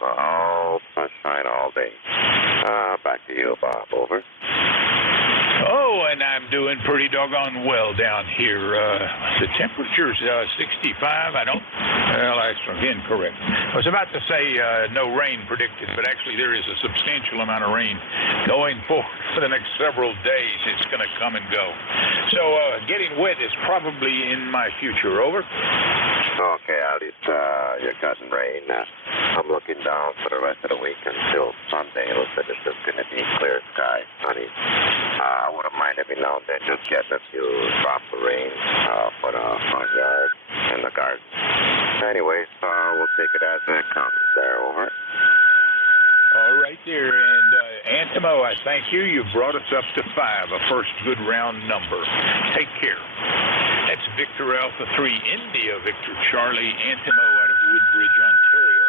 have all sunshine all day. Back to you, Bob. Over. Oh, and I'm doing pretty doggone well down here. The temperature's 65. That's incorrect. I was about to say no rain predicted, but actually there is a substantial amount of rain going forward for the next several days. It's going to come and go. So getting wet is probably in my future. Over. Okay, at least you're cutting rain. I'm looking down for the rest of the week until Sunday. It looks like it's just going to be clear sky, honey. I wouldn't mind every now and then just getting a few drops of rain for the front yard and the garden. Anyways, we'll take it as it comes there. Over. All right there, and Antimo, I thank you. You brought us up to 5, a first good round number. Take care. That's Victor Alpha 3 India, Victor Charlie Antimo out of Woodbridge, Ontario.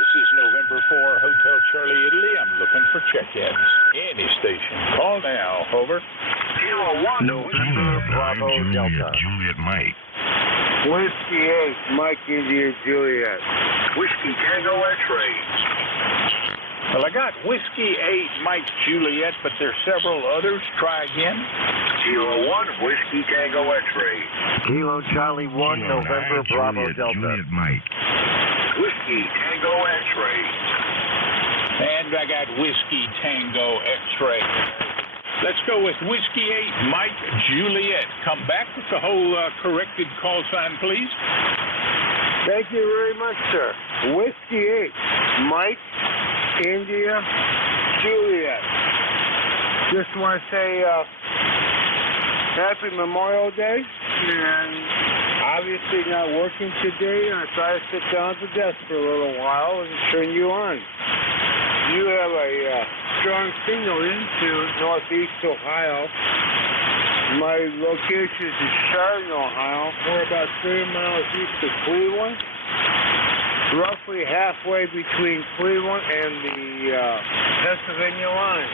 This is November 4, Hotel Charlie, Italy. I'm looking for check-ins. Any station. Call now. Over. Kilo 1, November, Bravo, Delta. Juliet Mike. Whiskey 8, Mike India Juliet. Whiskey Tango X-Ray. Well, I got Whiskey 8, Mike Juliet, but there's several others. Try again. Kilo 1, Whiskey Tango X-Ray. Kilo Charlie 1, November, Bravo, Delta. Juliet Mike. Whiskey Tango X-Ray. And I got Whiskey Tango X-Ray. Let's go with Whiskey 8, Mike Juliet. Come back with the whole corrected call sign, please. Thank you very much, sir. Whiskey 8, Mike India Juliet. Just want to say happy Memorial Day, and obviously not working today. I try to sit down at the desk for a little while and turn you on. You have a strong signal into Northeast Ohio. My location is in Chardon, Ohio. We're about 30 miles east of Cleveland, roughly halfway between Cleveland and the Pennsylvania line.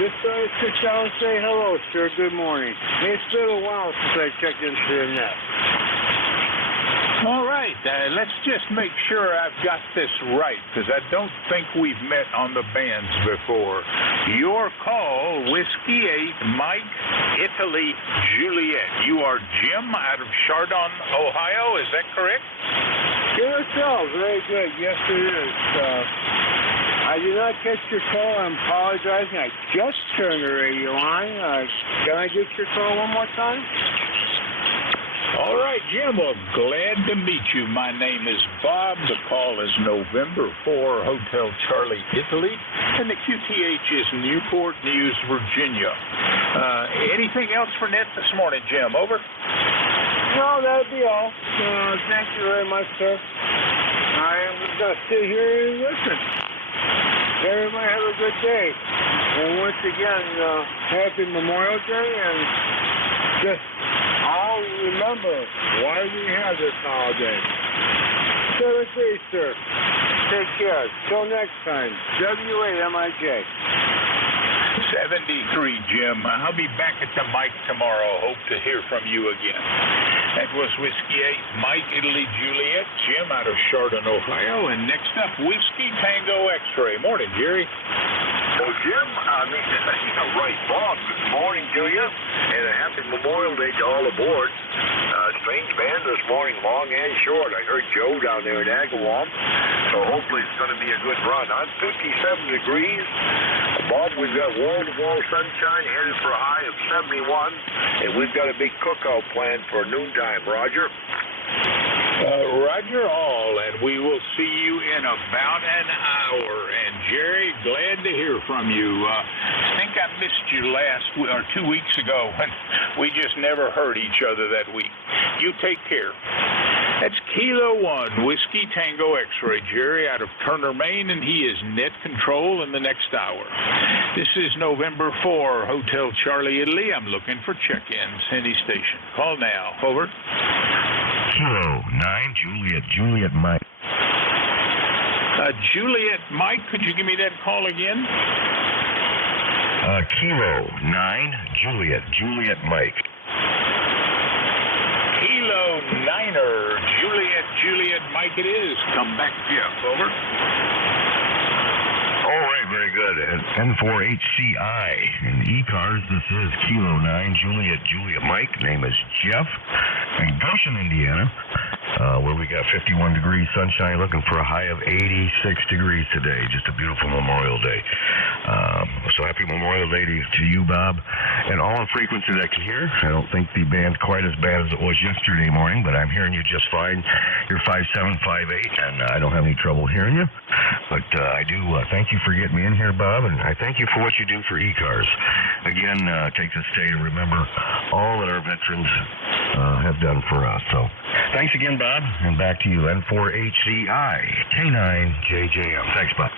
Just thought I'd sit down and say hello, sir. Good morning. It's been a while since I checked into the net. All right, let's just make sure I've got this right, because I don't think we've met on the bands before. Your call, Whiskey 8, Mike, Italy, Juliet. You are Jim out of Chardon, Ohio. Is that correct? QSL, very good. Yes, it is. I did not catch your call. I'm apologizing. I just turned the radio on. Can I get your call one more time? All right, Jim. Well, glad to meet you. My name is Bob. The call is November 4, Hotel Charlie, Italy. And the QTH is Newport News, Virginia. Anything else for net this morning, Jim? Over. No, that'd be all. Thank you very much, sir. I am going to sit here and listen. Everybody have a good day. And once again, happy Memorial Day, and just all remember why we have this holiday. 7-3, sir. Take care. Till next time. W8MIJ. 73, Jim. I'll be back at the mic tomorrow. Hope to hear from you again. That was Whiskey 8, Mike, Italy, Juliet, Jim out of Chardon, Ohio. And next up, Whiskey Tango X-Ray. Morning, Jerry. Well, Jim, right, Bob. Good morning to you, and a happy Memorial Day to all aboard. Strange band this morning, long and short. I heard Joe down there in Agawam, so hopefully it's going to be a good run. I'm 57 degrees. Bob, we've got wall-to-wall sunshine headed for a high of 71, and we've got a big cookout planned for noontime. Roger? Roger all, and we will see you in about an hour. And Jerry, glad to hear from you. I think I missed you 2 weeks ago, and we just never heard each other that week. You take care. That's Kilo 1, Whiskey Tango X-Ray, Jerry out of Turner, Maine, and he is net control in the next hour. This is November 4, Hotel Charlie, Italy. I'm looking for check-ins. Any station. Call now. Over. Kilo 9, Juliet Mike. Juliet Mike, could you give me that call again? Kilo 9, Juliet Mike. Kilo 9er, Juliet Juliet, Mike it is. Come back, Jeff. Over. All right, very good. N4HCI in ECARS, this is Kilo 9, Juliet, Mike. Name is Jeff. In Goshen, Indiana, where we got 51 degrees sunshine, looking for a high of 86 degrees today. Just a beautiful Memorial Day. So happy Memorial Day to you, Bob, and all on frequency that can hear. I don't think the band's quite as bad as it was yesterday morning, but I'm hearing you just fine. You're 5758, and I don't have any trouble hearing you. But I do thank you for getting me in here, Bob, and I thank you for what you do for ECARS. Again, take this day to remember all that our veterans have done for us. So thanks again, Bob, and back to you, N4HCI, K9JJM. Thanks, Bob.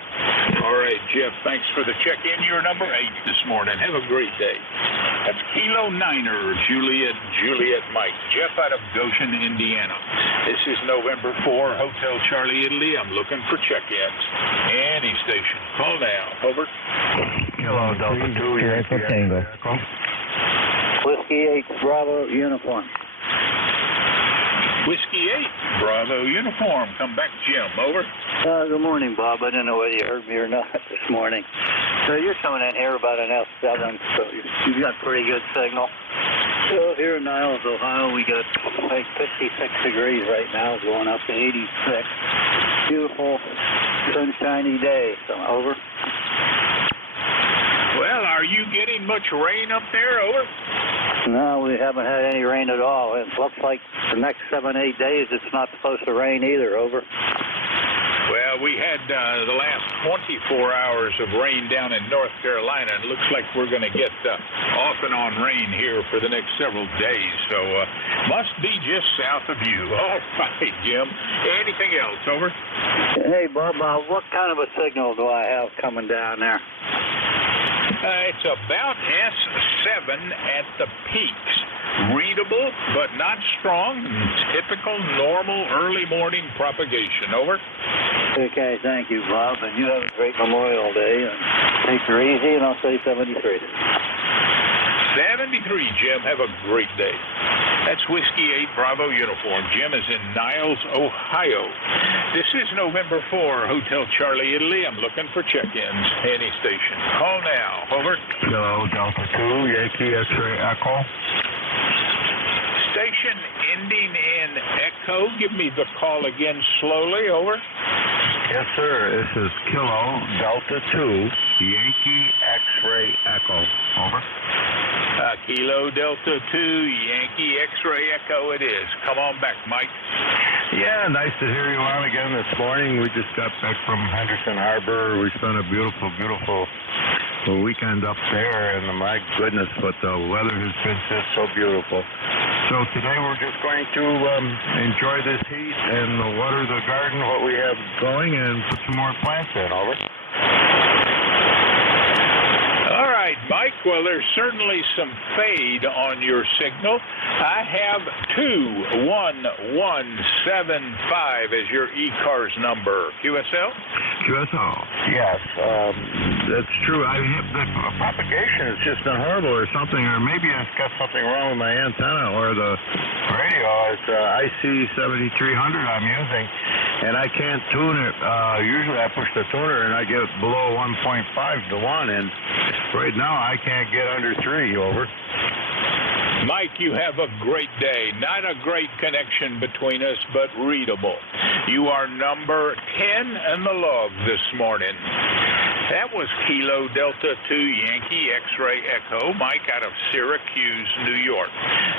All right, Jeff, thanks for the check-in. You're number 8 this morning. Have a great day. That's Kilo 9er, Juliet Mike. Jeff out of Goshen, Indiana. This is November 4, Hotel Charlie, Italy. I'm looking for check-ins. Any station. Call now. Over. Hello, Delta 2. Echo Tango. Whiskey 8, Bravo, uniform. Whiskey 8, Bravo, uniform. Come back, Jim. Over. Good morning, Bob. I don't know whether you heard me or not this morning. So you're coming in here about an F7, so you've got pretty good signal. So here in Niles, Ohio, we got like 56 degrees right now, going up to 86. Beautiful, sunshiny day. So over. Well, are you getting much rain up there? Over. No, we haven't had any rain at all. It looks like the next 7-8 days it's not supposed to rain either. Over. Well, we had the last 24 hours of rain down in North Carolina, and it looks like we're going to get off and on rain here for the next several days. So must be just south of you. All right, Jim. Anything else? Over. Hey, Bob, what kind of a signal do I have coming down there? It's about S7 at the peaks. Readable, but not strong. Typical, normal, early morning propagation. Over. Okay, thank you, Bob. And you have a great Memorial Day. And take her easy, and I'll say 73. 73, Jim. Have a great day. That's Whiskey 8 Bravo uniform. Jim is in Niles, Ohio. This is November 4, Hotel Charlie, Italy. I'm looking for check-ins. Any station. Call now. Over. Hello, Delta 2, Yankee X-ray Echo. Station ending in Echo. Give me the call again slowly. Over. Yes, sir. This is Kilo Delta 2, Yankee X-ray Echo. Over. Kilo Delta 2, Yankee X-ray Echo it is. Come on back, Mike. Yeah, nice to hear you on again this morning. We just got back from Henderson Harbor. We spent a beautiful weekend up there, and my goodness, but the weather has been just so beautiful. So today we're just going to enjoy this heat and water the garden, what we have going, and put some more plants in. Over. All right, Mike. Well, there's certainly some fade on your signal. I have 21175 as your ECARS number. QSL? QSL. Yes, that's true. The propagation has just been horrible or something, or maybe I've got something wrong with my antenna or the radio. It's IC7300 I'm using, and I can't tune it. Usually I push the tuner and I get below 1.5 to 1, and right now I can't get under 3. Over. Mike, you have a great day. Not a great connection between us, but readable. You are number 10 in the log this morning. That was Kilo Delta 2 Yankee X-ray Echo, Mike out of Syracuse, New York.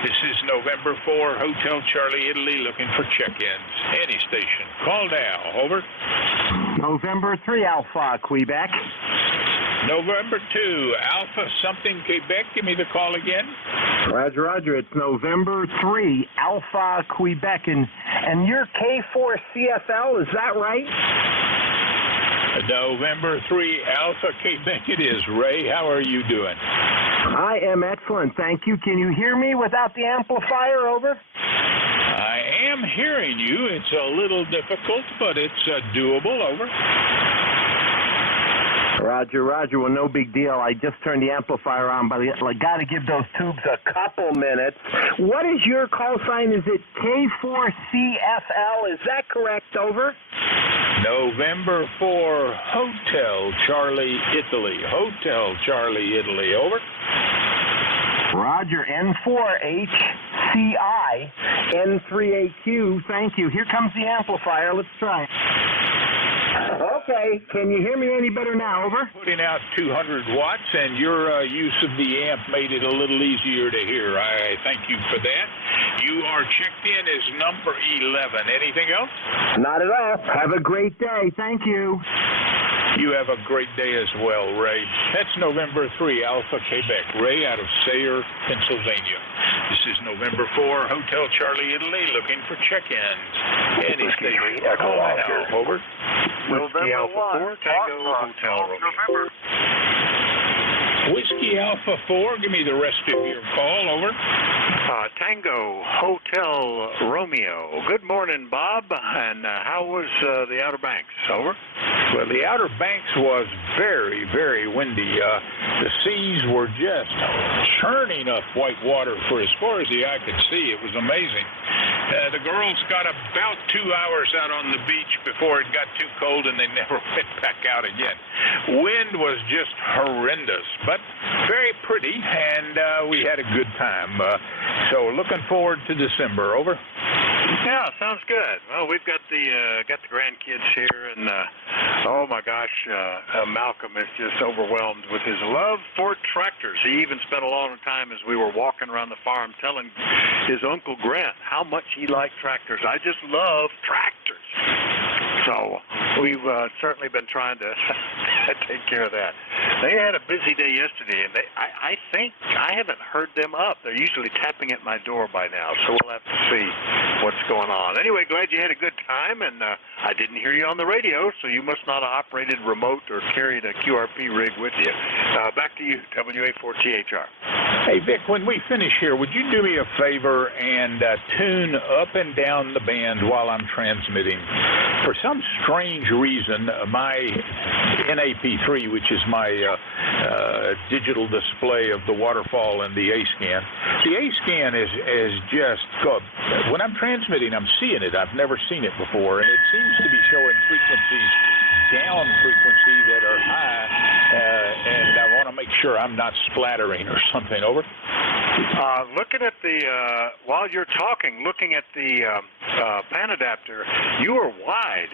This is November 4, Hotel Charlie, Italy, looking for check-ins. Any station. Call now. Over. November 3, Alpha, Quebec. November 2, Alpha something, Quebec. Give me the call again. Roger, Roger. It's November 3, Alpha, Quebec. And you're K4CFL, is that right? November 3, Alpha, Quebec it is. Ray, how are you doing? I am excellent, thank you. Can you hear me without the amplifier? Over. I am hearing you. It's a little difficult, but it's doable. Over. Roger, Roger. Well, no big deal. I just turned the amplifier on, but I got to give those tubes a couple minutes. What is your call sign? Is it K4CFL? Is that correct? Over. November 4, Hotel Charlie, Italy. Hotel Charlie, Italy. Over. Roger, N4HCI, N3AQ. Thank you. Here comes the amplifier. Let's try. Okay. Can you hear me any better now? Over. Putting out 200 watts, and your use of the amp made it a little easier to hear. I thank you for that. You are checked in as number 11. Anything else? Not at all. Have a great day. Thank you. You have a great day as well, Ray. That's November 3, Alpha, Quebec. Ray out of Sayre, Pennsylvania. This is November 4, Hotel Charlie, Italy, looking for check-ins. Any station. Echo Oscar. Over. Whiskey Alpha 4, Tango Hotel November. Whiskey Alpha 4, give me the rest of your call. Over. Tango Hotel Romeo. Good morning, Bob. And how was the Outer Banks? Over. Well, the Outer Banks was very, very windy. The seas were just churning up white water for as far as the eye could see. It was amazing. The girls got about 2 hours out on the beach before it got too cold, and they never went back out again. Wind was just horrendous, but very pretty, and we had a good time. So looking forward to December. Over. Yeah, sounds good. Well, we've got the grandkids here, and oh my gosh, Malcolm is just overwhelmed with his love for tractors. He even spent a long time as we were walking around the farm telling his Uncle Grant how much he liked tractors. I just love tractors. So we've certainly been trying to take care of that. They had a busy day yesterday, and I think I haven't heard them up. They're usually tapping at my door by now, so we'll have to see what's going on. Anyway, glad you had a good time, and I didn't hear you on the radio, so you must not have operated remote or carried a QRP rig with you. Back to you, WA4THR. Hey, Vic, when we finish here, would you do me a favor and tune up and down the band while I'm transmitting? For some strange reason, my NAP3, which is my digital display of the waterfall and the A-scan, the A-scan is just, when I'm transmitting, I'm seeing it. I've never seen it before, and it seems to be showing frequencies, down frequency that are high, and I want to make sure I'm not splattering or something. Over. Looking at while you're talking, looking at the pan adapter, you are wide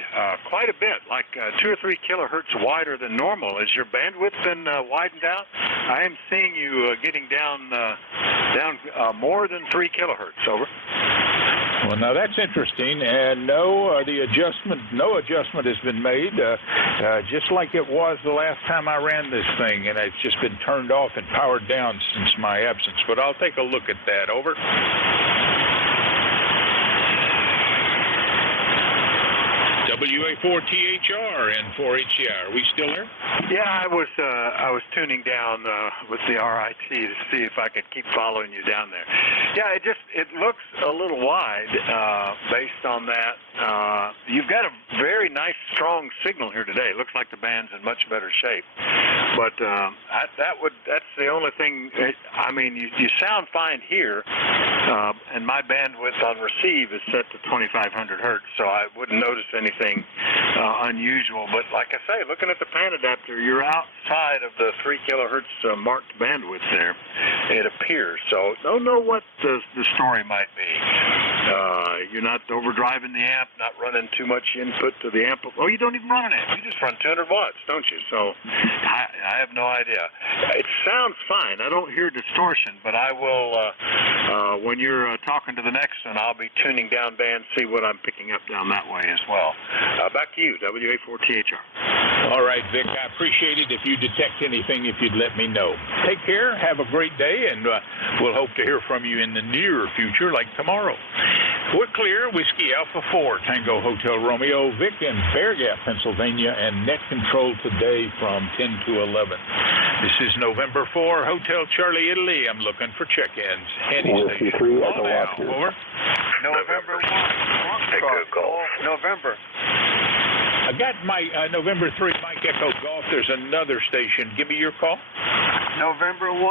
quite a bit, like 2 or 3 kilohertz wider than normal. Has your bandwidth been widened out? I am seeing you getting down more than 3 kilohertz. Over. Well, now that's interesting, and no adjustment has been made, just like it was the last time I ran this thing, and it's just been turned off and powered down since my absence. But I'll take a look at that. Over. WA4THR and 4HCI. Are we still there? Yeah, I was tuning down with the RIT to see if I could keep following you down there. Yeah, it looks a little wide based on that. You've got a very nice, strong signal here today. It looks like the band's in much better shape. But that's the only thing. I mean, you sound fine here, and my bandwidth on receive is set to 2,500 hertz, so I wouldn't notice anything unusual. But like I say, looking at the pan adapter, you're outside of the 3 kilohertz marked bandwidth there, it appears. So don't know what the story might be. You're not overdriving the amp, not running too much input to the amp. Oh, you don't even run an amp. You just run 200 watts, don't you? So I have no idea. It sounds fine. I don't hear distortion, but I will, when you're talking to the next one, I'll be tuning down band, see what I'm picking up down that way as well. Back to you, WA4THR. All right, Vic, I appreciate it if you detect anything, if you'd let me know. Take care, have a great day, and we'll hope to hear from you in the near future, like tomorrow. We're clear. Whiskey Alpha 4, Tango Hotel Romeo, Vic in Bear Gap, Pennsylvania, and net control today from 10 to 11. This is November 4, Hotel Charlie, Italy. I'm looking for check-ins. Any station. Over. November 1. November. I got my November 3 Mike Echo Golf. There's another station. Give me your call. November 1,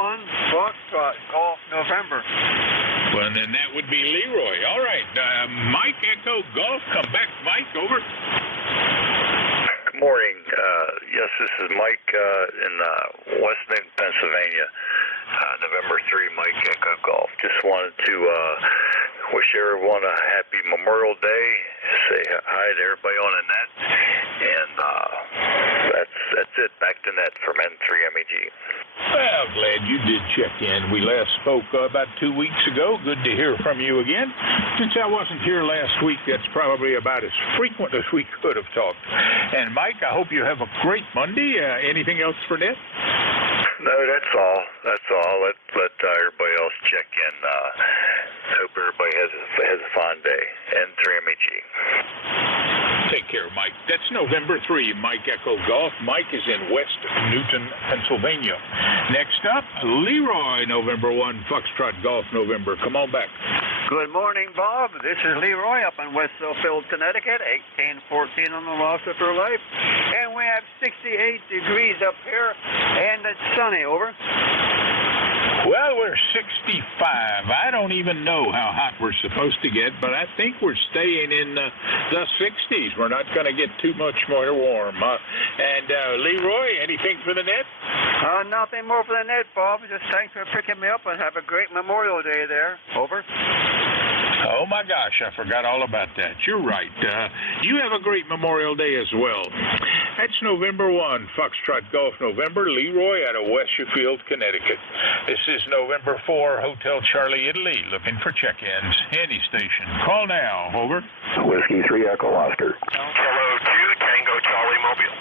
Foxtrot, Golf, November. Well, then that would be Leroy. All right, Mike Echo Golf. Come back, Mike. Over. Good morning. Yes, this is Mike in West Newton, Pennsylvania. November 3, Mike Echo Golf. Just wanted to wish everyone a happy Memorial Day. Say hi to everybody on the net. And that's it. Back to net from N3MEG. Well, glad you did check in. We last spoke about 2 weeks ago. Good to hear from you again. Since I wasn't here last week, that's probably about as frequent as we could have talked. And, Mike, I hope you have a great Monday. Anything else for Net? No, that's all. Let everybody else check in. Hope everybody has a fine day. N3MEG. Take care, Mike. That's November 3, Mike Echo Golf. Mike is in West Newton, Pennsylvania. Next up, Leroy, November 1, Foxtrot Golf, November. Come on back. Good morning, Bob. This is Leroy up in West Millfield, Connecticut, 1814 on the Philosopher Life. And we have 68 degrees up here, and it's sunny. Over. Well, we're 65. I don't even know how hot we're supposed to get, but I think we're staying in the 60s. We're not going to get too much more warm. And Leroy, anything for the net? Nothing more for the net, Bob. Just thanks for picking me up and have a great Memorial Day there. Over. Oh, my gosh, I forgot all about that. You're right. You have a great Memorial Day as well. That's November 1, Foxtrot Golf, November. Leroy out of West Sheffield, Connecticut. This is November 4, Hotel Charlie, Italy, looking for check-ins. Any station. Call now. Over. Whiskey 3 Echo Oscar. Hello, 2 Tango Charlie Mobile.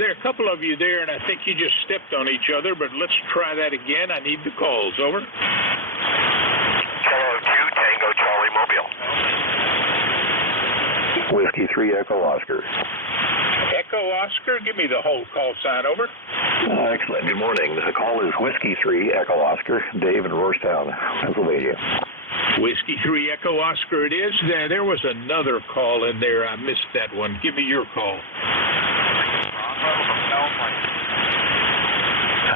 There are a couple of you there, and I think you just stepped on each other, but let's try that again. I need the calls. Over. Hello, 2 Tango Charlie Mobile. Whiskey 3 Echo Oscar. Echo Oscar, give me the whole call sign. Over. Excellent. Good morning. The call is Whiskey 3 Echo Oscar. Dave in Roorstown, Pennsylvania. Whiskey 3 Echo Oscar it is. There was another call in there. I missed that one. Give me your call.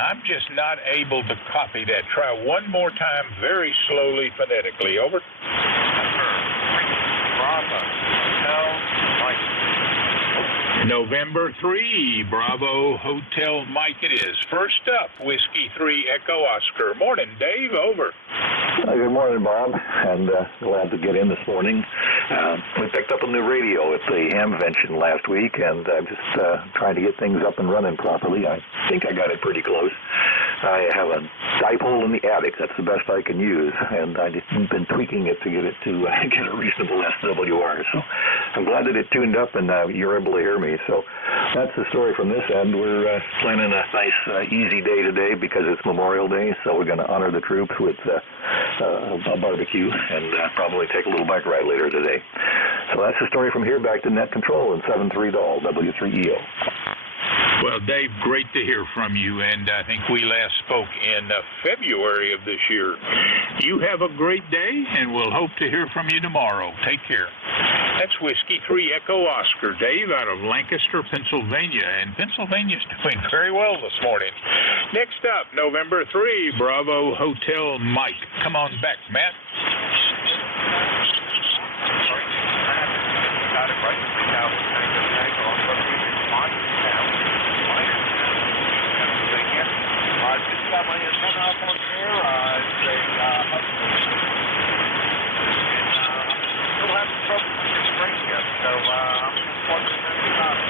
I'm just not able to copy that. Try one more time very slowly phonetically. Over. November 3, Bravo Hotel Mike it is. First up, Whiskey 3 Echo Oscar. Morning, Dave. Over. Good morning, Bob, and glad to get in this morning. We picked up a new radio at the Hamvention last week, and I'm just trying to get things up and running properly. I think I got it pretty close. I have a dipole in the attic. That's the best I can use, and I've been tweaking it to get it to get a reasonable SWR. So I'm glad that it tuned up, and you're able to hear me. So that's the story from this end. We're planning a nice, easy day today because it's Memorial Day, so we're going to honor the troops with a barbecue and probably take a little bike ride later today. So that's the story from here. Back to Net Control in 7-3 Doll, W3EO. Well, Dave, great to hear from you, and I think we last spoke in February of this year. You have a great day, and we'll hope to hear from you tomorrow. Take care. That's Whiskey 3 Echo Oscar, Dave, out of Lancaster, Pennsylvania, and Pennsylvania's doing very well this morning. Next up, November 3, Bravo Hotel Mike. Come on back, Matt. Got it right. Just got my antenna up on there. Still having trouble with the spring yet, so I'm just wondering about it.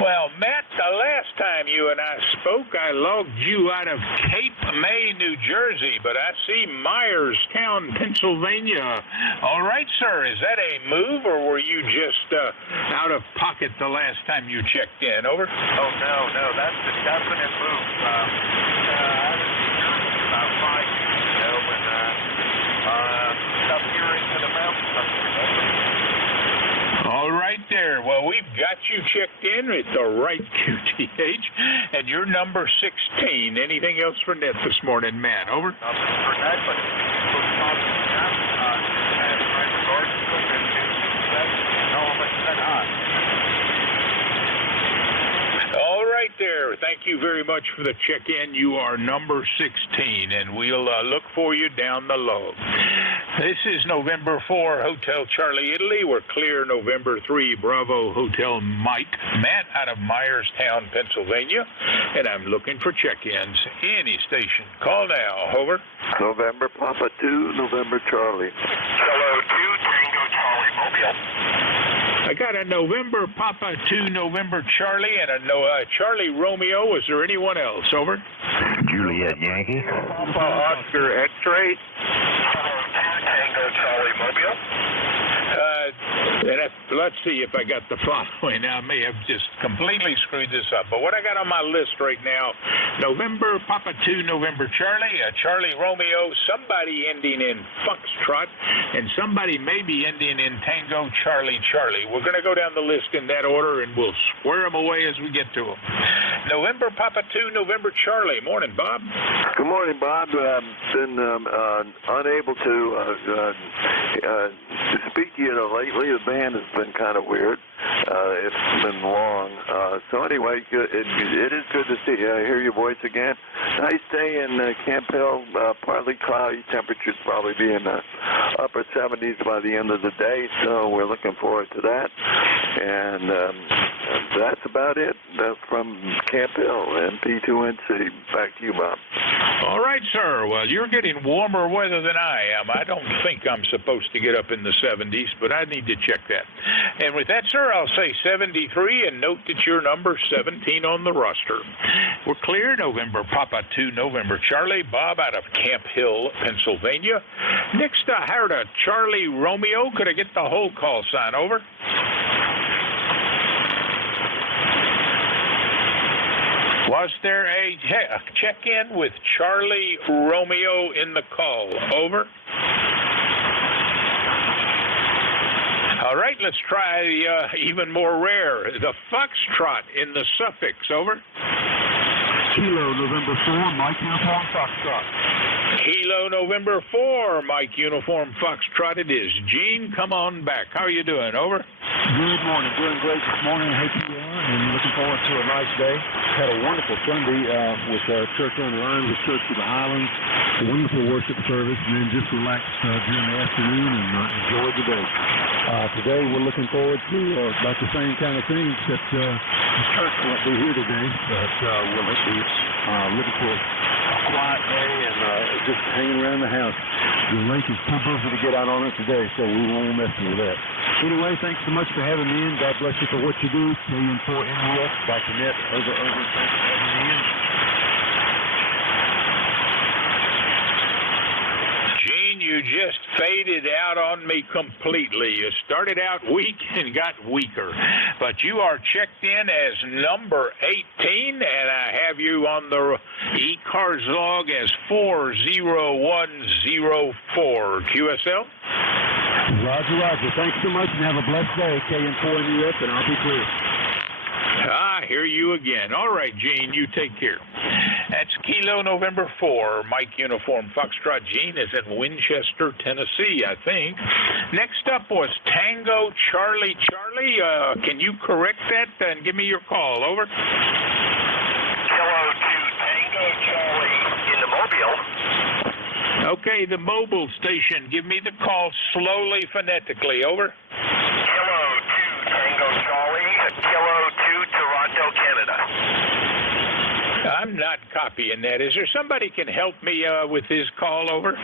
Well, Matt, the last time you and I spoke, I logged you out of Cape May, New Jersey, but I see Myerstown, Pennsylvania. All right, sir, is that a move, or were you just out of pocket the last time you checked in? Over. Oh, no, that's a definite move. I was in Jersey about 5 years ago when up here into the mountains up here. All right there. Well, we've got you checked in at the right QTH, and you're number 16. Anything else for Net this morning, Matt? Over. Nothing for Net, but we'll talk to Matt. And my regards to him and thank you very much for the check-in. You are number 16, and we'll look for you down the log. This is November 4, Hotel Charlie, Italy. We're clear November 3, Bravo, Hotel Mike. Matt out of Myerstown, Pennsylvania, and I'm looking for check-ins. Any station. Call now. Over. November Papa 2, November Charlie. Hello, 2 Tango Charlie Mobile. I got a November Papa 2, November Charlie, and a Charlie Romeo. Is there anyone else? Over. Juliet Yankee. Papa Oscar X-ray. Hello, 2 Tango Charlie Mobile. Let's see if I got the following. I may have just completely screwed this up. But what I got on my list right now, November Papa 2, November Charlie, a Charlie Romeo, somebody ending in Foxtrot, and somebody maybe ending in Tango Charlie Charlie. We're going to go down the list in that order, and we'll square them away as we get to them. November Papa 2, November Charlie. Morning, Bob. Good morning, Bob. Been unable to speak to you lately. The band has been kind of weird. It's been long. So anyway, it is good to see you. I hear your voice again. Nice day in Camp Hill. Partly cloudy. Temperatures probably be in the upper 70s by the end of the day. So we're looking forward to that. And that's about it from Camp Hill and P2NC. Back to you, Bob. All right, sir. Well, you're getting warmer weather than I am. I don't think I'm supposed to get up in the 70s, but I need to check that. And with that, sir, I'll say 73 and note that you're number 17 on the roster. We're clear. November Papa 2, November Charlie. Bob out of Camp Hill, Pennsylvania. Next, I heard a Charlie Romeo. Could I get the whole call sign? Over. Was there a check-in with Charlie Romeo in the call? Over. All right, let's try even more rare. The Foxtrot in the suffix. Over. Kilo November 4, Mike Uniform Foxtrot. Kilo November 4, Mike Uniform Foxtrot it is. Gene, come on back. How are you doing? Over. Good morning. Doing great this morning. I hope you are. And looking forward to a nice day. Had a wonderful Sunday with Church on the Line, with Church of the Highlands. A wonderful worship service. And then just relaxed during the afternoon and enjoyed the day. Today we're looking forward to about the same kind of things that the church won't be here today. But we'll be looking for a quiet day and just hanging around the house. The lake is too busy to get out on it today, so we won't mess with that. Anyway, thanks so much for having me in. God bless you for what you do. KN4NUS, Dr. Net, over. Thanks for having me in. Gene, you just faded out on me completely. You started out weak and got weaker. But you are checked in as number 18, and I have you on the ECARS log as 40104. QSL? Roger. Thanks so much, and have a blessed day. KN4NUS, and I'll be clear. I hear you again. All right, Gene, you take care. That's Kilo November 4, Mike Uniform Foxtrot. Gene is in Winchester, Tennessee, I think. Next up was Tango Charlie Charlie. Can you correct that and give me your call? Over. Hello, 2 Tango Charlie in the Mobile. Okay, the mobile station. Give me the call slowly, phonetically. Over. Hello, 2 Tango Charlie. Kilo 2 Toronto, Canada. I'm not copying that. Is there somebody can help me with his call? Over.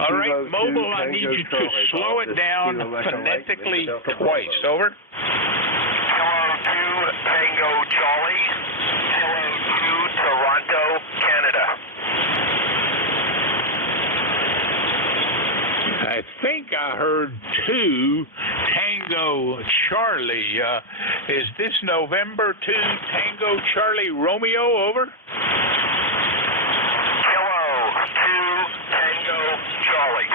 All right, mobile, I need you to slow it down phonetically twice. Over. Hello, 2 Tango Charlie. Kilo 2 Toronto, Canada. I think I heard 2 Tango Charlie. Is this November 2 Tango Charlie Romeo? Over. Hello, 2 Tango Charlie.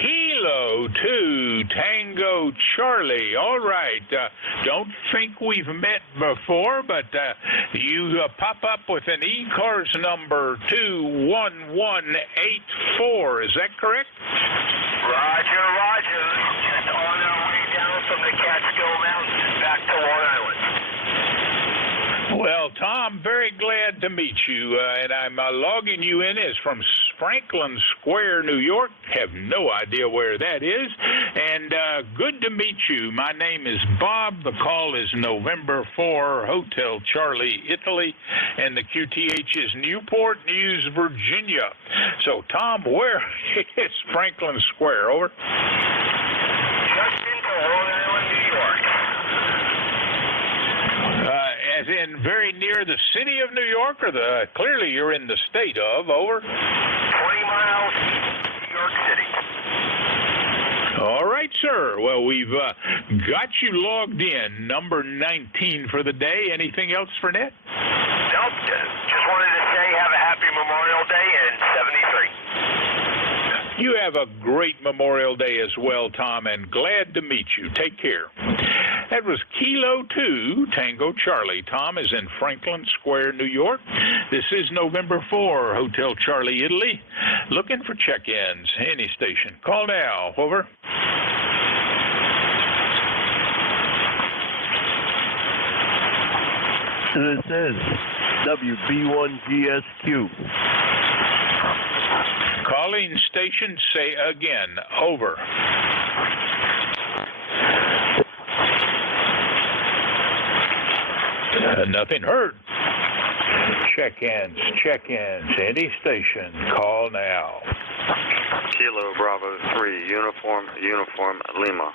Kilo 2 Tango Charlie. All right. Don't think we've met before, but you pop up with an ECARS number 21184. Is that correct? Roger. Just on our way down from the Catskill Mountains back to I'm very glad to meet you, and I'm logging you in as from Franklin Square, New York. Have no idea where that is, and good to meet you. My name is Bob. The call is November 4, Hotel Charlie, Italy, and the QTH is Newport News, Virginia. So, Tom, where is Franklin Square? Over. Just into Long Island, New York. As in very near the city of New York, or clearly you're in the state of, over? 20 miles New York City. All right, sir. Well, we've got you logged in, number 19 for the day. Anything else for Ned? Nope, just wanted to say have a happy Memorial Day and 73. You have a great Memorial Day as well, Tom, and glad to meet you. Take care. That was Kilo 2, Tango Charlie. Tom is in Franklin Square, New York. This is November 4, Hotel Charlie, Italy. Looking for check-ins. Any station. Call now. Over. This is WB1GSQ. Calling station, say again. Over. Nothing heard. Check-ins, any station. Call now. Kilo Bravo 3, Uniform Lima.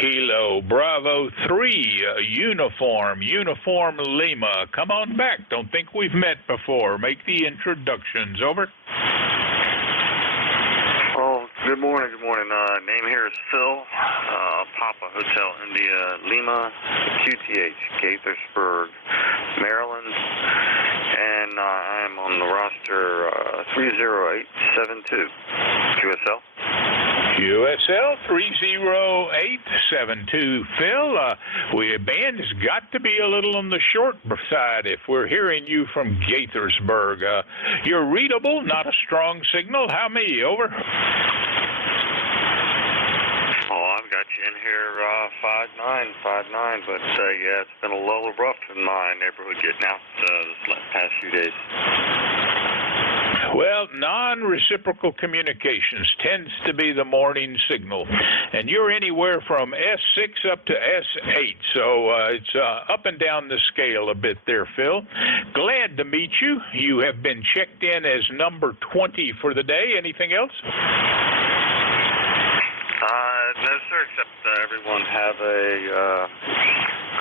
Kilo Bravo 3, Uniform Lima. Come on back. Don't think we've met before. Make the introductions. Over. Oh, good morning. Name here is Phil. Papa Hotel India Lima, QTH, Gaithersburg, Maryland. And I'm on the roster 30872. QSL? QSL 30872. Phil, band has got to be a little on the short side if we're hearing you from Gaithersburg. You're readable, not a strong signal. How many? Over. Oh, I've got you in here 5'9", but yeah, it's been a little rough in my neighborhood getting out this past few days. Well, non-reciprocal communications tends to be the morning signal, and you're anywhere from S6 up to S8, so it's up and down the scale a bit there, Phil. Glad to meet you. You have been checked in as number 20 for the day. Anything else? No, sir, except everyone have a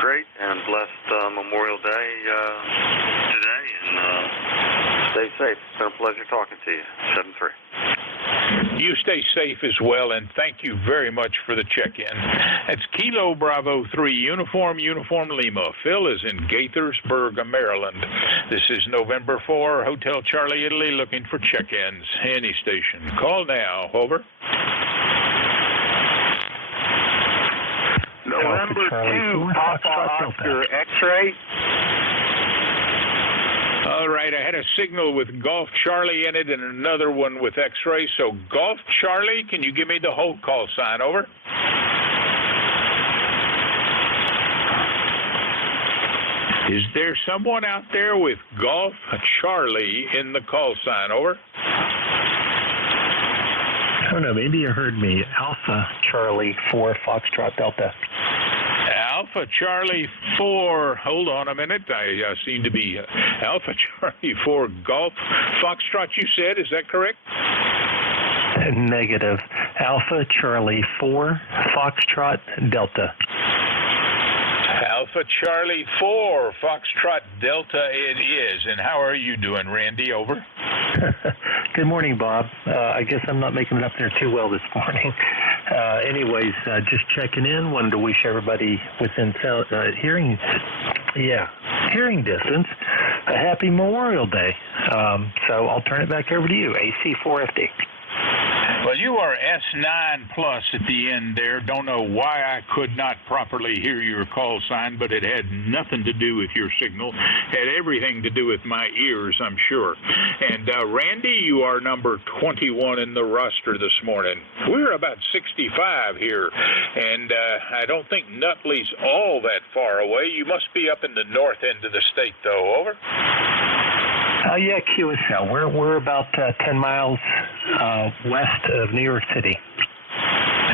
great and blessed Memorial Day today, and stay safe. It's been a pleasure talking to you. 7-3. You stay safe as well, and thank you very much for the check-in. That's Kilo Bravo 3, Uniform Lima. Phil is in Gaithersburg, Maryland. This is November 4, Hotel Charlie, Italy, looking for check-ins. Any station. Call now. Over. November 2, Papa Oscar X-ray. All right, I had a signal with Golf Charlie in it and another one with X-ray. So Golf Charlie, can you give me the whole call sign? Over. Is there someone out there with Golf Charlie in the call sign? Over. I don't know, maybe you heard me. Alpha Charlie 4 Foxtrot Delta. Alpha Charlie 4, hold on a minute, I seem to be Alpha Charlie 4 Golf Foxtrot, you said, is that correct? Negative. Alpha Charlie 4 Foxtrot Delta. Alpha Charlie 4 Foxtrot Delta it is. And how are you doing, Randy? Over. Good morning, Bob. I guess I'm not making it up there too well this morning. Anyways, just checking in. Wanted to wish everybody within hearing distance a happy Memorial Day. So I'll turn it back over to you, AC4FD. Well, you are S9 plus at the end there. Don't know why I could not properly hear your call sign, but it had nothing to do with your signal. Had everything to do with my ears, I'm sure. And Randy, you are number 21 in the roster this morning. We're about 65 here, and I don't think Nutley's all that far away. You must be up in the north end of the state, though. Over. Yeah, QSL. We're about 10 miles west of New York City.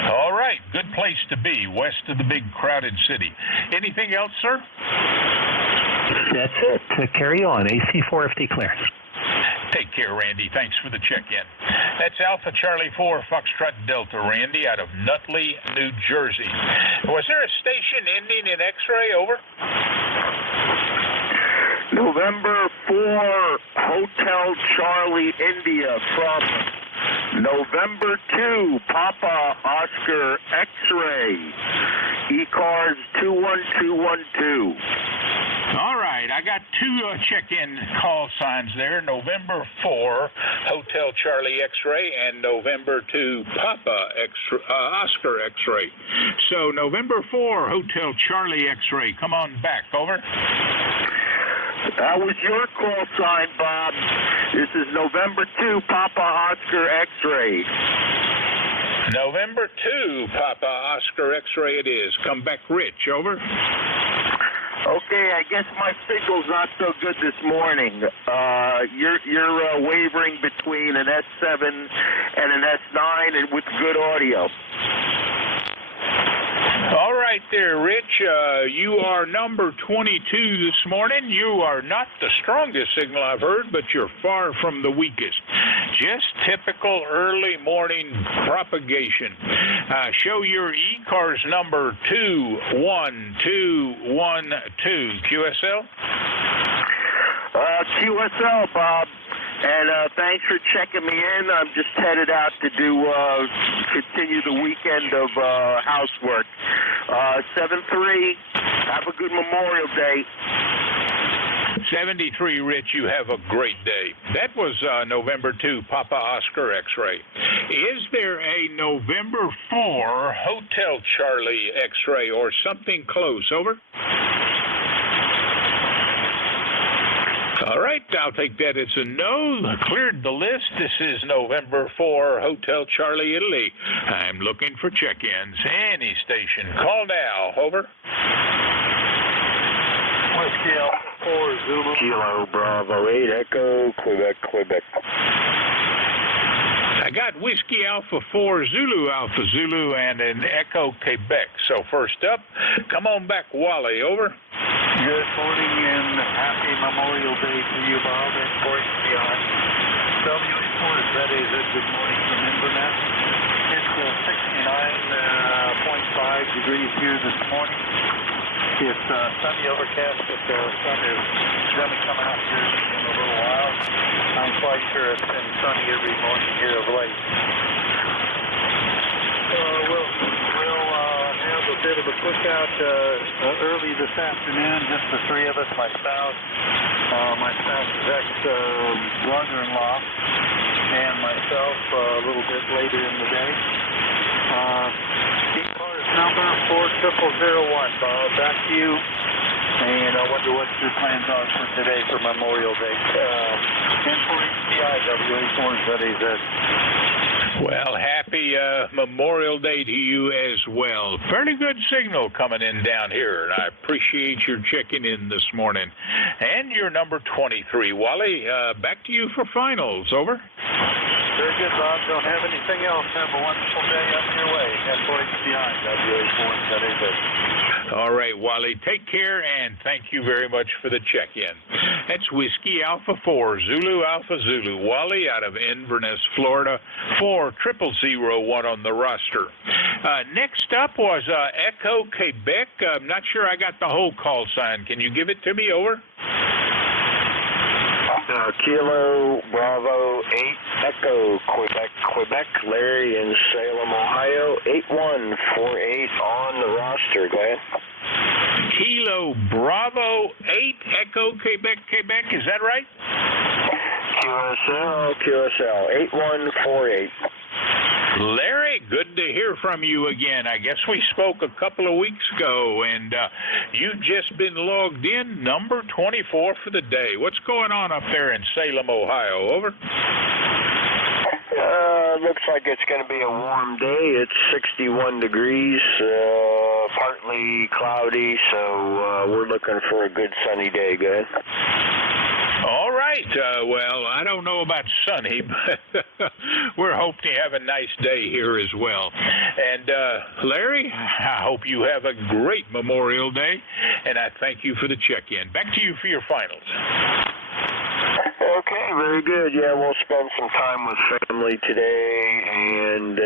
All right, good place to be, west of the big crowded city. Anything else, sir? That's it. Carry on. AC 4FT clearance. Take care, Randy. Thanks for the check-in. That's Alpha Charlie 4 Foxtrot Delta, Randy, out of Nutley, New Jersey. Was there a station ending in X-ray? Over. November 4, Hotel Charlie, India, from November 2, Papa Oscar X-ray, ECARS 21212. All right, I got two check-in call signs there. November 4, Hotel Charlie X-ray, and November 2, Papa Oscar X-ray. So November 4, Hotel Charlie X-ray. Come on back. Over. That was your call sign, Bob. This is November 2, Papa Oscar X-ray. November 2, Papa Oscar X-ray it is. Come back, Rich. Over. Okay, I guess my signal's not so good this morning. You're wavering between an S7 and an S9 and with good audio. All right there, Rich. You are number 22 this morning. You are not the strongest signal I've heard, but you're far from the weakest. Just typical early morning propagation. Show your ECARS number 21212. QSL? QSL, Bob. And thanks for checking me in. I'm just headed out to continue the weekend of housework. 7-3, have a good Memorial Day. 73, Rich, you have a great day. That was November 2, Papa Oscar X-ray. Is there a November 4 Hotel Charlie X-ray or something close? Over. All right, I'll take that as a no. Cleared the list. This is November 4, Hotel Charlie, Italy. I'm looking for check-ins. Any station. Call now. Over. Whiskey Alpha 4 Zulu. Kilo Bravo 8 Echo, Quebec. I got Whiskey Alpha 4 Zulu, Alpha Zulu, and an Echo, Quebec. So first up, come on back, Wally. Over. Good morning and happy Memorial Day to you, Bob, and Fort Beyond. WA4 that is a good morning from Inverness. It's 69.5 degrees here this morning. It's sunny overcast, but the sun is going to come out here in a little while. I'm quite sure it's been sunny every morning here of late. We'll have a bit of a cookout early this afternoon, just the three of us, my spouse's ex-brother-in-law, and myself a little bit later in the day. ECARS number 40001, Bob, back to you. And I wonder what your plans are for today for Memorial Day. N4HCI, WA4, that is it. Well, happy Memorial Day to you as well. Fairly good signal coming in down here, and I appreciate your checking in this morning. And you're number 23. Wally, back to you for finals. Over. Very good, Bob. Don't have anything else. Have a wonderful day up your way. N4HCI, WA4, that is it. All right, Wally, take care, and thank you very much for the check-in. That's Whiskey Alpha 4, Zulu Alpha Zulu, Wally out of Inverness, Florida, 40001 on the roster. Next up was Echo, Quebec. I'm not sure I got the whole call sign. Can you give it to me? Over. Kilo Bravo 8 Echo, Quebec, Larry in Salem, Ohio, 8148 on the roster. Go ahead. Kilo Bravo 8 Echo, Quebec, is that right? QSL 8148. Larry, good to hear from you again. I guess we spoke a couple of weeks ago, and you've just been logged in, number 24 for the day. What's going on up there in Salem, Ohio? Over. Looks like it's going to be a warm day. It's 61 degrees, partly cloudy, so we're looking for a good sunny day, guys. All right. Well, I don't know about sunny, but we're hoping to have a nice day here as well. And, Larry, I hope you have a great Memorial Day, and I thank you for the check-in. Back to you for your finals. Okay, very good. Yeah, we'll spend some time with family today, and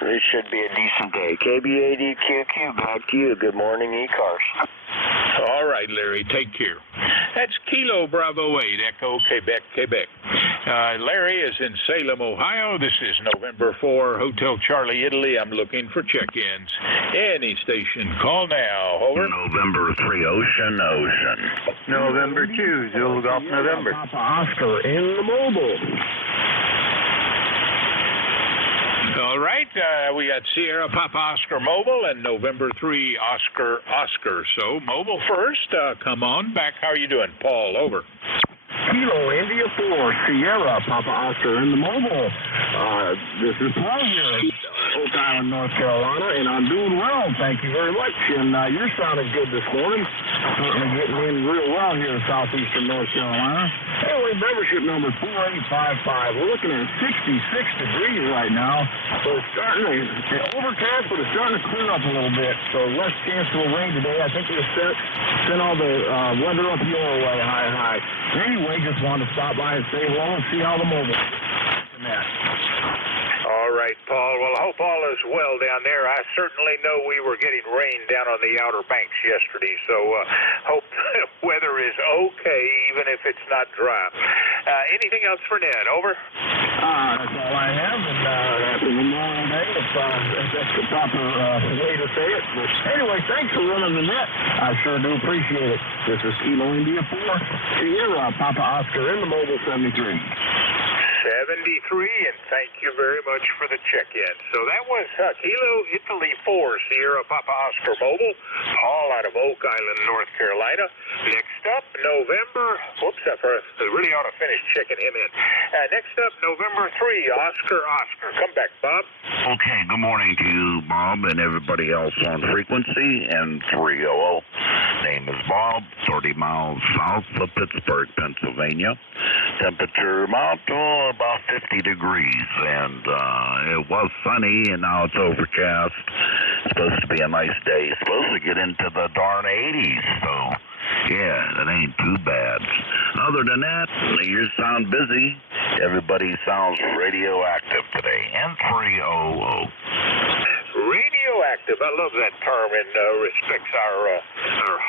it should be a decent day. KBADQQ, back to you. Good morning, ECARS. All right, Larry, take care. That's Kilo Bravo 8, Echo, Quebec, Quebec. Larry is in Salem, Ohio. This is November 4, Hotel Charlie, Italy. I'm looking for check-ins. Any station, call now. Over. November 3, Ocean. November 2, Zulu Golf November. Papa Oscar in the mobile. All right, we got Sierra Papa Oscar Mobile and November 3 Oscar. So mobile first. Come on back. How are you doing, Paul? Over. Kilo India 4, Sierra Papa Oscar in the mobile. This is Paul here at Oak Island, North Carolina, and I'm doing well. Thank you very much. And you're sounding good this morning. Certainly getting in real well here in southeastern North Carolina. Anyway, membership number 4855. We're looking at 66 degrees right now. So it's starting to overcast, but it's starting to clear up a little bit. So less chance for rain today. I think we'll send all the weather up your way high. Anyway, just wanted to stop by and say hello and see how the mobile is. All right, Paul. Well, I hope all is well down there. I certainly know we were getting rain down on the Outer Banks yesterday, so hope the weather is okay, even if it's not dry. Anything else for Ned? Over. That's all I have, and happy Memorial Day, if that's the proper way to say it. But anyway, thanks for running the net. I sure do appreciate it. This is Kilo India 4, Sierra Papa Oscar in the mobile 73. 73, and thank you very much for the check-in. So that was Kilo Italy 4, Sierra Papa Oscar Mobile, all out of Oak Island, North Carolina. Next up, November, I really ought to finish checking him in. Next up, November 3, Oscar. Come back, Bob. Okay, good morning to you, Bob, and everybody else on frequency, and 300. Name is Bob, 30 miles south of Pittsburgh, Pennsylvania. Temperature about 50 degrees, and it was sunny, and now it's overcast. It's supposed to be a nice day. It's supposed to get into the darn 80s, so yeah, that ain't too bad. Other than that, you sound busy. Everybody sounds radioactive today. N300. Radioactive. I love that term and respects our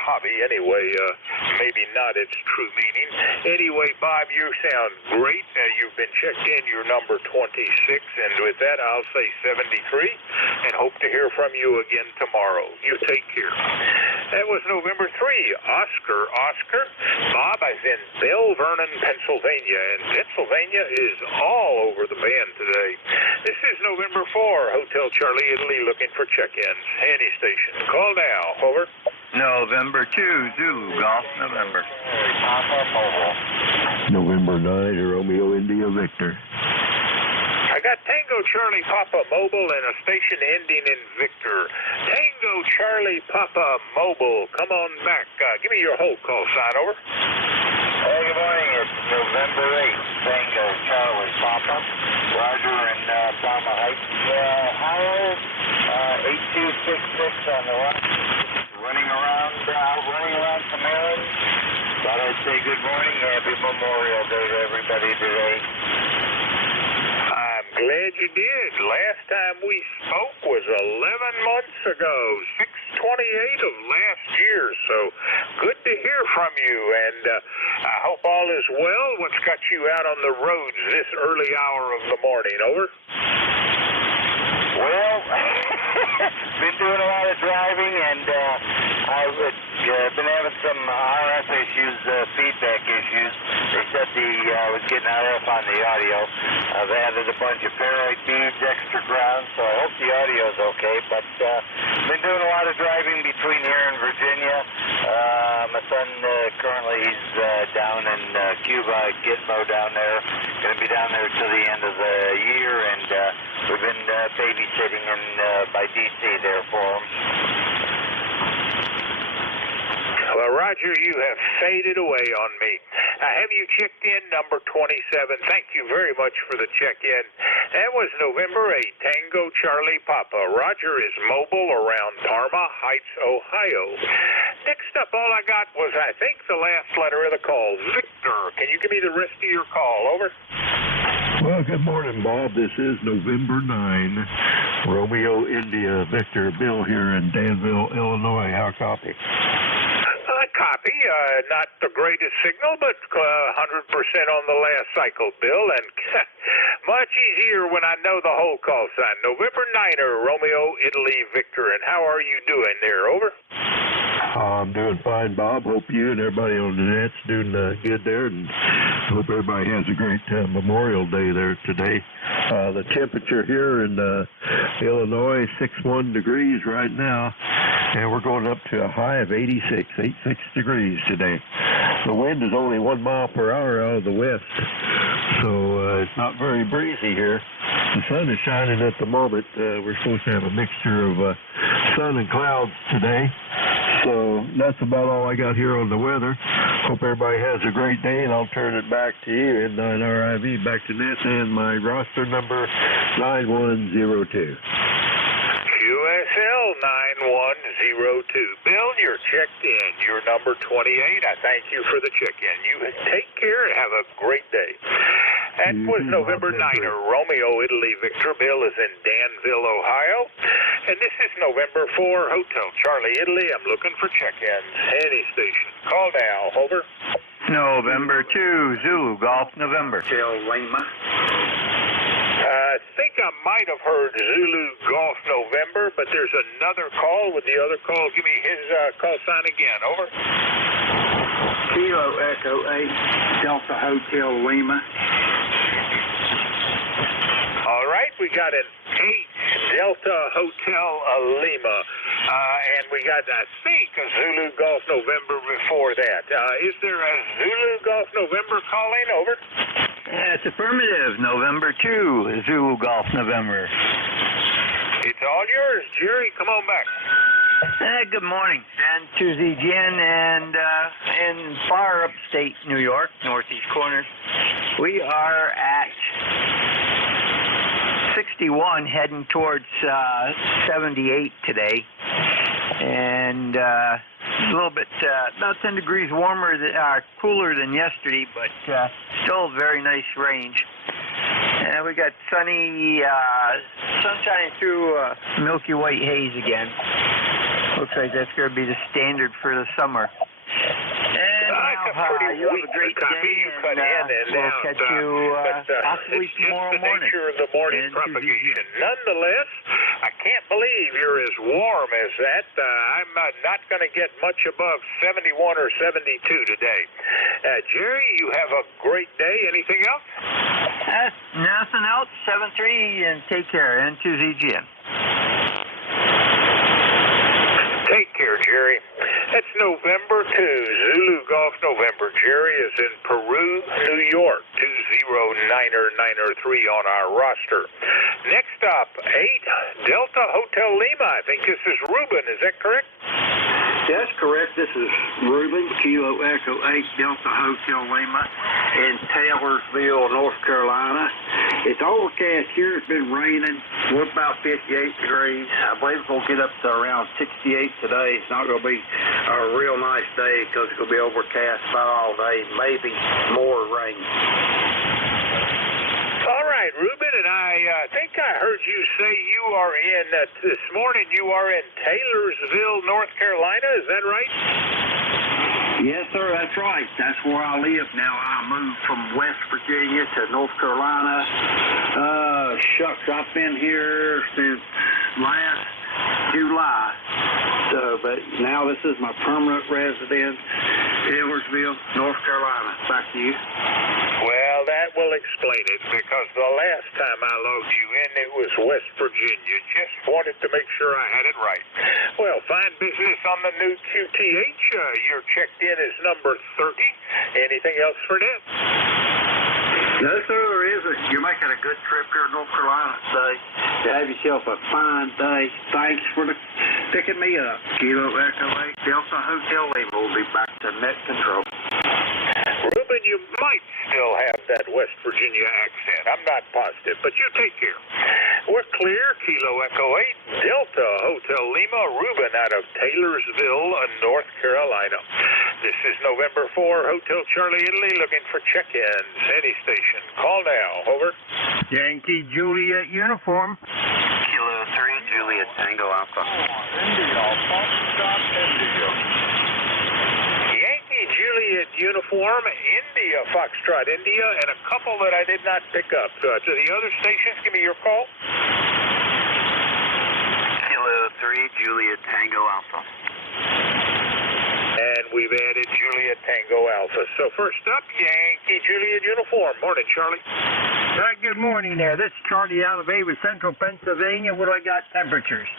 hobby anyway. Maybe not its true meaning. Anyway, Bob, you sound great. You've been checked in. You're number 26. And with that, I'll say 73 and hope to hear from you again tomorrow. You take care. That was November 3. Oscar. Bob is in Bell Vernon, Pennsylvania. And Pennsylvania is all over the band today. This is November 4, Hotel Charlie, Italy, looking for check-ins. Any station. Call now. Over. November 2, Zulu Golf November. November 9, Romeo India Victor. I got Tango Charlie Papa Mobile and a station ending in Victor. Tango Charlie Papa Mobile, come on back. Give me your whole call sign. Over. Hey, good morning. It's November 8th. Tango Charlie Papa. Roger in Palma Heights, Ohio. 8266 on the right. Running around some errands. Thought I'd say good morning. Happy Memorial Day to everybody today. I'm glad you did. Last time we spoke was 11 months ago, 6/28 of last year. So good to hear from you, and I hope all is well. What's got you out on the roads this early hour of the morning? Over. Well, been doing a lot of driving, and I've been having some RF issues, feedback issues. They said I was getting RF on the audio. I've added a bunch of pair right dudes, extra ground, so I hope the audio's okay. But been doing a lot of driving between here and Virginia. My son currently he's down in Cuba, Gitmo down there. Going to be down there till the end of the year, and we've been babysitting in by DC there for him. Well, Roger, you have faded away on me. Have you checked in number 27? Thank you very much for the check-in. That was November 8, Tango Charlie Papa. Roger is mobile around Parma Heights, Ohio. Next up, all I got was, I think, the last letter of the call. Victor, can you give me the rest of your call? Over. Well, good morning, Bob. This is November 9, Romeo India Victor Bill here in Danville, Illinois. How copy? Copy. Not the greatest signal, but 100% on the last cycle, Bill, and much easier when I know the whole call sign. November 9er, Romeo, Italy, Victor, and how are you doing there? Over. I'm doing fine, Bob. Hope you and everybody on the net's doing good there, and hope everybody has a great Memorial Day there today. The temperature here in Illinois, 61 degrees right now, and we're going up to a high of 86 degrees today. The wind is only 1 mile per hour out of the west, so it's not very breezy here. The sun is shining at the moment. We're supposed to have a mixture of sun and clouds today. So that's about all I got here on the weather. Hope everybody has a great day, and I'll turn it back to you, N9RIV, back to Ness, and my roster number 9102. QSL 9102. Bill, you're checked in. You're number 28. I thank you for the check-in. You take care and have a great day. That was November 9er, Romeo, Italy, Victor. Bill is in Danville, Ohio. And this is November 4, Hotel Charlie, Italy. I'm looking for check-ins. Any station. Call now. Over. November 2, Zulu, Golf, November. Till Lima. I think I might have heard Zulu Golf November, but there's another call with the other call. Give me his call sign again. Over. Kilo Echo 8, Delta Hotel Lima. All right, we got an 8 Delta Hotel Lima. And we got, I think, a Zulu Golf November before that. Is there a Zulu Golf November calling? Over. It's affirmative. November 2, Zulu Golf November. It's all yours, Jerry. Come on back. Good morning. N2ZGN, and in far upstate New York, northeast corner, we are at 61, heading towards 78 today, and a little bit, about 10 degrees warmer, cooler than yesterday, but still a very nice range. And we got sunny, sunshine through milky white haze again. Looks like that's going to be the standard for the summer. And you have a great day, and we'll catch you possibly tomorrow morning. It's just the nature of the morning propagation. Nonetheless, I can't believe you're as warm as that. I'm not going to get much above 71 or 72 today. Jerry, you have a great day. Anything else? Nothing else. 7-3, and take care. N2ZGN. Take care, Jerry. That's November 2, Zulu Golf November. Jerry is in Peru, New York, 20993 on our roster. Next up, 8 Delta Hotel Lima. I think this is Ruben. Is that correct? That's correct. This is Ruben, Kilo Echo 8, Delta Hotel Lima, in Taylorsville, North Carolina. It's overcast here. It's been raining. We're about 58 degrees. I believe we'll get up to around 68 today. It's not going to be a real nice day because it's going to be overcast about all day, maybe more rain. All right, Ruben, and I think I heard you say you are in, this morning you are in Taylorsville, North Carolina. Is that right? Yes, sir, that's right. That's where I live now. I moved from West Virginia to North Carolina. Shucks, I've been here since last July. But now this is my permanent residence, Taylorsville, North Carolina. Back to you. Well, that will will explain it because the last time I logged you in, it was West Virginia. Just wanted to make sure I had it right. Well, fine business on the new QTH. You're checked in as number 30. Anything else for Ned? No, sir, there isn't. You're making a good trip here to North Carolina today. You have yourself a fine day. Thanks for picking me up. Kilo Echo 8 Delta Hotel Lima will be back to net control. Ruben, you might still have that West Virginia accent. I'm not positive, but you take care. We're clear. Kilo Echo 8 Delta Hotel Lima, Ruben out of Taylorsville, North Carolina. This is November 4, Hotel Charlie Italy, looking for check-ins. Any station. Call now. Over. Yankee Juliet uniform. Kilo 3, Juliet Tango Alpha. India, Foxtrot, India. Yankee Juliet uniform, India, Foxtrot, India, and a couple that I did not pick up. To the other stations, give me your call. Kilo 3, Juliet Tango Alpha. And we've added Juliet Tango Alpha. So first up, Yankee Juliet uniform. Morning, Charlie. Good morning there. This is Charlie out of Avis, Central Pennsylvania. What do I got temperatures?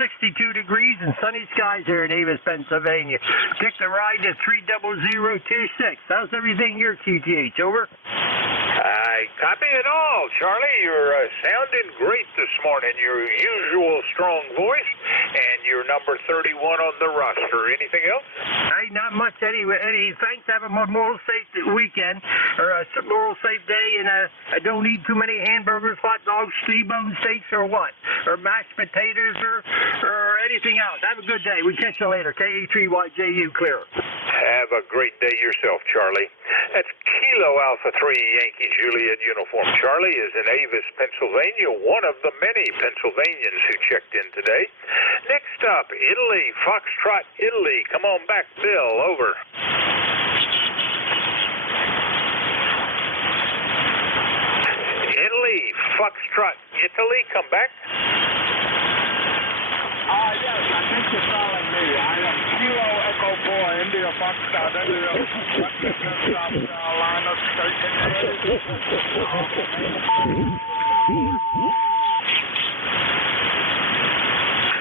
62 degrees and sunny skies here in Avis, Pennsylvania. Pick the ride to 30026. How's everything here, QTH? Over. I copy it all, Charlie. You're sounding great this morning. Your usual strong voice, and you're number 31 on the roster. Anything else? Hey, not much anyway. Thanks. Have a Memorial Safe weekend, or a Memorial Safe day, and I don't eat too many hamburgers, hot dogs, T-bone steaks, or what, or mashed potatoes, or anything else. Have a good day. We catch you later. KA3YJU clear. Have a great day yourself, Charlie. That's Kilo Alpha 3 Yankee Juliet uniform. Charlie is in Avis, Pennsylvania, one of the many Pennsylvanians who checked in today. Next up, Italy, Foxtrot, Italy. Come on back, Bill. Over. Italy, Foxtrot, Italy. Come back. Yes, I think you're calling me. I am Kilo Echo 4, India, Foxtrot, India, South Carolina,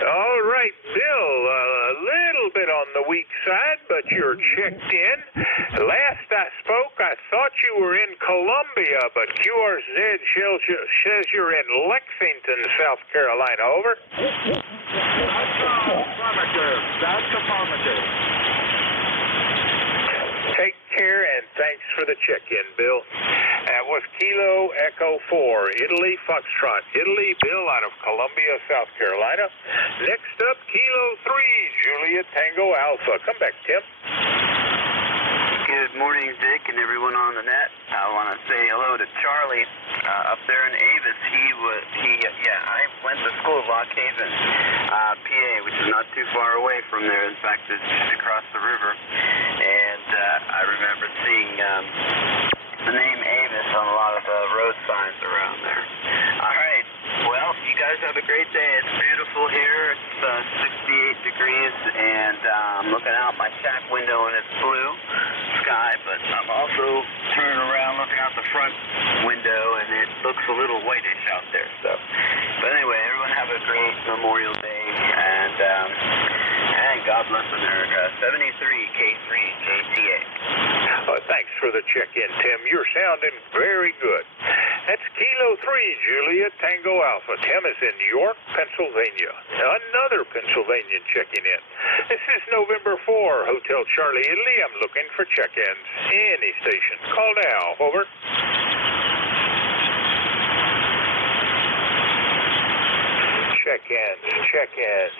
All right, Bill, a little bit on the weak side, but you're checked in. Last I spoke, I thought you were in Columbia, but QRZ says you're in Lexington, South Carolina. Over. That's affirmative. Take care, and thanks for the check-in, Bill. That was Kilo Echo 4, Italy, Foxtrot, Italy, Bill out of Columbia, South Carolina. Next up, Kilo 3, Juliet Tango Alpha. Come back, Tim. Good morning, Dick, and everyone on the net. I want to say hello to Charlie up there in Avis. I went to school at Lock Haven, PA, which is not too far away from there. In fact, it's just across the river. And I remember seeing the name Avis on a lot of the road signs around there. All right. Well, you guys have a great day. It's beautiful here. It's 68 degrees, and I'm looking out my shack window, and it's blue sky, but I'm also turning around looking out the front window, and it looks a little whitish out there. But anyway, everyone have a great Memorial Day, and God bless America. 73 K3 JTA. Thanks for the check-in, Tim. You're sounding very good. That's Kilo 3, Juliet Tango Alpha. Tim is in York, Pennsylvania. Another Pennsylvanian checking in. This is November 4, Hotel Charlie, Italy. I'm looking for check-ins. Any station. Call now. Over. Check-ins.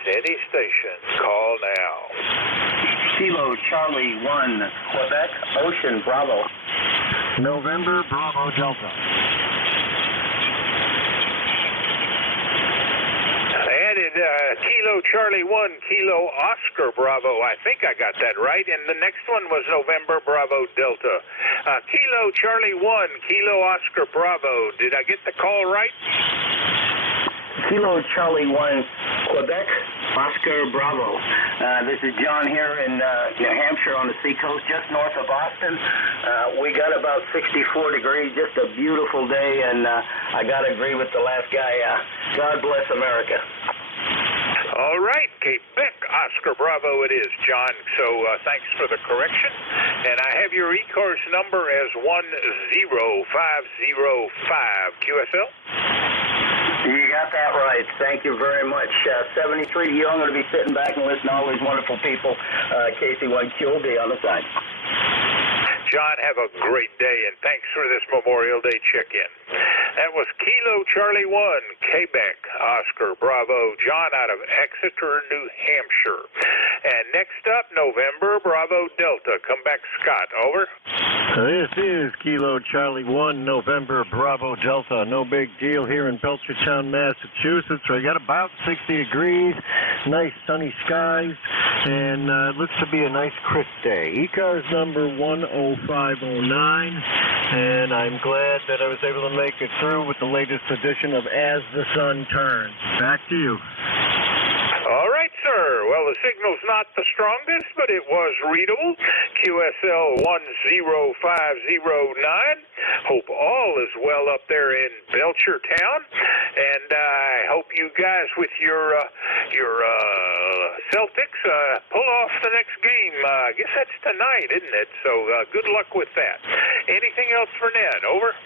Any station. Call now. Kilo Charlie 1, Quebec, Ocean Bravo. November Bravo Delta. Added Kilo Charlie 1, Kilo Oscar Bravo. I think I got that right. And the next one was November Bravo Delta. Kilo Charlie 1, Kilo Oscar Bravo. Did I get the call right? Kilo Charlie 1, Quebec, Oscar Bravo. This is John here in New Hampshire on the seacoast, just north of Boston. We got about 64 degrees, just a beautiful day, and I got to agree with the last guy. God bless America. All right, Quebec, Oscar Bravo it is, John. So thanks for the correction. And I have your ECARS number as 10505 QSL. You got that right. Thank you very much. 73 to you. I'm going to be sitting back and listening to all these wonderful people. KC1QB on the side. John, have a great day, and thanks for this Memorial Day check-in. That was Kilo Charlie 1, Quebec, Oscar Bravo, John out of Exeter, New Hampshire. And next up, November, Bravo Delta. Come back, Scott. Over. This is Kilo Charlie 1, November, Bravo Delta. No big deal here in Belchertown, Massachusetts. We got about 60 degrees, nice sunny skies, and looks to be a nice crisp day. ECARS number 10509, and I'm glad that I was able to make it through with the latest edition of As the Sun Turns. Back to you. All right, sir. Well, the signal's not the strongest, but it was readable. QSL 10509. Hope all is well up there in Belchertown, and I hope you guys with your Celtics pull off the next game. I guess that's tonight, isn't it? So good luck with that. Anything else for Ned? Over.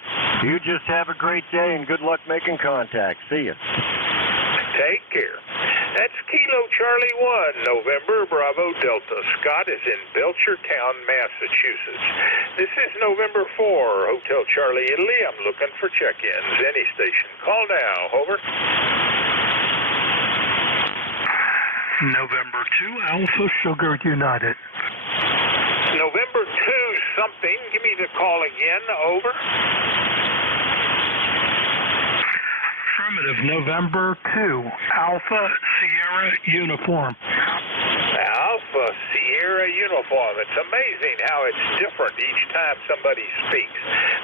You just have a great day and good luck making contact. See ya. Take care. That's Kilo Charlie 1, November, Bravo Delta. Scott is in Belchertown, Massachusetts. This is November 4, Hotel Charlie, Italy. I'm looking for check-ins. Any station. Call now. Over. November 2, Alpha Sugar United. November 2 something. Give me the call again. Over. Affirmative, November 2, Alpha Sierra Uniform. Alpha Sierra Uniform. It's amazing how it's different each time somebody speaks.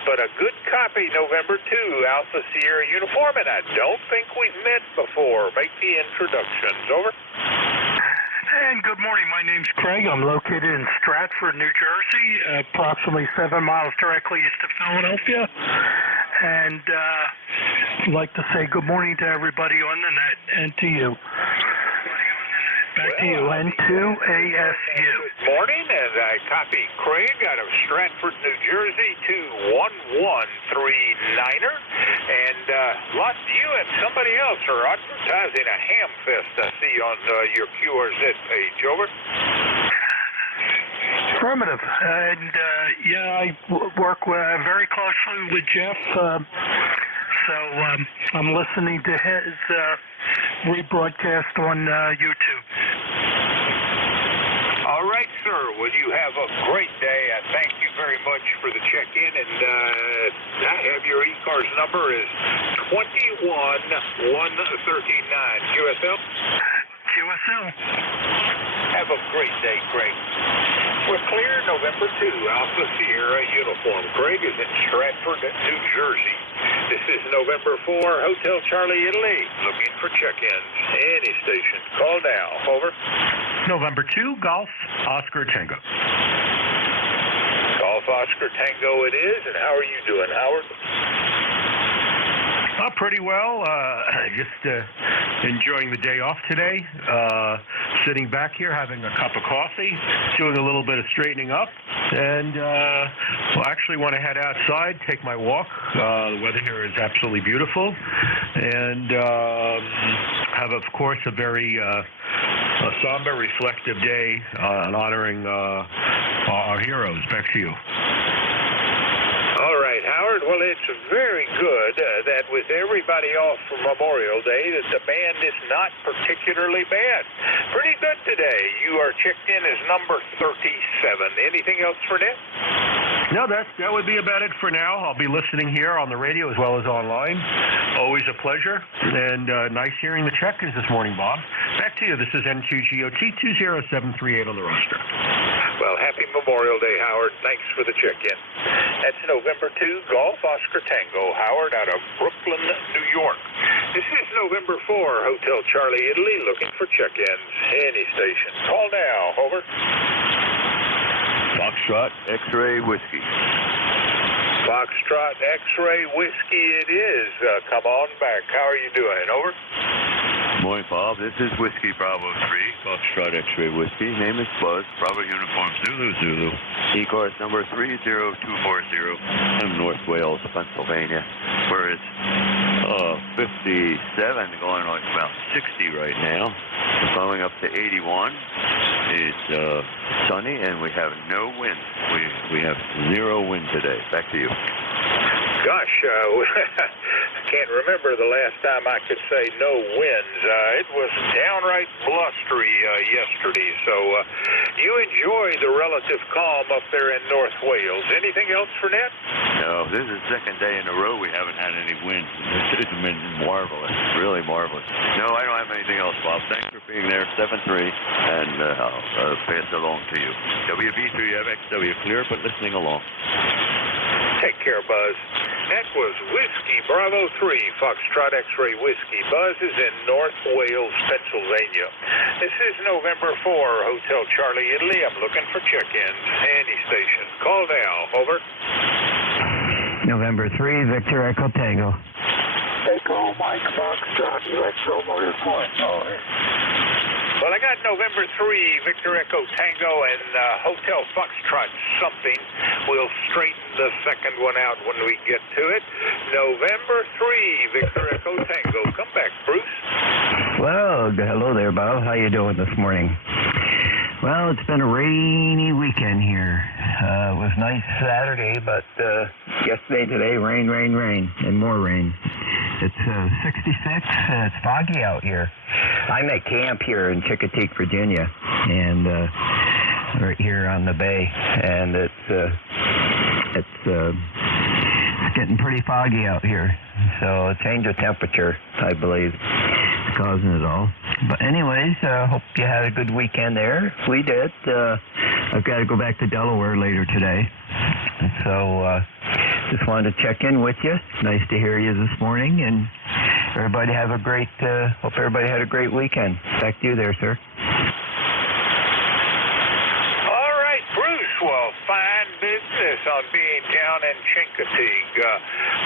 But a good copy, November 2, Alpha Sierra Uniform, and I don't think we've met before. Make the introductions. Over. And good morning. My name's Craig. I'm located in Stratford, New Jersey, approximately 7 miles directly east of Philadelphia. And I'd like to say good morning to everybody on the net and to you. Back to you, N2ASU. Good morning, and I copy Craig out of Stratford, New Jersey, 21139er. And you and somebody else are advertising a ham fest I see on your QRZ page. Over. Affirmative. And, I work very closely with Jeff. So I'm listening to his rebroadcast on YouTube. All right, sir. Well, you have a great day. I thank you very much for the check-in, and I have your ECARS number is 21139. QSL? QSL. Have a great day, Craig. We're clear, November 2, Alpha Sierra Uniform. Craig is in Stratford, New Jersey. This is November 4, Hotel Charlie, Italy. Looking for check-ins. Any station. Call now. Over. November 2, Golf, Oscar Tango. Golf Oscar Tango it is, and how are you doing, Howard? Pretty well. Just enjoying the day off today. Sitting back here, having a cup of coffee, doing a little bit of straightening up, and actually want to head outside, take my walk. The weather here is absolutely beautiful, and have, of course, a very somber, reflective day honoring our heroes. Back to you. All right, Howard. Well, it's very good that with everybody off for Memorial Day, that the band is not particularly bad. Pretty good today. You are checked in as number 37. Anything else for Ned? No, that would be about it for now. I'll be listening here on the radio as well as online. Always a pleasure, and nice hearing the check-ins this morning, Bob. Back to you. This is N2GOT 20738 on the roster. Well, happy Memorial Day, Howard. Thanks for the check-in. That's November 2, Golf Oscar Tango, Howard, out of Brooklyn, New York. This is November 4, Hotel Charlie, Italy, looking for check-ins. Any station. Call now. Over. Foxtrot X-Ray Whiskey. Foxtrot X-Ray Whiskey it is. Come on back. How are you doing? Over. Morning, Bob. This is Whiskey Bravo 3, Foxtrot X-Ray Whiskey. Name is Buzz. Bravo Uniform Zulu Zulu. ECARS number 30240. I'm North Wales, Pennsylvania, where it's 57, going like about 60 right now. Going up to 81. It's sunny, and we have no wind. We have 0 wind today. Back to you. Gosh, I can't remember the last time I could say no winds. It was downright blustery yesterday, so you enjoy the relative calm up there in North Wales. Anything else for Ned? No, this is the second day in a row we haven't had any wind. It's been marvelous, really marvelous. No, I don't have anything else, Bob. Thanks for being there, 7-3, and I'll pass it along to you. WB3FXW clear, but listening along. Take care, Buzz. That was Whiskey Bravo 3, Foxtrot X-Ray Whiskey. Buzz is in North Wales, Pennsylvania. This is November 4, Hotel Charlie, Italy. I'm looking for check-ins. Any station. Call now. Over. November 3, Victor Echo Tango. Echo Mike Foxtrot, US Motor Point. Over. Well, I got November 3, Victor Echo Tango, and Hotel Foxtrot something. We'll straighten the second one out when we get to it. November 3, Victor Echo Tango. Come back, Bruce. Well, hello there, Bob. How you doing this morning? Well, it's been a rainy weekend here. It was nice Saturday, but yesterday, today, rain, and more rain. It's 66. It's foggy out here. I'm at camp here in Chicoteague, Virginia, and right here on the bay, and it's getting pretty foggy out here. So a change of temperature, I believe, is causing it all. But anyways, hope you had a good weekend there. We did. I've got to go back to Delaware later today, and so just wanted to check in with you. Nice to hear you this morning, and everybody have a great. Hope everybody had a great weekend. Back to you there, sir. All right, Bruce. Well, fine business on being down in Chincoteague.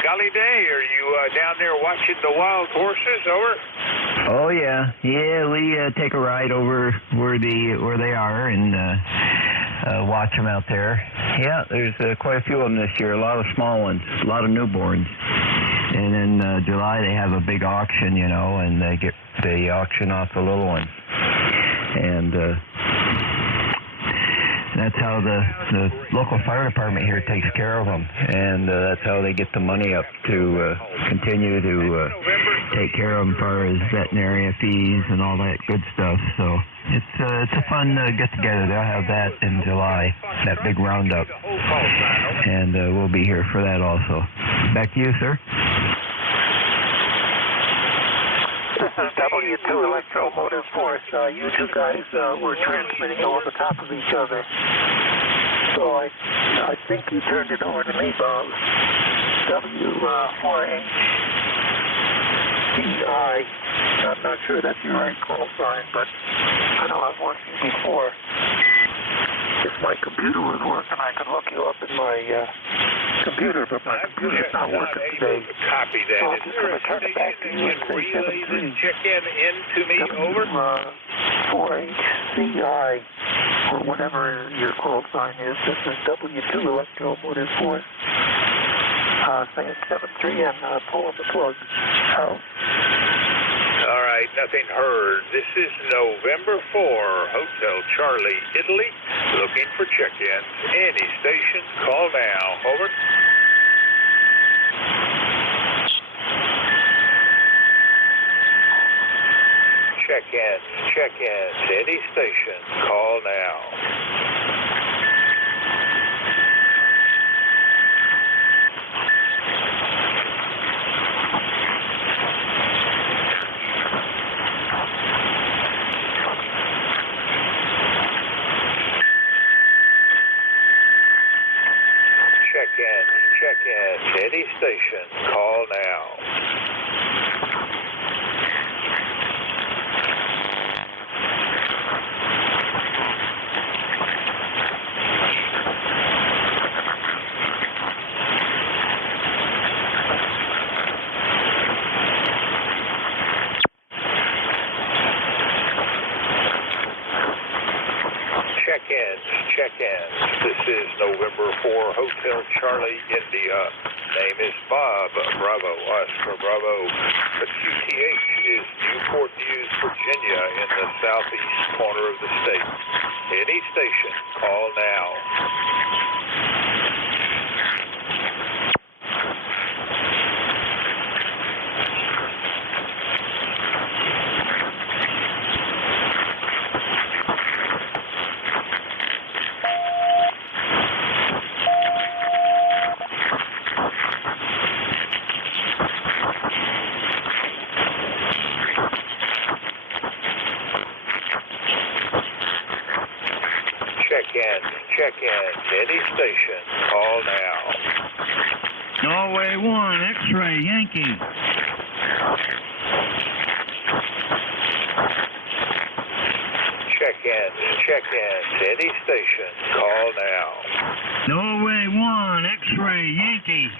Golly day, are you down there watching the wild horses? Over. Oh yeah, we take a ride over where they are and watch them out there. Yeah, there's quite a few of them this year. A lot of small ones, a lot of newborns. And in July they have a big auction, and they auction off the little ones. And that's how the local fire department here takes care of them, and that's how they get the money up to continue to take care of them as far as veterinary fees and all that good stuff. So it's a fun get together. They'll have that in July, that big roundup, and we'll be here for that also. Back to you, sir. This is W2 Electromotive Force. You two guys were transmitting over the top of each other. So I think you turned it over to me, Bob. W4HCI. I'm not sure that's your right call sign, but I know I've worked you before. If my computer was working, I could look you up in my computer, but my computer's not working today. Copy that. So I'm just going to turn it back to you and say relay this check-in into me. Over. 4HCI, or whatever your call sign is. This is W2 Electromotive Force. Saying 7-3 and pulling the plug out. All right, nothing heard. This is November 4, Hotel Charlie, Italy, looking for check-ins. Any station, call now. Over. Check-in to any station. Call now. Check-in to any station. Call now. Check-in. This is November 4, Hotel Charlie, India. Name is Bob. Bravo, Oscar Bravo. The QTH is Newport News, Virginia, in the southeast corner of the state. Any station, call now. Check-in to any station. Call now. Norway 1, X-ray, Yankee. Check-in to any station. Call now. Norway 1, X-ray, Yankee.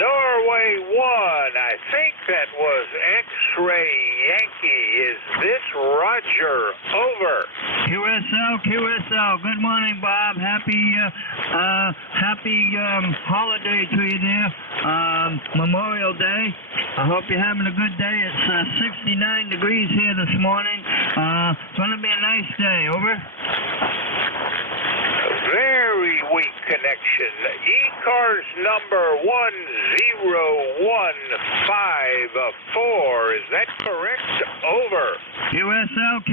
Norway 1, I think that was X-ray Yankee. Is this Roger? Over. QSL. Good morning, Bob. Happy holiday to you there. Memorial Day. I hope you're having a good day. It's 69 degrees here this morning. It's going to be a nice day. Over. Very weak connection. ECARS number 10154. Is that correct? Over. QSL.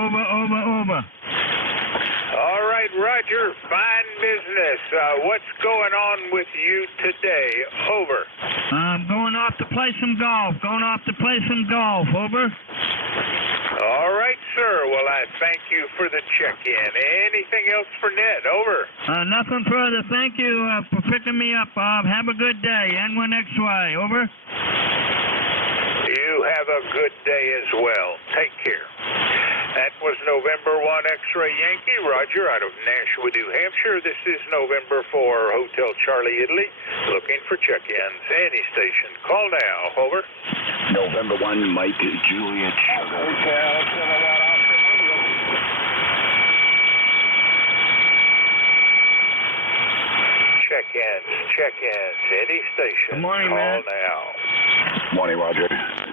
Over. All right, Roger. Fine business. What's going on with you today? Over. I'm going off to play some golf. Over. All right, sir. Well, I thank you for the check-in. Anything else for Ned? Over. Nothing further. Thank you for picking me up, Bob. Have a good day. N1XY. Over. You have a good day as well. Take care. That was November 1 X-ray Yankee. Roger, out of Nashua, New Hampshire. This is November 4 Hotel Charlie, Italy. Looking for check-ins. Any station. Call now. Over. November 1 Mike Juliet Sugar. Check-in. Any station. Good morning, Call man. now. Morning, Roger.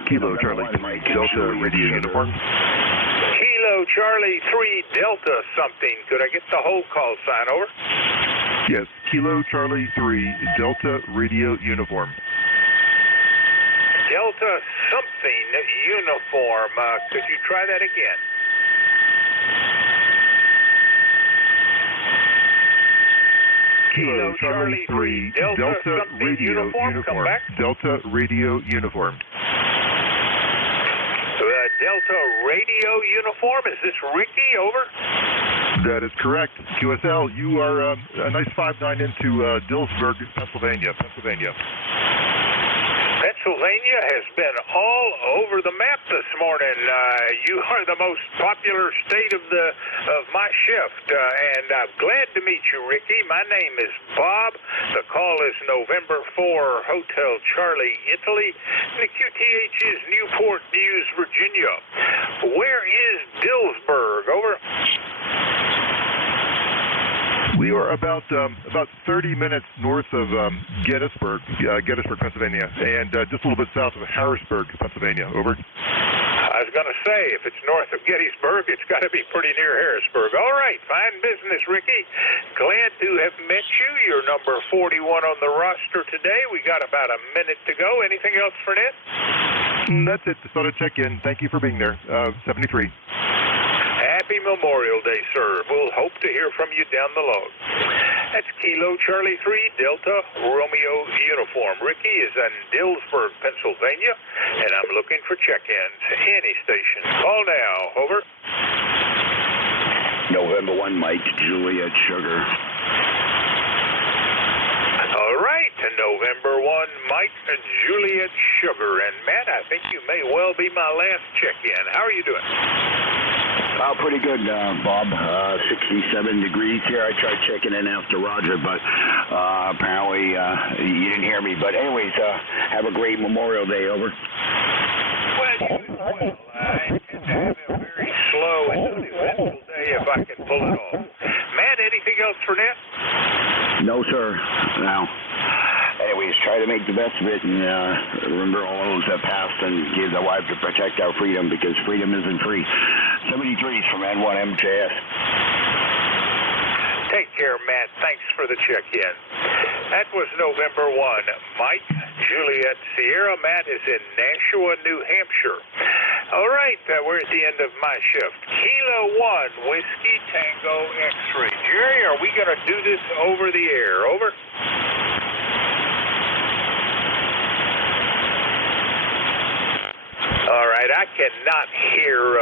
Kilo Charlie 3 Delta Radio Uniform. Kilo Charlie 3 Delta something. Could I get the whole call sign? Over. Yes, Kilo Charlie 3 Delta Radio Uniform. Delta something uniform. Could you try that again? Kilo Charlie 3 Delta Radio Uniform. Come back. Delta Radio Uniform. Delta Radio Uniform. Is this Ricky? Over. That is correct. QSL, you are a nice 5-9 into Dillsburg, Pennsylvania. Pennsylvania has been all over the map this morning. You are the most popular state of my shift, and I'm glad to meet you, Ricky. My name is Bob. The call is November 4 Hotel Charlie, Italy. And the QTH is Newport News, Virginia. Where is Dillsburg? Over. We are about 30 minutes north of Gettysburg, Pennsylvania, and just a little bit south of Harrisburg, Pennsylvania. Over. I was going to say, if it's north of Gettysburg, it's got to be pretty near Harrisburg. All right, fine business, Ricky. Glad to have met you. You're number 41 on the roster today. We got about a minute to go. Anything else for Ned? That's it. Just thought I'd check in. Thank you for being there. 73. Happy Memorial Day, sir. We'll hope to hear from you down the road. That's Kilo Charlie 3 Delta Romeo uniform. Ricky is in Dillsburg, Pennsylvania, and I'm looking for check-ins. Any station. Call now. Over. November 1, Mike, Juliet Sugar. All right, November 1, Mike and Juliet Sugar. And Matt, I think you may well be my last check-in. How are you doing? Oh, pretty good, Bob. 67 degrees here. I tried checking in after Roger, but apparently you didn't hear me. But anyways, have a great Memorial Day. Over. Well, I tend to have a very slow and uneventful day if I can pull it off. Matt, anything else for Ned? No, sir. No. Anyways, try to make the best of it, and remember all those that passed, and give the wife to protect our freedom, because freedom isn't free. 73's from N1MJS. Take care, Matt. Thanks for the check-in. That was November 1. Mike, Juliet, Sierra. Matt is in Nashua, New Hampshire. All right, we're at the end of my shift. Kilo 1, Whiskey Tango X-Ray. Jerry, are we going to do this over the air? Over. All right, I cannot hear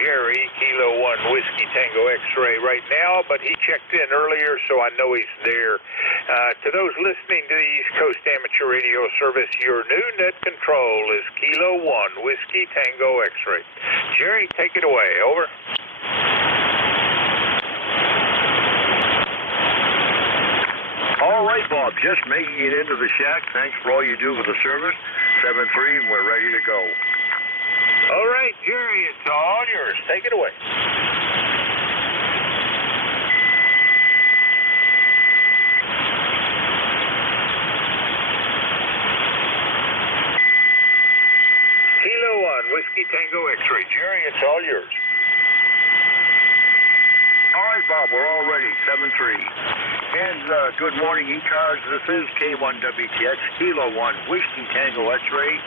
Jerry, Kilo 1, Whiskey Tango X-Ray right now, but he checked in earlier, so I know he's there. To those listening to the East Coast Amateur Radio Service, your new net control is Kilo 1, Whiskey Tango X-Ray. Jerry, take it away. Over. All right, Bob, just making it into the shack. Thanks for all you do for the service. 7-3, we're ready to go. All right, Jerry, it's all yours. Take it away. Kilo 1, Whiskey Tango X-Ray. Jerry, it's all yours. All right, Bob, we're all ready. 7-3. And good morning, ECARS. This is K1WTX, Kilo 1, Whiskey Tango X-Ray.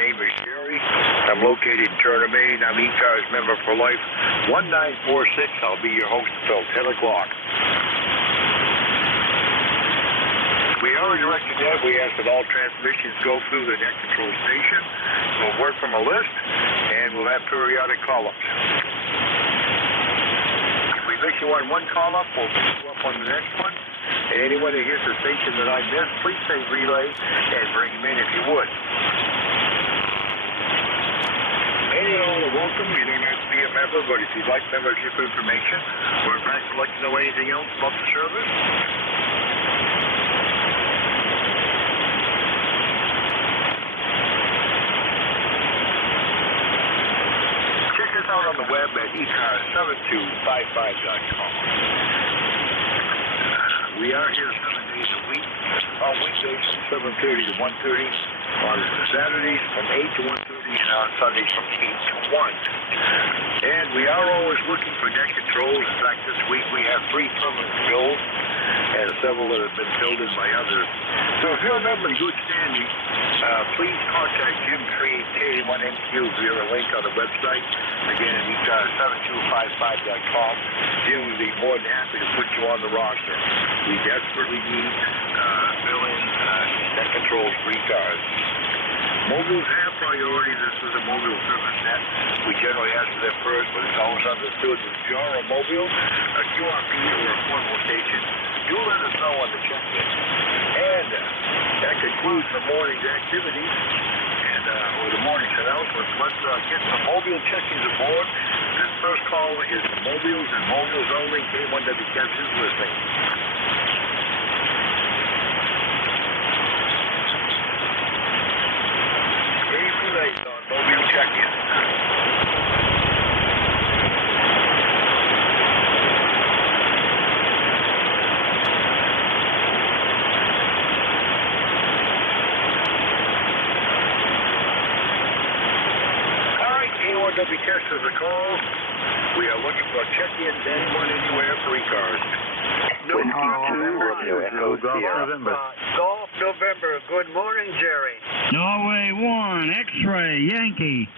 Name is Jerry. I'm located in Turner, Maine. I'm ECARS member for life. 1946. I'll be your host until 10 o'clock. We are directed that we ask that all transmissions go through the net control station. We'll work from a list, and we'll have periodic call-ups. If you want one call-up, we'll pick you up on the next one. And anyone that hears the station that I missed, please say relay and bring them in if you would. Any and all are welcome. You don't have to be a member, but if you'd like membership information, or in fact would like to know anything else about the service, check us out on the web at ECARS7255.com. We are here 7 days a week. On weekdays from 7:30 to 1:30. On Saturdays from 8 to 1:30. And on Sundays from 8 to 1. And we are always looking for net controls. In fact, this week we have 3 permanent fills and several that have been filled in by others. So if you're a member in good standing, please contact Jim Tree, K1MQ, via a link on the website. Again, at ECARS7255.com. Jim would be more than happy to put you on the roster. We desperately need fill-in net controls for ECARS. Mobiles have priority. This is a mobile service net. We generally ask for them first, but it's always understood that if you are a mobile, a QRP, or a portable station, do let us know on the check-in. And that concludes the morning's activities and or the morning's announcements. Let's get some mobile check-ins aboard. This first call is mobiles and mobiles only. K1WTX is listening. Relays on mobile check-in. Chubby Testers are called. We are looking for check-ins anyone anywhere for ECARS. Golf November. Good morning, Jerry. Norway 1, X-ray, Yankee.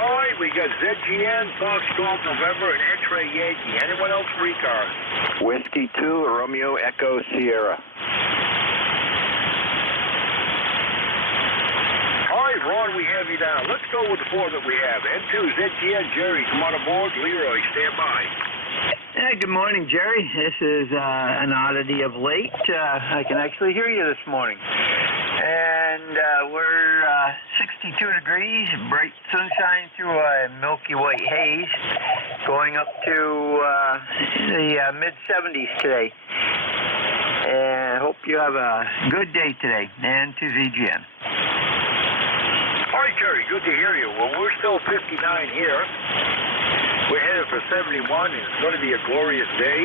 All right, we got ZGN, Fox Golf November, and X-ray Yankee. Anyone else for ECARS? Whiskey 2, Romeo Echo Sierra. All right, Ron, we have you down. Let's go with the four that we have. N2, ZGN, Jerry, come on aboard. Leroy, stand by. Hey, good morning, Jerry. This is an oddity of late. I can actually hear you this morning. And we're 62 degrees, bright sunshine through a milky white haze, going up to the mid-70s today. And I hope you have a good day today, and to ZGN. All right, Jerry, good to hear you. Well, we're still 59 here. We're headed for 71, and it's going to be a glorious day.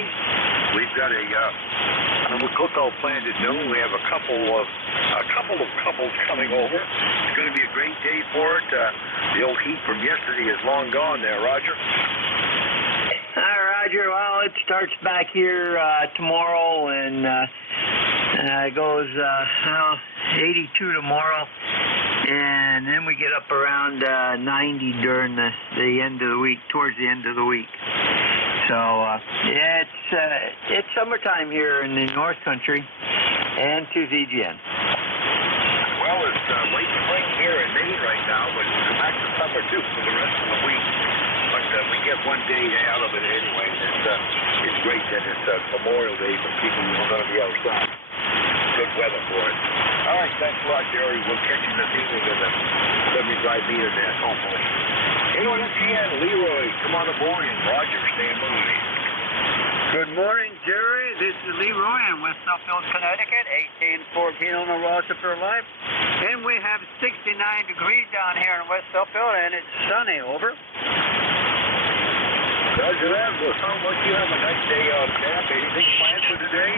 We've got a cookout planned at noon. We have a couple of couples coming over. It's going to be a great day for it. The old heat from yesterday is long gone there, Roger. Hi, Roger. Well, it starts back here tomorrow, and it goes 82 tomorrow. And then we get up around 90 during the end of the week, towards the end of the week. So yeah, it's summertime here in the North Country, and to ZGN. Well, it's late spring here in Maine right now, but we'll come back to summer too for the rest of the week. But we get one day out of it anyway. It's great that it's Memorial Day for people who are going to be outside. Good weather for it. All right, thanks a lot, Jerry. We'll catch you this evening in the 75-meter net, hopefully. NJ2US, Leroy, come on aboard, and Roger, stand by. Good morning, Jerry. This is Leroy in West Suffield, Connecticut, 1814 on the roster for life. And we have 69 degrees down here in West Suffield, and it's sunny. Over. Roger that. Well, sounds like you have a nice day on tap. Anything planned for today?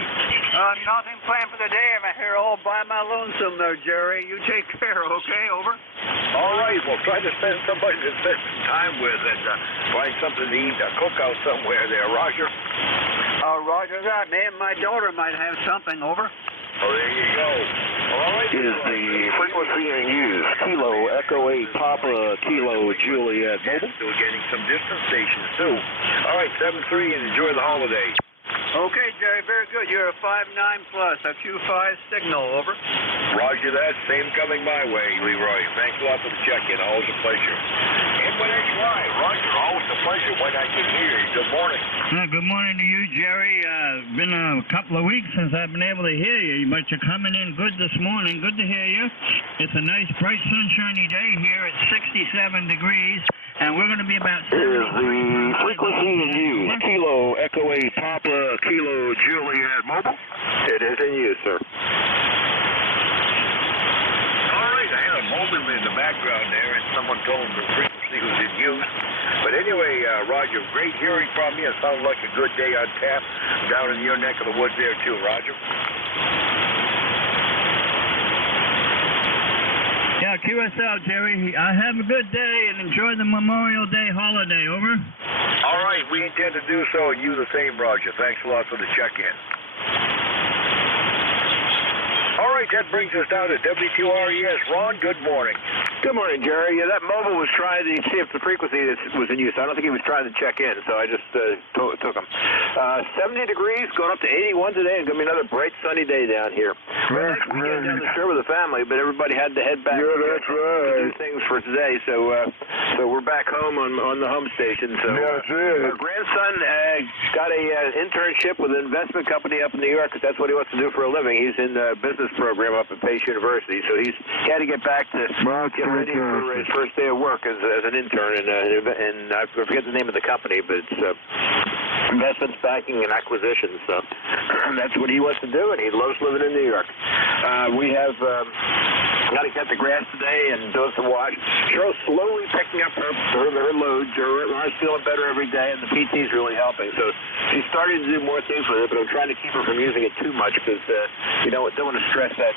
Nothing planned for the day. I'm here all by my lonesome there, Jerry. You take care, okay? Over. All right. Well, try to spend somebody to spend some time with and find something to eat, a cookout somewhere there. Roger? Roger that. Me and my daughter might have something. Over. Oh, there you go. All right. Is the frequency in use Kilo Echo 8 Papa Kilo Juliet Mobile? Still getting some distance stations, too. All right, 7-3, and enjoy the holiday. Okay, Jerry, very good. You're a 5-9 plus, a Q5 signal. Over. Roger that. Same coming my way, Leroy. Thanks a lot for the check-in. Always a pleasure. NJ2US, Roger, always a pleasure when I can hear you. Good morning. Good morning to you, Jerry. Been a couple of weeks since I've been able to hear you, but you're coming in good this morning. Good to hear you. It's a nice, bright, sunshiny day here at 67 degrees, and we're going to be about 70. Is the frequency in use Kilo Echo 8 Papa Kilo Juliet Mobile? It is in use, sir. All right, I had a moment in the background there, and someone told me the frequency was in use. But anyway, Roger, great hearing from you. It sounds like a good day on tap down in your neck of the woods there, too, Roger. Yeah, QSL, Jerry. Have a good day and enjoy the Memorial Day holiday. Over. All right, we intend to do so, and you the same, Roger. Thanks a lot for the check-in. All right, that brings us down to WQRES. Ron, good morning. Good morning, Jerry. Yeah, that mobile was trying to see if the frequency was in use. I don't think he was trying to check in, so I just took him. 70 degrees, going up to 81 today, and going to be another bright, sunny day down here. Nice weekend down the shore with the family, but everybody had to head back to do things for today, so we're back home on the home station. So our grandson got a internship with an investment company up in New York, because that's what he wants to do for a living. He's in the business program up at Pace University, so he had to get back to get ready for his first day of work as an intern, and I forget the name of the company, but it's investments, banking, and acquisitions. So that's what he wants to do, and he loves living in New York. We have got to cut the grass today and do some wash. Cheryl's slowly picking up her loads. Ron's feeling better every day, and the PT's really helping. So she's starting to do more things with it, but I'm trying to keep her from using it too much because don't want to stress that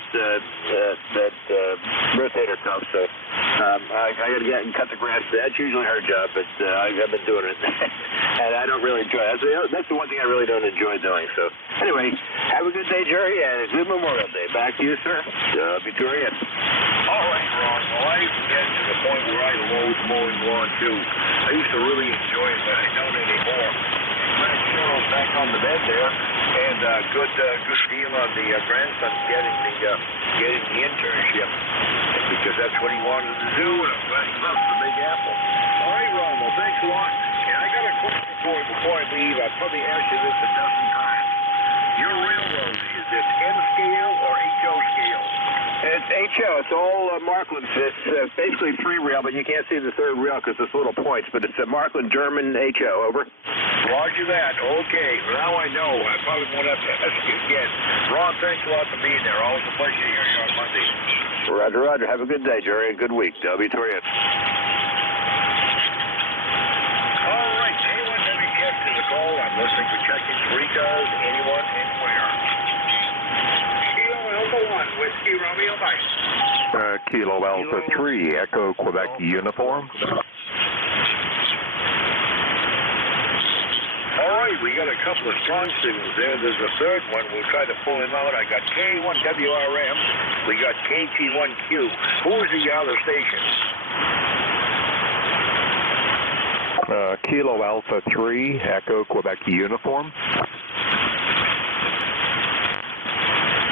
rotator cuff. So I got to get and cut the grass. That's usually her job, but I've been doing it, and I don't really enjoy it. That's the one thing I really don't enjoy doing. So anyway, have a good day, Jerry, and a good Memorial Day. Back to you, sir. Victoria. All right, Ron. Well, I get to the point where I loathe mowing lawn, too. I used to really enjoy it, but I don't anymore. Glad Cheryl's back on the bed there, and good deal on the grandson getting the internship, because that's what he wanted to do, and I'm glad he loves the Big Apple. All right, Ron. Well, thanks a lot. And I got a question for you before I leave. I've probably asked you this a dozen times. Your railroad, is it N scale or HO scale? It's HO. It's all Markland. It's basically 3 rail, but you can't see the 3rd rail because it's little points. But it's a Markland German HO. Over. Roger that. Okay. Now I know. I probably won't have to ask you again. Ron, thanks a lot for being there. Always a pleasure to hear you on Monday. Roger, Roger. Have a good day, Jerry. A good week. Victoria. All right. Anyone let me get to the call? I'm listening for check-ins, recalls, anyone, anywhere. Kilo Alpha 1, Whiskey Romeo Mike. Kilo Alpha 3, Echo Quebec Uniform. All right, we got a couple of strong signals there. There's a third one. We'll try to pull him out. I got K1WRM. We got KT1Q. Who's the other station? Kilo Alpha 3, Echo Quebec Uniform.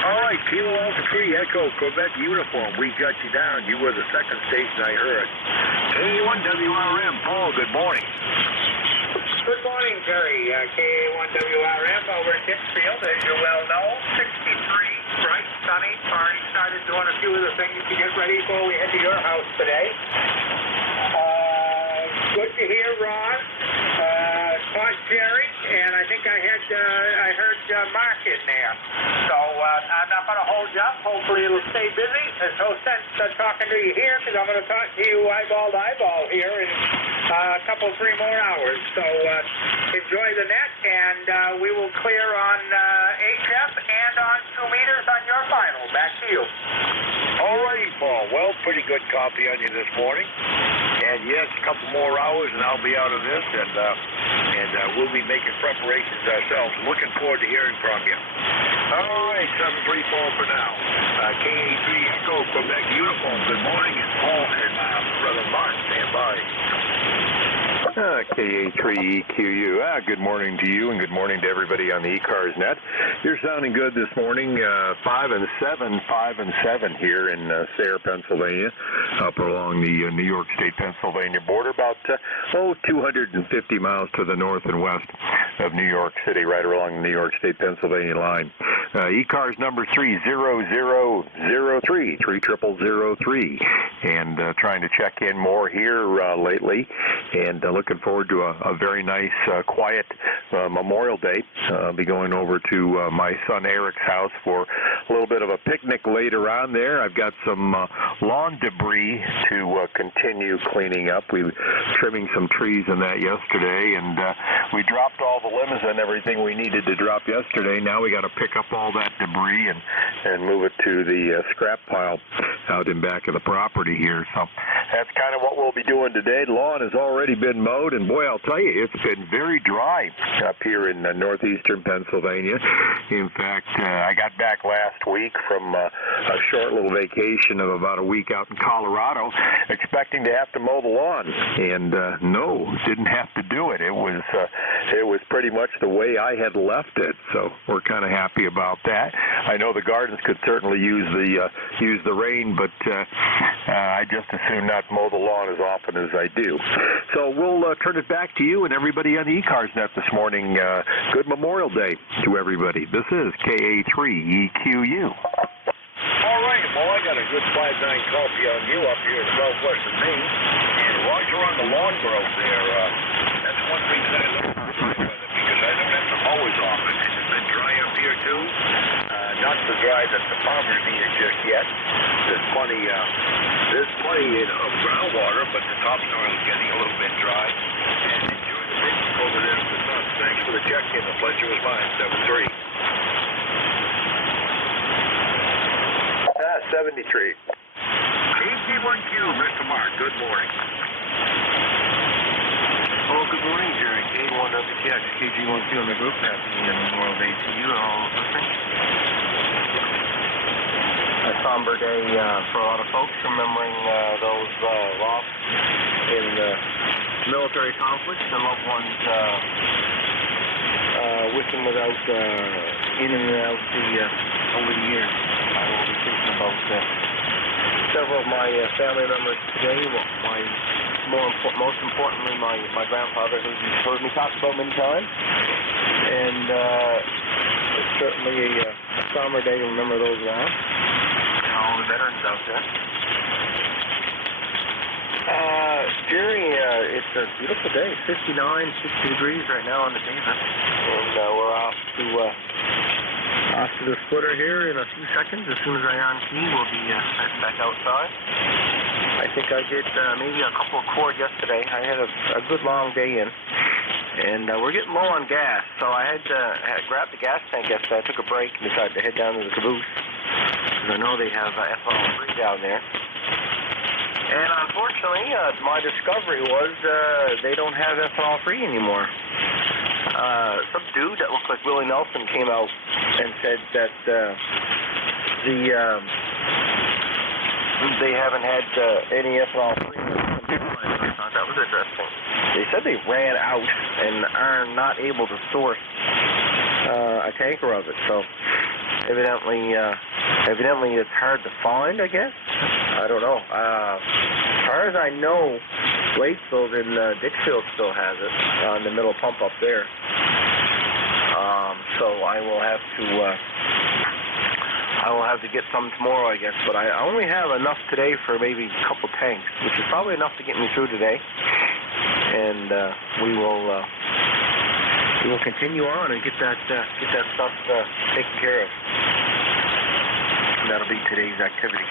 All right, Kilo Alpha 3, Echo Quebec Uniform. We got you down. You were the second station I heard. K1WRM. Paul, good morning. Good morning, Jerry. K1WRM over at Pittsfield, as you well know. 63, bright, sunny. Already started doing a few of the things to get ready before we head to your house today. Good to hear, Ron. Caught Jerry, and I think I heard Mark in there. So I'm not going to hold you up. Hopefully it'll stay busy. There's no sense talking to you here because I'm going to talk to you eyeball to eyeball here in a couple, 3 more hours. So enjoy the net, and we will clear on HF and on 2 meters on your final. Back to you. All righty, Paul. Well, pretty good copy on you this morning. And yes, a couple more hours, and I'll be out of this, and we'll be making preparations ourselves. Looking forward to hearing from you. All right, 734 for now. KA3 Echo Quebec Uniform. Good morning, and Paul and Brother Mark stand by. KA3EQU. Good morning to you, and good morning to everybody on the ECARS net. You're sounding good this morning. 5 and 7 here in Sayre, Pennsylvania, up along the New York State-Pennsylvania border, about 250 miles to the north and west of New York City, right along the New York State-Pennsylvania line. ECARS number 30003, 3003, and trying to check in more here lately, and looking forward to a very nice, quiet Memorial Day. I'll be going over to my son Eric's house for a little bit of a picnic later on there. I've got some lawn debris to continue cleaning up. We were trimming some trees in that yesterday, and we dropped all the limbs and everything we needed to drop yesterday. Now we got to pick up all that debris and move it to the scrap pile out in back of the property here. So that's kind of what we'll be doing today. The lawn has already been mowed, and boy, I'll tell you, it's been very dry up here in northeastern Pennsylvania. In fact, I got back last week from a short little vacation of about a week out in Colorado, expecting to have to mow the lawn, and no, didn't have to do it. It was pretty much the way I had left it, so we're kind of happy about that. I know the gardens could certainly use the rain, but I just as soon not mow the lawn as often as I do. So we'll turn it back to you and everybody on the ECARS net this morning. Good Memorial Day to everybody. This is KA3EQU. All right, well, I got a good 5-9 coffee on you up here in southwestern Maine, and Roger on the lawn growth there. That's one reason I look for with it, because I know always often. It's been dry up here too. Not so dry that the farmers need it just yet. There's plenty of groundwater, but the topsoil is getting a little bit dry. And enjoy the picnic over there in the sun. Thanks for the check-in. The pleasure was mine. 7-3. 73. KG1Q, Mr. Mark. Good morning. Oh, good morning, Jerry. K1WTX, KG1Q on the group. Happy Memorial Day to you and all listening. A somber day for a lot of folks, remembering those lost in military conflicts and loved ones with and without, in and out over the years. I will be thinking about several of my family members today. Most importantly, my grandfather, who you've heard me talk about many times. And it's certainly a somber day to remember those lost. All the veterans out there. Jerry, it's a beautiful day. 59, 60 degrees right now on the Davis. And we're off to the splitter here in a few seconds. As soon as I unkey, we'll be heading back outside. I think I did maybe a couple of cord yesterday. I had a good long day in. And we're getting low on gas, so I had grabbed the gas tank yesterday. I took a break and decided to head down to the caboose, because I know they have ethanol-free down there. And unfortunately, my discovery was they don't have ethanol-free anymore. Some dude that looked like Willie Nelson came out and said that they haven't had any ethanol-free. I thought that was interesting. They said they ran out and are not able to source a tanker of it. So evidently it's hard to find, I guess. I don't know. As far as I know, Waitsfield in Dixfield still has it on the middle pump up there. So I will have to get some tomorrow, I guess. But I only have enough today for maybe a couple tanks, which is probably enough to get me through today. And we will continue on and get that stuff taken care of. And that'll be today's activity.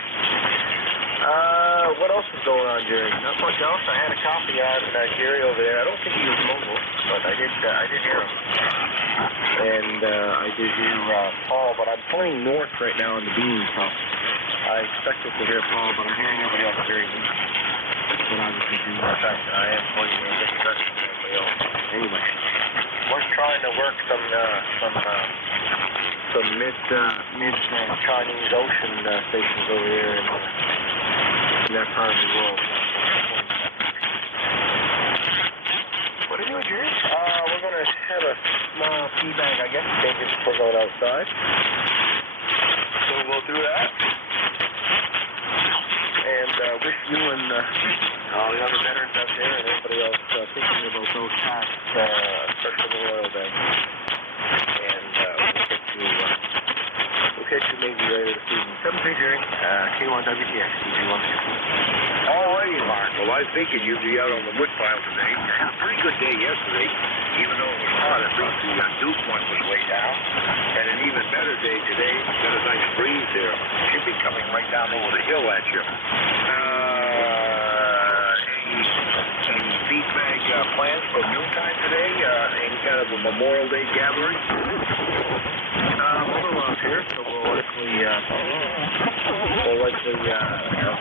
What else is going on, Jerry? Not much else. I had a coffee on Jerry over there. I don't think he was mobile, but I did hear him. And I did hear Paul, but I'm pointing north right now in the beam, so I expected to hear Paul, but I'm hearing everybody else very easy. But obviously due to the fact that I am pointing in a different direction than everybody else. Anyway, we're trying to work some mid-Chinese Ocean stations over here in that part of the world. What are you doing, Jerry? We're going to have a small feedback, I guess, maybe before going outside. So we'll do that. And wish you and all the other veterans out there and everybody else thinking about those past, especially Memorial Day. And we'll catch you maybe later this evening. 7-3, Jerry. K1WTX, KG1Q. Alrighty, Mark. Well, I was thinking you'd be out on the woodpile today. I had a pretty good day yesterday, even though it was hot. At least the dew point was way down. And an even better day today. Got a nice breeze there. Should be coming right down over the hill at you. Any feedback plans for noontime today? Any kind of a Memorial Day gathering? We'll around here, so we'll likely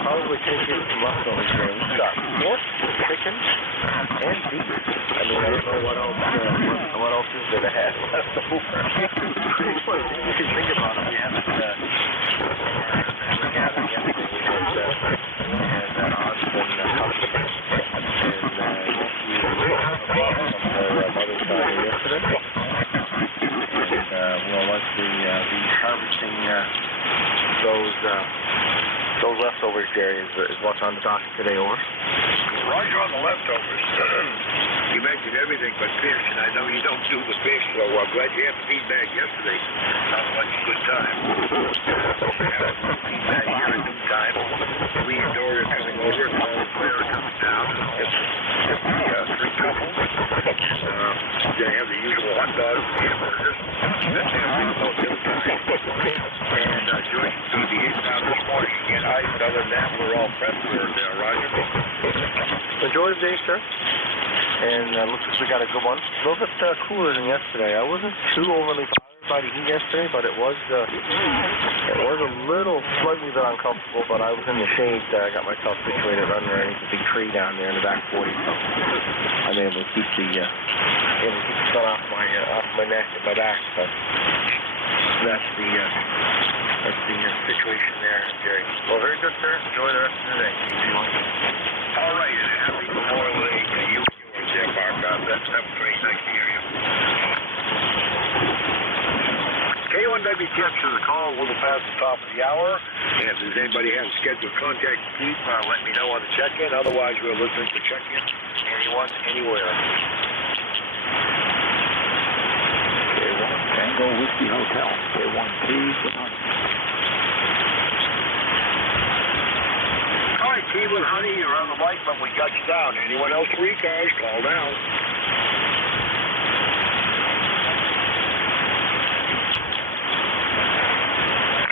probably take in some leftovers here. We've got pork, chicken, and beef. I mean, I don't know what else is going to have left over. Pretty funny. You can think about it. We haven't gathered yesterday. We had aunts and cousins, and mother's side yesterday. We'll likely be harvesting those leftovers, Jerry, is what's on the docket today, over. Roger on the leftovers. You mentioned everything but fish, and I know you don't do the fish, so I'm glad you had the feedback yesterday. Sounds like a good time. Feedback here at noontime. We enjoy coming over, and all the players coming down. Just the three couples. They have the usual hot dogs and all prep for Roger. Enjoy the day, sir. And looks like we got a good one. A little bit cooler than yesterday. I wasn't too overly bothered by the heat yesterday, but it was a little slightly bit uncomfortable. But I was in the shade. I got myself situated right underneath a big tree down there in the back 40. So I'm able to keep the sun off my neck and my back. So that's the situation there, Jerry. Well, very good, sir. Enjoy the rest of the day. All right, and a happy Memorial Day to you and yours there, Mark. That's great. Nice to hear you. K1WTX is a call a little past the top of the hour. And if there's anybody has a scheduled contact, please let me know on the check-in. Otherwise, we're listening for check-in. Anyone, anywhere. K1 Tango Whiskey Hotel. K1T. All right, T with Honey, you're on the mic, but we got you down. Anyone else for ECARS, call down.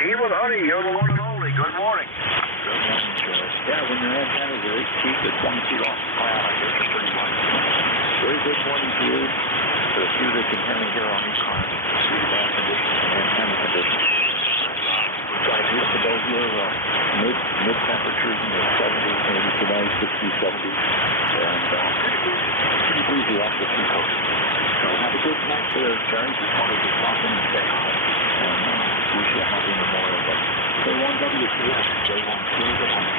T with Honey, you're the one and only. Good morning. Good morning, George. Yeah, when your antennas are 8 feet to 20 feet off the ground, I guess it's pretty much. Very good morning to you. For the few that can hear me here on ECARS, air conditioning and antenna conditioning. We've got a beautiful day here, mid temperatures in the 70s, maybe today, 60s, 70s, and pretty breezy off the seacoast. So have a good night there, Jerry. Just wanted to stop in and say hi, and wish you a happy Memorial Day. K1WTS, J1T, good one.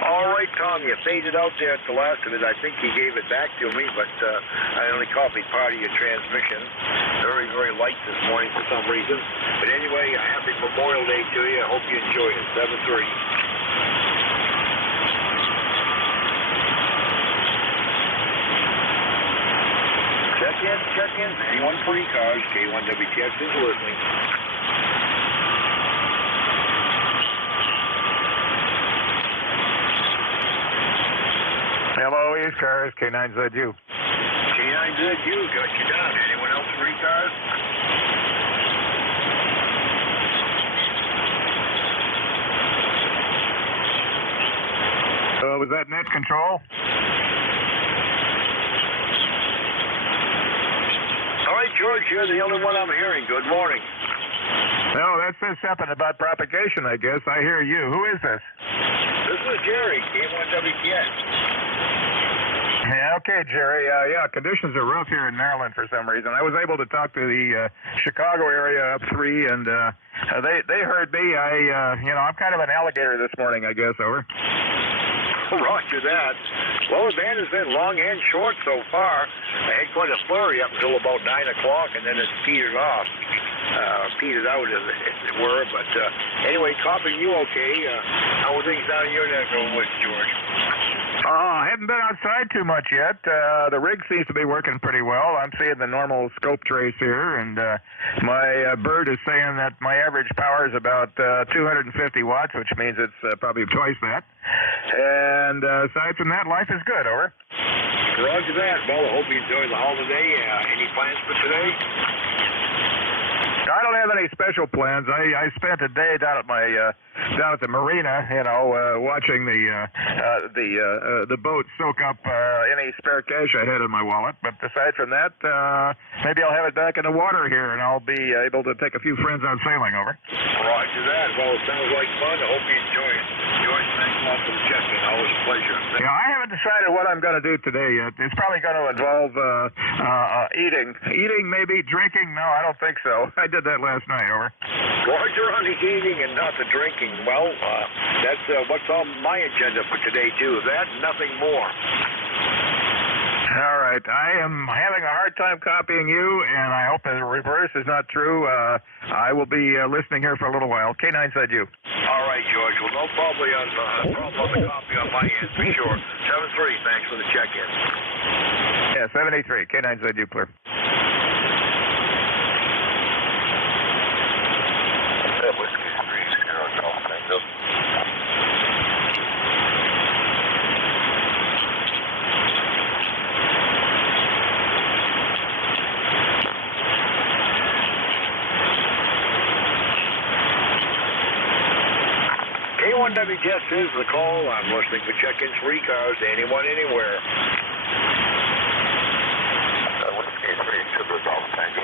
All right, Tom, you faded out there at the last of it. I think you gave it back to me, but I only copied part of your transmission. Very, very light this morning for some reason. But anyway, a happy Memorial Day to you. I hope you enjoy it. 7-3. Check in. Anyone for ECARS, K1WTX is listening. Hello, ECARS, K9ZU. K9ZU, got you down. Anyone else for ECARS? Was that net control? All right, George, you're the only one I'm hearing. Good morning. No, that says something about propagation, I guess. I hear you. Who is this? This is Jerry, K1WTX. Yeah, okay, Jerry. Yeah, conditions are rough here in Maryland for some reason. I was able to talk to the Chicago area up 3, and they heard me. I'm kind of an alligator this morning, I guess. Over. Roger that. Well, the band has been long and short so far. I had quite a flurry up until about 9 o'clock, and then it petered off. Petered out, as it were. But anyway, copying you okay. How are things down in your neck of the woods, George? I haven't been outside too much yet. The rig seems to be working pretty well. I'm seeing the normal scope trace here, and my bird is saying that my average power is about 250 watts, which means it's probably twice that. And aside from that, life is good. Over. Roger that. Well, I hope you enjoyed the holiday. Any plans for today? I don't have any special plans. I spent a day down at the marina, watching the boat soak up any spare cash I had in my wallet. But aside from that, maybe I'll have it back in the water here, and I'll be able to take a few friends out sailing. Over. Roger that. Well, it sounds like fun. I hope you enjoy it. George, thanks a lot for the check-in. Always a pleasure. Yeah, I haven't decided what I'm going to do today yet. It's probably going to involve eating. Eating, maybe. Drinking? No, I don't think so. I did that last night. Over. Roger on the eating and not the drinking. Well, that's what's on my agenda for today, too. That, nothing more. All right. I am having a hard time copying you, and I hope the reverse is not true. I will be listening here for a little while. K9ZU. All right, George. Well, no problem on the copy on my end, for sure. 7-3, thanks for the check-in. Yeah, 783. K9ZU, clear. Whiskey 30 Golf Tango. K1WTS is the call. I'm listening for check-ins for ECARS. Anyone, anywhere. Whiskey 3, Super Golf Tango.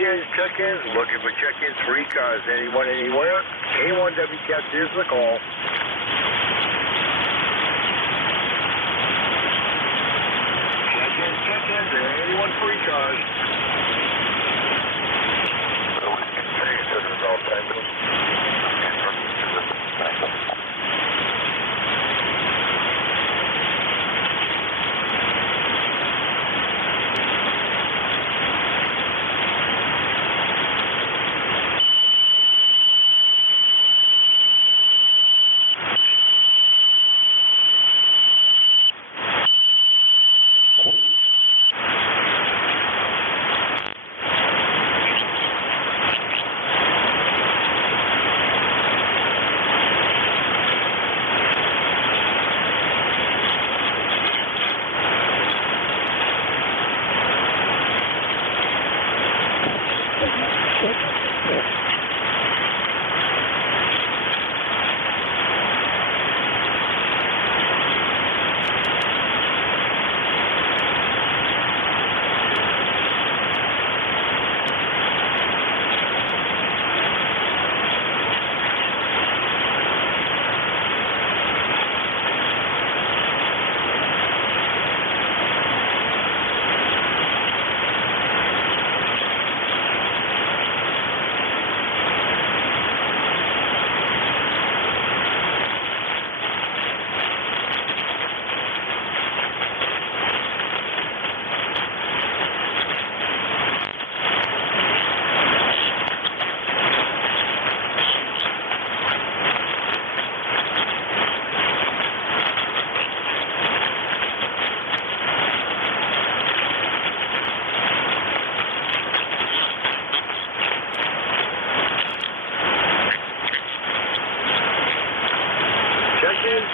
Check-ins, looking for check-ins for ECARS. Anyone, anywhere? K1WTS is the call. Check-ins, anyone for ECARS?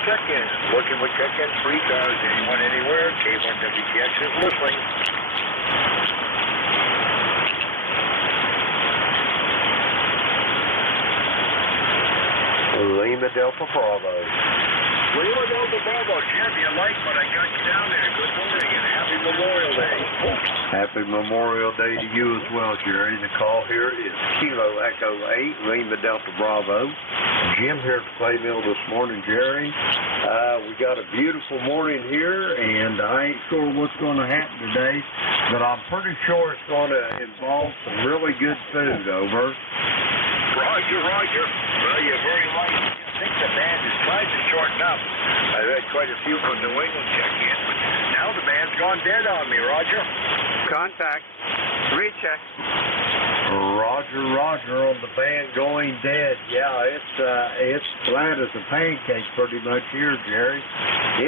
Check-ins, looking with check-ins for ECARS. Anyone, anywhere? K1WTS is listening. Lima Delta Bravo. Lima Delta Bravo, Jim, you like what I got you down there. Good morning and happy Memorial Day. Happy Memorial Day to you as well, Jerry. The call here is Kilo Echo 8, Lima Delta Bravo. Jim here at the Clay Mill this morning, Jerry. We got a beautiful morning here, and I ain't sure what's going to happen today, but I'm pretty sure it's going to involve some really good food, over. Roger, Roger. Well, you're very light. I think the band is trying to shorten up. I've had quite a few from New England check in, but now the band's gone dead on me, Roger. Contact. Recheck. Roger, Roger on the band going dead. Yeah, it's flat as a pancake pretty much here, Jerry.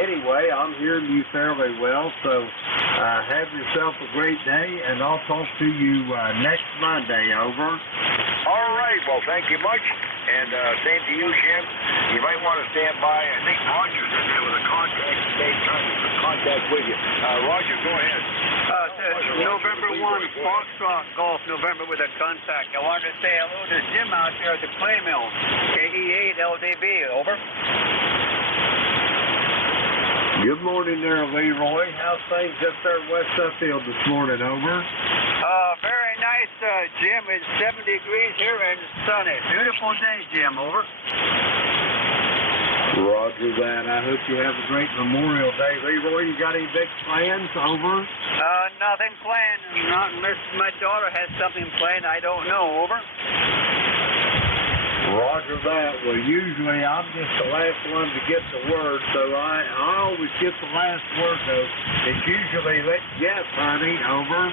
Anyway, I'm hearing you fairly well, so have yourself a great day, and I'll talk to you next Monday. Over. All right. Well, thank you much. And same to you, Jim. You might want to stand by. I think Roger's in there with a contact. He's trying to put contact with you. Roger, go ahead. November 1, Foxtrot Golf, November with a contact. I wanted to say hello to Jim out there at the clay mill. KE8LDB, over. Good morning there, Leroy. How's things up there west Suffield this morning, over? Very nice, Jim. It's 70 degrees here and sunny. Beautiful day, Jim, over. Roger that. I hope you have a great Memorial Day. Leroy, you got any big plans, over? Nothing planned. Not unless my daughter has something planned. I don't know, over. Roger that. Well, usually I'm just the last one to get the word, so I always get the last word, though. It's usually, yes, honey, over.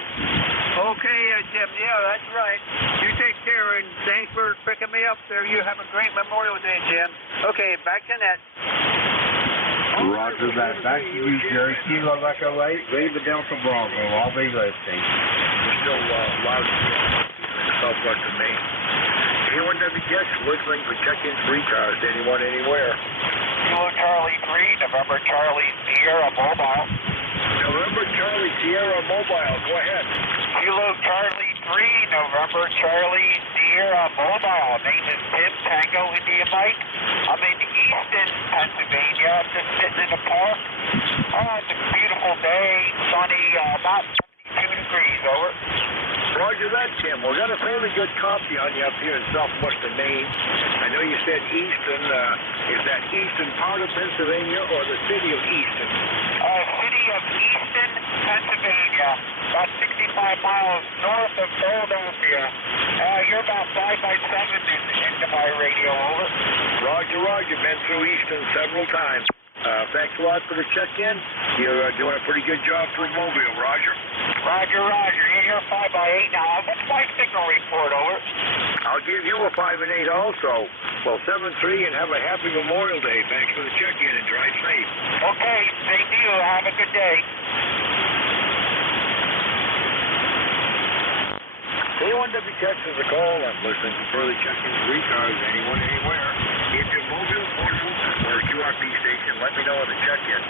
Okay, Jim. Yeah, that's right. You take care, and thanks for picking me up there. You have a great Memorial Day, Jim. Okay, back to net. Roger that. Back to you, Jerry. Kilo Echo 8, Lima Delta Bravo. I'll be listening. We're still loud in southwestern Maine. Anyone WTS listening for check-in for ECARS? Anyone, anywhere? Kilo Charlie 3, November Charlie Sierra Mobile. November Charlie Sierra Mobile. Go ahead. Kilo Charlie 3, November Charlie Sierra Mobile. Name is Tim Tango India Mike. I'm in Easton, Pennsylvania. I'm just sitting in the park. It's a beautiful day, sunny, about 72 degrees, over. Roger that, Tim. We got a fairly good copy on you up here in southwestern Maine. I know you said Easton. Is that Easton part of Pennsylvania or the city of Easton? City of Easton, Pennsylvania. About 65 miles north of Philadelphia. You're about 5 by 7 into my radio, over. Roger, Roger. Been through Easton several times. Thanks a lot for the check-in. You're doing a pretty good job for Mobile, Roger. Roger, Roger. You're 5 by 8 now. What's my signal report, over? I'll give you a 5 and 8 also. Well, 7-3 and have a happy Memorial Day. Thanks for the check-in and drive safe. Okay, same to you. Have a good day. Anyone that texts us a call, I'm listening to further check-ins, ECARS, anyone, anywhere. If you're Mobile, Portable, or QRP station, let me know on the check-in.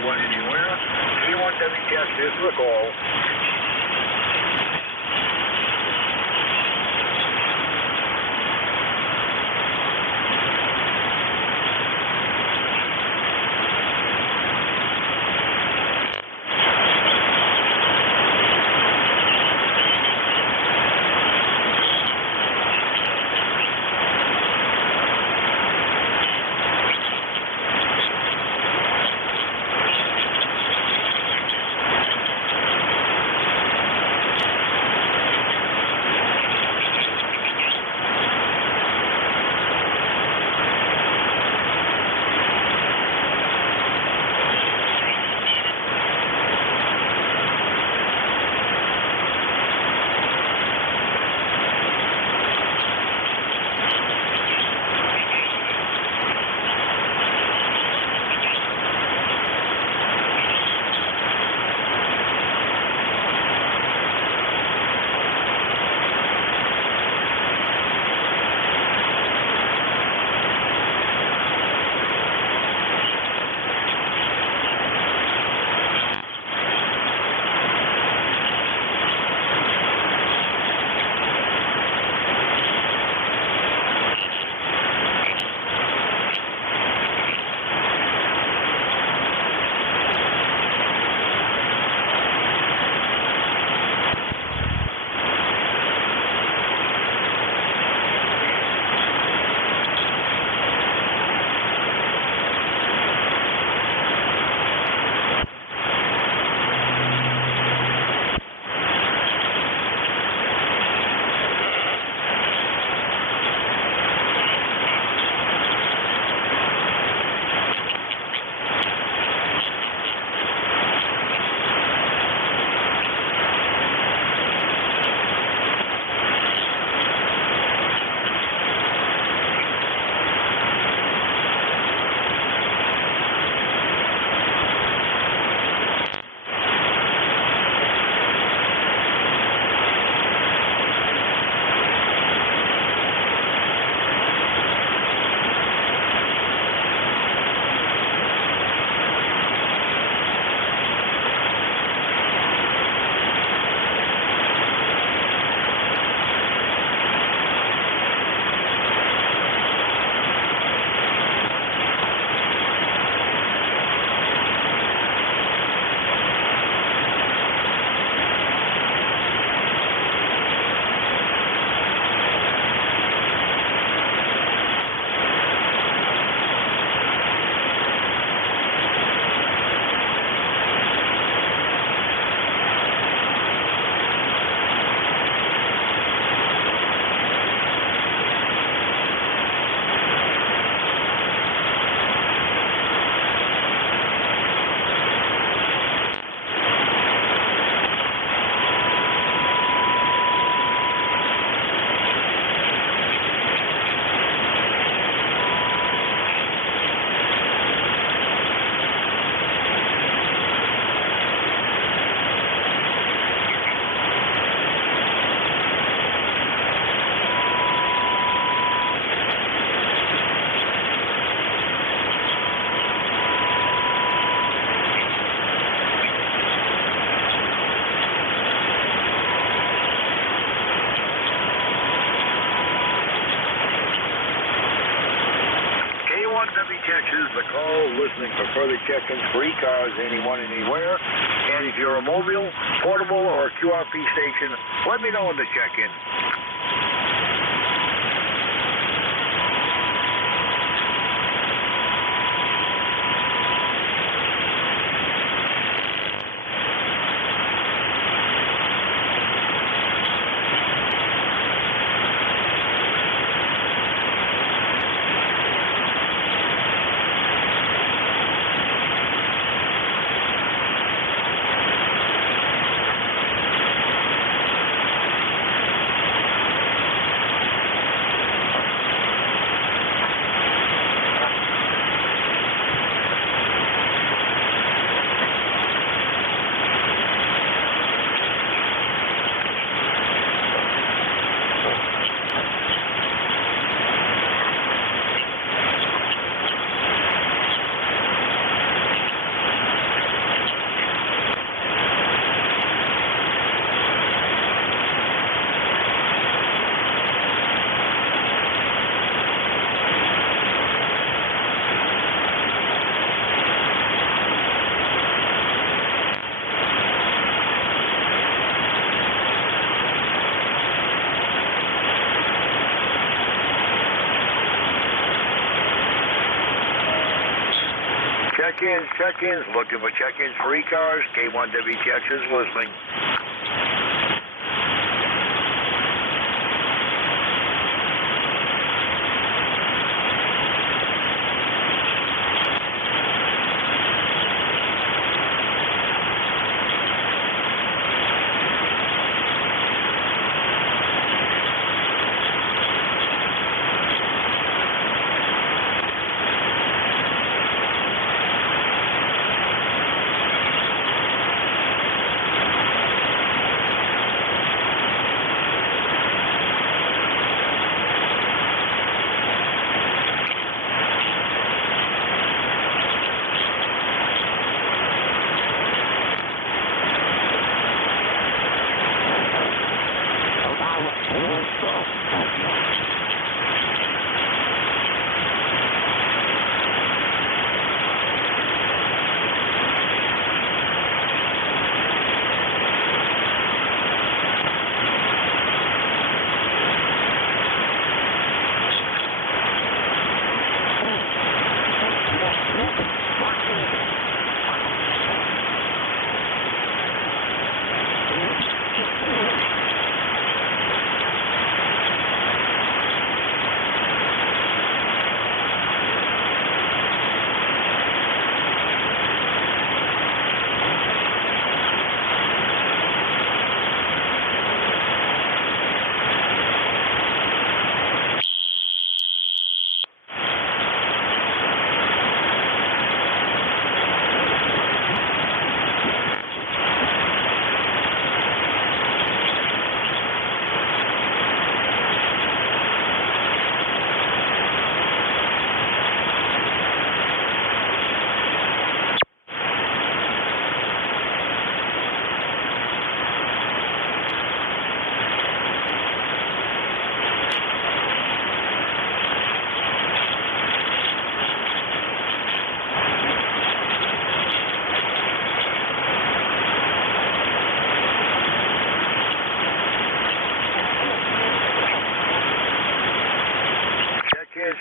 anyone, anywhere. K1WTX is the call. Is the call, listening for further check-ins for ECARS anyone, anywhere. And if you're a mobile, portable, or a QRP station, let me know in the check-in. Check-ins. Looking for check-ins for ECARS. K1WTX is listening.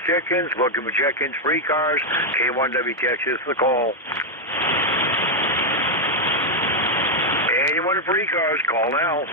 Check-ins, looking for check-ins for ECARS. K1WTX is the call. Anyone for ECARS, call now.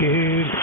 Good.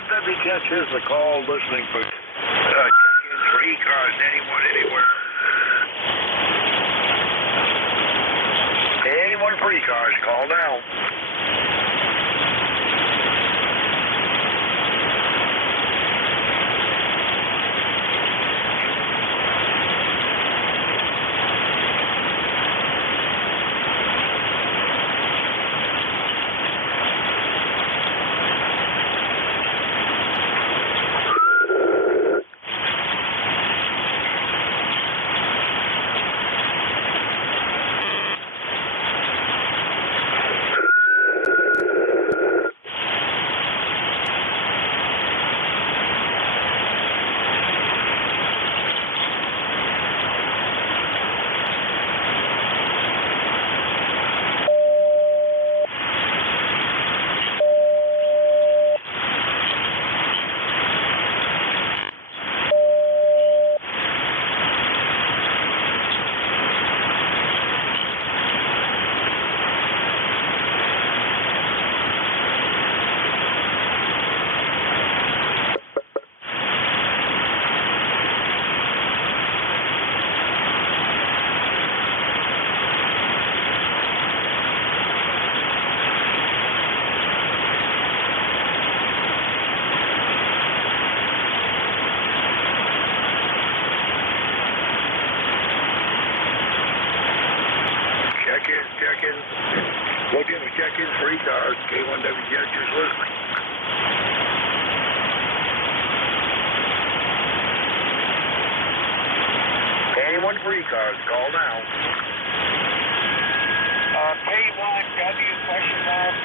K1WTX, here's the call, listening for check-ins for ECARS, anyone, anywhere. Anyone for ECARS, call now. Check-ins. Looking for check-ins for ECARS. K1WTX is listening. Anyone for ECARS, call now. K1W, question mark,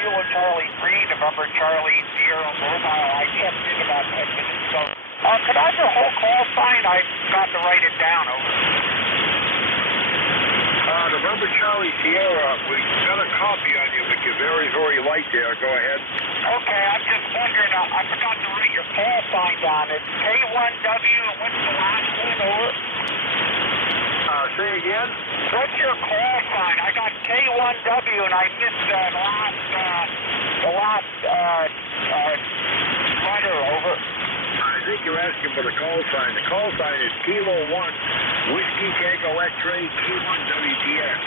Kilo Charlie 3, November Charlie 0, mobile. I checked in about 10 minutes ago. Could I have the whole call sign? I forgot to write it down. Over. November Charlie Sierra, we got a copy on you, but you're very, very light there. Go ahead. Okay, I'm just wondering, I forgot to write your call sign down. It's K1W, and what's the last one, over? Say again? What's your call sign? I got K1W, and I missed the last letter, over. I think you're asking for the call sign. The call sign is Kilo 1, Whiskey Tango X-Ray, K1WTX.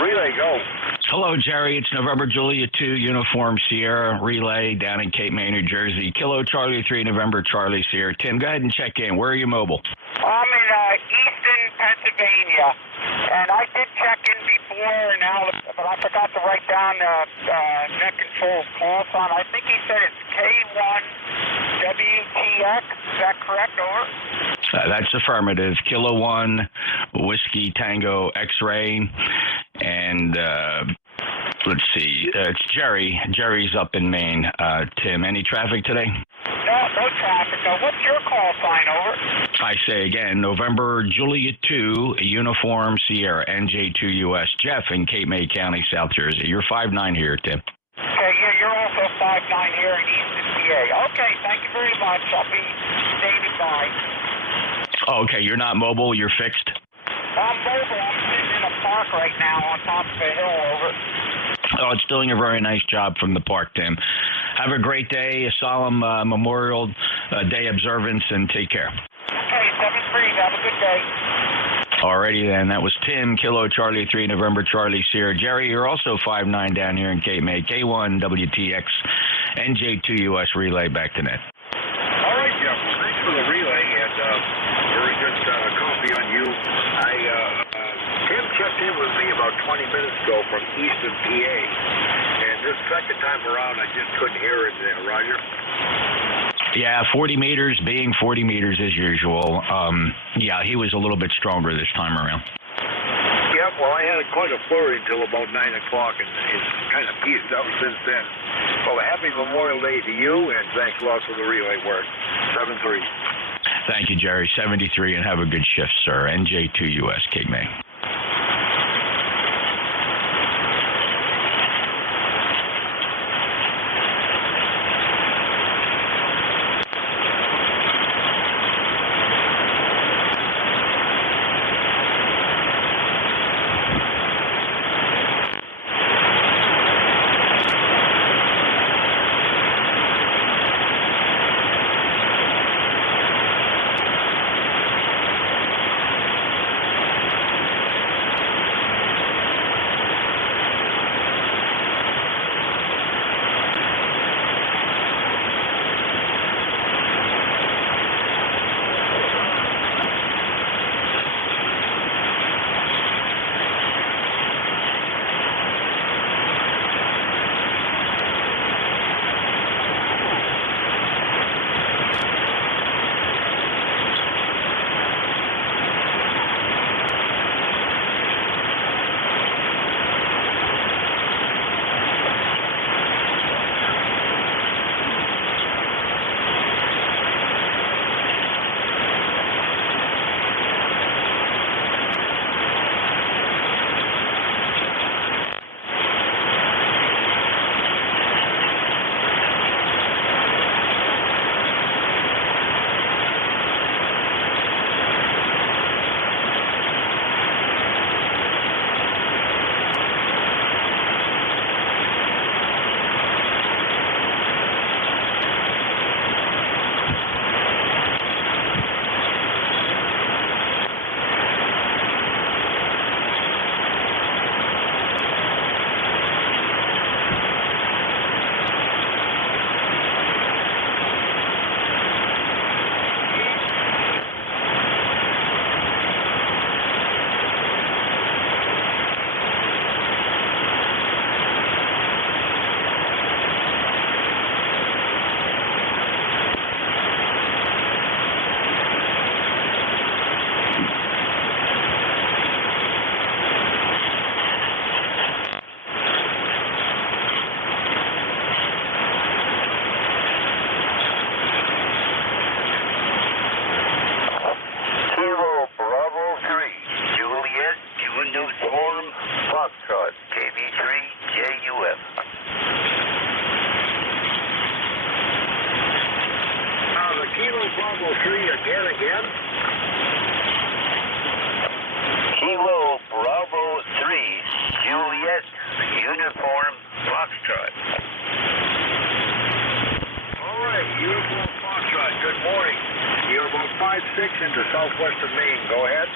Relay, go. Hello, Jerry. It's November Juliet 2, Uniform Sierra, Relay down in Cape May, New Jersey. Kilo Charlie 3, November Charlie Sierra. Tim, go ahead and check in. Where are you mobile? I'm in Easton, Pennsylvania, and I did check in before, but I forgot to write down net control call sign. I think he said it's K1WTX. Is that correct, over? That's affirmative. Kilo 1, Whiskey Tango X-Ray, and let's see, it's Jerry. Jerry's up in Maine. Tim, any traffic today? No traffic. What's your call sign, over? I say again, November Juliet 2, Uniform Sierra, NJ2US, Jeff in Cape May County, South Jersey. You're 5'9" here, Tim. Okay, yeah, you're also 5'9" here in Easton, PA. Okay, thank you very much. I'll be standing by. Oh, okay, you're not mobile, you're fixed? I'm mobile. I'm sitting in a park right now on top of a hill, over. Oh, it's doing a very nice job from the park, Tim. Have a great day, a solemn Memorial Day observance, and take care. Okay, 7-3. Have a good day. Alrighty then, that was Tim, Kilo Charlie 3, November Charlie Sierra. Jerry, you're also 5'9" down here in Cape May. K1WTX, NJ2US Relay, back to net. All right, Jeff. Thanks for the relay, and very good copy on you. Tim checked in with me about 20 minutes ago from Easton, PA, and this second time around, I just couldn't hear it there. Roger? Yeah, 40 meters being 40 meters as usual. Yeah, he was a little bit stronger this time around. Yeah, well, I had quite a flurry until about 9 o'clock, and it's kind of peaced out since then. Well, a happy Memorial Day to you, and thanks a lot for the relay work. 7-3. Thank you, Jerry. 73, and have a good shift, sir. NJ2US, Cape May. Uniform Foxtrot, KV3JUF. The Kilo Bravo 3 again. Kilo Bravo 3, Juliet, Uniform Foxtrot. All right, Uniform Foxtrot, good morning. You're about 5-6 into southwestern Maine. Go ahead.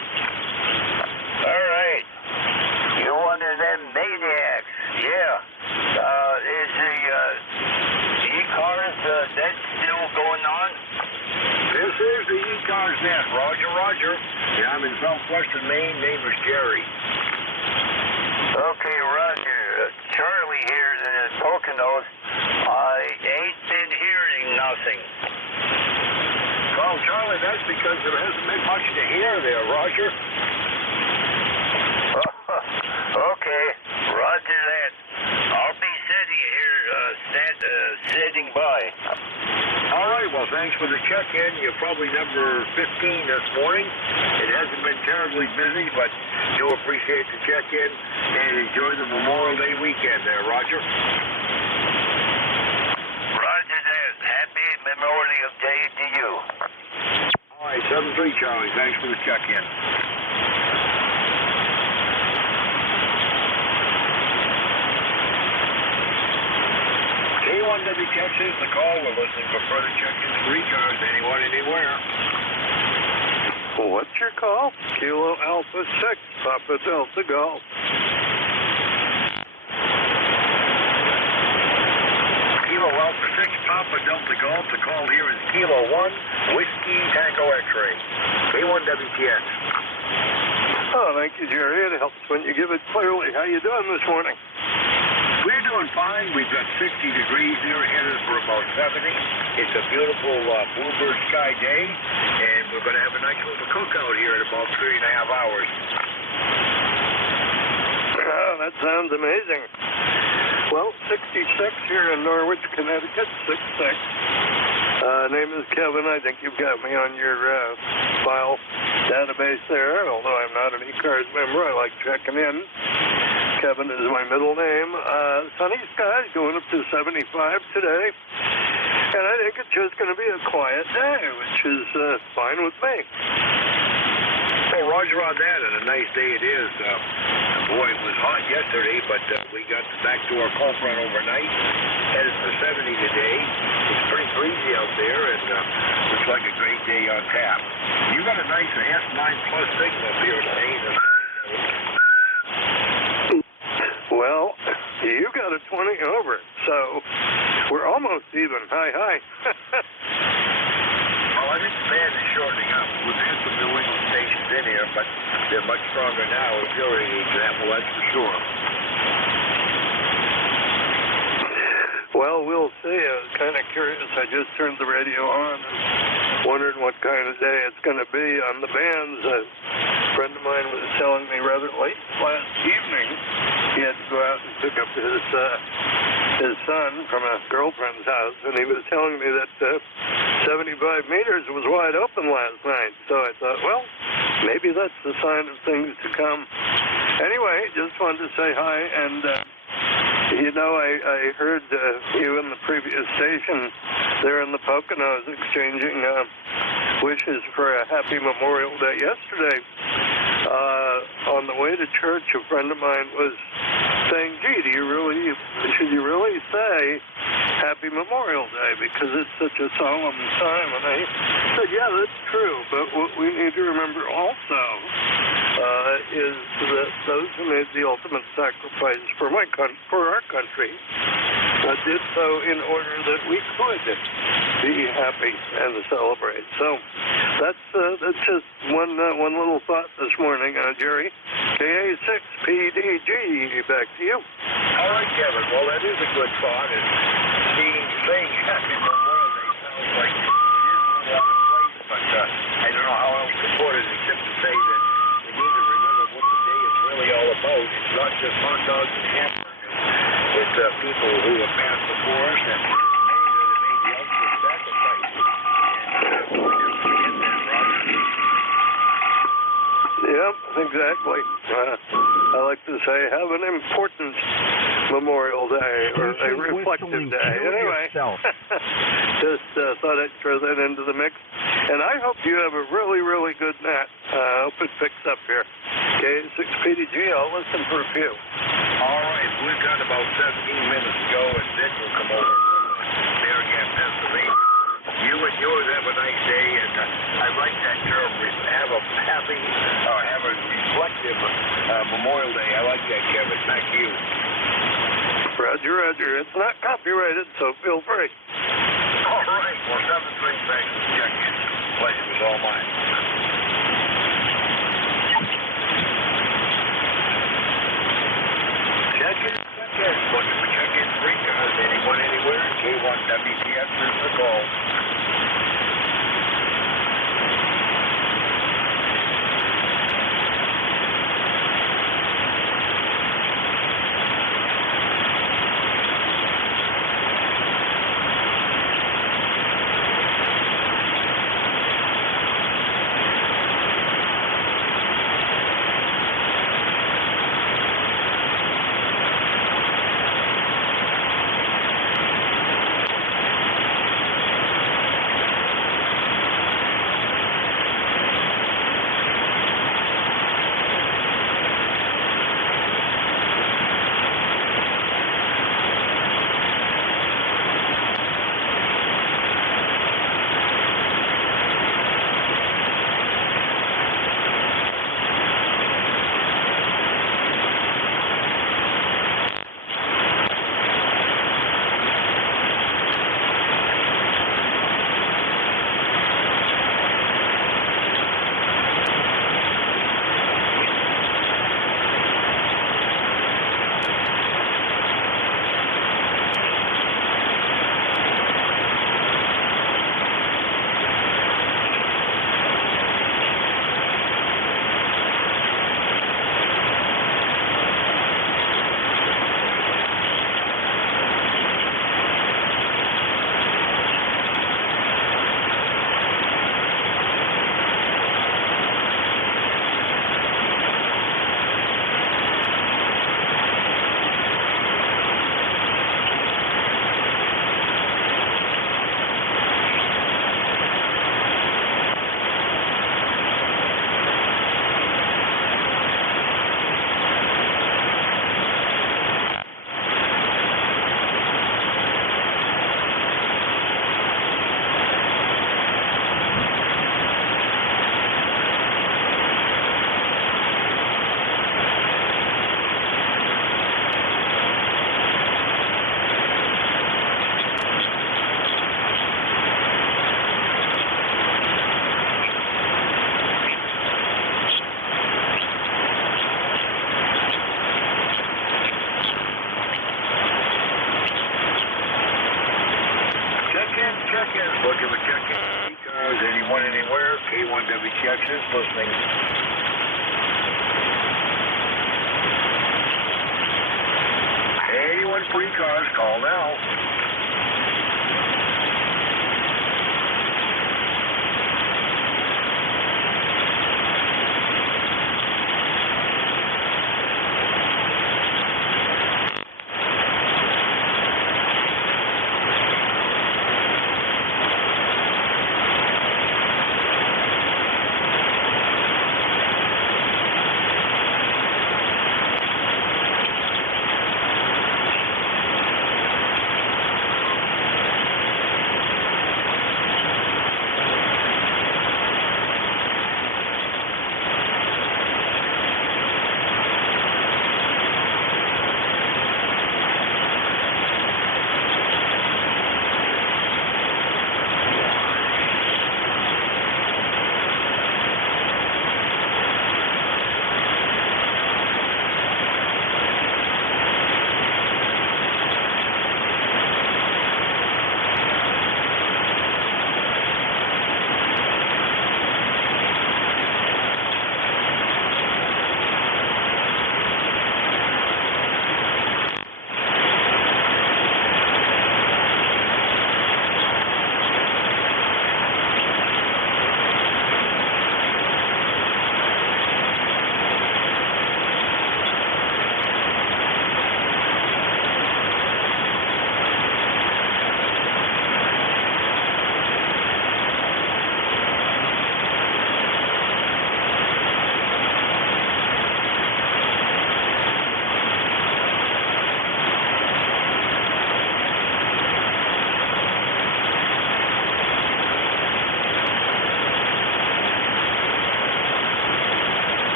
All right. You're one of them maniacs. Yeah. Is the ECARS net still going on? This is the ECARS net. Roger. Yeah, I'm in southwestern Maine. Name is Jerry. Okay, Roger. Charlie here in Poconos. I ain't been hearing nothing. Well, Charlie, that's because there hasn't been much to hear there, Roger. Okay, Roger that. I'll be sitting here, sitting by. All right, well, thanks for the check-in. You're probably number 15 this morning. It hasn't been terribly busy, but do appreciate the check-in and enjoy the Memorial Day weekend there, Roger. Roger that. Happy Memorial Day to you. All right, 7-3, Charlie. Thanks for the check-in. K1WTX is the call. We're listening for further check-ins for ECARS. Anyone, anywhere. What's your call? Kilo Alpha 6, Papa Delta Golf. Kilo Alpha 6, Papa Delta Golf. The call here is Kilo 1, Whiskey Tango X-Ray. K1WTX. Oh, thank you, Jerry. It helps when you give it clearly. How you doing this morning? We're doing fine. We've got 60 degrees here, headed for about 70. It's a beautiful bluebird sky day, and we're going to have a nice little cookout here in about 3.5 hours. Oh, that sounds amazing. Well, 66 here in Norwich, Connecticut, 66. Name is Kevin. I think you've got me on your file database there, although I'm not an ECARS member. I like checking in. Kevin is my middle name. Sunny skies going up to 75 today. And I think it's just going to be a quiet day, which is fine with me. Well, Roger on that, and a nice day it is. Boy, it was hot yesterday, but we got back to our cold front overnight. Headed for 70 today. It's pretty breezy out there, and looks like a great day on tap. You got a nice S9 Plus signal up here today. Well, you got a 20 over, so we're almost even. Hi. Well, I think the band is shortening up. We've had some New England stations in here, but they're much stronger now. If you're an example, that's for sure. Well, we'll see. I was kind of curious. I just turned the radio on and wondered what kind of day it's going to be on the bands. A friend of mine was telling me rather late last evening he had to go out and pick up his son from a girlfriend's house, and he was telling me that 75 meters was wide open last night. So I thought, well, maybe that's the sign of things to come. Anyway, just wanted to say hi, and you know, I heard you in the previous station there in the Poconos exchanging wishes for a happy Memorial Day yesterday. On the way to church, a friend of mine was saying, gee, should you really say Happy Memorial Day because it's such a solemn time? And I said, yeah, that's true, but what we need to remember also is that those who made the ultimate sacrifice for our country did so in order that we could be happy and celebrate. So that's just one little thought this morning, Jerry. KA6PDG, back to you. All right, Kevin. Well, that is a good thought, and saying Happy Memorial Day sounds like it is out of place, but I don't know how else to put it except to say that we need to remember what the day is really all about. It's not just hot dogs and hamburgers. It's people who have passed before us, and many that have made the ultimate sacrifice. And we just forget that, Roger. Yep, exactly. I like to say, have an important Memorial Day or a reflective day. Anyway, just thought I'd throw that into the mix. And I hope you have a really, really good night. I hope it picks up here. K6PDG, I'll listen for a few. All right, we've got about 17 minutes to go, and Dick will come over there again, Pennsylvania. You and yours have a nice day, and I like that term, have a happy, have a reflective Memorial Day. I like that, Kevin. Thank you. Roger. It's not copyrighted, so feel free. All right. Well, 7-3, thanks for checking in. Pleasure was all mine. Check-in. Looking for check-in free cars. Anyone, anywhere? K1WTS is the call. Looking for check-in. ECARS, anyone, anywhere. K1WTS listening. Anyone free cars, call now.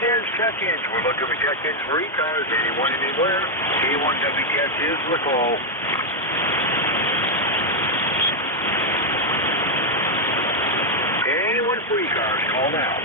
check-ins. We're looking for check-ins for ECARS. Anyone, anywhere. K1WTX is the call. Anyone for ECARS, call now.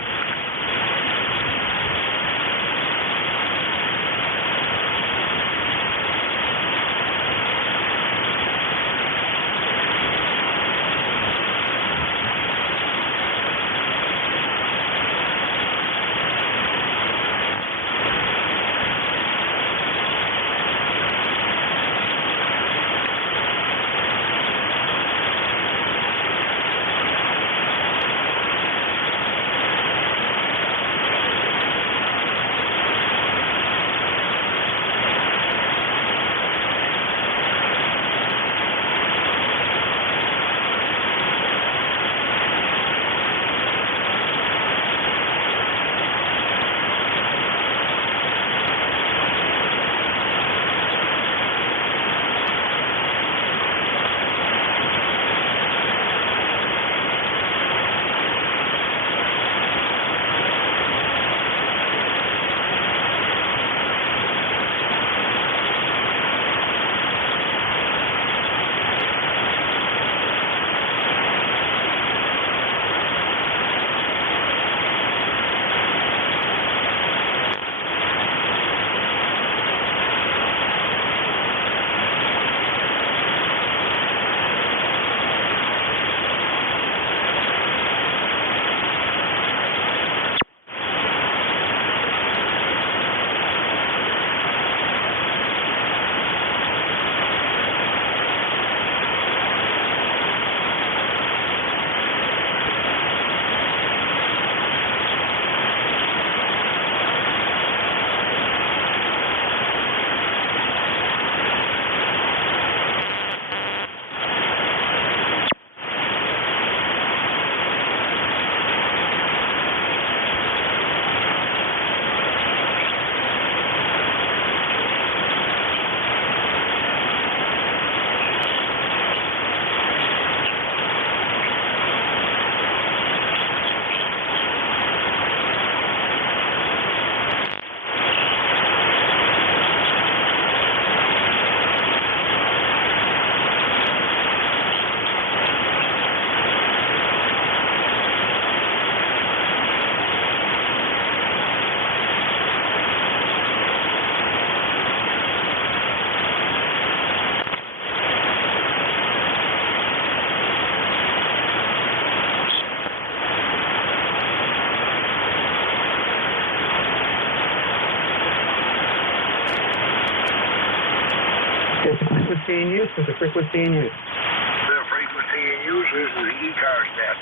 frequency in use? Is the frequency in use? The frequency in use is the ECARS net.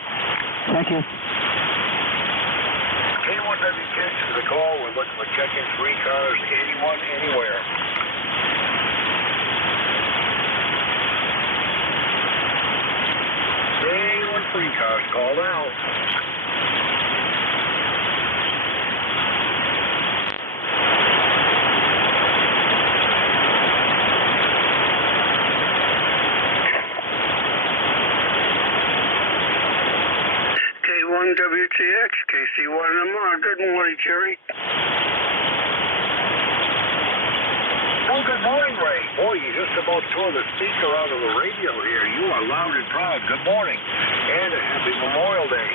Thank you. K1WTX is the call. We're looking for check-ins for ECARS, anyone, anywhere. Anyone for ECARS, call now. K1WTX, KC1MR. Good morning, Jerry. Oh, good morning, Ray. Boy, you just about tore the speaker out of the radio here. You are loud and proud. Good morning. And a happy Memorial Day.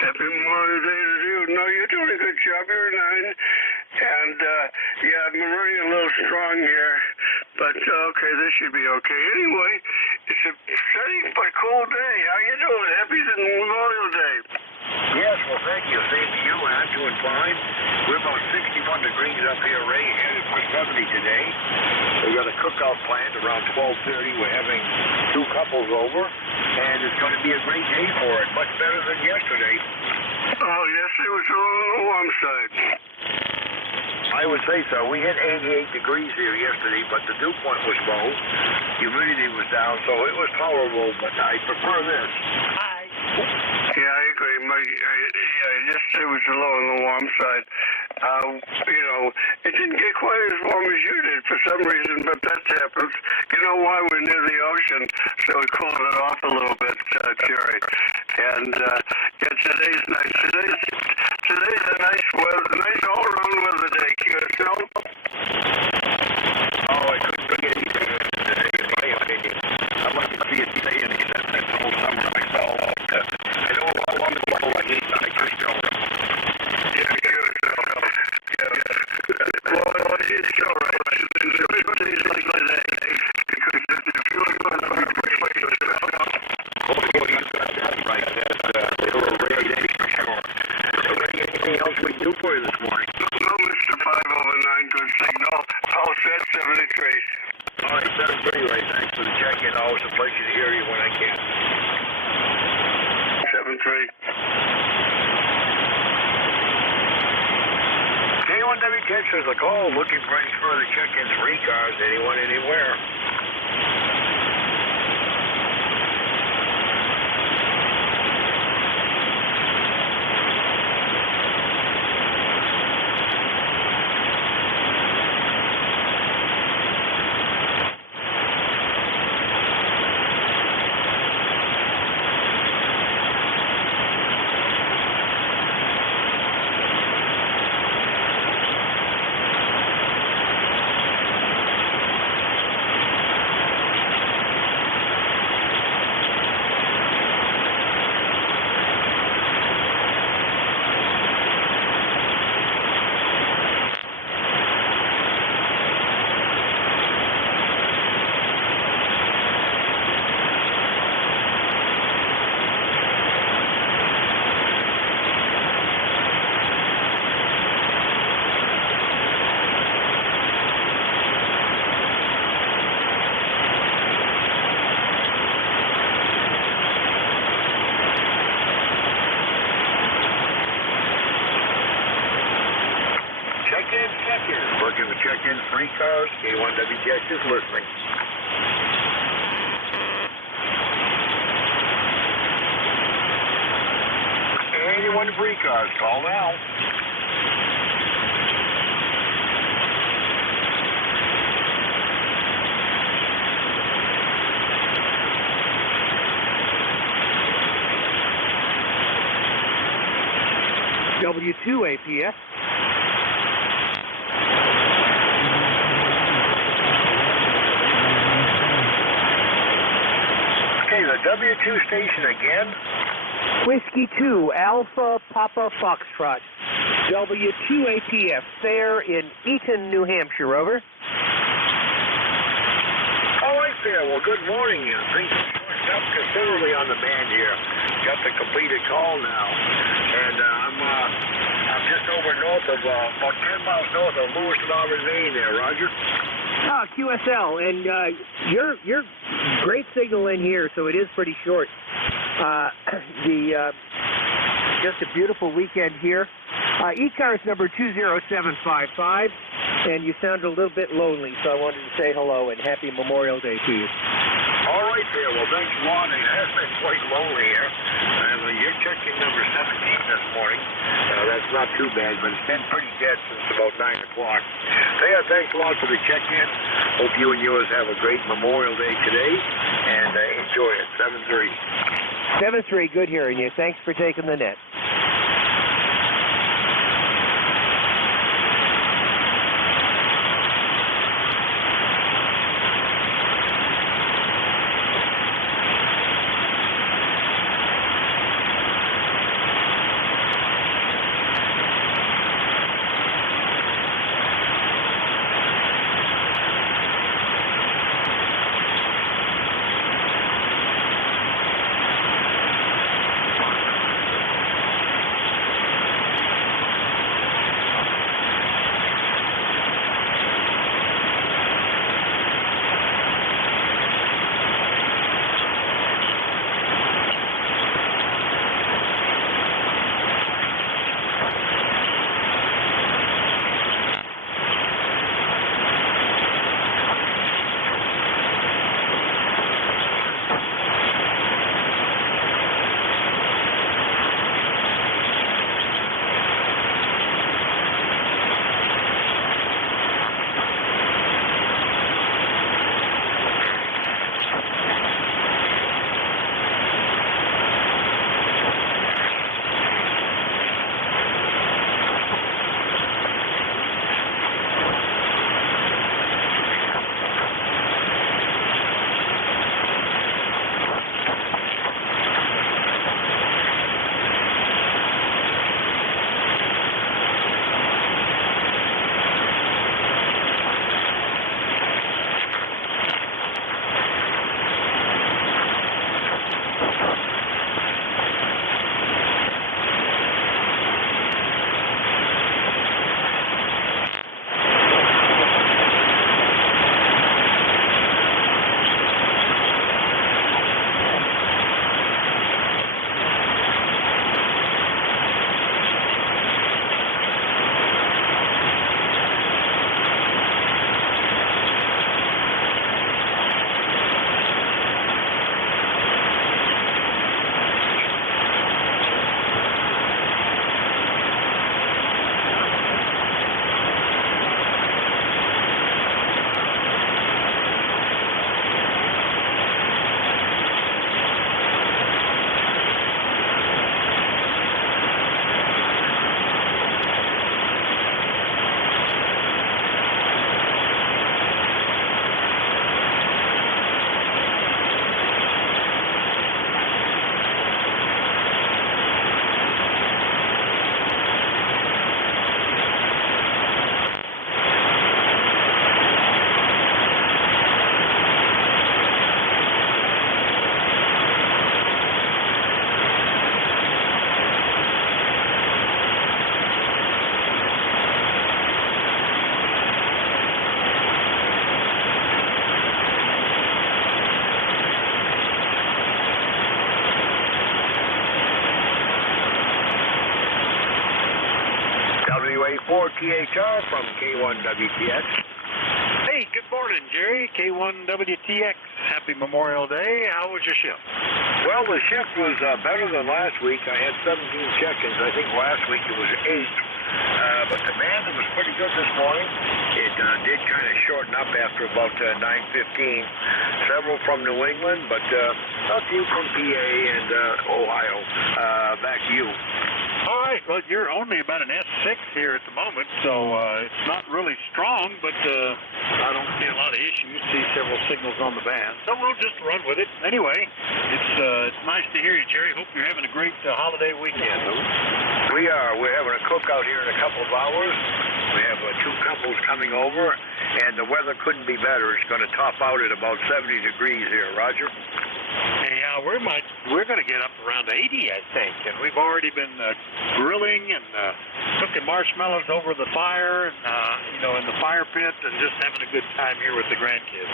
Happy Memorial Day to you. No, you're doing a good job. You're a 9. And, yeah, I'm running a little strong here. But, okay, this should be okay. Anyway, it's a sunny but cool day. How you doing? Happy Memorial Day. Yes, well, thank you. Same to you. I'm doing fine. We're about 61 degrees up here, Ray. Headed for 70 today. We got a cookout planned around 12:30. We're having 2 couples over, and it's going to be a great day for it. Much better than yesterday. Oh, yesterday was a little on the warm side. I would say so. We hit 88 degrees here yesterday, but the dew point was low. Humidity was down, so it was tolerable, but I prefer this. Yeah, I agree. Yesterday was a little on the warm side. You know, it didn't get quite as warm as you did for some reason, but that happens. You know why? We're near the ocean, so we cooled it off a little bit, Jerry. And yeah, today's nice. Today's a nice weather, nice it's all right. Days like today, because if you look on the freeway, it's right. They were a rare day for sure. Anything else we can do for you this morning? No, Mr. 509, good signal. All set, 73. All right, 73, Ray. Thanks for the check-in. Always a pleasure to hear you when I can. 73. K1W catchers a call looking for any further check-ins for ECARS. Anyone, anywhere? Working the check-in for ECARS. K1WTX is listening. Anyone for ECARS, call now. W2APS. Okay, the W2 station again. Whiskey 2, Alpha Papa Foxtrot. W2APF there in Eaton, New Hampshire, over. All right there. Well, good morning. Things have shortened up considerably on the band here. Got the completed call now. And I'm just over north of, about 10 miles north of Lewiston, Auburn, Maine there, Roger. QSL, and you're great signal in here, so it is pretty short. Just a beautiful weekend here. ECARS number 20755, and you sound a little bit lonely, so I wanted to say hello and happy Memorial Day to you. All right there. Well, thanks a lot. It has been quite lonely here. And you're checking number 17 this morning. That's not too bad, but it's been pretty dead since about 9 o'clock. So, yeah, thanks a lot for the check-in. Hope you and yours have a great Memorial Day today, and enjoy it. 7-3. 7-3, good hearing you. Thanks for taking the net. WA4THR from K1WTX. Hey, good morning, Jerry. K1WTX. Happy Memorial Day. How was your shift? Well, the shift was better than last week. I had 17 check-ins. I think last week it was 8. But the band was pretty good this morning. It did kind of shorten up after about 9:15. Several from New England, but a few from PA and Ohio. Back to you. All right. Well, you're only about an S6 here at the moment, so it's not really strong, but I don't see a lot of issues. See several signals on the band, so we'll just run with it. Anyway, it's nice to hear you, Jerry. Hope you're having a great holiday weekend. We are. We're having a cookout here in a couple of hours. We have 2 couples coming over, and the weather couldn't be better. It's going to top out at about 70 degrees here. Roger? Yeah, we're going to get up around 80, I think, and we've already been grilling and cooking marshmallows over the fire, and in the fire pit, and just having a good time here with the grandkids.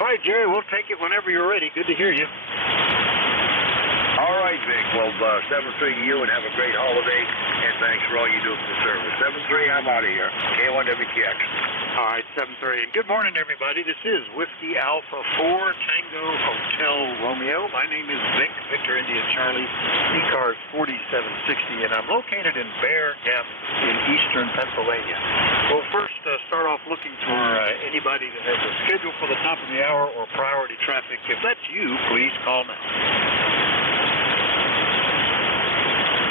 All right, Jerry, we'll take it whenever you're ready. Good to hear you. All right, Vic. Well, 7-3 to you, and have a great holiday, and thanks for all you do for the service. 7-3, I'm out of here. K1WTX. All right, 7-3. And good morning, everybody. This is Whiskey Alpha 4 Tango Hotel Romeo. My name is Vic, Victor India Charlie, ECARS 4760, and I'm located in Bear Gap in eastern Pennsylvania. We'll first start off looking for anybody that has a schedule for the top of the hour or priority traffic. If that's you, please call now.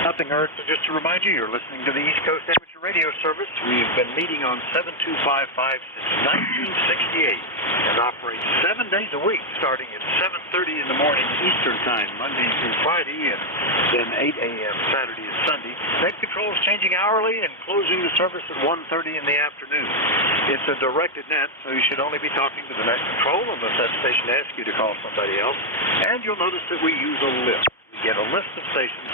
Nothing hurts. So just to remind you, you're listening to the East Coast Amateur Radio Service. We've been meeting on 7255 since 1968 and operate 7 days a week, starting at 7:30 in the morning Eastern Time, Monday through Friday, and then 8 a.m. Saturday and Sunday. Net control is changing hourly and closing the service at 1:30 in the afternoon. It's a directed net, so you should only be talking to the net control unless that station asks you to call somebody else. And you'll notice that we use a list. We get a list of stations,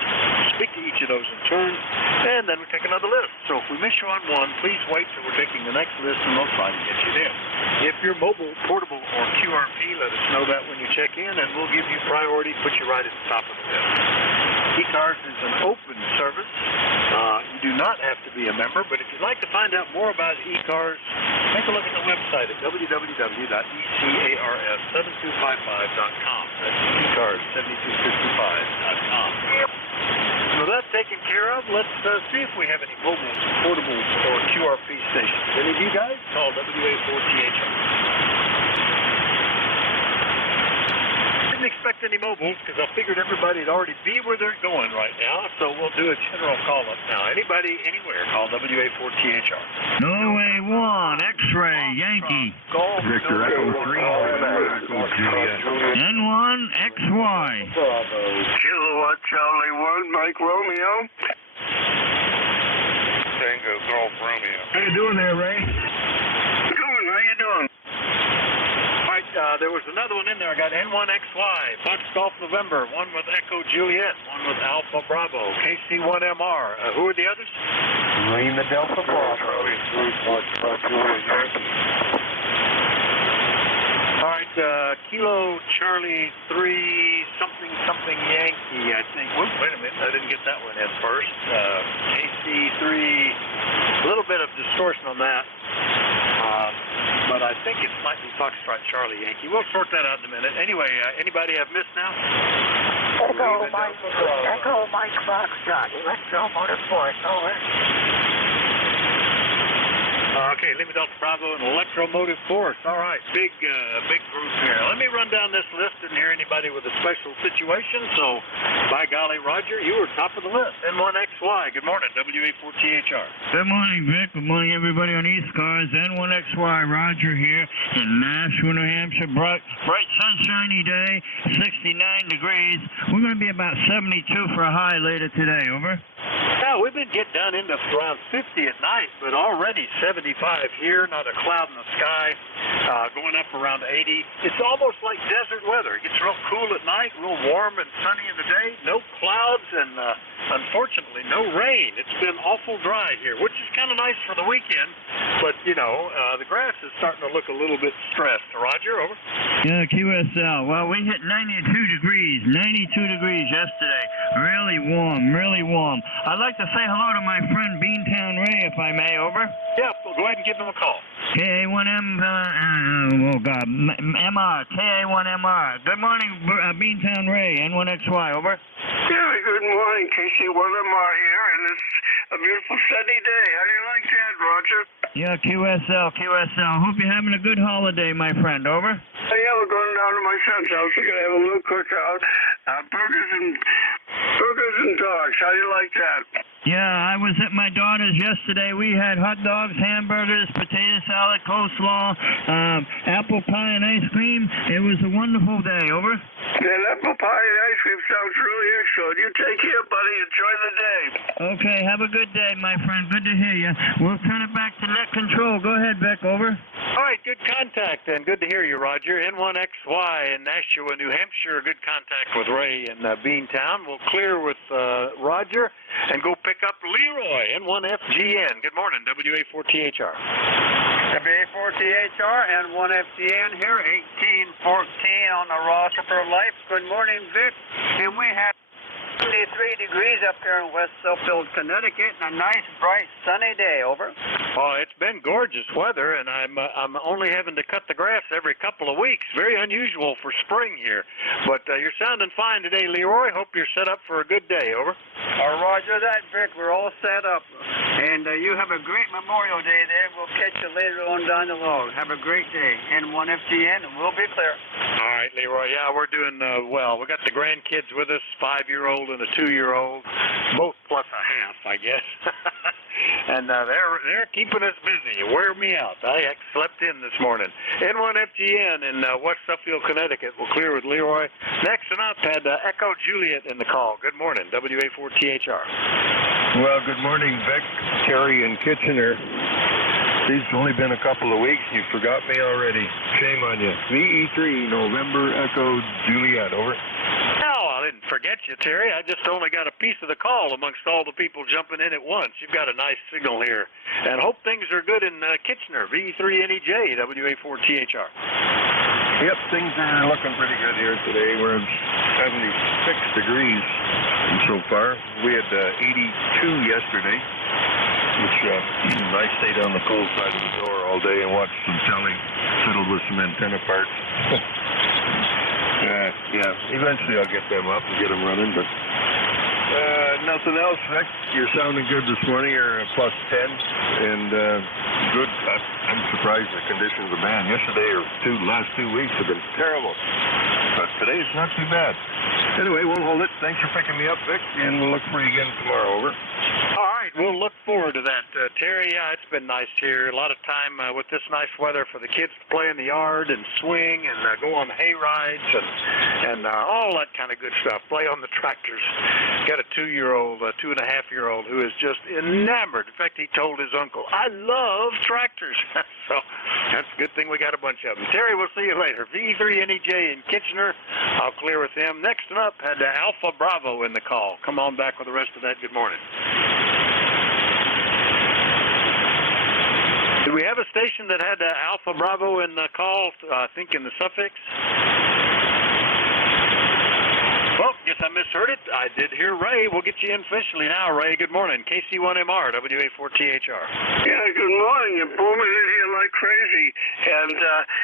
speak to each of those in turn, and then we take another list. So if we miss you on one, please wait till we're taking the next list, and we'll try to get you there. If you're mobile, portable, or QRP, let us know that when you check in, and we'll give you priority, put you right at the top of the list. ECARS is an open service. You do not have to be a member, but if you'd like to find out more about ECARS, take a look at the website at www.ECARS7255.com. That's ECARS7255.com. With that taken care of, let's see if we have any mobile, portable, or QRP stations. Any of you guys? Call WA4THR. Didn't expect any mobiles because I figured everybody would already be where they're going right now, so we'll do a general call-up now. Anybody, anywhere, call WA4THR. Norway 1, X-Ray, Yankee. Victor Echo 3, Echo Juliet. N1, XY. Kilowatt Charlie 1, Mike Romeo. Tango Golf Romeo. How you doing there, Ray? Good, how you doing? All right, there was another one in there. I got N1XY, Fox Golf November, one with Echo Juliet, one with Alpha Bravo, KC1MR. Who are the others? Lima Delta Bravo. All right, Kilo Charlie 3 something Yankee, I think. Whoop, wait a minute, I didn't get that one in first. KC3, a little bit of distortion on that. But I think it might be Foxtrot Charlie Yankee. We'll sort that out in a minute. Anyway, anybody have missed now? Echo Mike Foxtrot, Electro Motorsport, over. Okay, Lima Delta Bravo and Electromotive Force. All right, big group here. Let me run down this list and hear anybody with a special situation. So, by golly, Roger, you were top of the list. N1XY, good morning, WA4THR. Good morning, Vic. Good morning, everybody on ECARS. N1XY, Roger here in Nashua, New Hampshire. Bright sunshiny day, 69 degrees. We're going to be about 72 for a high later today, over. Yeah, we've been getting down into around 50 at night, but already 75 here, not a cloud in the sky, going up around 80. It's almost like desert weather. It gets real cool at night, real warm and sunny in the day, no clouds, and unfortunately, no rain. It's been awful dry here, which is kind of nice for the weekend. But, you know, the grass is starting to look a little bit stressed. Roger, over. Yeah, QSL. Well, we hit 92 degrees yesterday. Really warm, really warm. I'd like to say hello to my friend Beantown Ray, if I may, over. Yeah, well, go ahead and give him a call. KA1M, MR, KA1MR. Good morning, Beantown Ray, N1XY, over. Yeah, good morning, KC1MR here, and it's a beautiful sunny day. How do you like that, Roger? Yeah, QSL. Hope you're having a good holiday, my friend, over. Yeah, we're going down to my son's house. We're going to have a little cookout. Burgers and dogs. How do you like that? Yeah, I was at my daughter's yesterday. We had hot dogs, hamburgers, potato salad, coleslaw, apple pie and ice cream. It was a wonderful day, over. Yeah, apple pie and ice cream sounds really excellent. You take care, buddy. Enjoy the day. Okay, have a good day, my friend. Good to hear you. We'll turn it back to net control. Go ahead, Beck, over. All right, good contact, and good to hear you, Roger. N1XY in Nashua, New Hampshire. Good contact with Ray in Beantown. We'll clear with Roger and go pick up Leroy, N1FGN. Good morning, WA4THR. WA4THR, N1FGN here, 1814 on the roster for life. Good morning, Vic. And we have 73 degrees up here in West Suffield, Connecticut, and a nice, bright, sunny day, over. Oh, it's been gorgeous weather, and I'm only having to cut the grass every couple of weeks. Very unusual for spring here. But you're sounding fine today, Leroy. Hope you're set up for a good day, over. Roger that, Vic. We're all set up. And you have a great Memorial Day there. We'll catch you later on down the road. Have a great day. N1FGN, and we'll be clear. All right, Leroy. Yeah, we're doing well. We got the grandkids with us, 5-year-old and a 2-year-old, both plus a half, I guess. And they're keeping us busy. You wear me out. I slept in this morning. N1FGN in West Suffield, Connecticut. We'll clear with Leroy. Next up, had Echo Juliet in the call. Good morning, WA4THR. Well, good morning, Vic, Terry, and Kitchener. It's only been a couple of weeks. You forgot me already. Shame on you. VE3, November Echo Juliet, over. No, I didn't forget you, Terry. I just only got a piece of the call amongst all the people jumping in at once. You've got a nice signal here. And hope things are good in Kitchener, VE3NEJ, WA4THR. Yep, things are looking pretty good here today. We're at 76 degrees so far. We had 82 yesterday, which I stayed on the cool side of the door all day and watched some telly, fiddled with some antenna parts. Yeah, eventually I'll get them up and get them running, but nothing else, Vic. You're sounding good this morning. You're plus 10, and good. I'm surprised the conditions are bad. Yesterday or last 2 weeks have been terrible, but today's not too bad. Anyway, we'll hold it. Thanks for picking me up, Vic, and we'll look for you again tomorrow, over. All right, we'll look forward to that. Terry, yeah, it's been nice here. A lot of time with this nice weather for the kids to play in the yard and swing and go on hay rides and all that kind of good stuff. Play on the tractors. Got a 2-year-old, a 2.5-year-old who is just enamored. In fact, he told his uncle, I love tractors. So that's a good thing we got a bunch of them. Terry, we'll see you later. V3NEJ in Kitchener. I'll clear with him. Next up, had Alpha Bravo in the call. Come on back with the rest of that. Good morning. Did we have a station that had Alpha Bravo in the call, I think in the suffix? Well, guess I misheard it. I did hear Ray. We'll get you in officially now, Ray. Good morning. KC1MR, WA4THR. Yeah, good morning. You're booming in here like crazy. And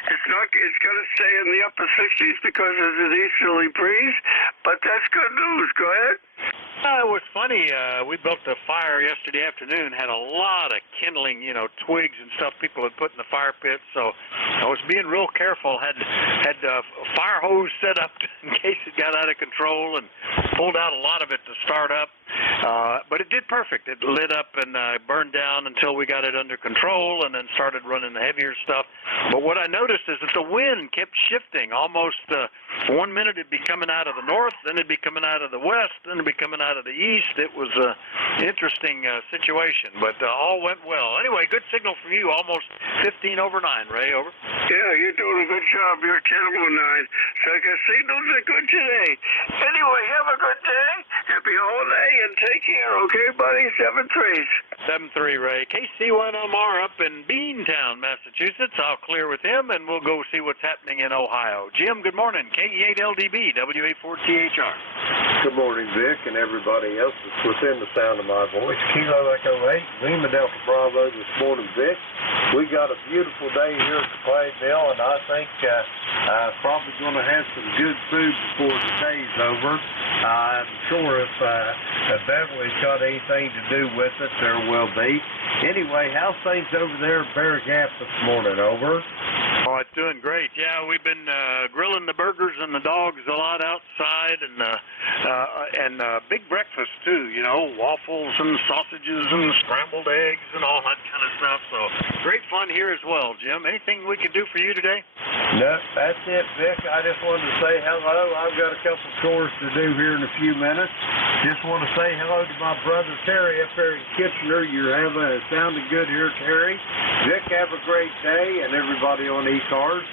it's going to stay in the upper 60s because of the easterly breeze, but that's good news. Go ahead. It was funny. We built a fire yesterday afternoon, had a lot of kindling, twigs and stuff people had put in the fire pit, so I was being real careful. Had a fire hose set up in case it got out of control and pulled out a lot of it to start up. But it did perfect. It lit up and burned down until we got it under control and then started running the heavier stuff. But what I noticed is that the wind kept shifting. Almost 1 minute it'd be coming out of the north, then it'd be coming out of the west, then it'd be coming out of the east. It was an interesting situation, but all went well. Anyway, good signal from you. Almost 15 over 9, Ray, over. Yeah, you're doing a good job. You're 10 over 9. So I guess signals are good today. Anyway, have a good day. happy holiday and take care, okay, buddy? 7-3. 7-3, Ray. KC1 Omar up in Beantown, Massachusetts. I'll clear with him, and we'll go see what's happening in Ohio. Jim, good morning. KE8LDB, WA4THR. Good morning, Vic, and everybody else that's within the sound of my voice. Kilo Echo 8, Lima Delta Bravo this morning, Vic. We got a beautiful day here at the Clay Mill, and I think probably going to have some good food before the day's over. I'm sure if Beverly's got anything to do with it, there will be. Anyway, how's things over there at Bear Gap this morning? Over. Oh, it's doing great. Yeah, we've been grilling the burgers and the dogs a lot outside, and big breakfast too. You know, waffles and sausages and scrambled eggs and all that kind of stuff. So great fun here as well, Jim. Anything we can do for you today? No, that's it, Vic. I just wanted to say hello. I've got a couple chores to do here in a few minutes. Just want to say hello to my brother Terry up there in Kitchener. You're sounding good here, Terry. Vic, have a great day, and everybody on ECARS.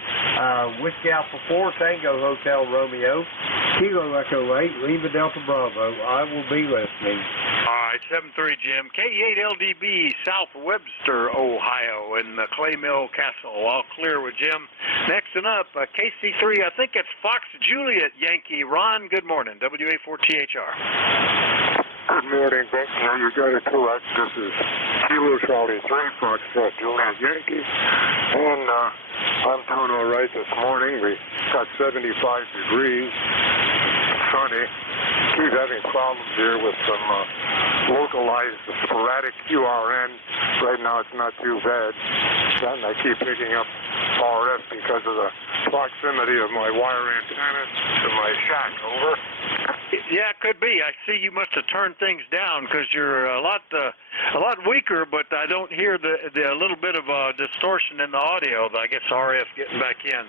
Whiskey Alpha 4, Tango Hotel Romeo, Kilo Echo 8, Lima Delta Bravo. I will be listening. All right, 7-3, Jim. KE8LDB, South Webster, Ohio, in the Clay Mill Castle. All clear with Jim. Next and up, KC3, I think it's Fox Juliet Yankee. Ron, good morning. WA4THR. Good morning, Vic. Now you got it correct. This is Kilo Charlie 3, Fox Juliet Yankee. And I'm doing all right this morning. We got 75 degrees, sunny. Keep having problems here with some localized sporadic QRN. Right now it's not too bad. And I keep picking up RF because of the proximity of my wire antenna to my shack. Over. Yeah, it could be. I see you must have turned things down because you're a lot weaker, but I don't hear the little bit of distortion in the audio. I guess RF getting back in.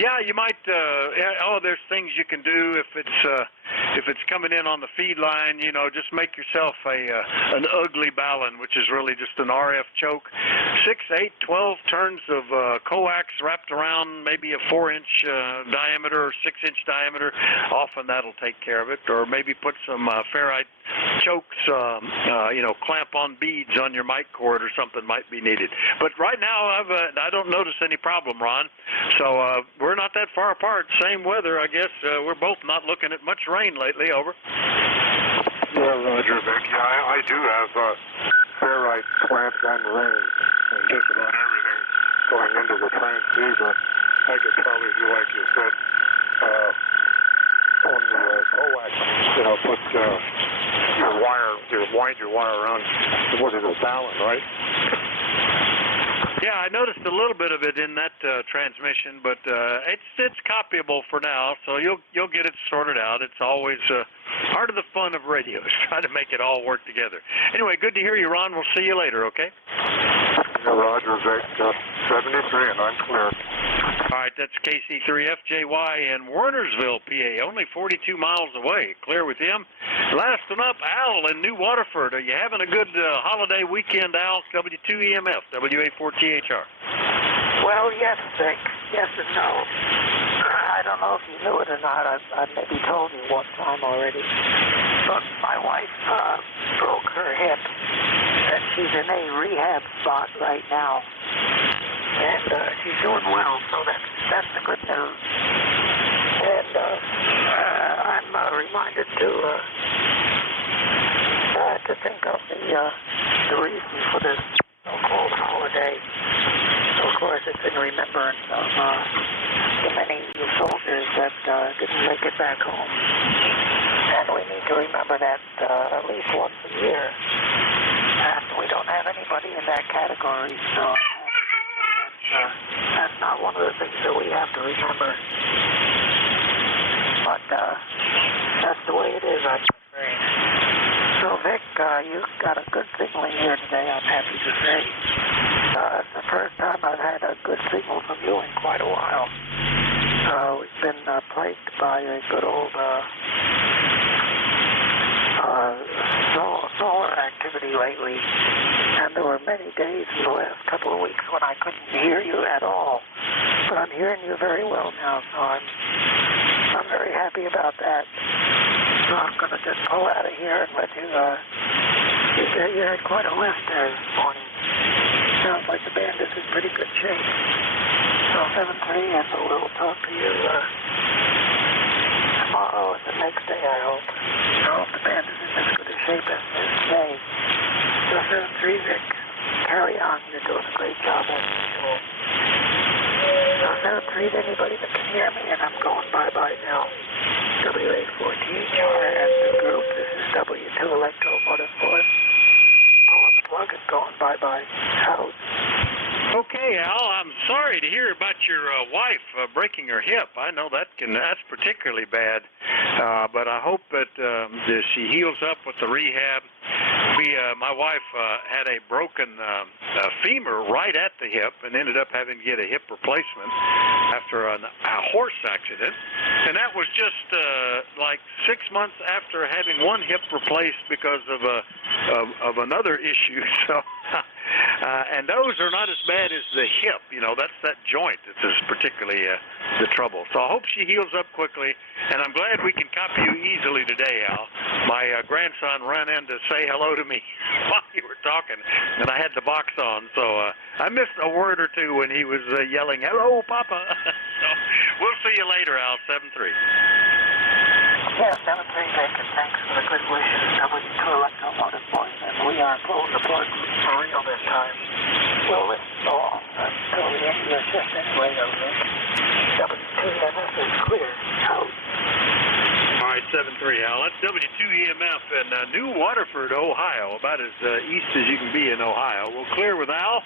Yeah, you might. There's things you can do if it's coming in on the feed line. You know, just make yourself an ugly balun, which is really just an RF choke. 6, 8, 12 turns of coax wrapped around maybe a 4-inch diameter or 6-inch diameter. Often that'll take care of it. Or maybe put some ferrite chokes, clamp on beads on your mic cord or something might be needed. But right now I don't notice any problem, Ron. So we're not that far apart. Same weather, I guess. We're both not looking at much rain lately. Over. Yeah, Roger, Vic. Yeah, I do have ferrite clamped on rain and just about everything going into the transceiver. I could probably do like you said on the coax, put wind your wire around. What is it, balun, right? Yeah, I noticed a little bit of it in that transmission, but it's copyable for now, so you'll get it sorted out. It's always part of the fun of radio is trying to make it all work together. Anyway, good to hear you, Ron. We'll see you later, okay? Yeah, Roger, Vic. 73, and I'm clear. All right, that's KC3FJY in Wernersville, PA, only 42 miles away. Clear with him. Last one up, Al in New Waterford. Are you having a good holiday weekend, Al? W2EMF, WA4THR. Well, yes, Vic. Yes and no. I don't know if you knew it or not. I've maybe told you one time already. But my wife broke her hip, and she's in a rehab spot right now. And she's doing well, so that's the good news. And I'm reminded to think of the reason for this so-called holiday. So of course, it's in remembrance of the many soldiers that didn't make it back home. And we need to remember that at least once a year. And we don't have anybody in that category, so that's not one of the things that we have to remember. But that's the way it is, I'm afraid. So, Vic, you got a good signaling here today, I'm happy to say. It's the first time I've had a good signal from you in quite a while. We've been plagued by a good old solar activity lately, and there were many days in the last couple of weeks when I couldn't hear you at all. But I'm hearing you very well now, so I'm very happy about that. So I'm going to just pull out of here and let you, you had quite a lift there this morning. Sounds like the band is in pretty good shape. So 7-3, and we'll talk to you tomorrow and the next day, I hope. I hope the band is in as good a shape as it is today. So 7-3, Vic, carry on. You're doing a great job as usual. So 7-3 to anybody that can hear me, and I'm going bye-bye now. W814 and the group. This is W2 Electro Motorsport. Pulling the plug and going bye-bye. Out. Okay, Al, I'm sorry to hear about your wife breaking her hip. I know that's particularly bad, but I hope that she heals up with the rehab. My wife had a broken femur right at the hip and ended up having to get a hip replacement after a horse accident, and that was just like 6 months after having one hip replaced because of another issue. So. And those are not as bad as the hip, that's that joint that is particularly the trouble. So I hope she heals up quickly, and I'm glad we can copy you easily today, Al. My grandson ran in to say hello to me while you were talking, and I had the box on, so I missed a word or two when he was yelling, "Hello, Papa." So we'll see you later, Al, 7-3. Yeah, 7-3, Vic, and thanks for the good wishes. W2 Electro Motorsport, and we are pulling the plug for real this time. We'll listen along until the end of your shift anyway, though, Vic. W2EMF is clear. Out. All right, 7-3, Al. That's W2EMF in New Waterford, Ohio, about as east as you can be in Ohio. We'll clear with Al,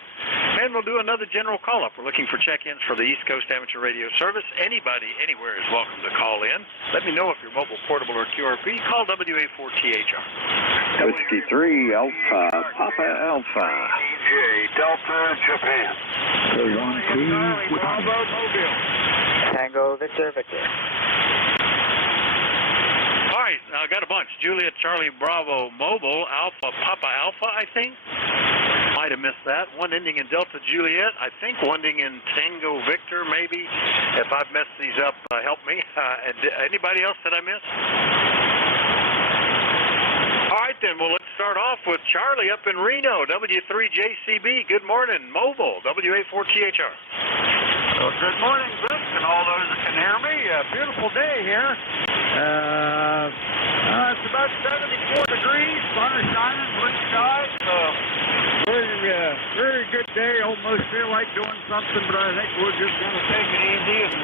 and we'll do another general call-up. We're looking for check-ins for the East Coast Amateur Radio Service. Anybody, anywhere is welcome to call in. Let me know if you're mobile, portable, or QRP. Call WA4THR. Whiskey 3, Alpha, Papa Alpha. DJ, Delta, Japan. 1-2, with Mobile. Tango, Victor, Victor. All right, I got a bunch. Juliet, Charlie, Bravo, Mobile, Alpha, Papa Alpha, I think. Might have missed that. One ending in Delta, Juliet. I think one ending in Tango, Victor, maybe. If I've messed these up, help me. And anybody else that I missed? All right, then. Well, let's start off with Charlie up in Reno, W3JCB. Good morning, Mobile, WA4THR. Well, good morning, Vic, and all those that can hear me. Beautiful day here. It's about 74 degrees, sun is shining, blue sky. Very good day. Almost feel like doing something, but I think we're just going to take it easy and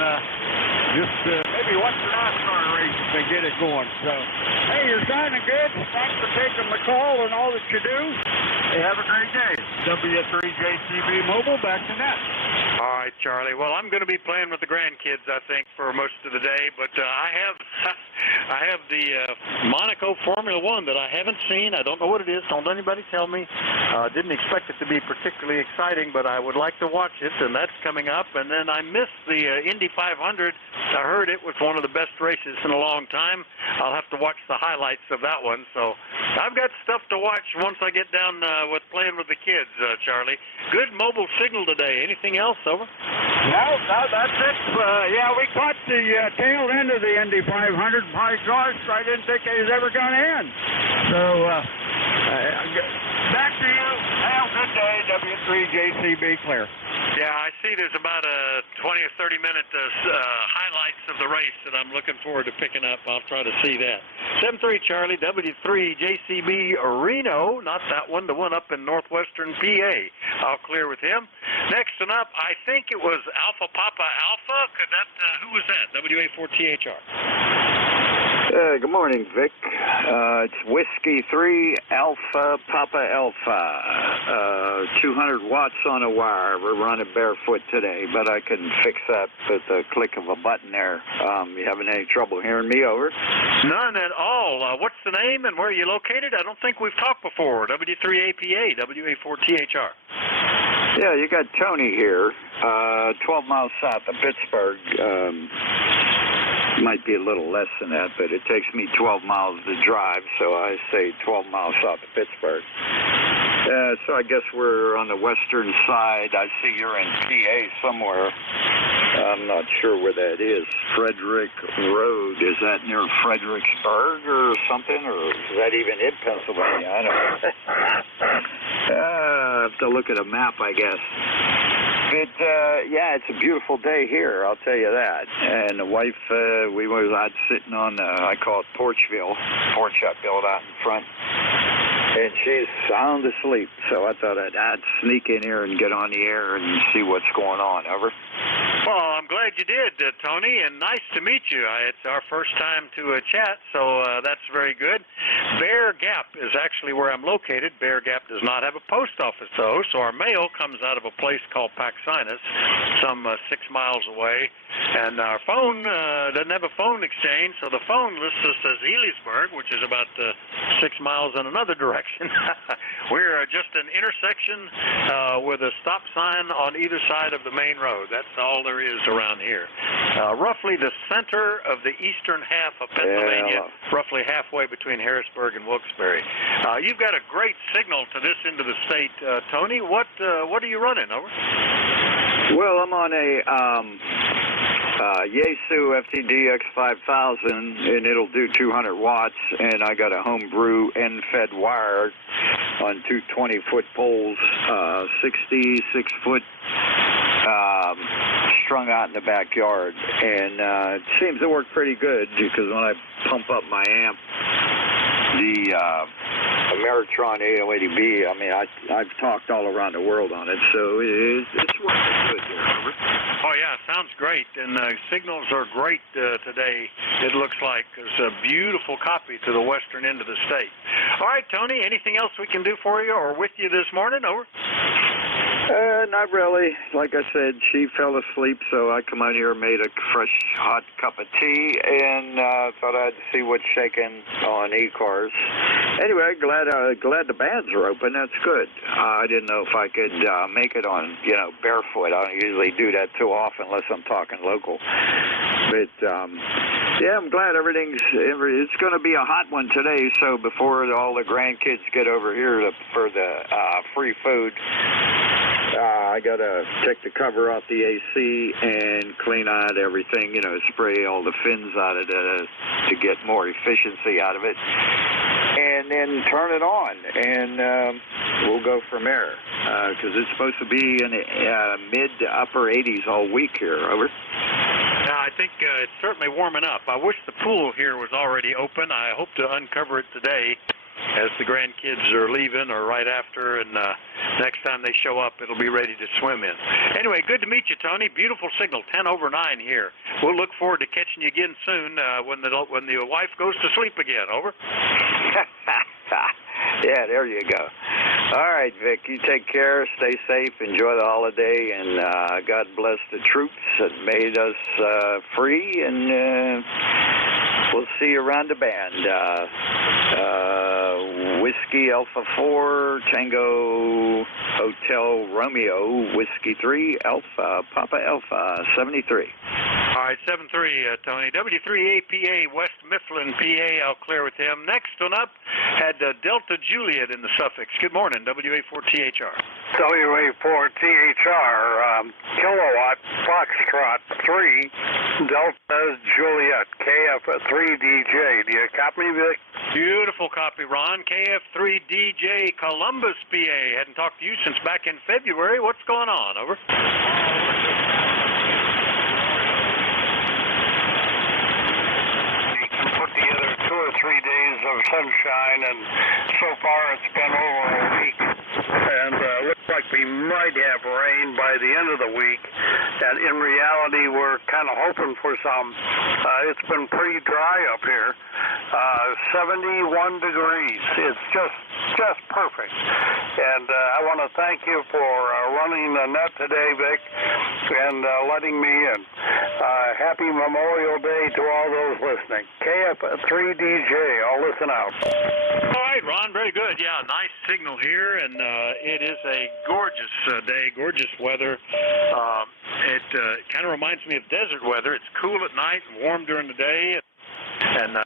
maybe watch the NASCAR race and get it going. So, hey, you're sounding good. Thanks for taking the call and all that you do. Hey, have a great day. W3JCB Mobile, back to net. All right, Charlie. Well, I'm going to be playing with the grandkids, I think, for most of the day. But I have the Monaco Formula One that I haven't seen. I don't know what it is. Don't anybody tell me. Didn't expect it to be particularly exciting, but I would like to watch it, and that's coming up. And then I missed the Indy 500. I heard it was one of the best races in a long time. I'll have to watch the highlights of that one. So I've got stuff to watch once I get down with playing with the kids, Charlie. Good mobile signal today. Anything else? Over. No, that's it. Yeah, we caught the tail end of the Indy 500. My gosh, I didn't think it was ever going to end. So, back to you. Have a good day. W3JCB clear. Yeah, I see there's about a 20 or 30 minute highlights of the race that I'm looking forward to picking up. I'll try to see that. 7-3 Charlie, W3JCB Reno, not that one, the one up in northwestern PA. I'll clear with him. Next one up, I think it was Alpha Papa Alpha. Who was that? WA4THR. Good morning, Vic. It's Whiskey 3, Alpha, Papa Alpha. 200 watts on a wire. We're running barefoot today, but I can fix that with the click of a button there. You having any trouble hearing me? Over. None at all. What's the name and where are you located? I don't think we've talked before. W3APA, WA4THR. Yeah, you got Tony here, 12 miles south of Pittsburgh. Might be a little less than that, but it takes me 12 miles to drive, so I say 12 miles south of Pittsburgh. So I guess we're on the western side. I see you're in PA somewhere. I'm not sure where that is. Frederick Road. Is that near Fredericksburg or something? Or is that even in Pennsylvania? I don't know. I have to look at a map, I guess. But, yeah, it's a beautiful day here, I'll tell you that. And the wife, we were out sitting on, I call it Porchville, porch I built out in front. And she's sound asleep, so I thought I'd sneak in here and get on the air and see what's going on. Over. Well, I'm glad you did, Tony, and nice to meet you. It's our first time to chat, so that's very good. Bear Gap is actually where I'm located. Bear Gap does not have a post office, though, so our mail comes out of a place called Paxinus, some 6 miles away. And our phone doesn't have a phone exchange, so the phone lists us as Healdsburg, which is about 6 miles in another direction. We're just an intersection with a stop sign on either side of the main road. That's all there is around here. Roughly the center of the eastern half of Pennsylvania, roughly halfway between Harrisburg and Wilkes-Barre. You've got a great signal to this end of the state, Tony. What are you running, over? Well, I'm on a Yaesu FTD X5000, and it'll do 200 watts, and I got a homebrew end-fed wire on two 20-foot poles, 66-foot, strung out in the backyard. And it seems to work pretty good, because when I pump up my amp, the Ameritron A080B, I mean, I've talked all around the world on it, so it's working good here. Oh, yeah, sounds great, and signals are great today, it looks like. There's a beautiful copy to the western end of the state. All right, Tony, anything else we can do for you or with you this morning? Over. Not really. Like I said, she fell asleep, so I come out here, made a fresh, hot cup of tea, and thought I'd see what's shaking on ECARS. Anyway, glad the bands are open. That's good. I didn't know if I could make it on, barefoot. I don't usually do that too often unless I'm talking local. But, yeah, I'm glad it's going to be a hot one today, so before all the grandkids get over here for the free food, I got to take the cover off the AC and clean out everything, spray all the fins out of it to get more efficiency out of it, and then turn it on, and we'll go from there, because it's supposed to be in the mid to upper 80s all week here. Over. I think it's certainly warming up. I wish the pool here was already open. I hope to uncover it today as the grandkids are leaving or right after, and next time they show up, it'll be ready to swim in. Anyway, good to meet you, Tony. Beautiful signal, 10/9 here. We'll look forward to catching you again soon when the wife goes to sleep again. Over. Yeah, there you go. All right, Vic, you take care, stay safe, enjoy the holiday, and God bless the troops that made us free, and we'll see you around the band. Whiskey Alpha 4, Tango Hotel Romeo, Whiskey 3, Alpha, Papa Alpha, 73. All right, 73, Tony. W3APA, West Mifflin, PA. I'll clear with him. Next one up had Delta Juliet in the suffix. Good morning, WA4THR. WA4THR, Kilowatt, Foxtrot 3, Delta Juliet, KF3DJ. Do you copy, Vic? Beautiful copy, Ron. KF3DJ, Columbus, PA. Hadn't talked to you since back in February. What's going on? Over. Put together 2 or 3 days of sunshine, and so far it's been over a week. And looks like we might have rain by the end of the week. And in reality, we're kind of hoping for some. It's been pretty dry up here. 71 degrees. It's just perfect. And I want to thank you for running the net today, Vic, and letting me in. Happy Memorial Day to all those listening. KF3DJ, I'll listen out. All right, Ron, very good. Yeah, nice signal here, and it is a gorgeous day, gorgeous weather. It kind of reminds me of desert weather. It's cool at night and warm during the day, and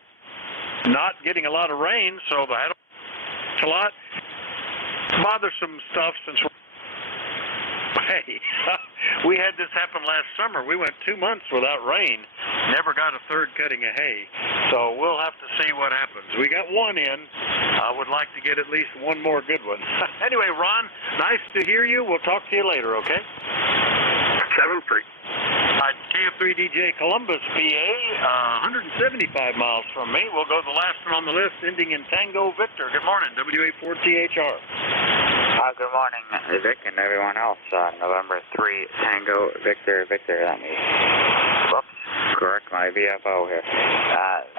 not getting a lot of rain, so I don't a lot. bothersome stuff since we're hey, we had this happen last summer. We went 2 months without rain, never got a third cutting of hay. So we'll have to see what happens. We got one in. I would like to get at least one more good one. Anyway, Ron, nice to hear you. We'll talk to you later, okay? 7-3. KF3DJ Columbus, PA, 175 miles from me. We'll go to the last one on the list, ending in Tango Victor. Good morning, WA4THR. Good morning, Vic and everyone else. November 3, Tango Victor. Let me correct my VFO here.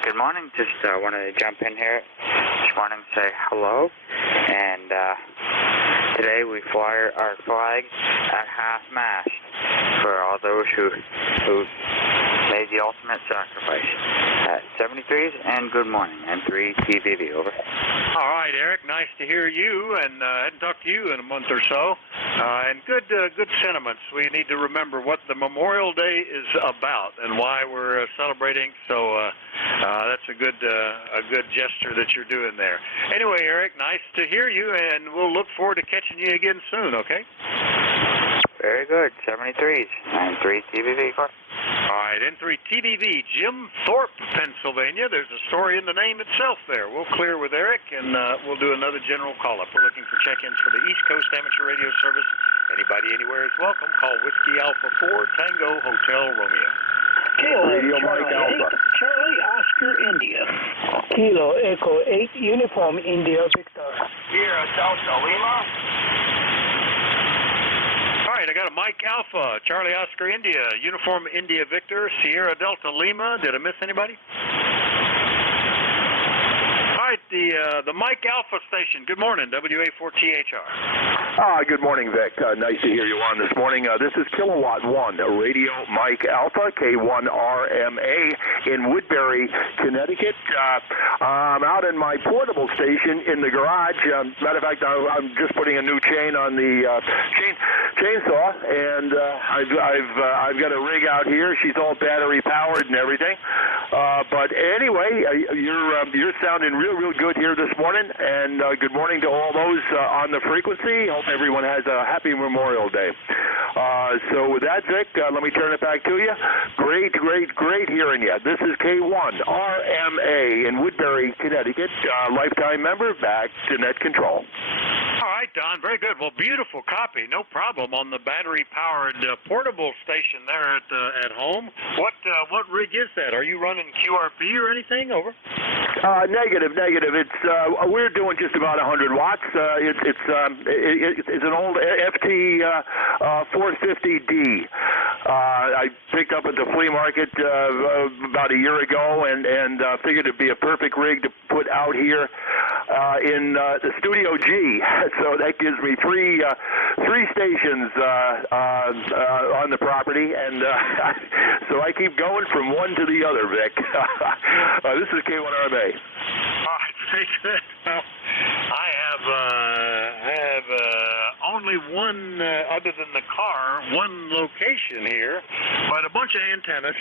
Good morning. Just wanted to jump in here this morning, say hello, and today we fly our flag at half-mast for all those who made the ultimate sacrifice. 73s, and good morning. M3 TVV, over. All right, Eric, nice to hear you, and I hadn't talked to you in a month or so. And good sentiments. We need to remember what the Memorial Day is about and why we're celebrating. So that's a good gesture that you're doing there. Anyway, Eric, nice to hear you, and we'll look forward to catching you again soon. Okay. Very good. 73s. N3 TVV. All right, N3 TVV, Jim Thorpe, Pennsylvania. There's a story in the name itself there. We'll clear with Eric, and we'll do another general call-up. We're looking for check-ins for the East Coast Amateur Radio Service. Anybody anywhere is welcome. Call Whiskey Alpha 4, Tango Hotel Romeo. Radio Mike Alpha. Charlie Oscar India. Kilo Echo 8, Uniform India Victor. Sierra Delta Lima. All right, I got a Mike Alpha, Charlie Oscar India, Uniform India Victor, Sierra Delta Lima. Did I miss anybody? All right, the Mike Alpha station. Good morning, WA4THR. Good morning, Vic. Nice to hear you on this morning. This is Kilowatt 1, Radio Mike Alpha, K1RMA in Woodbury, Connecticut. I'm out in my portable station in the garage. Matter of fact, I'm just putting a new chain on the chainsaw, and I've got a rig out here. She's all battery powered and everything. But anyway, you're sounding real good here this morning, and good morning to all those on the frequency. Hope everyone has a happy Memorial Day. So with that, Vic, let me turn it back to you. Great hearing you. This is K1RMA in Woodbury, Connecticut. Lifetime member, back to net control. All right, Don, very good. Well, beautiful copy, no problem on the battery-powered portable station there at home. What rig is that? Are you running QRP or anything? Over. Negative. It's we're doing just about 100 watts. It's an old FT 450D. I picked up at the flea market about a year ago, and figured it'd be a perfect rig to put out here in the Studio G. So that gives me three stations on the property, and so I keep going from one to the other, Vic. This is K1RMA. All right, very good. Well, I have only one, other than the car, one location here, but a bunch of antennas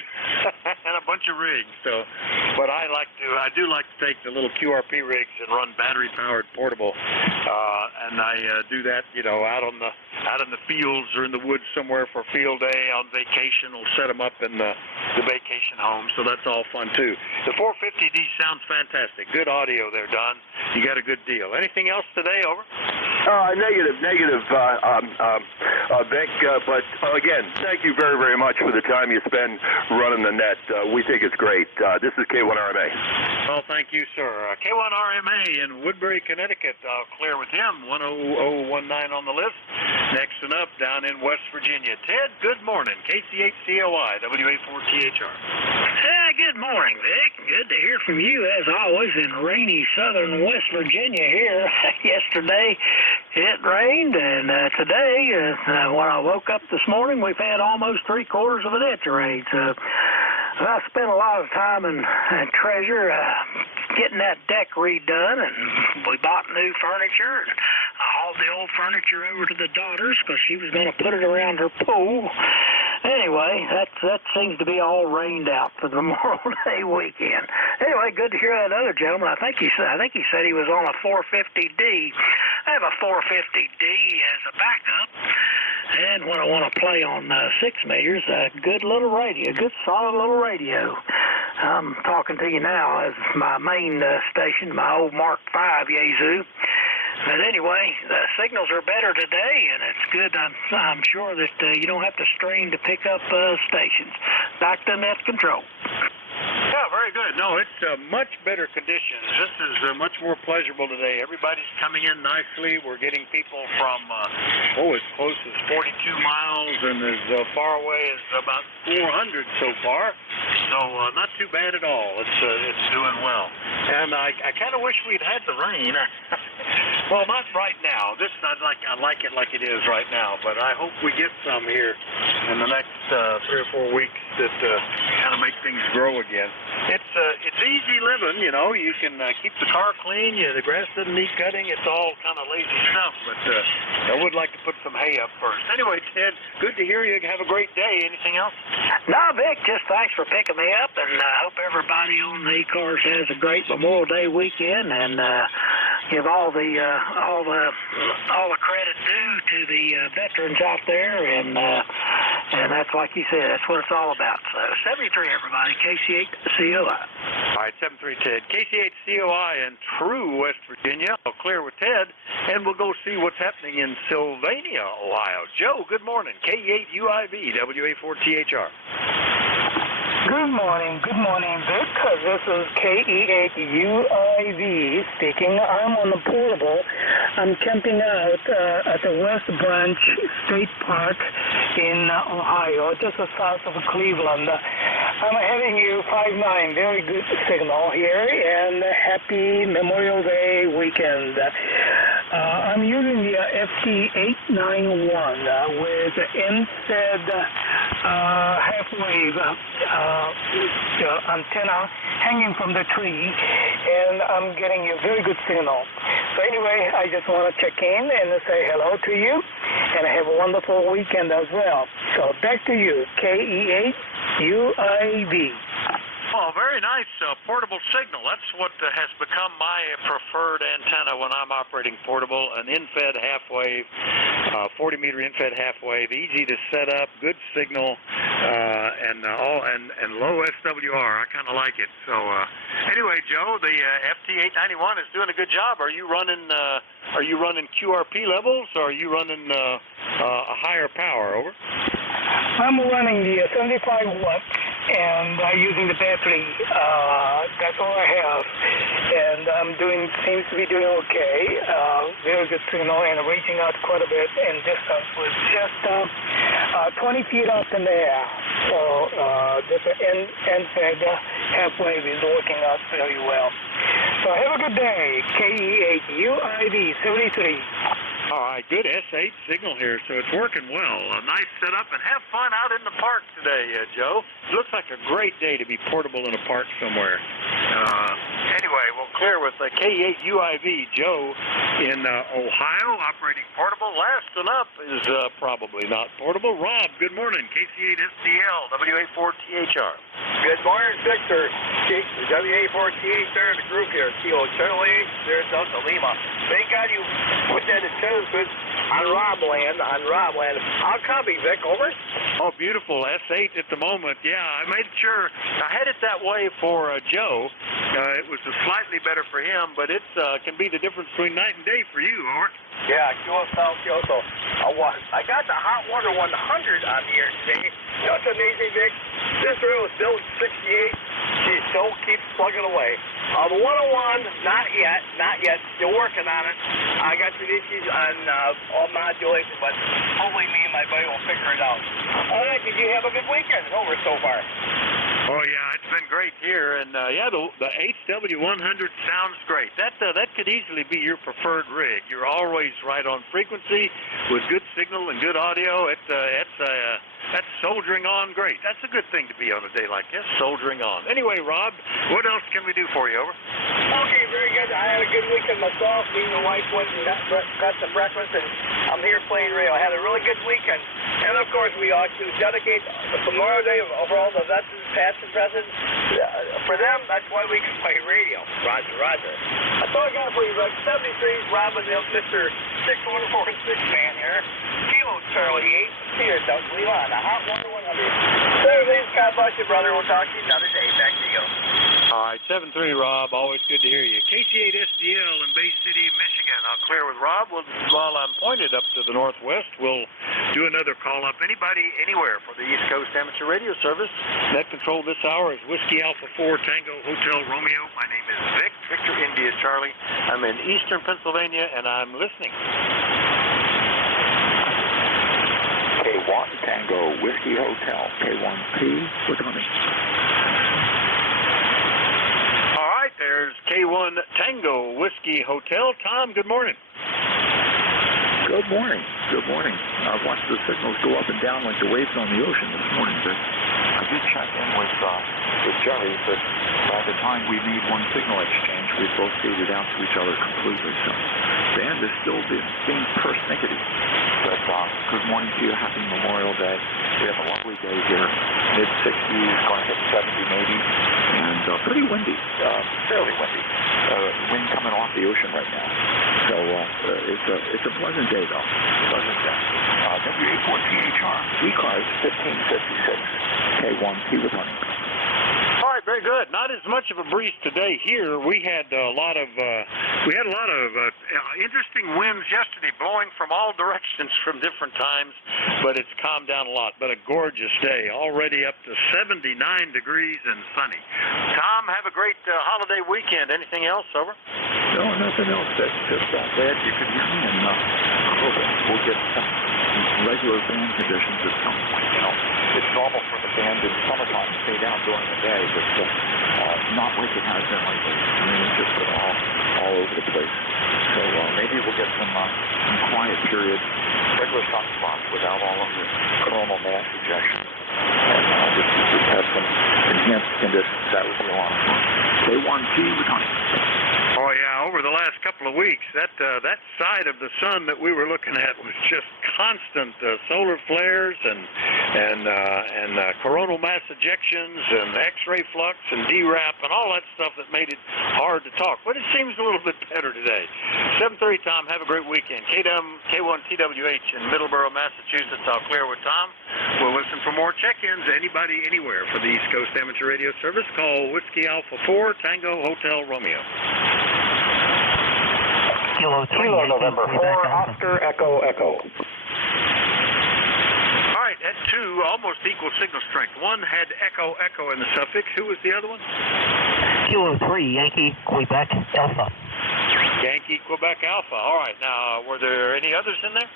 and a bunch of rigs. So, but I do like to take the little QRP rigs and run battery-powered portable, and I do that, out in the fields or in the woods somewhere for field day on vacation. We'll set them up in the vacation home, so that's all fun too. The 450D sounds fantastic. Good audio there, Don. You got a good deal. Anything else today? Over. Negative, Vic. But again, thank you very much for the time you spend running the net. We think it's great. This is K1RMA. Well, thank you, sir. K1RMA in Woodbury, Connecticut. I'll clear with him. 10019 on the list. Next and up, down in West Virginia. Ted, good morning. KCHCOI, WA4THR. Good morning, Vic. Good to hear from you, as always, in rainy southern West Virginia here. Yesterday, it rained, and today, when I woke up this morning, we've had almost 3/4 of an inch of rain. So I spent a lot of time in Treasure getting that deck redone, and we bought new furniture, and I hauled the old furniture over to the daughter's because she was going to put it around her pool. Anyway, that seems to be all rained out for the Memorial Day weekend. Anyway, good to hear that other gentleman. I think he said he was on a 450D. I have a 450D as a backup. And when I want to play on 6 meters, a good little radio, good solid little radio. I'm talking to you now as my main station, my old Mark V Yazoo. But anyway, the signals are better today, and it's good. I'm sure that you don't have to strain to pick up stations. Back to net control. Yeah, very good. No, it's much better conditions. This is much more pleasurable today. Everybody's coming in nicely. We're getting people from, as close as 42 miles and as far away as about 400 so far. So not too bad at all. It's doing well. And I kind of wish we'd had the rain. Well, not right now. I like it like it is right now, but I hope we get some here in the next 3 or 4 weeks that kind of make things grow again. It's easy living, you know. You can keep the car clean. The grass doesn't need cutting. It's all kind of lazy stuff, but I would like to put some hay up first. Anyway, Ted, good to hear you. Have a great day. Anything else? No, Vic, just thanks for picking me up, and I hope everybody on the ECARS has a great Memorial Day weekend, and give all the credit due to the veterans out there, and that's like you said, that's what it's all about. So 73, everybody, KC8COI. All right, 73 Ted, KC8COI in True, West Virginia. I'll clear with Ted, and we'll go see what's happening in Sylvania, Ohio. Joe, good morning. K8UIV, WA4THR. Good morning, Vic. This is KE8UIV speaking. I'm on the portable. I'm camping out at the West Branch State Park in Ohio, just south of Cleveland. I'm having you 5-9, very good signal here, and happy Memorial Day weekend. I'm using the FT891 with NZ half-wave antenna hanging from the tree, and I'm getting a very good signal. So anyway, I just want to check in and say hello to you, and have a wonderful weekend as well. So back to you, KE8UIV. Oh, very nice portable signal. That's what has become my preferred antenna when I'm operating portable. An in-fed half-wave, 40-meter in-fed half-wave, easy to set up, good signal, and low SWR. I kind of like it. So anyway, Joe, the FT891 is doing a good job. Are you running QRP levels, or are you running a higher power? Over. I'm running the 75 watts and using the battery. That's all I have, and seems to be doing okay. Very good signal and reaching out quite a bit in distance with just 20 feet up in the air. So this end-fed half-wave is working out very well. So have a good day. KE8UIV 73. All right, good S8 signal here, so it's working well. A nice setup, and have fun out in the park today, Joe. It looks like a great day to be portable in a park somewhere. Anyway, we'll clear with K8UIV. Joe in Ohio, operating portable. Last one up is probably not portable. Rob, good morning. KC8STL, WA4THR. Good morning, Victor. WA4THR in the group here. Kilo Charlie, there's Delta Lima. Thank God you put that in on Robland. I'll copy, Vic. Over. Oh, beautiful. S8 at the moment. Yeah, I made sure. I had it that way for Joe. It was slightly better for him, but it can be the difference between night and day for you, over. Yeah, Kyoto. I got the Hot Water 100 on the air today. You know what's amazing, Vic? This rail was built in 68. She still keeps plugging away. The 101, not yet. Still working on it. I got some issues on all modulation, but hopefully me and my buddy will figure it out. All right, did you have a good weekend over so far? Oh, yeah, it's been great here. And, the HW100 sounds great. That could easily be your preferred rig. You're always right on frequency with good signal and good audio. That's soldiering on great. That's a good thing to be on a day like this, soldiering on. Anyway, Rob, what else can we do for you, over? Okay, very good. I had a good weekend myself. Me and the wife went and got some breakfast, and I'm here playing radio. I had a really good weekend. And, of course, course, we ought to dedicate the Memorial Day for all the veterans, past and present. For them, that's why we can play radio. Roger, roger. I thought I got for you, Rick. 73, Robin, Mr. 6146 man here. Kilo Charlie 8, here, Doug Lima, on the Hot 1 to 100. Sir, thanks, God bless you, brother. We'll talk to you another day. Back to you. All right, 7-3, Rob. Always good to hear you. KC8SDL in Bay City, Michigan. I'll clear with Rob. While I'm pointed up to the northwest, we'll do another call up. Anybody, anywhere for the East Coast Amateur Radio Service. Net control this hour is Whiskey Alpha 4 Tango Hotel Romeo. My name is Vic, Victor India Charlie. I'm in eastern Pennsylvania, and I'm listening. K1 Tango Whiskey Hotel, K1P with honey. All right, there's K1 Tango Whiskey Hotel. Tom, good morning. Good morning. Good morning. I've watched the signals go up and down like the waves on the ocean this morning, but I did check in with Jerry, but by the time we made one signal exchange, we both faded out to each other completely. So the band is still being persnickety. But good morning to you. Happy Memorial Day. We have a lovely day here. Mid-60s, going to hit 70 maybe, and pretty windy, fairly windy. Wind coming off the ocean right now. So it's a pleasant day, though. Pleasant day. W84THR, ECARS 1556, K1P with honey. All right, very good. Not as much of a breeze today here. We had a lot of interesting winds yesterday, blowing from all directions from different times, but it's calmed down a lot. But a gorgeous day, already up to 79 degrees and sunny. Tom, have a great holiday weekend. Anything else? Over. No, nothing else. Just glad you could hear me, and we'll get some regular band conditions at some point. You know, it's normal for the band in summertime to stay down during the day, but not like it has been lately. I mean, it's just been all over the place. So maybe we'll get some quiet periods, regular sunspots without all of the coronal mass ejections, and just have some enhanced conditions. That would be a lot of fun. K1P with honey. Oh yeah, over the last couple of weeks, that side of the sun that we were looking at was just constant solar flares and coronal mass ejections and X-ray flux and DRAP and all that stuff that made it hard to talk. But it seems a little bit better today. 7:30, Tom. Have a great weekend. K1TWH in Middleborough, Massachusetts. I'll clear with Tom. We'll listen for more check-ins. Anybody, anywhere for the East Coast Amateur Radio Service, call Whiskey Alpha 4 Tango Hotel Romeo. Kilo November 4 Oscar Echo Echo. All right, at 2, almost equal signal strength. One had echo echo in the suffix. Who was the other one? Kilo 3 Yankee Quebec Alpha. Yankee Quebec Alpha. All right, now were there any others in there?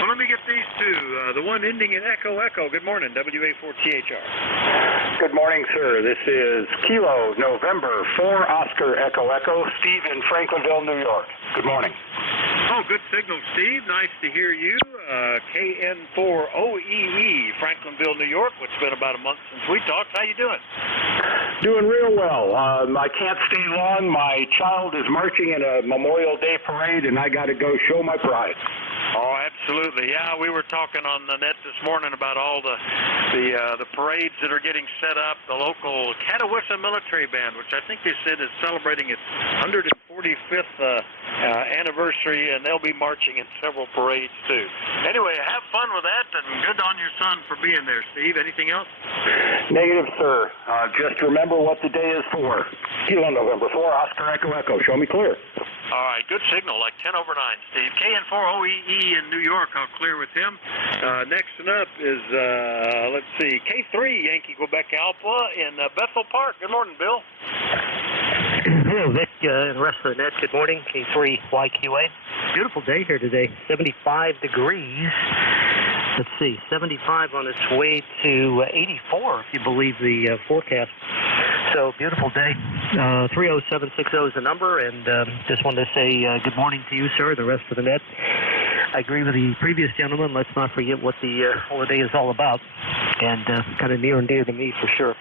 Well, let me get these two. The one ending in echo echo. Good morning, WA4THR. Good morning, sir. This is Kilo November 4 Oscar Echo Echo, Steve in Franklinville, New York. Good morning. Oh, good signal, Steve. Nice to hear you. KN4OEE, Franklinville, New York. It's been about a month since we talked. How you doing? Doing real well. I can't stay long. My child is marching in a Memorial Day parade, and I got to go show my pride. Oh, absolutely. Yeah, we were talking on the net this morning about all the parades that are getting set up. The local Catawissa Military Band, which I think they said is celebrating its 145th anniversary, and they'll be marching in several parades too. Anyway, have fun with that, and good on your son for being there, Steve. Anything else? Negative, sir. Just remember what the day is for. Kilo November 4 Oscar Echo Echo. Show me clear. All right, good signal, like 10 over 9, Steve. KN4OEE in New York, I'll clear with him. Next up is, let's see, K3 Yankee Quebec Alpha in Bethel Park. Good morning, Bill. Hello, Vic, and the rest of the net. Good morning, K3YQA. Beautiful day here today, 75 degrees. Let's see, 75 on its way to 84, if you believe the forecast. So, beautiful day. 30760 is the number, and just wanted to say good morning to you, sir, the rest of the net. I agree with the previous gentleman. Let's not forget what the holiday is all about, and kind of near and dear to me for sure.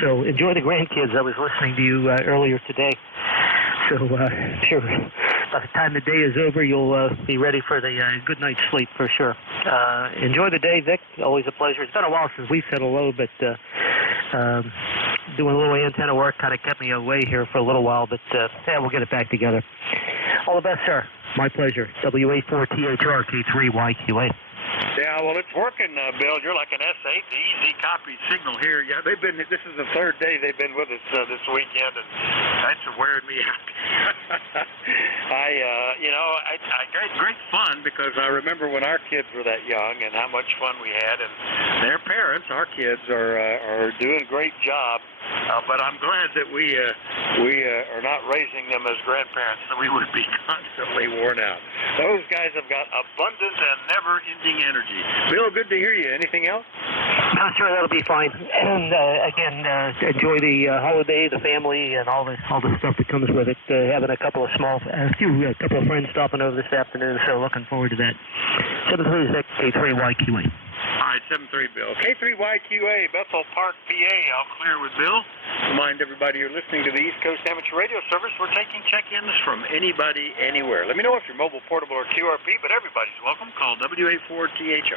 So, enjoy the grandkids. I was listening to you earlier today. So, sure, by the time the day is over, you'll be ready for the good night's sleep for sure. Enjoy the day, Vic. Always a pleasure. It's been a while since we've said hello, but doing a little antenna work kind of kept me away here for a little while, but yeah, we'll get it back together. All the best, sir. My pleasure. WA4THR K3YQA. Yeah, well, it's working, Bill. You're like an S8, the easy copy signal here. Yeah, they've been. This is the third day they've been with us this weekend, and that's wearing me out. I great fun because I remember when our kids were that young and how much fun we had, and their parents, our kids, are doing a great job. But I'm glad that we are not raising them as grandparents, so we would be constantly worn out. Those guys have got abundant and never-ending energy. Bill, good to hear you. Anything else? No, sure, that'll be fine. And again, enjoy the holiday, the family, and all the stuff that comes with it. Having a couple of friends stopping over this afternoon, so looking forward to that. 736 K3YQA. All right, 73 Bill. K3YQA, Bethel Park, PA. All clear with Bill. Remind everybody you're listening to the East Coast Amateur Radio Service. We're taking check-ins from anybody, anywhere. Let me know if you're mobile, portable, or QRP, but everybody's welcome. Call WA4THO.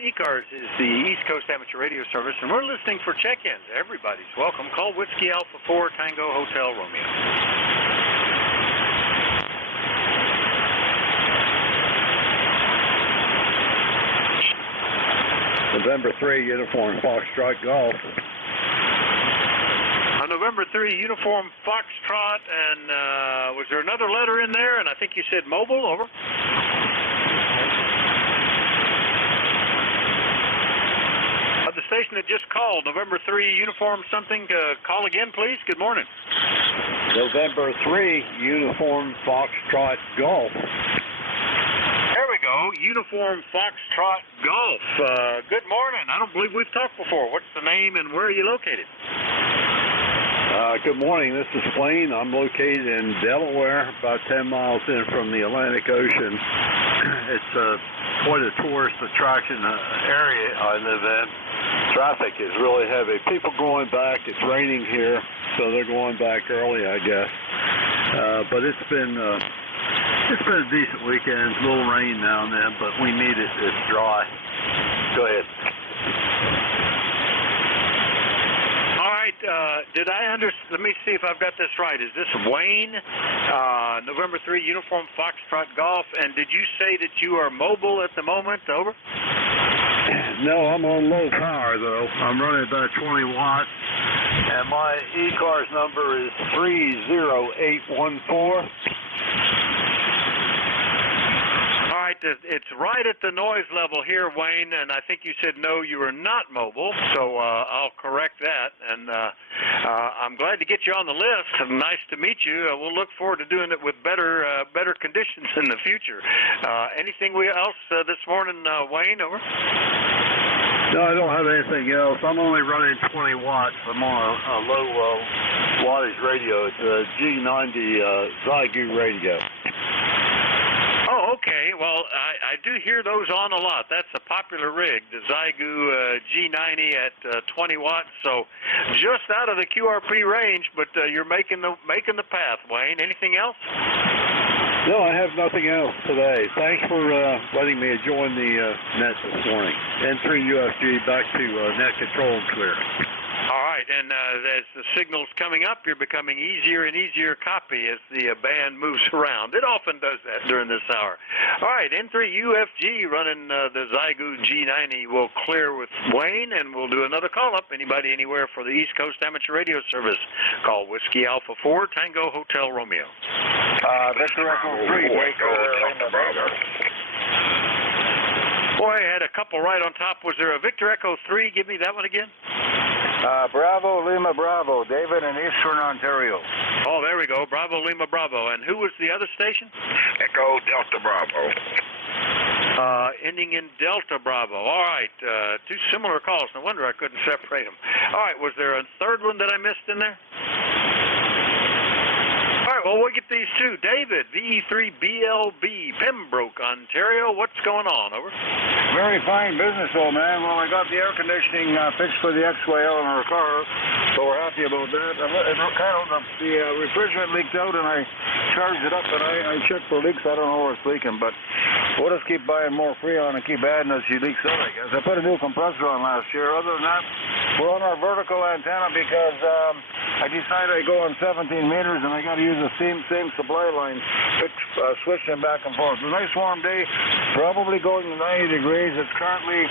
ECARS is the East Coast Amateur Radio Service, and we're listening for check-ins. Everybody's welcome. Call Whiskey Alpha 4 Tango Hotel Romeo. November 3, Uniform Foxtrot Golf. November 3, Uniform Foxtrot, and was there another letter in there? And I think you said mobile, over. The station that just called, November 3, Uniform something, call again, please. Good morning. November 3, Uniform Foxtrot Golf. There we go, Uniform Foxtrot Golf. Good morning. I don't believe we've talked before. What's the name and where are you located? Good morning. This is Blaine. I'm located in Delaware, about 10 miles in from the Atlantic Ocean. It's quite a tourist attraction area I live in. Traffic is really heavy. People going back. It's raining here, so they're going back early, I guess. But it's been a decent weekend. A little rain now and then, but we need it. It's dry. Go ahead. All right. Did I understand? Let me see if I've got this right. Is this Wayne? November 3, Uniform Foxtrot Golf. And did you say that you are mobile at the moment? Over. No, I'm on low power, though. I'm running about 20 watts. And my ECARS number is 30814. All right, it's right at the noise level here, Wayne, and I think you said no, you are not mobile, so I'll correct that. And I'm glad to get you on the list. Nice to meet you. We'll look forward to doing it with better conditions in the future. Anything else this morning, Wayne? Over. No, I don't have anything else. I'm only running 20 watts. I'm on a low wattage radio. It's a G90 Zygu radio. Oh, okay. Well, I do hear those on a lot. That's a popular rig, the Zygu G90 at 20 watts. So just out of the QRP range, but you're making the path, Wayne. Anything else? No, I have nothing else today. Thanks for letting me join the net this morning. N3UFG back to net control and clear. All right, and as the signal's coming up, you're becoming easier and easier copy as the band moves around. It often does that during this hour. All right, N3UFG running the Zygoot G90 will clear with Wayne, and we'll do another call-up. Anybody anywhere for the East Coast Amateur Radio Service, call Whiskey Alpha 4, Tango Hotel Romeo. Victor Echo 3, Baker, Bravo. Boy, I had a couple right on top. Was there a Victor Echo 3? Give me that one again. Bravo, Lima, Bravo, David in Eastern Ontario. Oh, there we go. Bravo, Lima, Bravo. And who was the other station? Echo Delta Bravo. Ending in Delta Bravo. All right. Two similar calls. No wonder I couldn't separate them. All right. Was there a third one that I missed in there? All right, well, we'll get these two. David, VE3BLB, Pembroke, Ontario. What's going on? Over. Very fine business, old man. Well, I got the air conditioning fixed for the XYL in our car, so we're happy about that. The refrigerant leaked out, and I charged it up, and I checked for leaks. I don't know where it's leaking, but we'll just keep buying more Freon and keep adding as she leaks out, I guess. I put a new compressor on last year. Other than that, we're on our vertical antenna because I decided I'd go on 17 meters, and I got to use the same supply line, switching back and forth. It's a nice warm day, probably going to 90 degrees. It's currently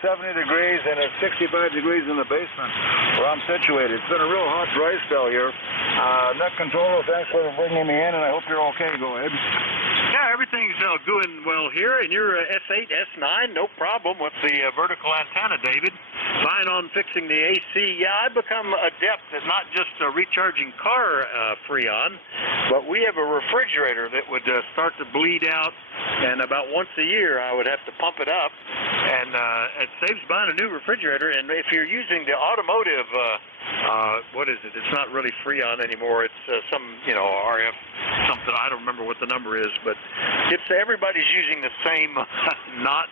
70 degrees, and it's 65 degrees in the basement where I'm situated. It's been a real hot, dry spell here. Net Controller, thanks for bringing me in, and I hope you're okay. Go ahead. Yeah, everything's going well here, and you're S8, S9, no problem with the vertical antenna, David. Fine on fixing the AC. Yeah, I've become adept at not just recharging car Freon, but we have a refrigerator that would start to bleed out, and about once a year I would have to pump it up, and it saves buying a new refrigerator. And if you're using the automotive, what is it? It's not really Freon anymore. It's some, RF something. I don't remember what the number is, but it's everybody's using the same not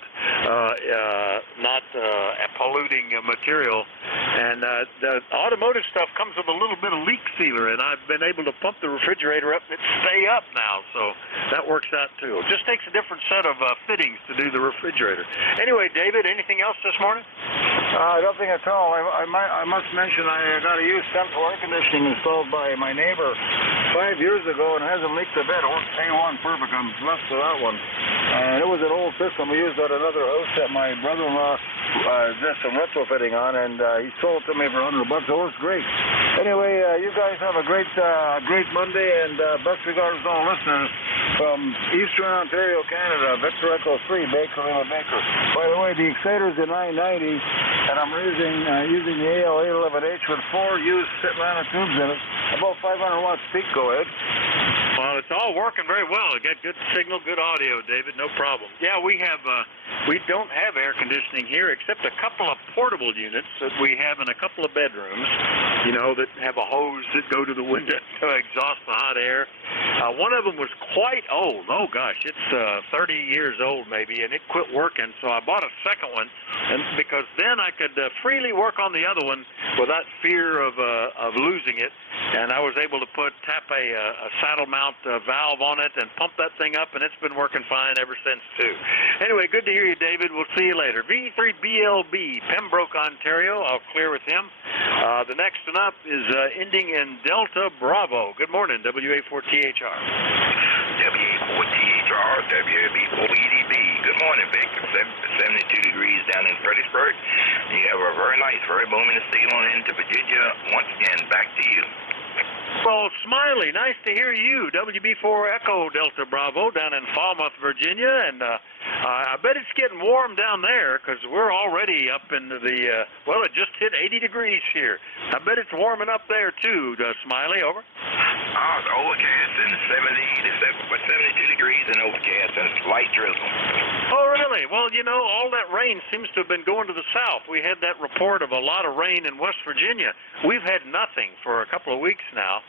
polluting material. And the automotive stuff comes with a little bit of leak sealer, and I've been able to pump the refrigerator up and it stay up now, so that works out too. It just takes a different set of fittings to do the refrigerator. Anyway, David, anything else this morning? Nothing at all. I must mention I got a used central air conditioning installed by my neighbor 5 years ago and hasn't leaked a bit. A1 perfect. I'm blessed with that one. And it was an old system we used at another house that my brother-in-law did some retrofitting on, and he sold it to me for $100. It works great. Anyway, you guys have a great Monday, and best regards to all listeners from Eastern Ontario, Canada. Victor Echo 3, Baker, Lima, Baker. By the way, the exciter's a 990, and I'm using the AL811H with 4 used Sitlana tubes in it. About 500 watts peak. Go ahead. Well, it's all working very well. You got good signal, good audio, David. No problem. Yeah, we don't have air conditioning here except a couple of portable units that we have in a couple of bedrooms, that have a hose that go to the window to exhaust the hot air. One of them was quite old. Oh, gosh, it's 30 years old maybe, and it quit working. So I bought a second one, and because then I could freely work on the other one without fear of losing it. And I was able to tap a saddle mount valve on it and pump that thing up, and it's been working fine ever since, too. Anyway, good to hear you, David. We'll see you later. VE3BLB, Pembroke, Ontario. I'll clear with him. The next one up is ending in Delta Bravo. Good morning, WA4THR. WA4THR, WB4EDB. Good morning, Vic. 72 degrees down in Fredericksburg. You have a very nice, very booming signal into Virginia. Once again, back to you. Well, Smiley, nice to hear you. WB4 Echo Delta Bravo down in Falmouth, Virginia, and I bet it's getting warm down there because we're already up into the, it just hit 80 degrees here. I bet it's warming up there too, Smiley, over. It's overcast and 72 degrees and overcast and light drizzle. Oh, really? Well, all that rain seems to have been going to the south. We had that report of a lot of rain in West Virginia. We've had nothing for a couple of weeks now.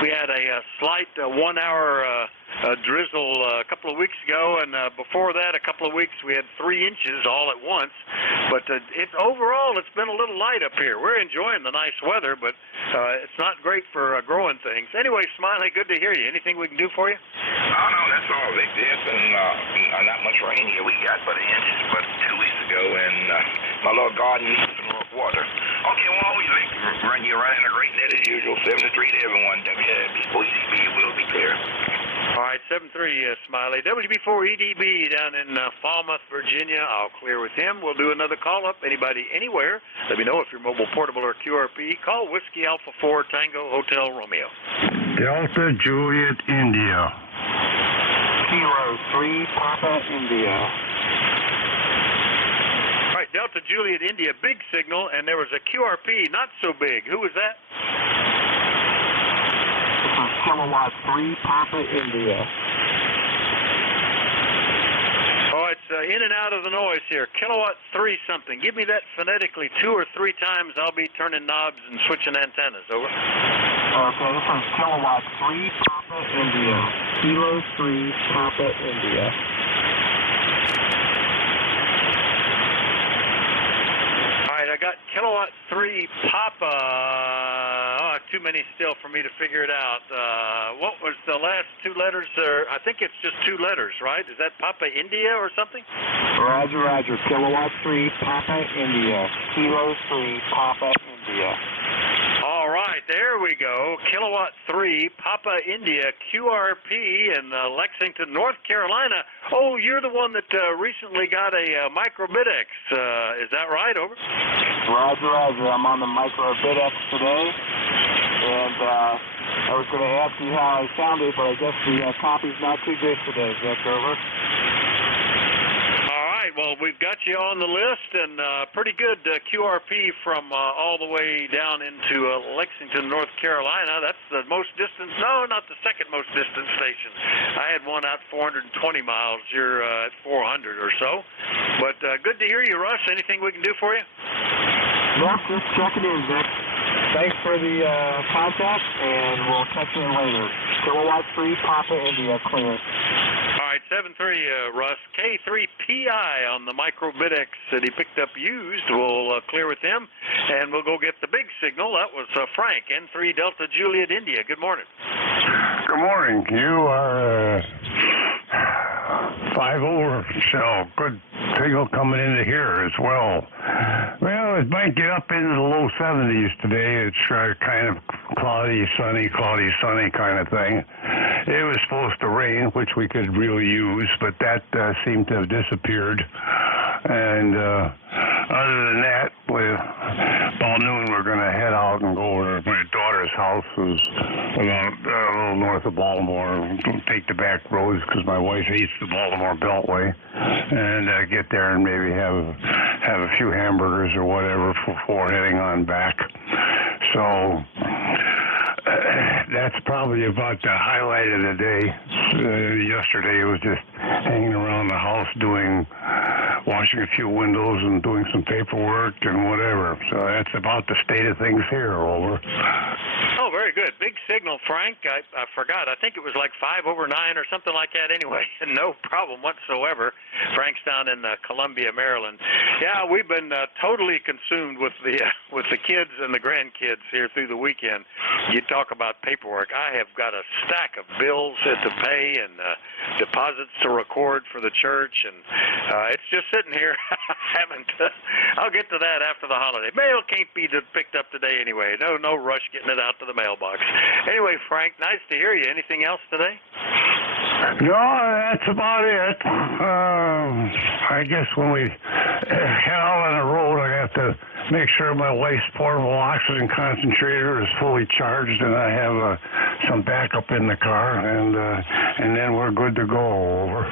We had a slight 1 hour drizzle a couple of weeks ago, and before that, a couple of weeks, we had 3 inches all at once. But overall, it's been a little light up here. We're enjoying the nice weather, but it's not great for growing things. Anyway, Smiley, good to hear you. Anything we can do for you? Oh, no, that's all, Vic. Yes, and not much rain here. We got but an inch, but 2 weeks ago, and my little garden needs some more water. Okay, well, always like to run you around a great net as usual. 7 to 3 to everyone. WCB will be there. All right, 7-3, Smiley. WB4 EDB down in Falmouth, Virginia. I'll clear with him. We'll do another call-up. Anybody anywhere, let me know if you're mobile, portable, or QRP. Call Whiskey Alpha 4 Tango Hotel Romeo. Delta Juliet India. Kilo 3 Papa India. All right, Delta Juliet India, big signal, and there was a QRP, not so big. Who was that? Kilowatt 3 Papa India. Oh, it's in and out of the noise here. Kilowatt 3 something. Give me that phonetically 2 or 3 times. I'll be turning knobs and switching antennas. Over. Okay, this is Kilowatt 3 Papa India. Kilo 3 Papa India. All right, I got Kilowatt 3 Papa. Too many still for me to figure it out. What was the last 2 letters? I think it's just 2 letters, right? Is that Papa India or something? Roger, roger. Kilowatt 3 Papa India. Kilo 3 Papa India. All right, there we go. Kilowatt 3 Papa India QRP in Lexington, North Carolina. Oh, you're the one that recently got a microBitX. Is that right? Over. Roger, roger. I'm on the microBitX today. And I was going to ask you how I sounded, but I guess the copy's not too good today. Is that over? All right, well, we've got you on the list, and pretty good QRP from all the way down into Lexington, North Carolina. That's the most distant, no, not the second most distant station. I had one out 420 miles. You're at 400 or so. But good to hear you, Russ. Anything we can do for you? No, just checking in, Vic. Thanks for the contact, and we'll catch you in later. Kilowatt 3 Papa India clear. All right, 7-3, Russ. K3PI on the microBitX that he picked up used. We'll clear with him, and we'll go get the big signal. That was Frank, N3 Delta Juliet India. Good morning. Good morning. You are 5 over, so good signal coming into here as well. Well, it might get up into the low 70s today. It's kind of cloudy, sunny kind of thing. It was supposed to rain, which we could really use, but that seemed to have disappeared. And other than that, about noon we're going to head out and go over to my daughter's house, who's about a little north of Baltimore. Take the back roads because my wife hates the Baltimore Beltway, and get there and maybe have a few hamburgers or whatever before heading on back. So that's probably about the highlight of the day. Yesterday it was just hanging around the house washing a few windows and doing some paperwork and whatever. So that's about the state of things here. Over. Oh, very good. Big signal, Frank. I forgot. I think it was like 5 over 9 or something like that anyway. No problem whatsoever. Frank's down in Columbia, Maryland. Yeah, we've been totally consumed with the kids and the grandkids here through the weekend. You talk about paperwork. I have got a stack of bills to pay and deposits to record for the church, and it's just sitting here. I'll get to that after the holiday. Mail can't be picked up today anyway. No rush getting it out to the mailbox. Anyway, Frank, nice to hear you. Anything else today? No, that's about it. I guess when we head out on the road, I have to make sure my wife's portable oxygen concentrator is fully charged, and I have some backup in the car, and then we're good to go. Over.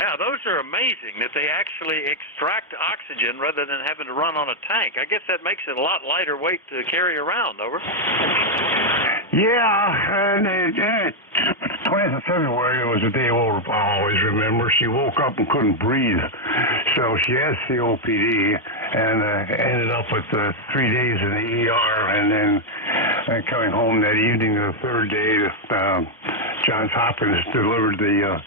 Yeah, those are amazing that they actually extract oxygen rather than having to run on a tank. I guess that makes it a lot lighter weight to carry around. Over. Yeah, and 20th of February was a day I'll always remember. She woke up and couldn't breathe, so she has COPD, and ended up with 3 days in the ER, and then coming home that evening, the third day, Johns Hopkins delivered the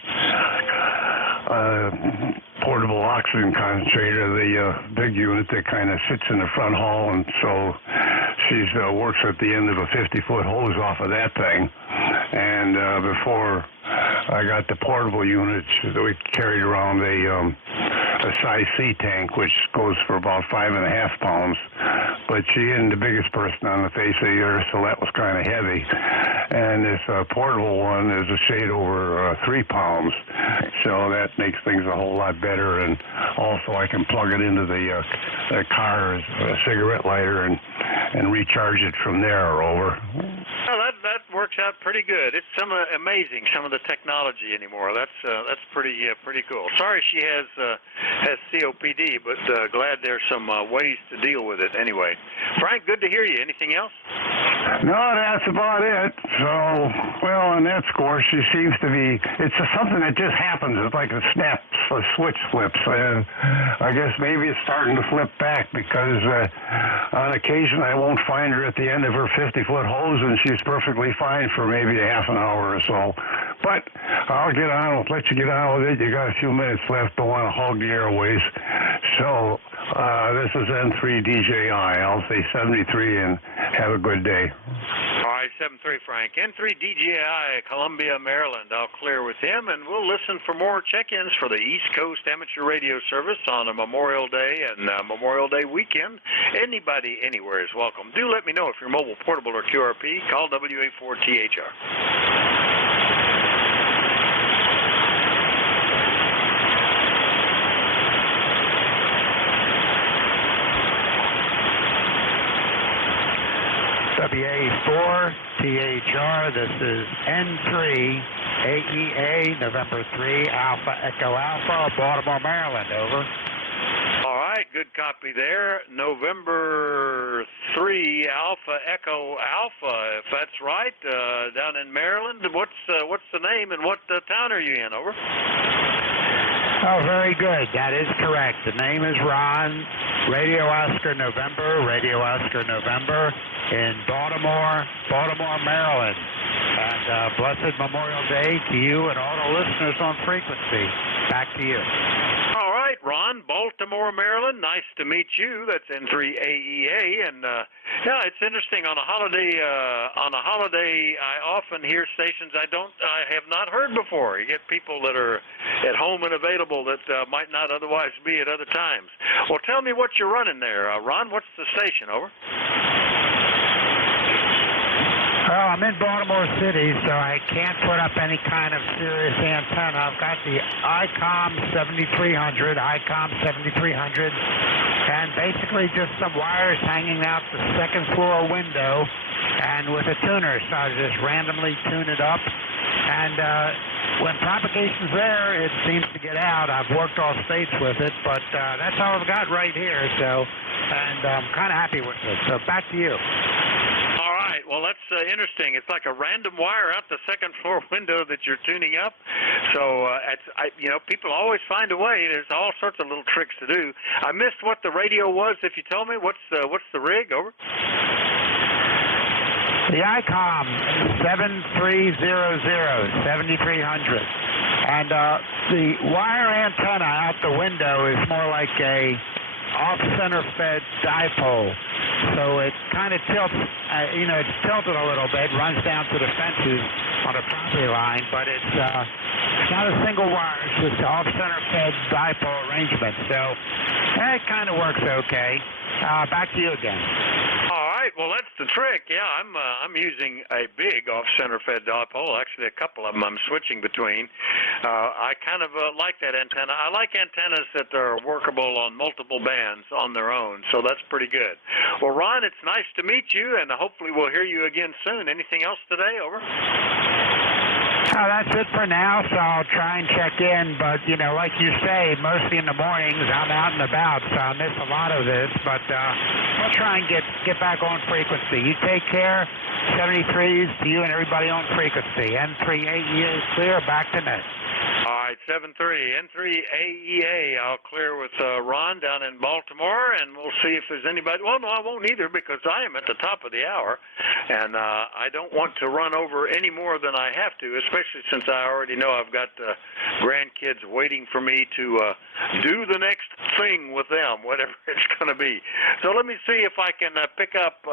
portable oxygen concentrator, the big unit that kind of sits in the front hall, and so she works at the end of a 50-foot hose off of that thing. And before I got the portable unit, we carried around a size C tank, which goes for about 5.5 pounds. but she isn't the biggest person on the face of the earth, so that was kind of heavy. And this portable one is a shade over 3 pounds, so that makes things a whole lot better. And also I can plug it into the car's cigarette lighter and recharge it from there. Over. Well, that works out pretty good. It's amazing some of the technology anymore. That's pretty cool. Sorry she has COPD, but glad there's some ways to deal with it anyway. Frank, good to hear you. Anything else? No, that's about it. So, well, on that score, she seems to be, it's something that just happens. It's like a switch flips. And I guess maybe it's starting to flip back because on occasion I won't find her at the end of her 50-foot hose and she's perfectly fine for maybe a half an hour or so. But I'll let you get on with it. You got a few minutes left. Don't want to hog the airways. So, this is N3DJI. I'll say 73 and have a good day. All right, 73 Frank. N3DJI, Columbia, Maryland. I'll clear with him, and we'll listen for more check-ins for the East Coast Amateur Radio Service on a Memorial Day and Memorial Day weekend. Anybody, anywhere is welcome. Do let me know if you're mobile, portable, or QRP. Call WA4THR. WA4THR, this is N3AEA, November 3, Alpha Echo Alpha, Baltimore, Maryland, over. All right, good copy there. November 3, Alpha Echo Alpha, if that's right, down in Maryland. What's the name and what town are you in, over? Oh, very good. That is correct. The name is Ron, Radio Oscar November, in Baltimore, Maryland. And blessed Memorial Day to you and all the listeners on frequency. Back to you. All right, Ron, Baltimore, Maryland. Nice to meet you. That's N3AEA, and yeah, it's interesting. On a holiday, I often hear stations I have not heard before. You get people that are at home and available that might not otherwise be at other times. Well, tell me what you're running there, Ron. What's the station? Over. Well, I'm in Baltimore City, so I can't put up any kind of serious antenna. I've got the ICOM 7300, and basically just some wires hanging out the second floor window, and with a tuner, so I just randomly tune it up. And when propagation's there, it seems to get out. I've worked all states with it, but that's all I've got right here. So, and I'm kind of happy with it. So back to you. All right. Well, that's interesting. It's like a random wire out the second floor window that you're tuning up. So, people always find a way. There's all sorts of little tricks to do. I missed what the radio was. If you told me, what's the rig? Over. The ICOM 7300, 7300. And the wire antenna out the window is more like a off-center fed dipole. So it kind of tilts, it's tilted a little bit, runs down to the fences on the property line, but it's not a single wire. It's just an off-center fed dipole arrangement. So it kind of works okay. Back to you again. All right. Well, that's the trick. Yeah, I'm using a big off-center fed dipole. Actually, a couple of them I'm switching between. I kind of like that antenna. I like antennas that are workable on multiple bands on their own, so that's pretty good. Well, Ron, it's nice to meet you, and hopefully we'll hear you again soon. Anything else today? Over. That's it for now, so I'll try and check in. But, like you say, mostly in the mornings I'm out and about, so I miss a lot of this. But we'll try and get back on frequency. You take care. 73s to you and everybody on frequency. N3AEA is clear. Back to net. All right, 7-3, N3AEA. I'll clear with Ron down in Baltimore, and we'll see if there's anybody. Well, no, I won't either because I am at the top of the hour, and I don't want to run over any more than I have to, especially since I already know I've got grandkids waiting for me to do the next thing with them, whatever it's going to be. So let me see if I can pick up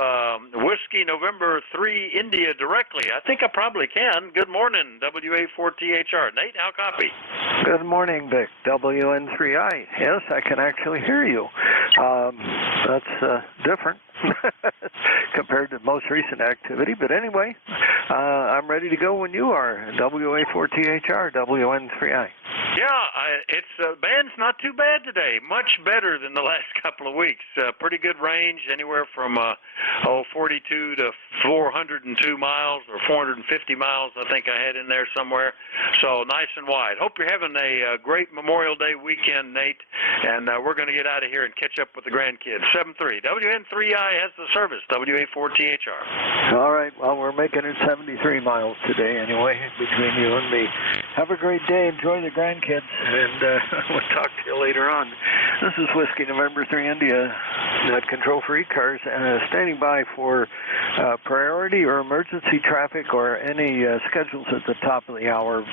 Whiskey November 3 India directly. I think I probably can. Good morning, WA4THR. Nate, how copy? Good morning, Vic. WN3I. Yes, I can actually hear you. That's different. compared to most recent activity. But anyway, I'm ready to go when you are. WA4THR, WN3I. Yeah, it's band's not too bad today. Much better than the last couple of weeks. Pretty good range, anywhere from 42 to 402 miles or 450 miles. I think I had in there somewhere. So nice and wide. Hope you're having a great Memorial Day weekend, Nate. And we're going to get out of here and catch up with the grandkids. 7-3 WN3I has the service. WA4THR. All right. Well, we're making it 73 miles today anyway, between you and me. Have a great day. Enjoy the grandkids, and we'll talk to you later on. This is Whiskey November 3 India, net control for ECARS, standing by for priority or emergency traffic or any schedules at the top of the hour.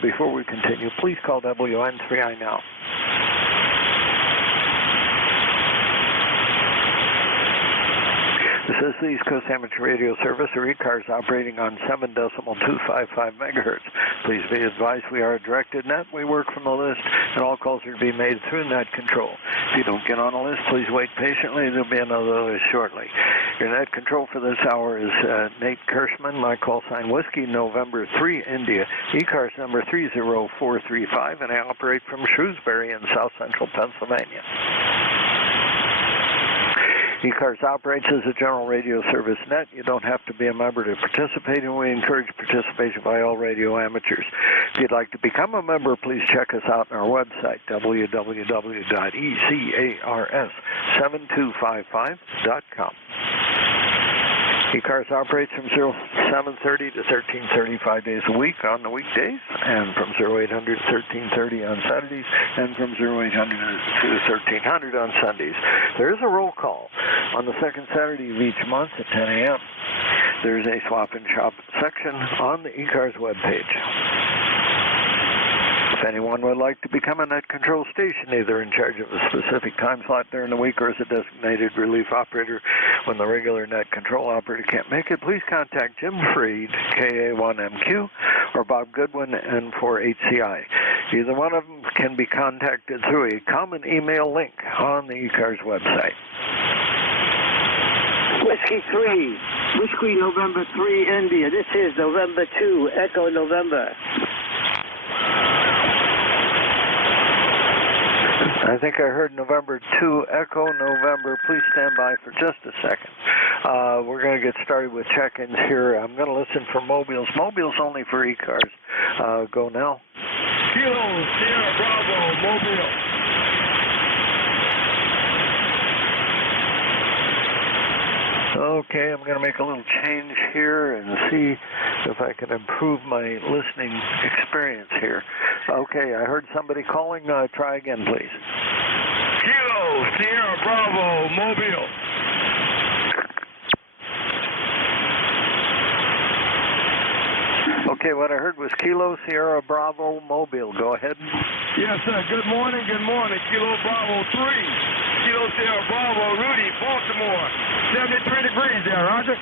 Before we continue, please call WN3I now. This is the East Coast Amateur Radio Service, or ECARS, operating on 7.255 megahertz. Please be advised we are a directed net. We work from a list, and all calls are to be made through net control. If you don't get on a list, please wait patiently. There will be another list shortly. Your net control for this hour is Nate Kirschman, my call sign Whiskey November 3 India, ECARS number 30435, and I operate from Shrewsbury in south central Pennsylvania. ECARS operates as a general radio service net. You don't have to be a member to participate, and we encourage participation by all radio amateurs. If you'd like to become a member, please check us out on our website, www.ECARS7255.com. ECARS operates from 0730 to 1330 5 days a week on the weekdays, and from 0800 to 1330 on Saturdays, and from 0800 to 1300 on Sundays. There is a roll call on the second Saturday of each month at 10 a.m. There's a swap and shop section on the ECARS webpage. If anyone would like to become a net control station, either in charge of a specific time slot during the week or as a designated relief operator when the regular net control operator can't make it, please contact Jim Freed, KA1MQ, or Bob Goodwin, N4HCI. Either one of them can be contacted through a common email link on the ECARS website. Whiskey 3, Whiskey November 3 India. This is November 2, Echo November. I think I heard November 2, Echo November. Please stand by for just a second. We're going to get started with check-ins here. I'm going to listen for mobiles. Mobiles only for ECARS. Go now. Kilo, Sierra Bravo, mobile. Okay, I'm going to make a little change here and see if I can improve my listening experience here. Okay, I heard somebody calling. Try again, please. Kilo, Sierra Bravo, mobile. Okay, what I heard was Kilo, Sierra Bravo, Mobile. Go ahead. Yes, sir. Good morning, good morning. Kilo Bravo 3. Kilo Sierra Bravo, Rudy, Baltimore. 73 degrees there, Roger.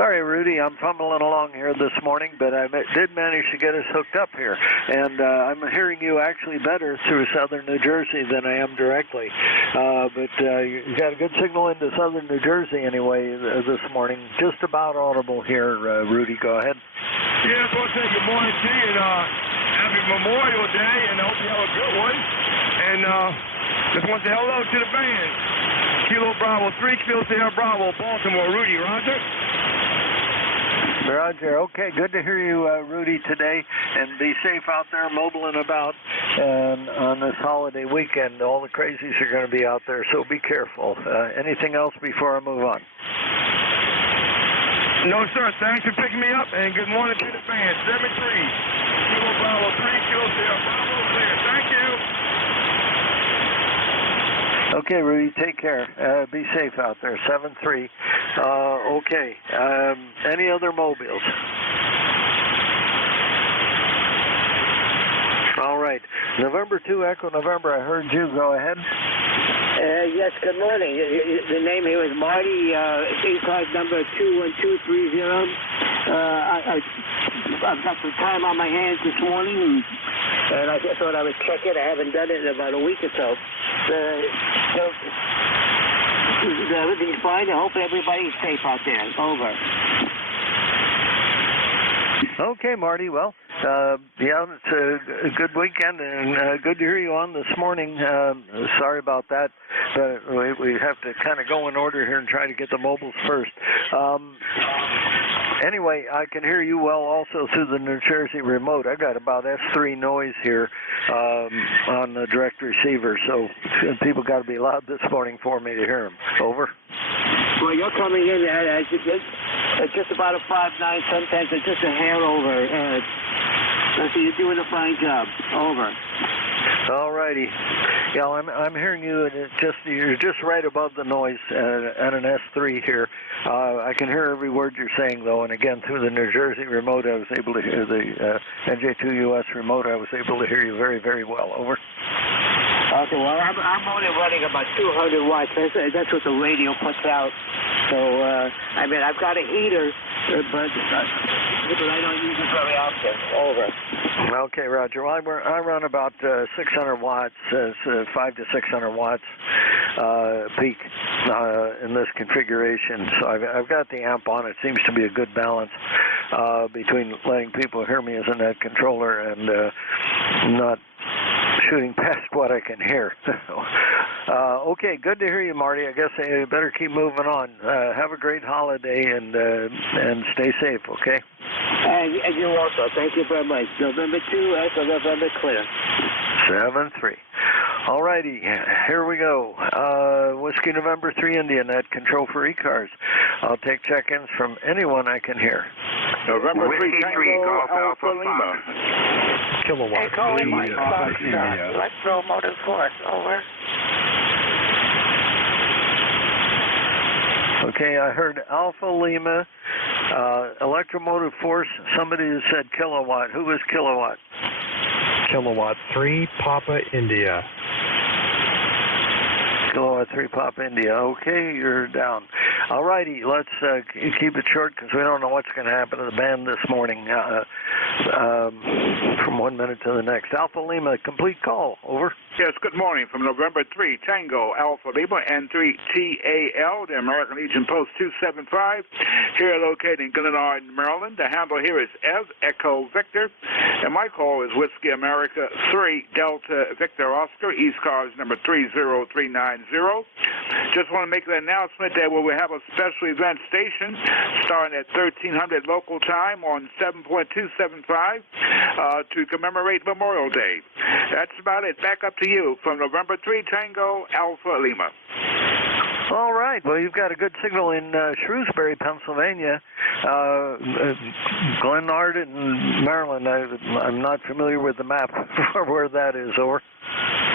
Sorry, Rudy, I'm fumbling along here this morning, but I did manage to get us hooked up here. And I'm hearing you actually better through southern New Jersey than I am directly. But you got a good signal into southern New Jersey anyway this morning. Just about audible here, Rudy. Go ahead. Yeah, I just want to say good morning to you, and happy Memorial Day, and I hope you have a good one. And just want to say hello to the band. Kilo Bravo 3, Kilo Sierra Bravo, Baltimore. Rudy, Roger. Roger. Okay, good to hear you, Rudy, today. And be safe out there, mobile and about. And on this holiday weekend, all the crazies are going to be out there, so be careful. Anything else before I move on? No, sir. Thanks for picking me up, and good morning to the band. 7-3. Kilo Bravo 3, Kilo Sierra Bravo, clear. Thank you. Okay, Rudy, take care. Be safe out there. 7-3. Okay. Any other mobiles? All right. November 2, Echo November. I heard you. Go ahead. Yes, good morning. The name here is Marty, ECARS number 21230. I've got some time on my hands this morning, and I just thought I would check it. I haven't done it in about a week or so. Everything's fine. I hope everybody's safe out there. Over. Okay, Marty. Well, yeah, it's a good weekend, and good to hear you on this morning. Sorry about that, but we have to kind of go in order here and try to get the mobiles first. Anyway, I can hear you well also through the New Jersey remote. I got about S3 noise here on the direct receiver, so people got to be loud this morning for me to hear them. Over. Well, you're coming in at just about a 5.9. Sometimes it's just a hair over. So you're doing a fine job. Over. All righty. Yeah, I'm hearing you, and you're just right above the noise at an S3 here. I can hear every word you're saying, though, and again, through the New Jersey remote, I was able to hear the NJ2US remote. I was able to hear you very, very well. Over. Okay, well, I'm only running about 200 watts. That's what the radio puts out. So, I mean, I've got a heater, but I don't use it very often. Over. Okay, Roger. Well, I run about 600 watts, 5 to 600 watts peak in this configuration. So I've got the amp on. It seems to be a good balance between letting people hear me as a net controller and not shooting past what I can hear. Okay, good to hear you, Marty. I guess I better keep moving on. Have a great holiday and stay safe, okay? And you also. Thank you very much. November 2, that's November clear. 7-3. All righty, here we go. Whiskey November 3 India, net control for ECARS. I'll take check-ins from anyone I can hear. November 3 Tango Alpha Lima. Hey, calling Mike Fox, Electromotive Force. Over. Okay, I heard Alpha Lima, Electromotive Force. Somebody said kilowatt. Who is kilowatt? Kilowatt 3 Papa India. Kilowatt 3 Papa India. Okay, you're down. All righty, let's keep it short because we don't know what's going to happen to the band this morning from 1 minute to the next. Alpha Lima, complete call. Over. Yes, good morning from November 3 Tango Alpha Lima N3TAL, the American Legion Post 275, here located in Glenard, Maryland. The handle here is Echo Victor, and my call is Whiskey America 3 Delta Victor Oscar, ECARS number 30390. Just want to make the announcement that we will have a special event station starting at 1300 local time on 7.275 to commemorate Memorial Day. That's about it. Back up to you from November 3 Tango Alpha Lima. All right. Well, you've got a good signal in Shrewsbury, Pennsylvania, Glenard, and Maryland. I'm not familiar with the map for where that is. Over.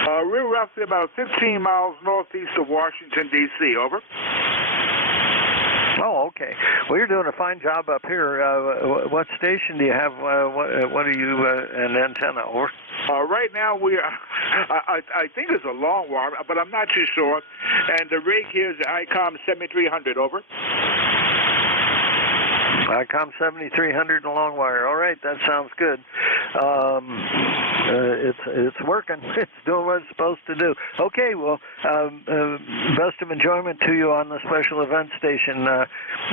We're roughly about 15 miles northeast of Washington, D.C. Over. Oh, okay. Well, you're doing a fine job up here. What station do you have? What are you, an antenna? Over? Right now, we are, I think it's a long wire, but I'm not too sure. And the rig here is the ICOM 7300. Over. ICOM 7300 and long wire. All right, that sounds good. It's working. It's doing what it's supposed to do. Okay, well, best of enjoyment to you on the special event station. I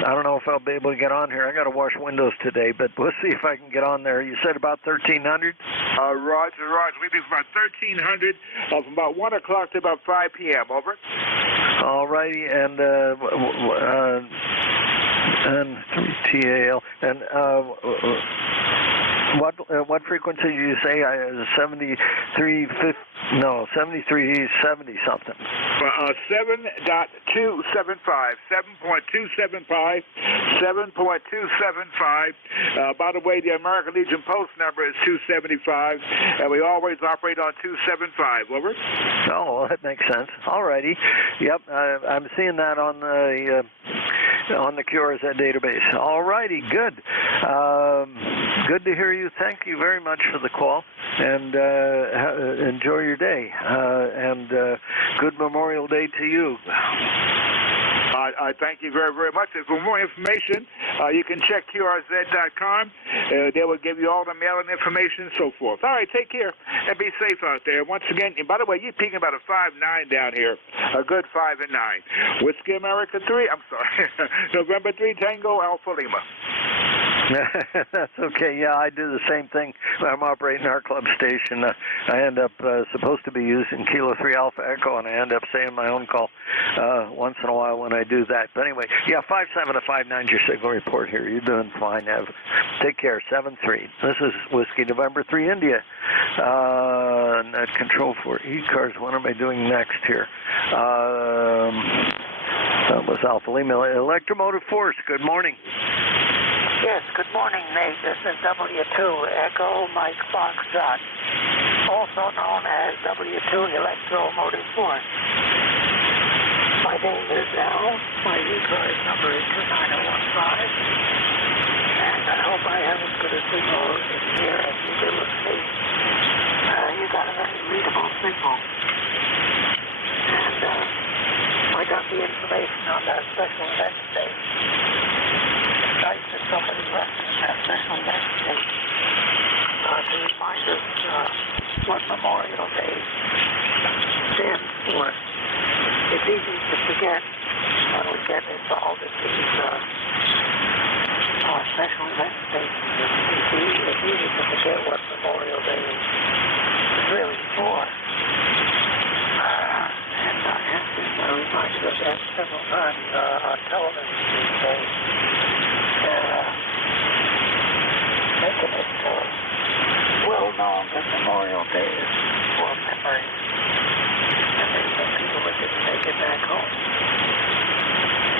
don't know if I'll be able to get on here. I got to wash windows today, but we'll see if I can get on there. You said about 1300? Roger. We do about 1300 from about 1 o'clock to about 5 p.m. Over. All righty, and TAL, and what frequency did you say? 7370 something. 7.275, 7.275, 7.275. By the way, the American Legion Post number is 275, and we always operate on 275. Over. Oh, well, that makes sense. All righty. Yep, I'm seeing that on the QRZ database. All righty, good. Good to hear you. Thank you very much for the call. and enjoy your day. And good Memorial Day to you. I thank you very, very much. For more information, you can check QRZ.com. They will give you all the mailing information and so forth. All right, take care and be safe out there. Once again, and by the way, you're peaking about a 5.9 down here, a good 5 and 9. Whiskey America 3, I'm sorry, November 3 Tango Alpha Lima. That's okay. Yeah, I do the same thing when I'm operating our club station. I end up supposed to be using Kilo 3 Alpha Echo, and I end up saying my own call once in a while when I do that. But anyway, yeah, 57 to 59 is your signal report here. You're doing fine, Ev. Take care. 7-3. This is Whiskey November 3 India. Net control for ECARS. What am I doing next here? That was Alpha Lima. Electromotive Force. Good morning. Yes, good morning, Nate. This is W2 Echo Mike Foxtrot, also known as W2 Electromotive Force. My name is Al. My ECARS number is 29015. And I hope I have as good a signal in here as you do with me. You got a very readable signal. And I got the information on that special event today. Nice that somebody left that special event today to remind us what Memorial Day stands for. It's easy to forget when we get involved in these special event stations. It's easy to forget what Memorial Day is really for. And I have been reminded of that several times on television these days. Making it well known that Memorial Day is for memory, and many people that didn't make it back home.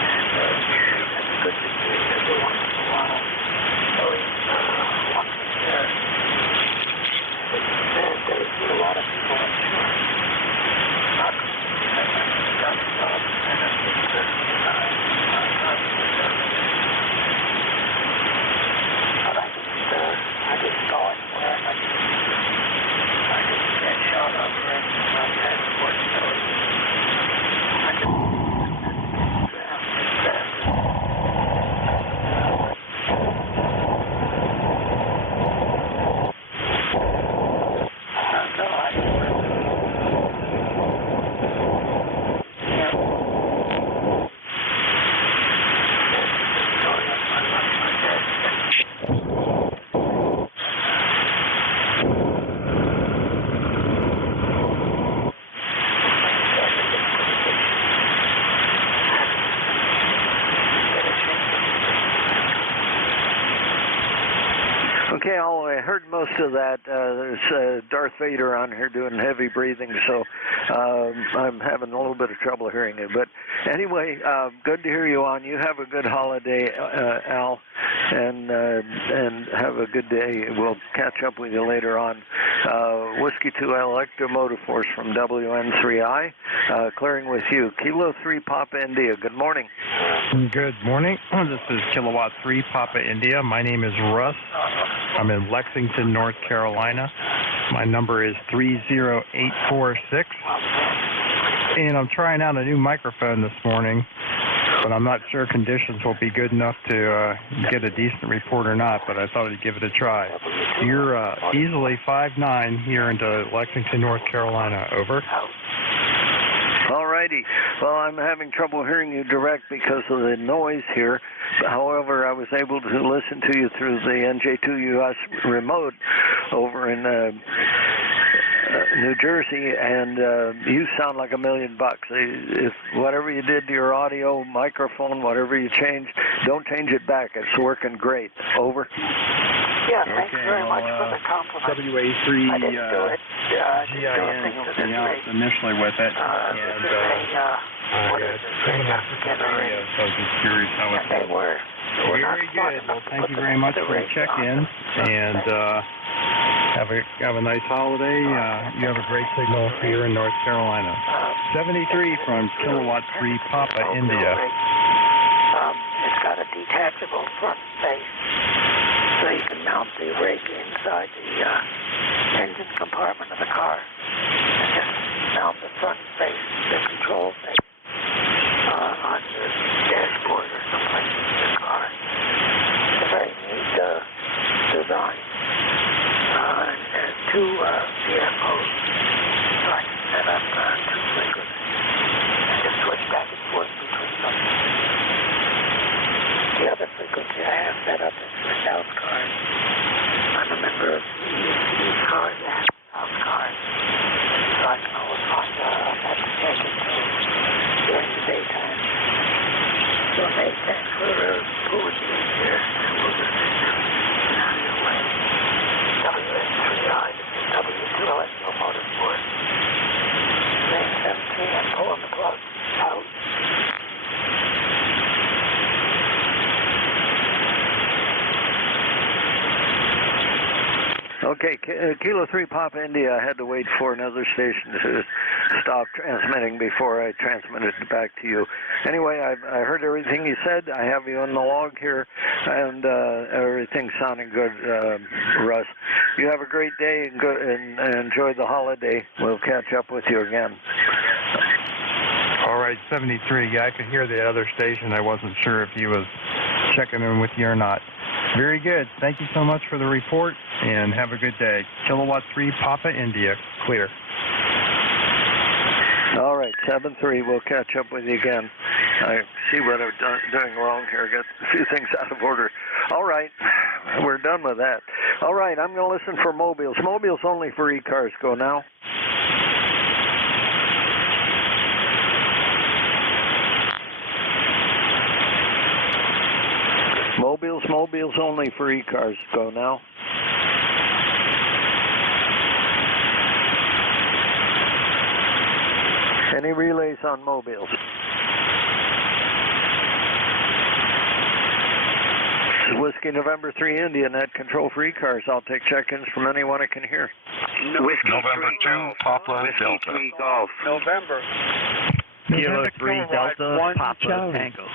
And that's a good thing to do every once in a while. So once a year, it's a sad day for a lot of people, I'm sure. Not got jobs and a good time. I didn't go anywhere. I didn't get shot up or anything like that. Unfortunately, I Okay, I heard most of that. There's Darth Vader on here doing heavy breathing, so I'm having a little bit of trouble hearing it. But anyway, good to hear you on. You have a good holiday, Al, and have a good day. We'll catch up with you later on. Whiskey 2 Electromotive Force from WN3I, clearing with you. Kilo 3 Papa India, good morning. Good morning. This is Kilowatt 3 Papa India. My name is Russ. I'm in Lexington, North Carolina. My number is 30846. And I'm trying out a new microphone this morning, but I'm not sure conditions will be good enough to get a decent report or not, but I thought I'd give it a try. You're easily 5'9" here into Lexington, North Carolina. Over. All righty. Well, I'm having trouble hearing you direct because of the noise here. However, I was able to listen to you through the NJ2US remote over in New Jersey, and you sound like $1 million. If whatever you did to your audio, microphone, whatever you changed, don't change it back. It's working great. Over. Yeah, thanks very much for the compliment. WA3 GIN helped me out initially with it, and I was just curious how it was. Very good. Well, thank you very much for the check-in, and have a nice holiday. You have a great signal here in North Carolina. 73 from Kilowatt 3 Papa India. It's got a detachable front face. you can mount the rig inside the engine compartment of the car. And just mount the front face, the control face, on your dashboard or someplace in your car. It's a very neat design. And two VFOs, so I can set up two frequencies and just switch back and forth between them. The other frequency I have set up is for South Cars. I'm a member of the ECARS app, South Cars, so I can always find that to take it during the daytime. So mate, thanks for pulling me in here and we'll just get out of your way. WS3I, W2US, no motorsport. Lane 17, I'm pulling the plug out. Okay, Kilo 3 Papa India, I had to wait for another station to stop transmitting before I transmitted it back to you. Anyway, I heard everything you said. I have you on the log here, and everything's sounding good, Russ. You have a great day and enjoy the holiday. We'll catch up with you again. All right, 73. Yeah, I could hear the other station. I wasn't sure if he was checking in with you or not. Very good. Thank you so much for the report, and have a good day. Kilowatt 3 Papa India, clear. All right, 7-3. We'll catch up with you again. I see what I'm doing wrong here. Got a few things out of order. All right, we're done with that. All right, I'm going to listen for mobiles. Mobiles only for ECARS. Go now. Mobiles only for ECARS. Go now. Any relays on mobiles? Whiskey November 3 India, net control for ECARS. I'll take check-ins from anyone I can hear. Whiskey November 2, Papa Delta. 3 Golf. November. Kilo 3 Delta, Papa Tango.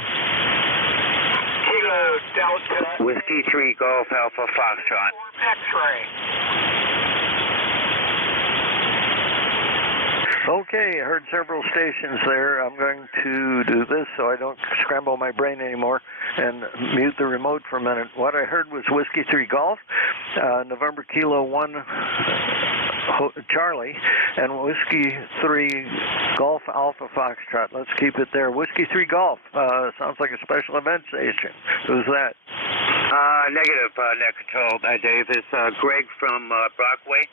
Kilo Delta. Whiskey 3 Golf Alpha Foxtrot. X-ray. Okay, I heard several stations there. I'm going to do this so I don't scramble my brain anymore and mute the remote for a minute. What I heard was Whiskey 3 Golf, November Kilo 1 Charlie, and Whiskey 3 Golf Alpha Foxtrot. Let's keep it there. Whiskey 3 Golf. Sounds like a special event station. Who's that? Negative, net control, Dave. It's Greg from Brockway.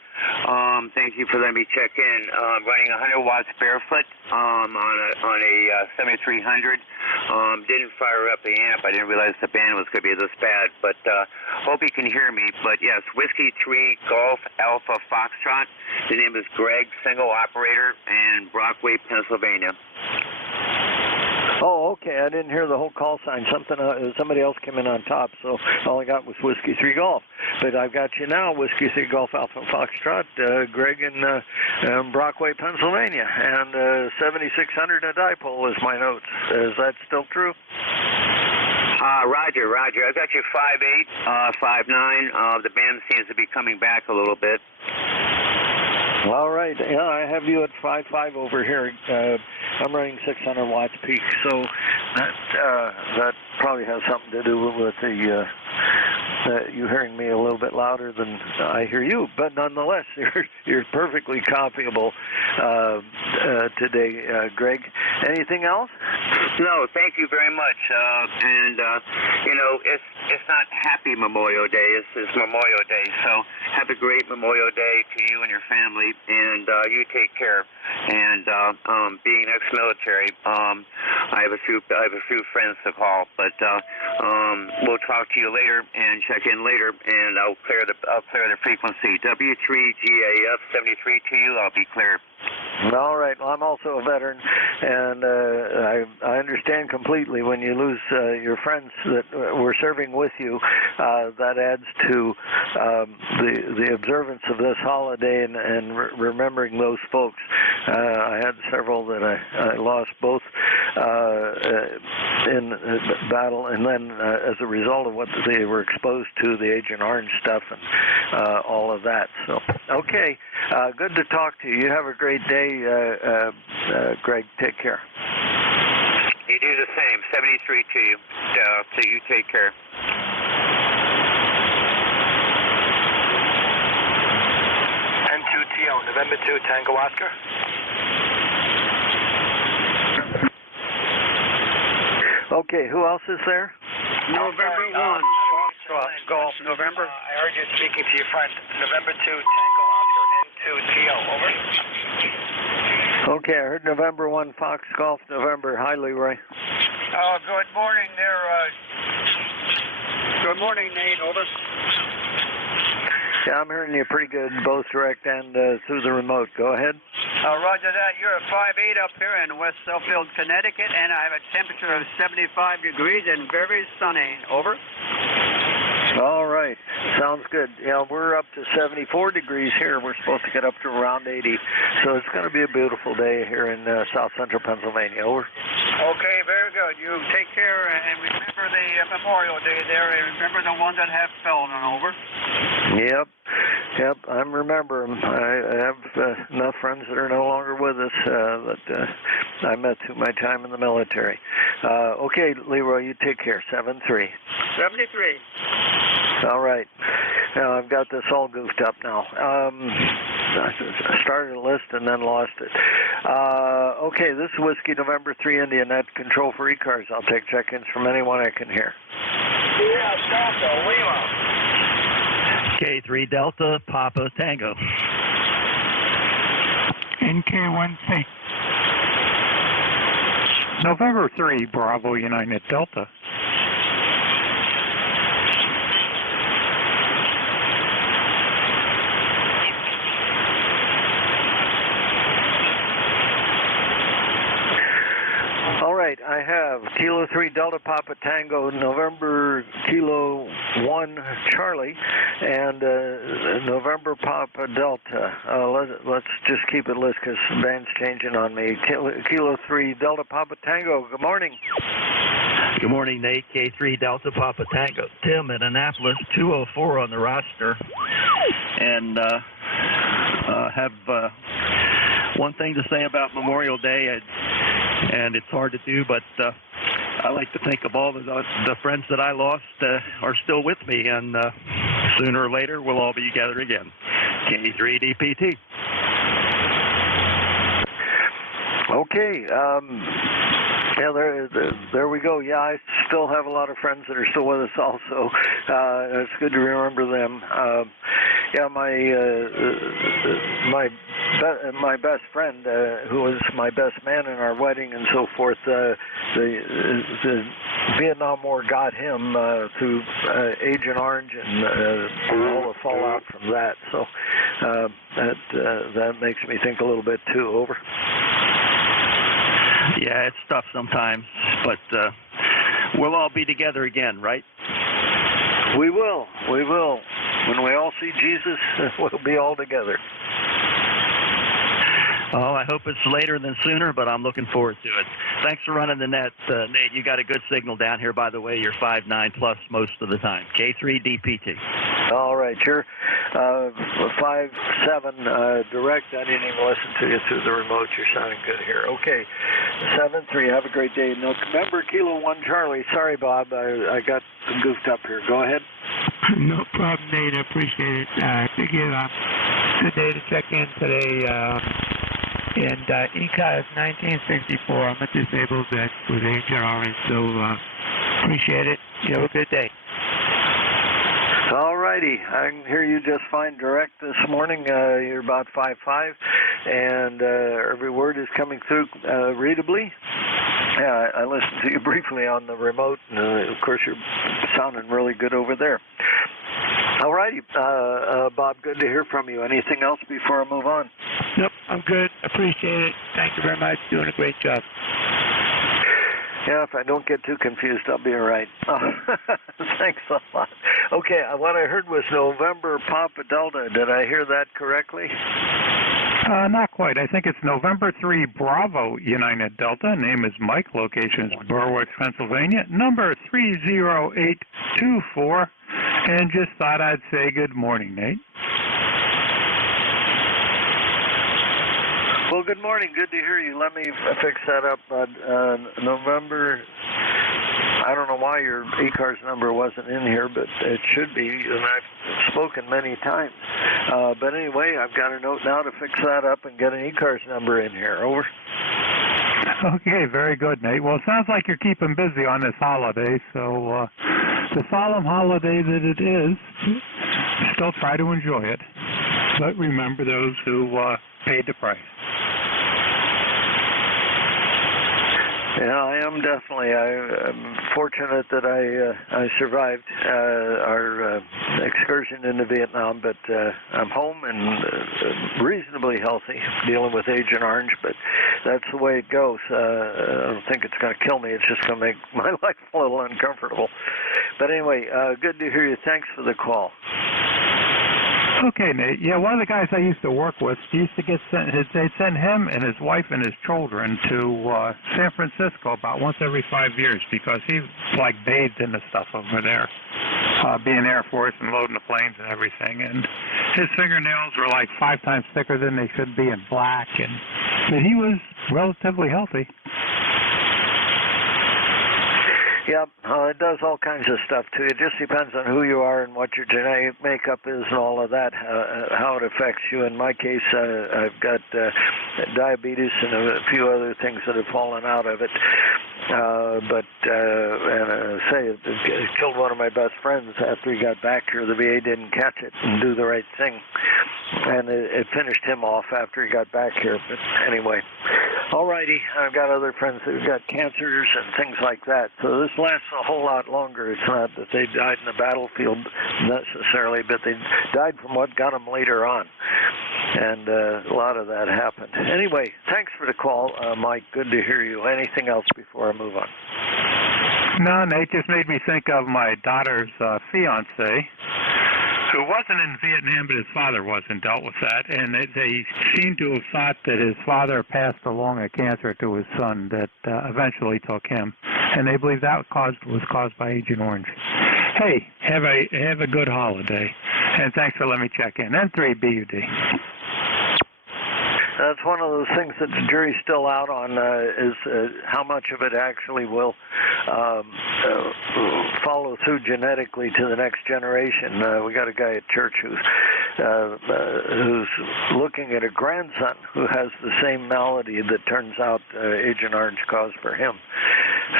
Thank you for letting me check in. Running 100 watts barefoot on a 7300. Didn't fire up the amp. I didn't realize the band was going to be this bad, but hope you can hear me. But yes, Whiskey 3 Golf Alpha Foxtrot. The name is Greg, single operator, in Brockway, Pennsylvania. Oh, okay. I didn't hear the whole call sign. Somebody else came in on top, so all I got was Whiskey 3 Golf. But I've got you now, Whiskey 3 Golf Alpha Foxtrot, Greg in Brockway, Pennsylvania. And 7600 a dipole is my notes. Is that still true? Roger. I've got you 5'8", 5'9". The band seems to be coming back a little bit. All right. Yeah, I have you at 5'5" over here. I'm running 600 watts peak, so that probably has something to do with the you hearing me a little bit louder than I hear you. But nonetheless, you're perfectly copyable today, Greg. Anything else? No, thank you very much. It's not Happy Memorial Day. It's Memorial Day. So have a great Memorial Day to you and your family, and you take care. And being ex-military, I have a few friends to call, but we'll talk to you later and check in later, and I'll clear the frequency. W3GAF 73 to you. I'll be clear. All right. Well, I'm also a veteran, and I understand completely when you lose your friends that were serving with you. That adds to the observance of this holiday and remembering those folks. I had several that I lost, both in battle, and then as a result of what they were exposed to, the Agent Orange stuff and all of that. So, okay, good to talk to you. You have a great day, Greg. Take care. You do the same. 73 to you. So you take care. N2TL, November 2, Tango Oscar. Okay, who else is there? November 1, Golf, November. I heard you speaking to your friend. November 2, Tango Oscar, N2TL, over. Okay, I heard November 1, Fox Golf, November. Hi, Leroy. Good morning there. Good morning, Nate, over. Yeah, I'm hearing you pretty good, both direct and through the remote. Go ahead. Roger that. You're a 5'8" up here in West Suffield, Connecticut, and I have a temperature of 75 degrees and very sunny. Over. All right. Sounds good. Yeah, we're up to 74 degrees here. We're supposed to get up to around 80. So it's going to be a beautiful day here in south central Pennsylvania. Over. Okay, very good. You take care and remember the Memorial Day there, and remember the ones that have fallen. Over. Yep, I remember them. I have enough friends that are no longer with us that I met through my time in the military. Okay, Leroy, you take care. 7-3. 73. All right. Now, I've got this all goofed up now. I started a list and then lost it. Okay, this is Whiskey November 3 India Net Control for ECARS. I'll take check-ins from anyone I can hear. Yeah, Delta, Lima. K3 Delta, Papa Tango. NK1C. November 3, Bravo United Delta. I have Kilo 3 Delta Papa Tango, November Kilo 1 Charlie, and November Papa Delta. Let's just keep it list because the band's changing on me. Kilo 3 Delta Papa Tango, good morning. Good morning, Nate. K3 Delta Papa Tango. Tim in Annapolis, 204 on the roster. And have one thing to say about Memorial Day. And it's hard to do, but I like to think of all the friends that I lost are still with me, and sooner or later we'll all be together again. K3DPT. Okay. Yeah, there we go. Yeah, I still have a lot of friends that are still with us also. It's good to remember them. Yeah, my best friend, who was my best man in our wedding and so forth, the Vietnam War got him through Agent Orange and all the fallout from that. So that makes me think a little bit too. Over. Yeah, it's tough sometimes, but we'll all be together again, right? We will. We will. When we all see Jesus, we'll be all together. Oh, I hope it's later than sooner, but I'm looking forward to it. Thanks for running the net, Nate. You got a good signal down here, by the way. You're 5.9 plus most of the time. K3DPT. All right, you're 5.7 direct. I didn't even listen to you through the remote. You're sounding good here. Okay, 7-3. Have a great day. November Kilo 1 Charlie. Sorry, Bob. I got goofed up here. Go ahead. No problem, Nate. I appreciate it. Again, good day to check in today. And ECARS 1964. I'm a disabled vet with Agent Orange, so appreciate it. You have a good day. All righty. I can hear you just fine direct this morning. You're about 5.5, and every word is coming through readably. Yeah, I listened to you briefly on the remote, and of course you're sounding really good over there. All righty, Bob, good to hear from you. Anything else before I move on? Nope, I'm good. Appreciate it. Thank you very much. Doing a great job. Yeah, if I don't get too confused, I'll be all right. Thanks a lot. Okay, what I heard was November Papa Delta. Did I hear that correctly? Not quite. I think it's November 3 Bravo United Delta. Name is Mike. Location is Berwick, Pennsylvania. Number 30824. And just thought I'd say good morning, Nate. Well, good morning. Good to hear you. Let me fix that up. November, I don't know why your ECARS number wasn't in here, but it should be, and I've spoken many times. But anyway, I've got a note now to fix that up and get an ECARS number in here. Over. Okay, very good, Nate. Well, it sounds like you're keeping busy on this holiday, so the solemn holiday that it is, still try to enjoy it. But remember those who paid the price. Yeah, I am definitely. I'm fortunate that I survived our excursion into Vietnam, but I'm home and reasonably healthy, dealing with Agent Orange, but that's the way it goes. I don't think it's going to kill me. It's just going to make my life a little uncomfortable. But anyway, good to hear you. Thanks for the call. Okay, Nate. Yeah, one of the guys I used to work with, used to get sent. They'd send him and his wife and his children to San Francisco about once every 5 years because he like bathed in the stuff over there, being Air Force and loading the planes and everything. And his fingernails were like 5 times thicker than they should be and black, but he was relatively healthy. Yeah, it does all kinds of stuff too. It just depends on who you are and what your genetic makeup is and all of that, how it affects you. In my case, I've got diabetes and a few other things that have fallen out of it. But it killed one of my best friends after he got back here. The VA didn't catch it and do the right thing. And it finished him off after he got back here. But anyway, all righty. I've got other friends who've got cancers and things like that. So this lasts a whole lot longer. It's not that they died in the battlefield necessarily, but they died from what got them later on. And a lot of that happened. Anyway, thanks for the call, Mike. Good to hear you. Anything else before I move on? No, Nate, just made me think of my daughter's fiance, who wasn't in Vietnam, but his father was and dealt with that. And they seem to have thought that his father passed along a cancer to his son that eventually took him. And they believe that was caused by Agent Orange. Hey, have a good holiday. And thanks for letting me check in. N3BUD. That's one of those things that the jury's still out on, is how much of it actually will follow through genetically to the next generation. We got a guy at church who's looking at a grandson who has the same malady that turns out Agent Orange caused for him.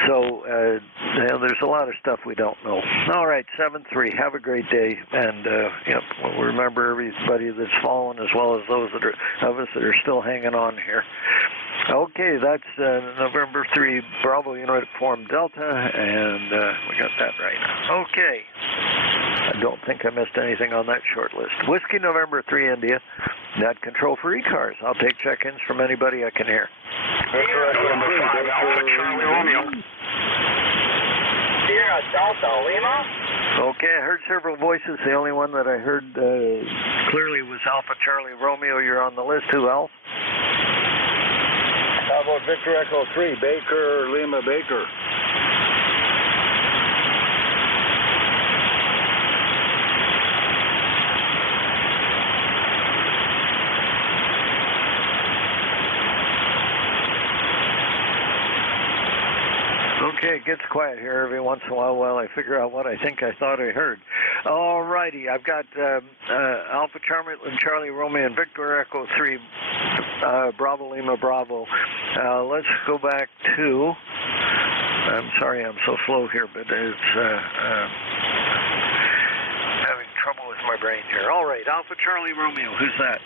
So there's a lot of stuff we don't know. All right, 7-3. Have a great day, and we'll remember everybody that's fallen as well as those of us that are still hanging on here. Okay, that's November 3 Bravo Uniform Delta, and we got that right. Okay. I don't think I missed anything on that short list. Whiskey November 3 India, net control for ECARS. I'll take check-ins from anybody I can hear. November 5 Alpha Charlie Romeo. Sierra Delta Lima. Okay, I heard several voices. The only one that I heard clearly was Alpha Charlie Romeo. You're on the list. Who else? How about Victor Echo 3, Baker, Lima Baker? Okay, it gets quiet here every once in a while I figure out what I think I thought I heard. All righty, I've got Alpha Charlie Romeo and Victor Echo 3, Bravo Lima Bravo. Let's go back to, I'm sorry I'm so slow here, but it's having trouble with my brain here. All right, Alpha Charlie Romeo, who's that?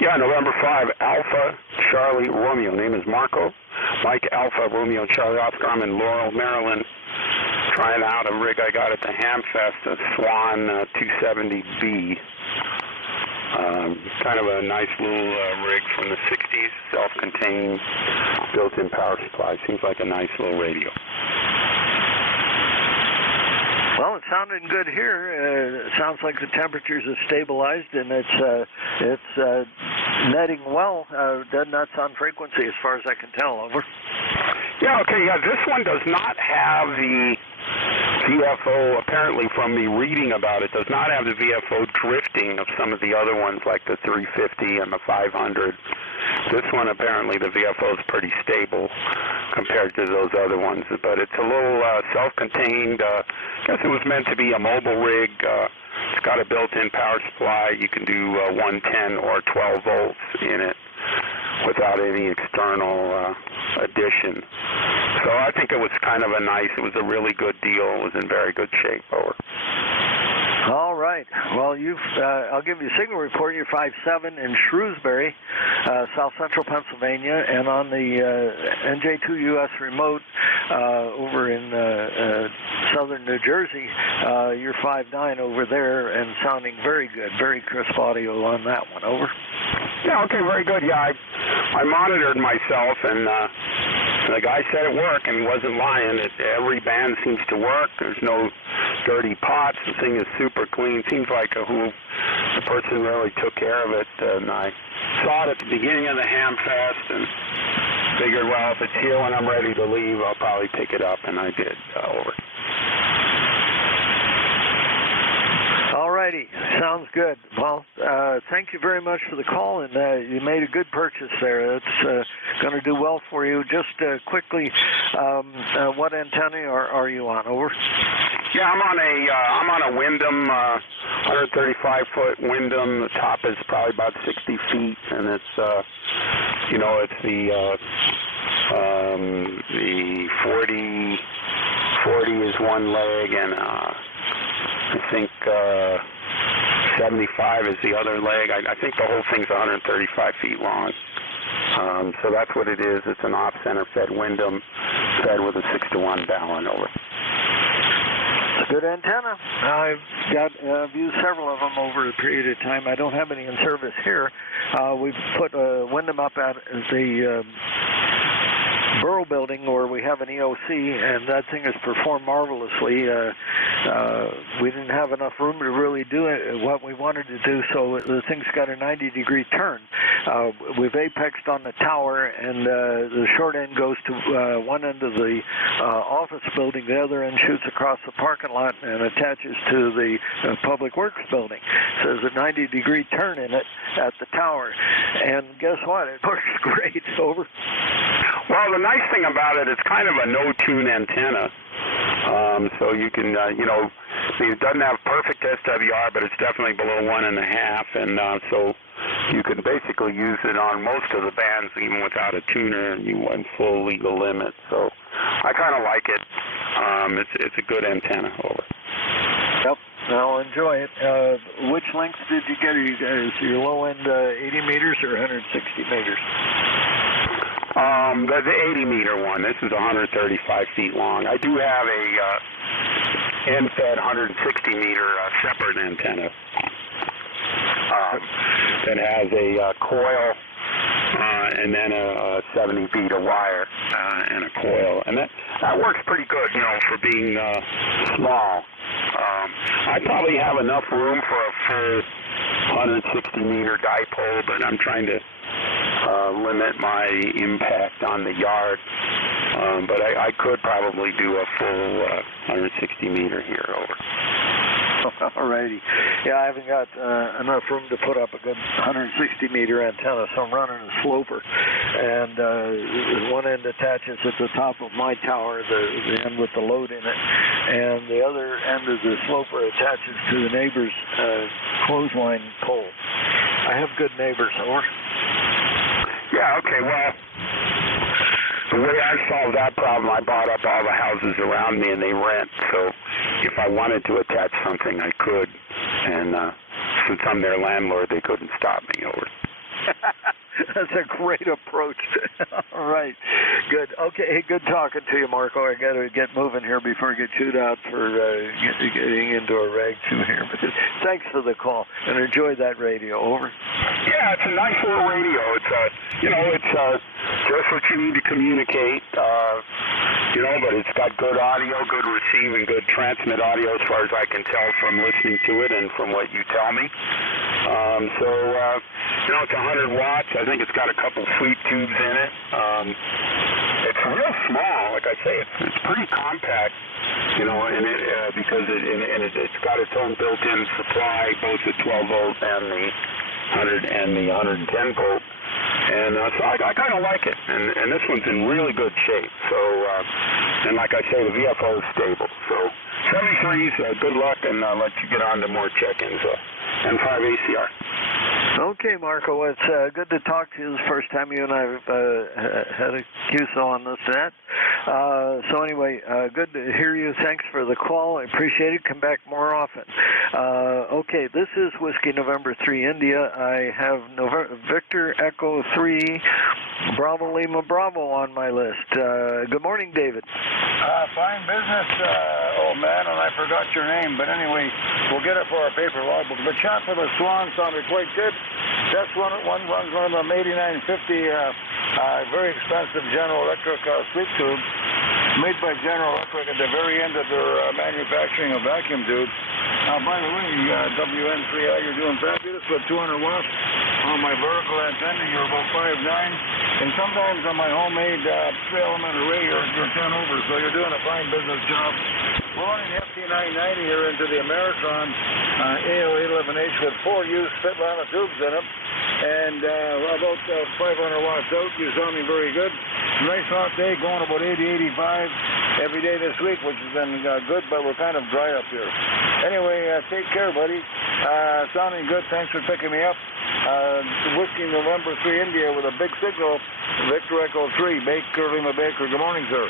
Yeah, November 5, Alpha Charlie Romeo. Name is Marco. Mike Alpha Romeo Charlie Oscar. I'm in Laurel, Maryland, trying out a rig I got at the Hamfest, a Swan 270B. Kind of a nice little rig from the 60s, self-contained, built-in power supply. Seems like a nice little radio. Well, it's sounding good here. It sounds like the temperatures have stabilized, and it's netting well. Dead nuts on frequency, as far as I can tell. Over. Yeah, okay, this one does not have the VFO, apparently from me reading about it, does not have the VFO drifting of some of the other ones like the 350 and the 500. This one, apparently, the VFO is pretty stable compared to those other ones, but it's a little self-contained. I guess it was meant to be a mobile rig. It's got a built-in power supply. You can do 110 or 12 volts in it without any external addition. So I think it was kind of it was a really good deal. It was in very good shape. Over. All right. Well, I'll give you a signal report. You're 5-7 in Shrewsbury, south central Pennsylvania, and on the NJ2US remote over in southern New Jersey, you're 5-9 over there and sounding very good. Very crisp audio on that one. Over. Yeah, okay, very good. Yeah, I monitored myself, and the guy said it worked, and he wasn't lying. Every band seems to work. There's no dirty pots. The thing is super clean. Seems like the person really took care of it. And I saw it at the beginning of the Ham Fest and figured, well, if it's here when I'm ready to leave, I'll probably pick it up, and I did. Over. All righty. Sounds good. Well, thank you very much for the call, and you made a good purchase there. It's going to do well for you. Just quickly, what antenna are you on? Over. Yeah, I'm on a Wyndham, 135-foot Wyndham. The top is probably about 60 feet, and it's the 40 is one leg, and I think 75 is the other leg. I think the whole thing's 135 feet long. So that's what it is. It's an off-center fed Wyndham fed with a 6-to-1 balun. Over. Good antenna. I've used several of them over a period of time. I don't have any in service here. We've put Wyndham up at the Borough building where we have an EOC, and that thing has performed marvelously. We didn't have enough room to really do what we wanted to do, so the thing's got a 90-degree turn. We've apexed on the tower, and the short end goes to one end of the office building. The other end shoots across the parking lot and attaches to the Public Works building. So there's a 90-degree turn in it at the tower. And guess what? It works great. Over. Well, the nice thing about it, it's kind of a no-tune antenna. So you can, it doesn't have perfect SWR, but it's definitely below 1.5, and so you can basically use it on most of the bands, even without a tuner, and you want full legal limit. So I kind of like it. It's a good antenna. Over. Yep, I'll enjoy it. Which length did you get? Is your low end 80 meters or 160 meters? The 80-meter one. This is 135 feet long. I do have a end-fed 160-meter separate antenna that has a coil and then a 70 feet of wire and a coil, and that works pretty good, for being small. I probably have enough room for a full 160-meter dipole, but I'm trying to limit my impact on the yard. But I could probably do a full 160-meter here. Over. All righty. Yeah, I haven't got enough room to put up a good 160-meter antenna, so I'm running a sloper. And one end attaches at the top of my tower, the end with the load in it, and the other end of the sloper attaches to the neighbor's clothesline pole. I have good neighbors. Over. Yeah, okay, well, the way I solved that problem, I bought up all the houses around me and they rent, so if I wanted to attach something, I could, and since I'm their landlord, they couldn't stop me. Over. That's a great approach. All right, good. Okay, hey, good talking to you, Marco. I got to get moving here before I get chewed out for getting into a rag 2 here. But thanks for the call, and enjoy that radio. Over. Yeah, it's a nice little radio. It's it's just what you need to communicate. know, but it's got good audio, good receive, and good transmit audio as far as I can tell from listening to it and from what you tell me. It's 100 watts. I think it's got a couple sweep tubes in it. It's real small. Like I say, it's pretty compact, and because it's got its own built-in supply, both the 12 volt and the 100 and the 110 volt. And so I kind of like it, and this one's in really good shape. So, and like I say, the VFO is stable. So, 73s, good luck, and I'll let you get on to more check-ins. N5 ACR. Okay, Marco, it's good to talk to you. This is the first time you and I have had a QSO on this net. So anyway, good to hear you. Thanks for the call. I appreciate it. Come back more often. Okay, this is Whiskey November 3 India. I have Victor Echo 3 Bravo Lima Bravo on my list. Good morning, David. Fine business, old man, and I forgot your name. But anyway, we'll get it for our paper logbook. The chat for the Swan sounded quite good. That's one runs one of them 8950 very expensive General Electric sweep tubes made by General Electric at the very end of their manufacturing of vacuum tubes. By the way, WN3I, you're doing fabulous with 200 watts. On my vertical antenna, you're about 5'9", and sometimes on my homemade 3-element array, you're 10 over, so you're doing a fine business job. We're running the FT990 here into the Ameritron AO811H with 4 used Spitlana tubes in them, and about 500 watts out. You're sounding very good. Nice hot day, going about 80, 85 every day this week, which has been good, but we're kind of dry up here. Anyway, take care, buddy. Sounding good. Thanks for picking me up. Whiskey November 3 India with a big signal. Victor Echo 3, Baker Lima Baker. Good morning, sir.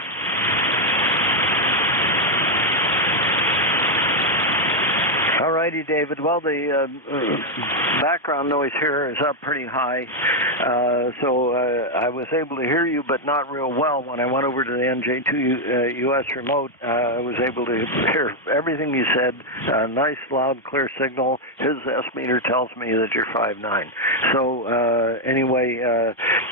All righty, David. Well, the background noise here is up pretty high, so I was able to hear you, but not real well. When I went over to the NJ2US remote, I was able to hear everything you said. Nice, loud, clear signal. His S-meter tells me that you're 5'9". So anyway,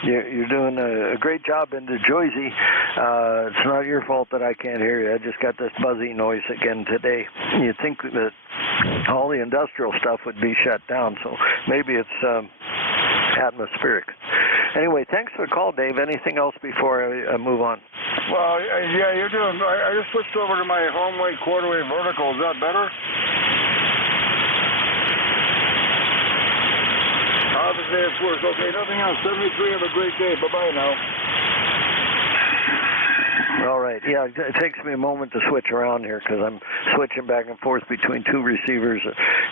you're doing a great job into Jersey. It's not your fault that I can't hear you. I just got this buzzy noise again today. You'd think that all the industrial stuff would be shut down, so maybe it's atmospheric. Anyway, thanks for the call, Dave. Anything else before I move on? Well, yeah, you're doing. I just switched over to my home wave quarter wave vertical. Is that better? Obviously, it's worse. Okay, nothing else. 73. Have a great day. Bye-bye now. All right. Yeah, it takes me a moment to switch around here because I'm switching back and forth between 2 receivers,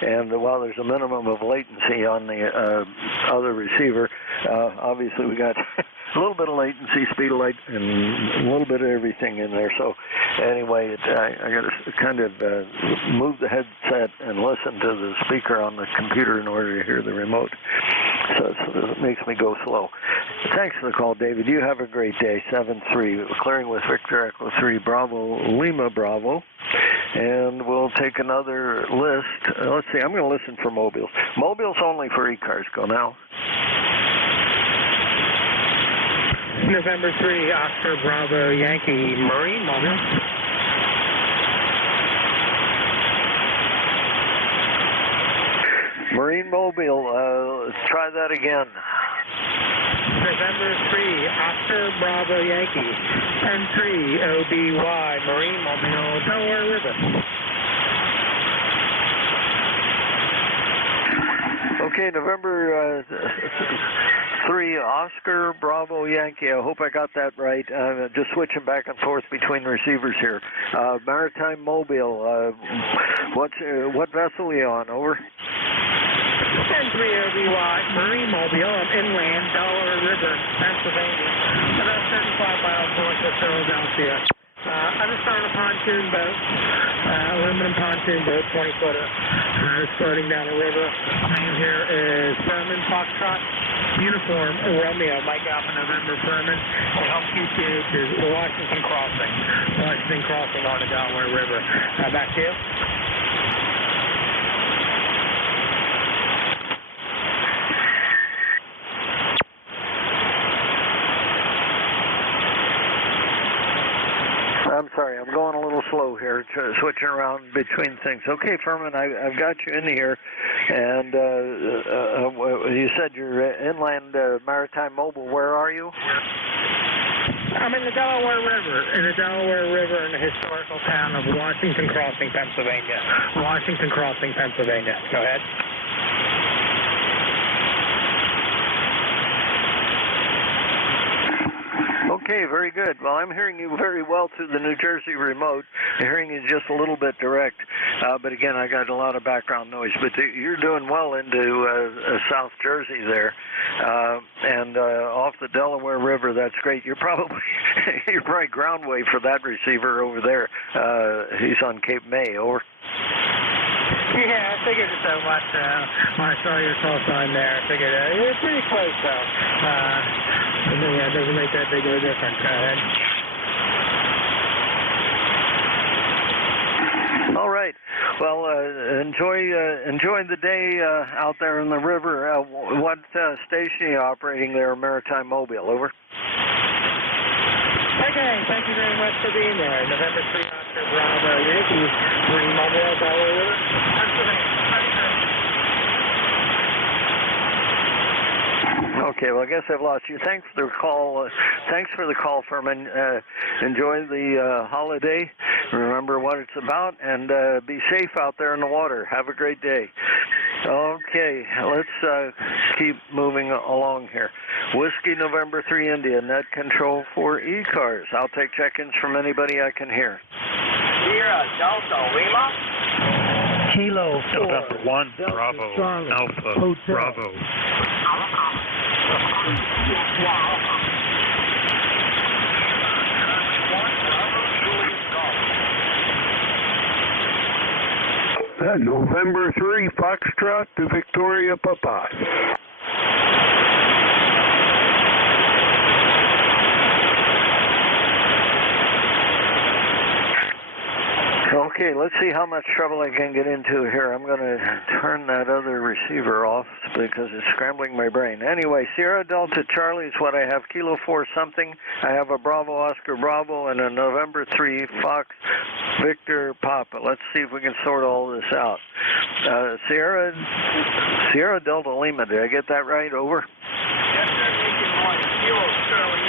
and while there's a minimum of latency on the other receiver, obviously we got a little bit of latency, speed of light, and a little bit of everything in there. So anyway, I got to kind of move the headset and listen to the speaker on the computer in order to hear the remote. So it makes me go slow. Thanks for the call, David. You have a great day. 7-3, clearing with Victor Echo 3 Bravo Lima Bravo. And we'll take another list. Let's see, I'm going to listen for mobiles. Mobiles only for ECARS. Go now. November 3, Oscar Bravo Yankee Marine Mobile. Marine Mobile, let's try that again. November 3, Oscar Bravo Yankee, 10-3, OBY, Marine Mobile, Delaware River. Okay, November 3, Oscar Bravo Yankee. I hope I got that right. Just switching back and forth between receivers here. Maritime Mobile, what vessel are you on? Over. 10-3 OBY, Marine Mobile, inland, Delaware River, Pennsylvania, about 35 miles north of Philadelphia. I'm just on a pontoon boat, aluminum pontoon boat, 20-footer. It's floating down the river. Name here is Furman Foxtrot, Uniform Romeo, Mike Alpha November Furman. We'll help keep you to the Washington Crossing on the Delaware River. Back to you. sorry, I'm going a little slow here, switching around between things. Okay, Furman, I've got you in here, and you said you're inland maritime mobile. Where are you? I'm in the Delaware River, in the historical town of Washington Crossing, Pennsylvania. Washington Crossing, Pennsylvania. Go ahead. Okay, very good. Well, I'm hearing you very well through the New Jersey remote. The hearing is just a little bit direct, but again, I got a lot of background noise. But you're doing well into South Jersey there, and off the Delaware River. That's great. You're probably ground wave for that receiver over there. He's on Cape May. Over. Yeah, I figured so much when I saw your call sign there. I figured you're pretty close, though. Yeah, it doesn't make that big of a difference. Go ahead. All right. Well, enjoy the day out there in the river. What station are you operating there, Maritime Mobile? Over. Okay, thank you very much for being there. November 3, Oscar Bravo, Yankee 3 Mobile, Delaware River, Pennsylvania. Okay, well, I guess I've lost you. Thanks for the call. Thanks for the call, Furman. Enjoy the holiday. Remember what it's about, and be safe out there in the water. Have a great day. Okay, let's keep moving along here. Whiskey November 3 India, net control for ECARS. I'll take check-ins from anybody I can hear. Sierra Delta Lima. Kilo 4. November 1, Bravo, Charlie, Alpha, Hotel. Bravo. November 3, Foxtrot to Victoria, Papa. Okay, let's see how much trouble I can get into here. I'm going to turn that other receiver off because it's scrambling my brain. Anyway, Sierra Delta Charlie is what I have. Kilo 4 something. I have a Bravo Oscar Bravo and a November 3 Fox Victor Papa. Let's see if we can sort all this out. Sierra Delta Lima, did I get that right? Over. Yes, sir. Good morning. Kilo Charlie 8.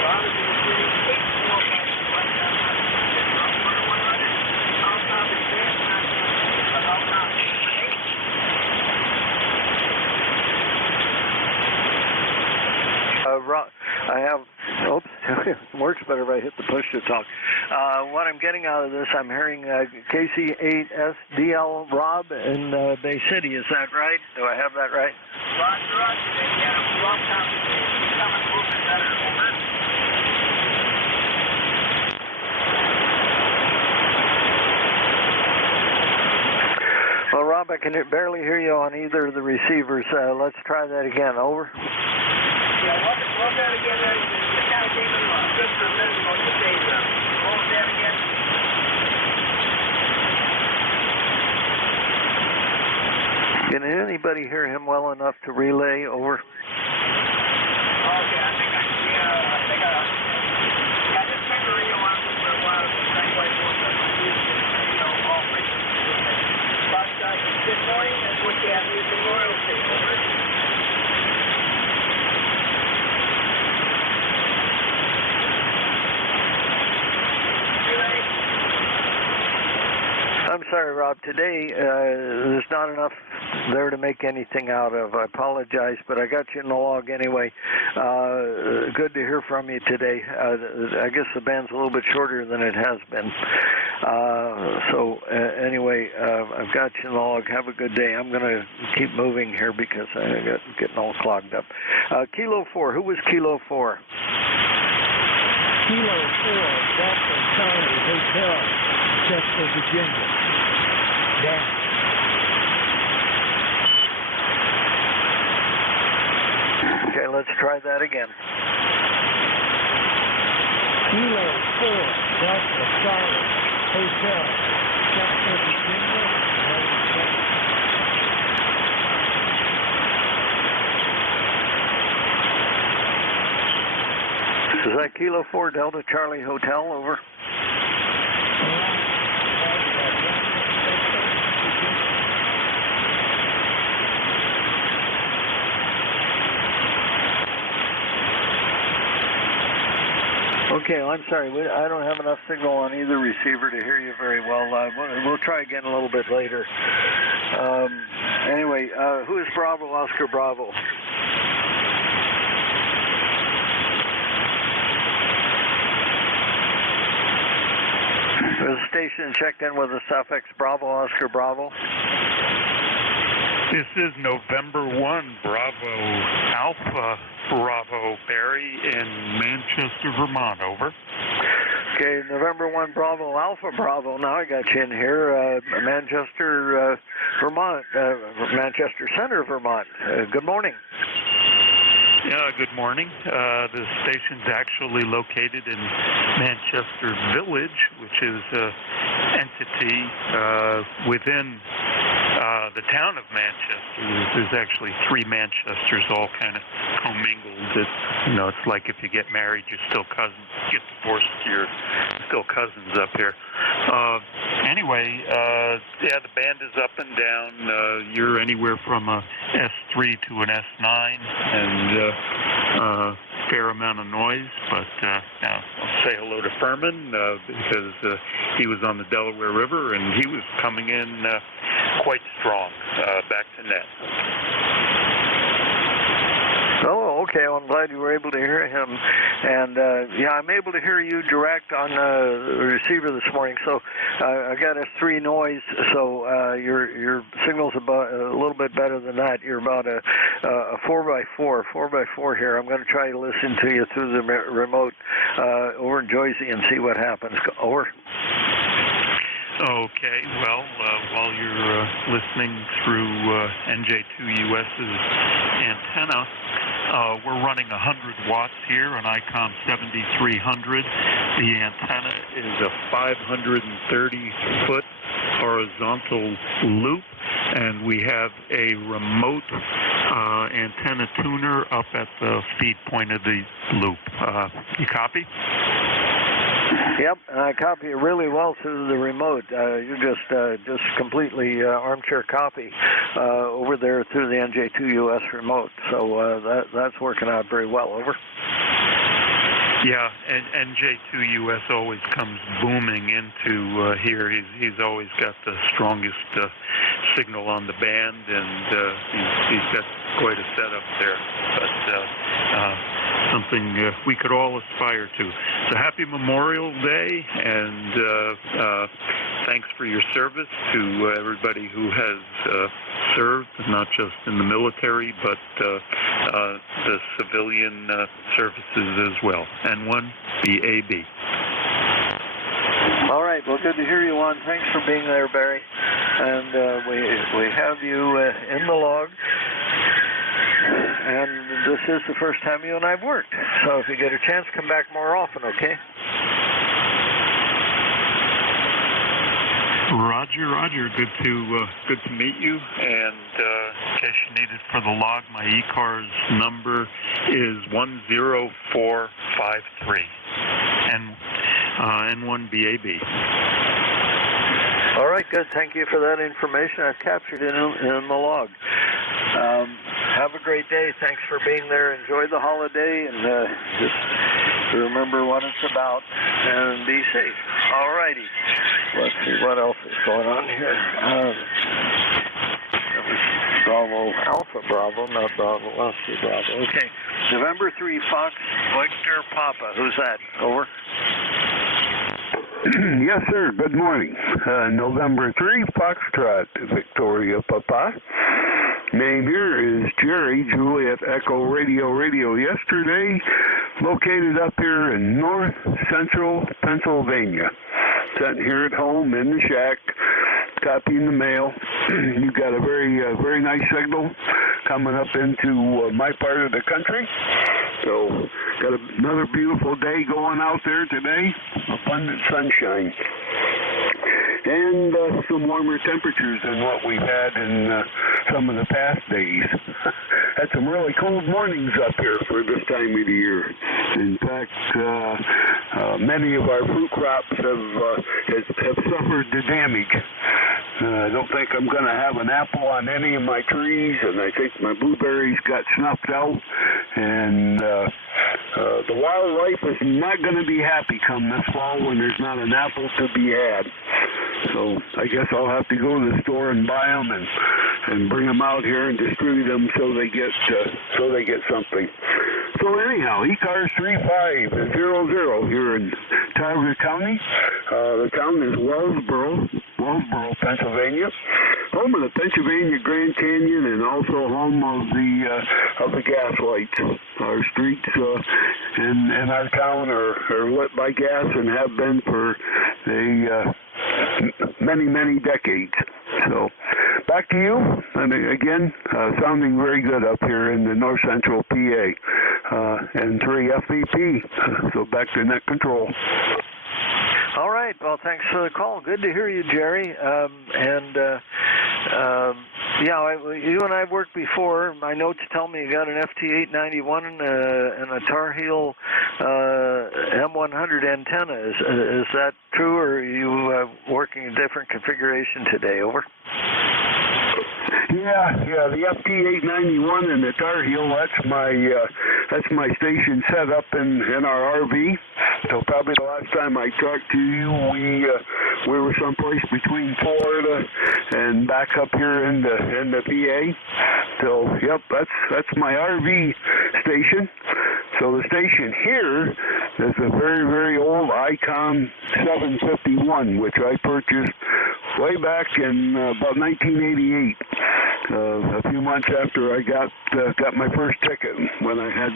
Bravo 3 8. I have, oops, it works better if I hit the push to talk. What I'm getting out of this, I'm hearing KC8SDL Rob in Bay City. Is that right? Do I have that right? Roger, Roger. Yeah, Rob copy. Coming moving better. Over. Well, Rob, I can barely hear you on either of the receivers. Let's try that again. Over. Yeah, what that again is, you kind of gave him just for a minute on the stage. What was that again? Can anybody hear him well enough to relay? Over. Okay, I think yeah, just turn the radio on for a while. Anyway, all frequencies. But good morning, that's what you have using royalty. Over. I'm sorry, Rob. Today, there's not enough there to make anything out of. I apologize, but I got you in the log anyway. Good to hear from you today. I guess the band's a little bit shorter than it has been. Anyway, I've got you in the log. Have a good day. I'm going to keep moving here because I got getting all clogged up. Kilo 4. Who was Kilo 4? Kilo 4, Delta Charlie Hotel, Chester, Virginia. Down. Okay, let's try that again. Kilo 4, Delta Charlie Hotel, Chester, Virginia. Is Kilo 4 Delta Charlie Hotel, over. Okay, I'm sorry. I don't have enough signal on either receiver to hear you very well. We'll try again a little bit later. Anyway, who is Bravo, Oscar Bravo? The station checked in with the suffix Bravo, Oscar Bravo. This is November 1, Bravo Alpha Bravo Barry in Manchester, Vermont, over. Okay, November 1, Bravo Alpha Bravo. Now I got you in here, Manchester, Vermont, Manchester Center, Vermont. Good morning. Yeah, good morning. The station's actually located in Manchester Village, which is an entity within the town of Manchester. There's actually 3 Manchesters all kind of commingled. It's like if you get married, you're still cousins. Get divorced, you're still cousins up here. Anyway, yeah, the band is up and down. You're anywhere from a S3 to an S9, and fair amount of noise, but I'll say hello to Furman because he was on the Delaware River, and he was coming in quite strong back to net. Oh, okay. Well, I'm glad you were able to hear him. And, yeah, I'm able to hear you direct on the receiver this morning. So I got S3 noise, so your signal's about a little bit better than that. You're about a 4x4 here. I'm going to try to listen to you through the remote over in Jersey and see what happens. Over. Okay, well, while you're listening through NJ2US's antenna, we're running 100 watts here on ICOM 7300. The antenna is a 530-foot horizontal loop, and we have a remote antenna tuner up at the feed point of the loop. You copy? Yep, and I copy it really well through the remote. You just completely armchair copy over there through the NJ2US remote. So that's working out very well. Over. Yeah, and NJ2US always comes booming into here. He's always got the strongest signal on the band, and he's got quite a setup there. But something we could all aspire to. So happy Memorial Day, and thanks for your service to everybody who has served, not just in the military, but the civilian services as well. N1 BAB. All right, well, good to hear you on. Thanks for being there, Barry. And we have you in the log. And this is the first time you and I have worked. So if you get a chance, come back more often, okay? Roger. Good to meet you. And in case you need it for the log, my ECARS number is 10453. And N1 BAB. All right, good. Thank you for that information. I've captured it in the log. Have a great day. Thanks for being there. Enjoy the holiday, and just remember what it's about, and be safe. All righty. Let's see what else is going on here. That was Bravo Alpha Bravo, not Bravo Oscar Bravo. Okay. November 3, Fox Victor Papa. Who's that? Over. Yes, sir. Good morning. November 3, Foxtrot, Victoria Papa. Name here is Jerry, Juliet Echo Radio yesterday, located up here in north central Pennsylvania. Sitting here at home in the shack, copying the mail. You've got a very nice signal coming up into my part of the country. So, got another beautiful day going out there today. Abundant sunshine. And some warmer temperatures than what we've had in some of the past days. Had some really cold mornings up here for this time of the year. In fact, many of our fruit crops have suffered the damage. I don't think I'm going to have an apple on any of my trees, and I think my blueberries got snuffed out, and the wildlife is not going to be happy come this fall when there's not an apple to be had. So I guess I'll have to go to the store and buy them and bring them out here and distribute them so they get something. So anyhow, ECARS 3500 here in Tioga County. The town is Wellsboro, Pennsylvania, home of the Pennsylvania Grand Canyon and also home of the gas lights. Our streets in our town are lit by gas and have been for many decades. So back to you, and again, sounding very good up here in the north central PA, and 3 FVP, so back to net control. All right, well, thanks for the call. Good to hear you, Jerry. You and I have worked before. My notes tell me you got an FT891 and a Tar Heel M100 antenna. Is that true, or are you working a different configuration today? Over. Yeah, the FT891 and the Tar Heel, that's my station set up in our RV. So probably the last time I talked to you, we were someplace between Florida and back up here in the PA. So yep, that's my RV station. So the station here is a very old ICOM 751, which I purchased way back in about 1988. A few months after I got my first ticket, when I had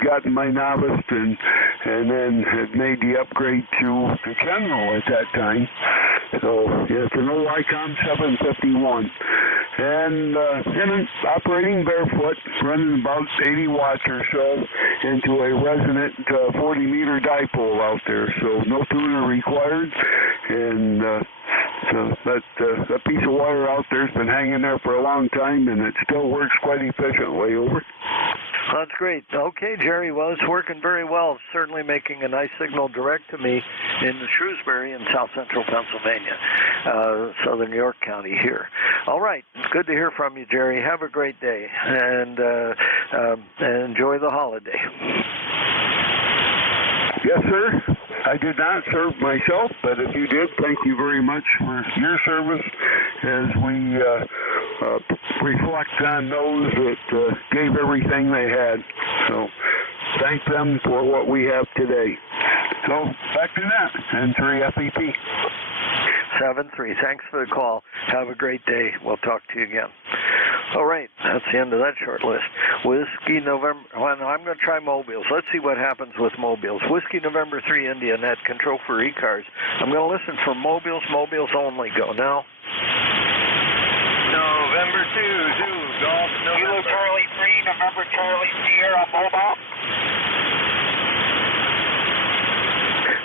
gotten my novice and then had made the upgrade to general at that time. So yeah, it's an old ICOM 751, and operating barefoot, running about 80 watts or so into a resonant 40-meter dipole out there. So no tuner required, and so that piece of wire out there has been hanging there for a long time, and it still works quite efficiently. Over. That's great. Okay, Jerry. Well, it's working very well. Certainly making a nice signal direct to me in Shrewsbury in south central Pennsylvania, southern York County here. All right. Good to hear from you, Jerry. Have a great day, and enjoy the holiday. Yes, sir. I did not serve myself, but if you did, thank you very much for your service as we reflect on those that gave everything they had. So thank them for what we have today. So back to that, and 3 FEP. 7-3. Thanks for the call. Have a great day. We'll talk to you again. All right, that's the end of that short list. Whiskey November, well, I'm going to try mobiles. Let's see what happens with mobiles. Whiskey November 3 India net control for ECARS. I'm going to listen for mobiles only. Go now. November 2, Zulu, Golf, November. Zulu Charlie 3, November Charlie Sierra, mobile.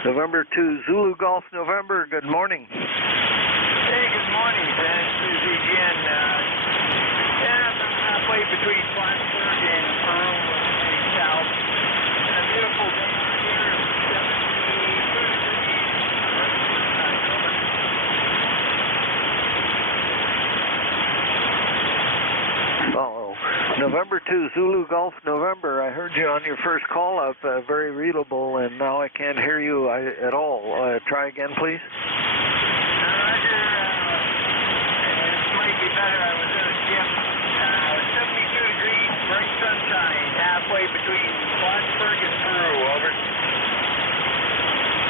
November 2, Zulu Golf, November. Good morning. Hey, good morning, Ben. Susie again. Halfway between Plattsburgh and Pearl, south. And a beautiful day here. 72. November 2, Zulu Golf, November. I heard you on your first call up, very readable, and now I can't hear you at all. Try again, please. Roger. This might be better. I was in a gym. 72 degrees, bright sunshine, halfway between Plattsburgh and Peru. Over.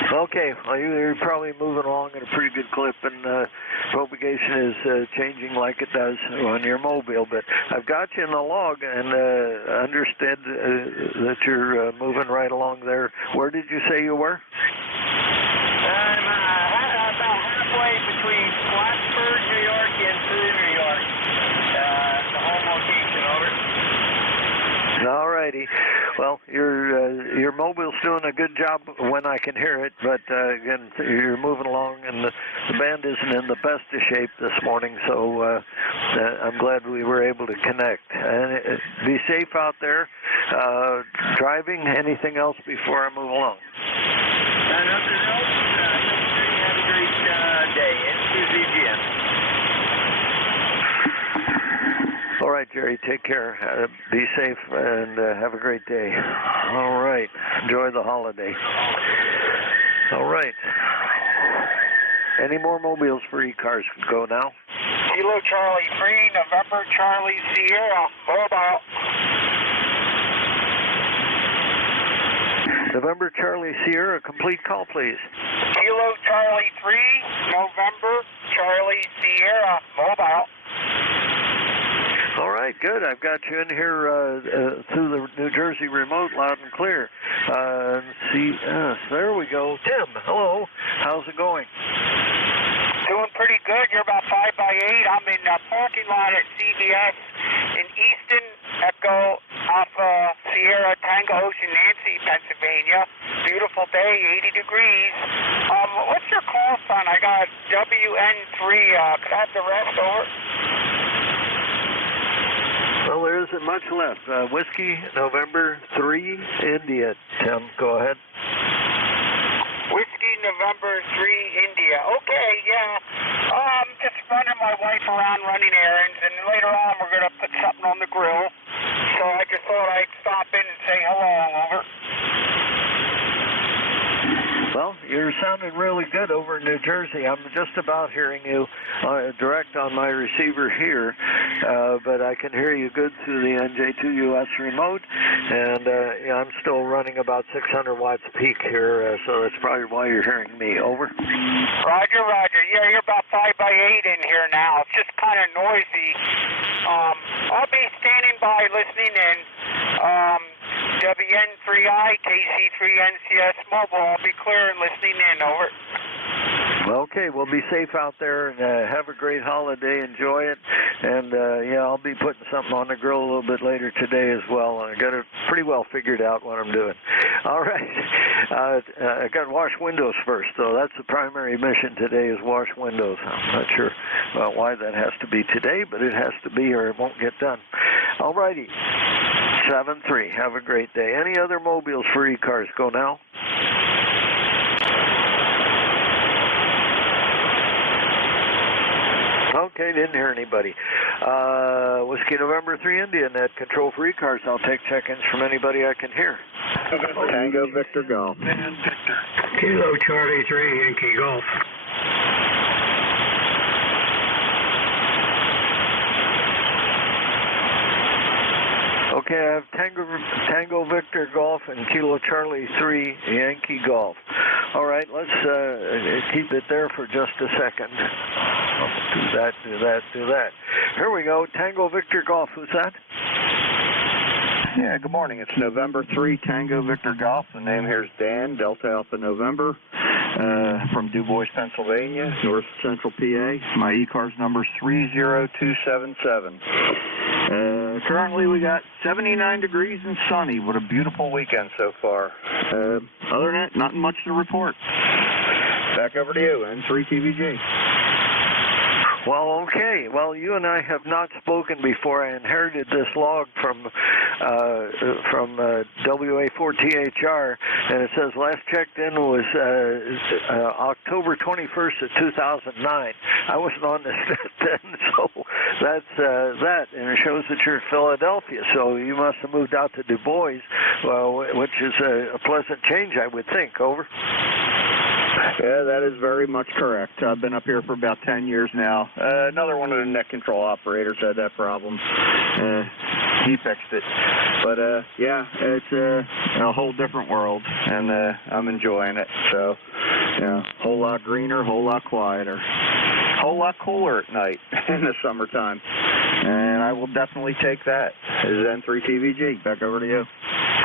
Okay, well, you're probably moving along at a pretty good clip, and propagation is changing like it does on your mobile. But I've got you in the log, and understood that you're moving right along there. Where did you say you were? I'm about halfway between Plattsburgh, New York, and Peru, New York. The home location. Over. All righty. Well, you're your mobile's doing a good job when I can hear it, but again, you're moving along, and the band isn't in the best of shape this morning, so I'm glad we were able to connect. And be safe out there. Driving, anything else before I move along? Nothing else. Have a great day. NCZGM. All right, Jerry, take care. Be safe and have a great day. All right. Enjoy the holiday. All right. Any more mobiles for ECARS? Go now. Kilo Charlie 3, November Charlie Sierra, mobile. November Charlie Sierra, complete call, please. Kilo Charlie 3, November Charlie Sierra, mobile. All right, good. I've got you in here through the New Jersey remote, loud and clear. There we go. Tim, hello. How's it going? Doing pretty good. You're about 5 by 8. I'm in the parking lot at CVS in Easton, Echo, off Sierra Tango Ocean, Nancy, Pennsylvania. Beautiful day, 80 degrees. What's your call sign? I got WN3. Could I have the rest over? Well, there isn't much left. Whiskey, November 3, India. Tim, go ahead. Whiskey, November 3, India. Okay, yeah. Just running my wife around running errands, and later on we're going to put something on the grill. So I just thought I'd stop in and say hello, over. Well, you're sounding really good over in New Jersey. I'm just about hearing you direct on my receiver here, but I can hear you good through the NJ2US remote, and I'm still running about 600 watts peak here, so that's probably why you're hearing me. Over. Roger, roger. Yeah, you're about 5 by 8 in here now. It's just kind of noisy. I'll be standing by listening in. WN3I, KC3NCS mobile. I'll be clear and listening in, over. Okay, well, be safe out there and have a great holiday. Enjoy it. And, I'll be putting something on the grill a little bit later today as well. I got it pretty well figured out what I'm doing. All right. I got to wash windows first, though. That's the primary mission today is wash windows. I'm not sure why that has to be today, but it has to be or it won't get done. All righty. 7-3. Have a great day. Any other mobiles for ECARS? Go now. Okay, didn't hear anybody. Whiskey November 3 India, net control for ECARS. I'll take check-ins from anybody I can hear. Tango Victor Golf. Kilo Charlie 3 Yankee Golf. Okay, I have Tango Victor Golf and Kilo Charlie 3 Yankee Golf. All right, let's keep it there for just a second. Do that. Here we go. Tango Victor Golf. Who's that? Yeah, good morning. It's November 3 Tango Victor Golf. The name here is Dan, Delta Alpha November, from Du Bois, Pennsylvania, North Central PA. My ECARS number is 30277. Currently we got 79 degrees and sunny. What a beautiful weekend so far. Other than that, nothing much to report. Back over to you, N3TVG. Well, okay. Well, you and I have not spoken before. I inherited this log from WA4THR, and it says last checked in was October 21st of 2009. I wasn't on this then, so that's that, and it shows that you're in Philadelphia. So you must have moved out to Du Bois, which is a pleasant change, I would think. Over. Yeah, that is very much correct. I've been up here for about 10 years now. Another one of the net control operators had that problem. He fixed it. But, yeah, it's a whole different world, and I'm enjoying it. So, yeah, whole lot greener, whole lot quieter. Whole lot cooler at night in the summertime. And I will definitely take that. This is N3TVG. Back over to you.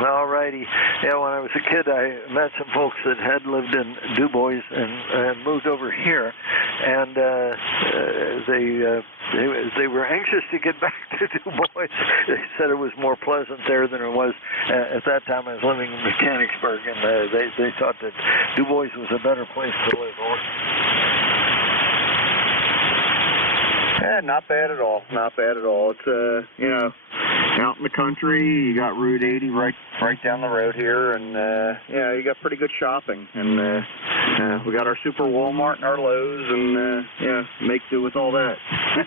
All righty. Yeah, when I was a kid, I met some folks that had lived in Du Bois and moved over here, and they were anxious to get back to Du Bois. They said it was more pleasant there than it was at that time. I was living in Mechanicsburg, and they thought that Du Bois was a better place to live. Yeah, not bad at all. Not bad at all. It's you know, out in the country. You got Route 80 right down the road here, and yeah, you got pretty good shopping. And we got our Super Walmart and our Lowe's, and yeah, make do with all that,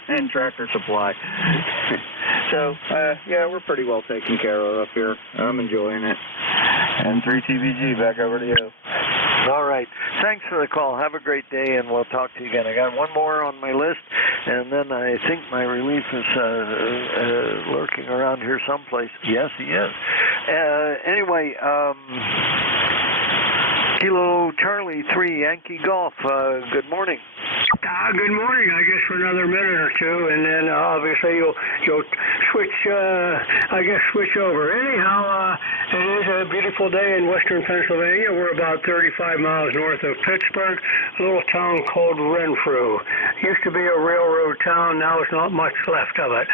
and Tractor Supply. So yeah, we're pretty well taken care of up here. I'm enjoying it. And 3TVG, back over to you. All right. Thanks for the call. Have a great day, and we'll talk to you again. I got one more on my list, and then I think my relief is lurking around here someplace. Yes, he is. Anyway, Kilo Charlie 3 Yankee Golf. Good morning. Good morning. I guess for another minute or two, and then obviously you'll switch over. Anyhow, it is a beautiful day in western Pennsylvania. We're about 35 miles north of Pittsburgh, a little town called Renfrew. Used to be a railroad town. Now there's not much left of it.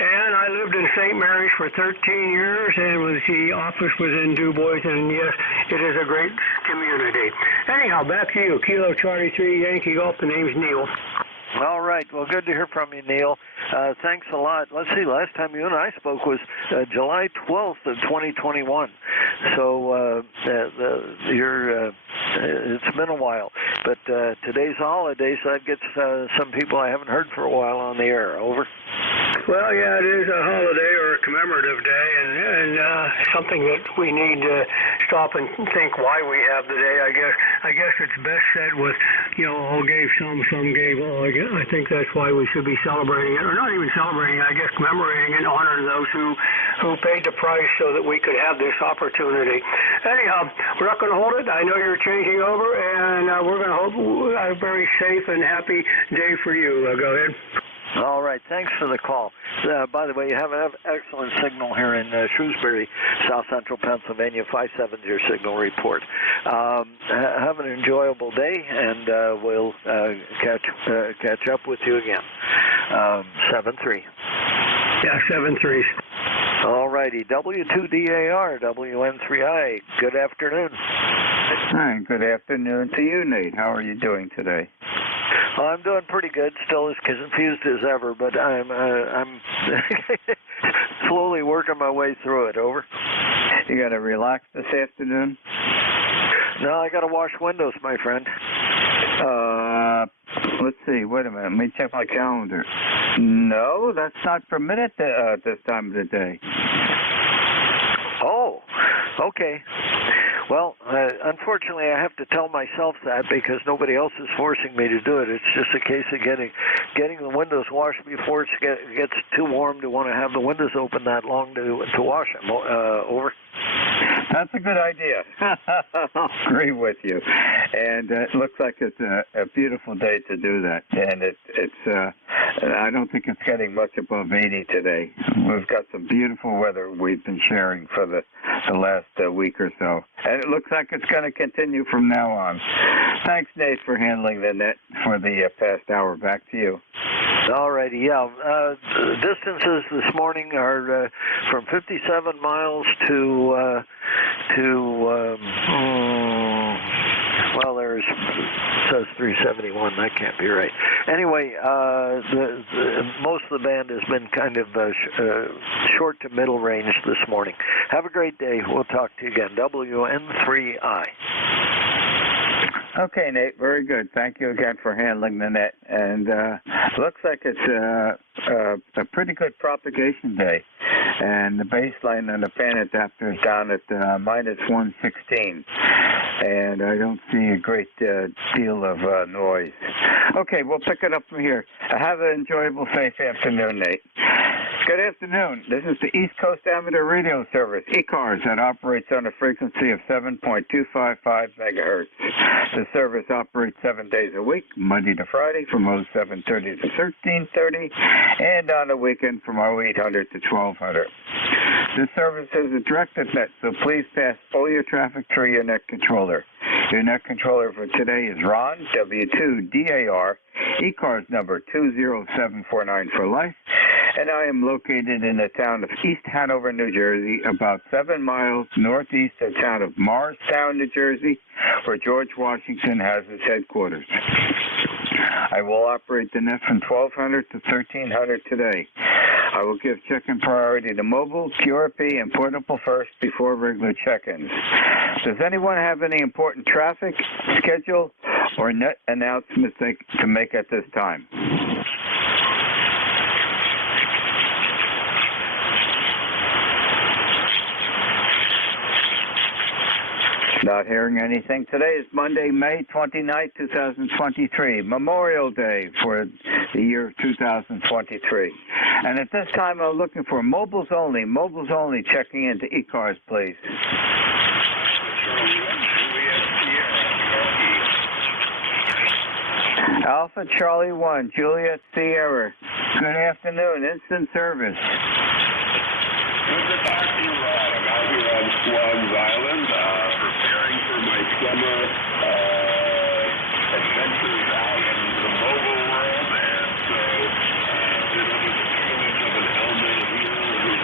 And I lived in St. Mary's for 13 years, and the office was in Du Bois, and yes, it is a great community. Anyhow, back to you. Kilo Charlie 3 Yankee Golf. The name's Neil. All right. Well, good to hear from you, Neil. Thanks a lot. Let's see. Last time you and I spoke was July 12th of 2021. So it's been a while. But today's a holiday, so that gets some people I haven't heard for a while on the air. Over. Well, yeah, it is a holiday or a commemorative day, and something that we need to stop and think why we have the day. I guess it's best said with, all gave some gave all. I think that's why we should be celebrating it, or not even celebrating, I guess commemorating and honoring those who paid the price so that we could have this opportunity. Anyhow, we're not going to hold it. I know you're changing over, and we're going to hope a very safe and happy day for you. Go ahead. All right. Thanks for the call. By the way, you have an excellent signal here in Shrewsbury, South Central Pennsylvania. 5-7 is your signal report. Have an enjoyable day, and we'll catch up with you again. 7-3. Yeah, 7-3. All righty. W2DAR, WN3I. Good afternoon. Hi, good afternoon to you, Nate. How are you doing today? I'm doing pretty good. Still as confused as ever, but I'm slowly working my way through it. Over. You got to relax this afternoon? No, I got to wash windows, my friend. Let's see. Wait a minute. Let me check my calendar. No, that's not permitted at this time of the day. Oh, okay. Well, unfortunately, I have to tell myself that because nobody else is forcing me to do it. It's just a case of getting the windows washed before it gets too warm to want to have the windows open that long to wash them. Over. That's a good idea. I'll agree with you. And it looks like it's a beautiful day to do that. And it's I don't think it's getting much above 80 today. We've got some beautiful weather we've been sharing for the last week or so. And it looks like it's going to continue from now on. Thanks, Nate, for handling the net for the past hour. Back to you. All righty, yeah. Distances this morning are from 57 miles to well, it says 371. That can't be right. Anyway, most of the band has been kind of short to middle range this morning. Have a great day. We'll talk to you again. WN3I. Okay, Nate, very good. Thank you again for handling the net. And looks like it's a pretty good propagation day. And the baseline and the fan adapter is down at minus 116. And I don't see a great deal of noise. Okay, we'll pick it up from here. Have an enjoyable, safe afternoon, Nate. Good afternoon. This is the East Coast Amateur Radio Service, ECARS, that operates on a frequency of 7.255 megahertz. The service operates 7 days a week, Monday to Friday from 0730 to 1330, and on the weekend from 0800 to 1200. This service is a directed net, so please pass all your traffic through your net controller. Your net controller for today is Ron, W2DAR, ECARS number 20749 for life, and I am located in the town of East Hanover, New Jersey, about 7 miles northeast of the town of Morristown, New Jersey, where George Washington has his headquarters. I will operate the net from 1200 to 1300 today. I will give check-in priority to mobile, QRP, and portable first before regular check-ins. Does anyone have any important traffic, schedule, or net announcements to make at this time? Not hearing anything. Today is Monday, May 29, 2023, Memorial Day for the year 2023. And at this time, I'm looking for mobiles only checking into ECARS, please. Alpha Charlie 1, Juliet Sierra. Good afternoon, instant service. Good to talk to you, Rod. I'm out here on Swans Island, preparing for my summer adventures out in the mobile world, and so been under the tutelage of an Elman here who's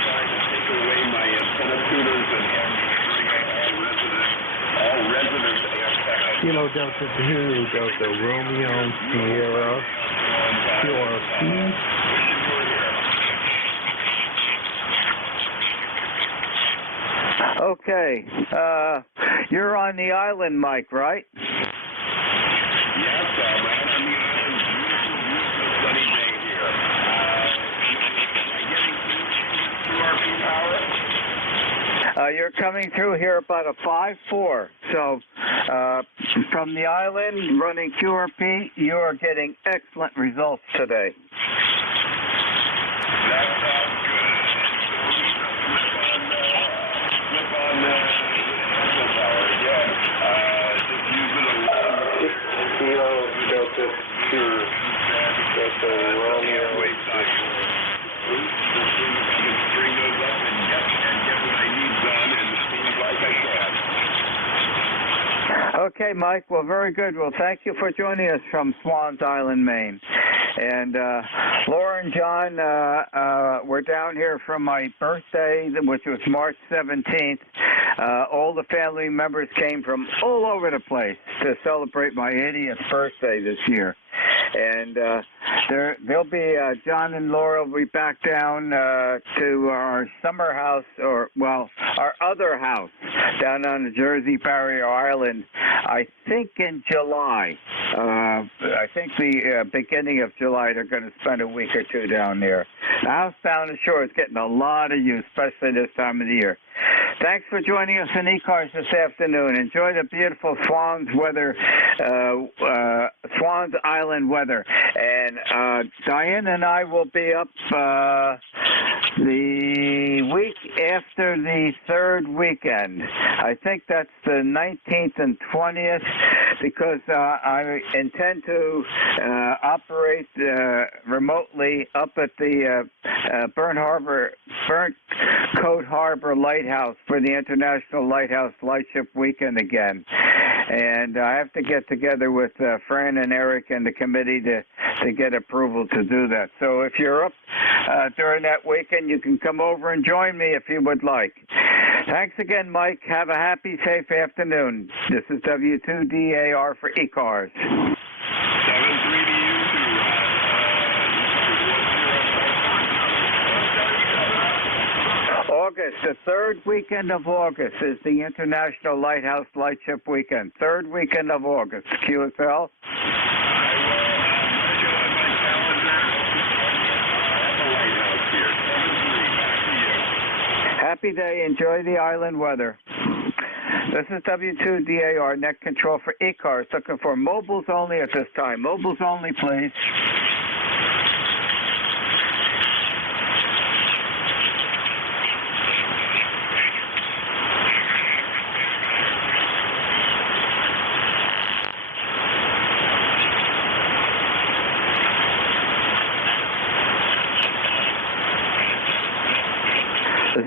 trying to take away my antenna tuners and have me bring up all resident antennas. Kilo Delta 2, Delta Romeo, Sierra, QRP. Okay, you're on the island, Mike, right? Yes, I'm out on the island. Beautiful sunny day here. Am I getting QRP power? You're coming through here about a 5.4. So from the island running QRP, you are getting excellent results today. That sounds good. Flip on power again. Just using a Kilo Delta 2, Delta Romeo. Just seeing if I can string those up and get what I need done, and it seems like I can. Okay, Mike. Well, very good. Well, thank you for joining us from Swans Island, Maine. And Laura and John, we're down here from my birthday, which was March 17th. All the family members came from all over the place to celebrate my 80th birthday this year. And they'll be, John and Laura will be back down to our summer house, our other house down on the Jersey Barrier Island, I think in July. I think the beginning of July, they're going to spend a week or two down there. The house down the shore is getting a lot of use, especially this time of the year. Thanks for joining us in ECARS this afternoon. Enjoy the beautiful Swans weather, Swans Island weather. And Diane and I will be up the week after the third weekend. I think that's the 19th and 20th, because I intend to operate remotely up at the Burnt Coat Harbor Lighthouse for the International Lighthouse Lightship Weekend again. And I have to get together with Fran and Eric and the committee to get approval to do that. So if you're up during that weekend, you can come over and join me if you would like. Thanks again, Mike. Have a happy, safe afternoon. This is W2DAR for ECARS. 7-3 to you too, August, the third weekend of August is the International Lighthouse Lightship Weekend. Third weekend of August. QSL? Happy day. Enjoy the island weather. This is W2DAR net control for ECARS, looking for mobiles only at this time. Mobiles only, please.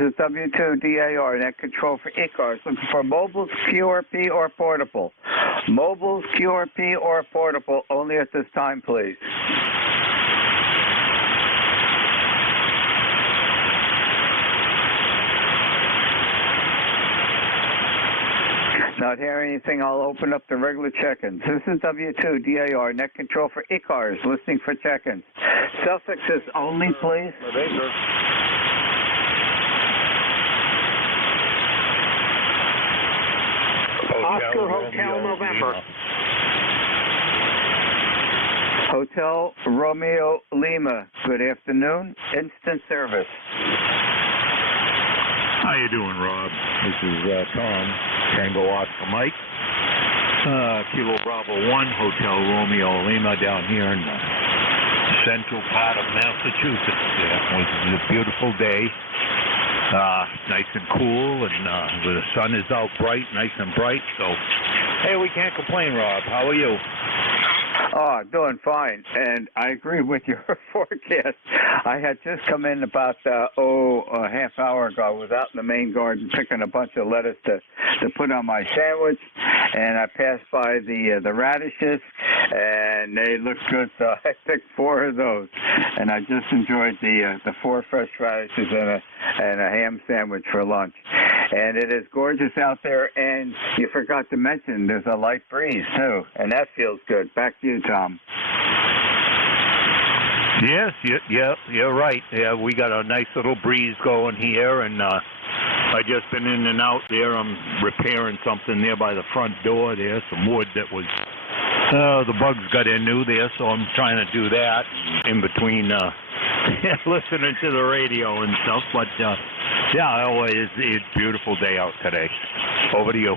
is W2DAR, net control for ECARS. Looking for mobiles, QRP, or portable. Mobiles, QRP, or portable, only at this time, please. Not hearing anything, I'll open up the regular check-ins. This is W2DAR, net control for ECARS, listening for check-ins. Suffixes only, please. Oscar Hotel November. Hotel Romeo Lima. Good afternoon. Instant service. How you doing, Rob? This is Tom, Tango Oscar Mike. Kilo Bravo 1, Hotel Romeo Lima down here in the central part of Massachusetts. It was a beautiful day. Nice and cool, and the sun is out bright, nice and bright. So, hey, we can't complain, Rob. How are you? Oh, doing fine, and I agree with your forecast. I had just come in about, a half hour ago. I was out in the main garden picking a bunch of lettuce to put on my sandwich, and I passed by the radishes, and they looked good, so I picked 4 of those, and I just enjoyed the 4 fresh radishes and a ham sandwich for lunch. And it is gorgeous out there, and you forgot to mention there's a light breeze, too, and that feels good. Back to you, Tom. Yes, you're right. Yeah, we got a nice little breeze going here, and I just been in and out there. I'm repairing something there by the front door there, some wood that was, the bugs got into there, so I'm trying to do that in between listening to the radio and stuff. But, it's a beautiful day out today. Over to you.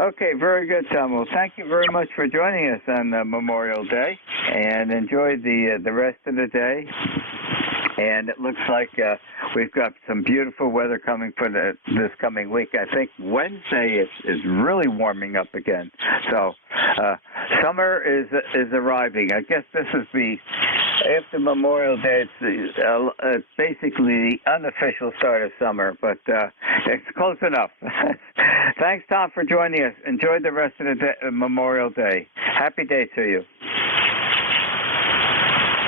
Okay, very good, Tom. Well, thank you very much for joining us on Memorial Day, and enjoy the rest of the day. And it looks like we've got some beautiful weather coming for this coming week. I think Wednesday is really warming up again. So summer is arriving. I guess this is after Memorial Day. It's basically the unofficial start of summer, but it's close enough. Thanks, Tom, for joining us. Enjoy the rest of the day, Memorial Day. Happy day to you.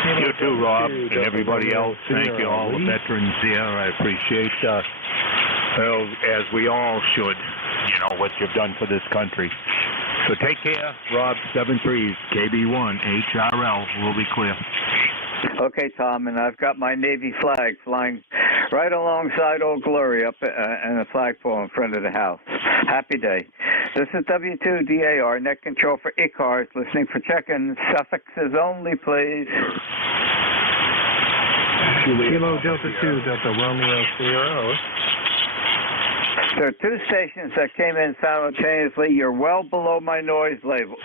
You too, Rob, and everybody else. Thank you, all the veterans there. I appreciate, as we all should, what you've done for this country. So take care, Rob. 73's KB1 HRL. We'll be clear. Okay, Tom, and I've got my Navy flag flying right alongside Old Glory up and a flagpole in front of the house. Happy day. This is W2DAR, net control for ECARS, listening for check-ins. Suffixes only, please. Kilo Delta 2, Delta Romeo Sierra. There are 2 stations that came in simultaneously. You're well below my noise level.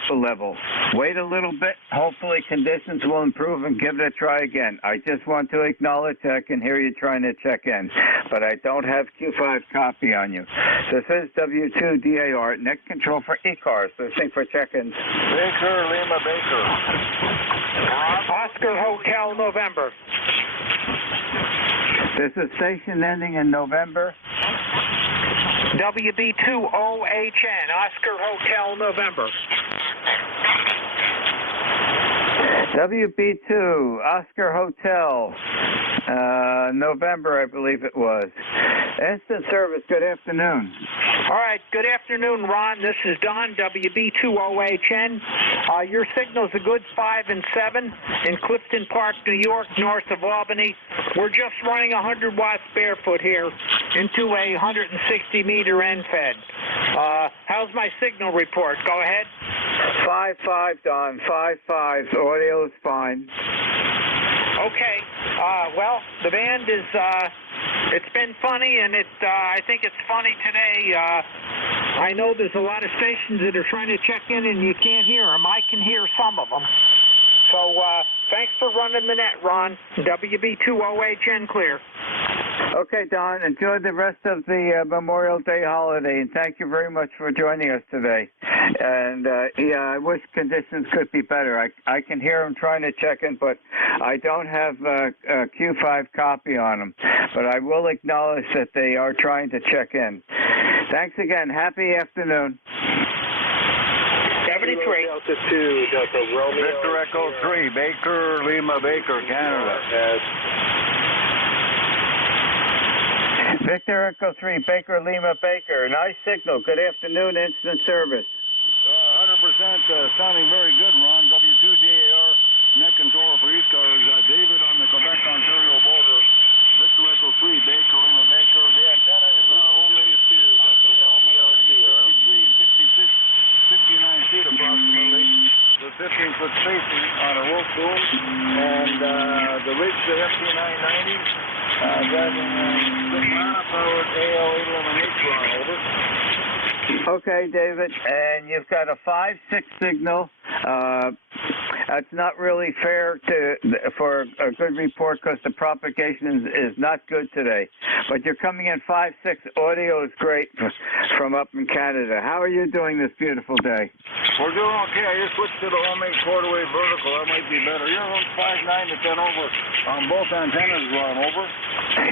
Wait a little bit. Hopefully conditions will improve and give it a try again. I just want to acknowledge I can hear you trying to check in, but I don't have Q5 copy on you. This is W2DAR, net control for ECARS, listening for check-ins. Baker, Lima, Baker. Oscar Hotel November. This is station ending in November. WB2OHN, Oscar Hotel November. WB2, Oscar Hotel, November, I believe it was. Instant service, good afternoon. All right, good afternoon, Ron. This is Don, WB2OHN. Your signal's a good 5 and 7 in Clifton Park, New York, north of Albany. We're just running 100 watts barefoot here into a 160-meter end fed. How's my signal report? Go ahead. 5-5, Don, 5-5. Audio is fine. Okay. Well, the band is, it's been funny, and I think it's funny today. I know there's a lot of stations that are trying to check in, and you can't hear them. I can hear some of them. So thanks for running the net, Ron. WB2OHN clear. Okay, Don, enjoy the rest of the Memorial Day holiday, and thank you very much for joining us today. And, yeah, I wish conditions could be better. I can hear them trying to check in, but I don't have a Q5 copy on them. But I will acknowledge that they are trying to check in. Thanks again. Happy afternoon. 73. Delta 2, Delta Romeo. Victor Echo 3, Baker, Lima, Baker, Canada. Victor Echo 3, Baker, Lima, Baker. Nice signal. Good afternoon, instant service. 100% sounding very good, Ron. W2DAR, net control for ECARS. David on the Quebec-Ontario border. Victor Echo 3, Baker, Lima, Baker. The antenna is a homemade 69 feet approximately, with 15-foot spacing on a rope boom, and the ridge, the FT990, driving powered AL811H run, over. Okay, David, and you've got a 5-6 signal. That's not really fair for a good report because the propagation is not good today. But you're coming in 5-6. Audio is great from up in Canada. How are you doing this beautiful day? We're doing okay. I just switched to the homemade quarter-wave vertical. That might be better. You're on 5.9 to 10 over on both antennas, Ron, over.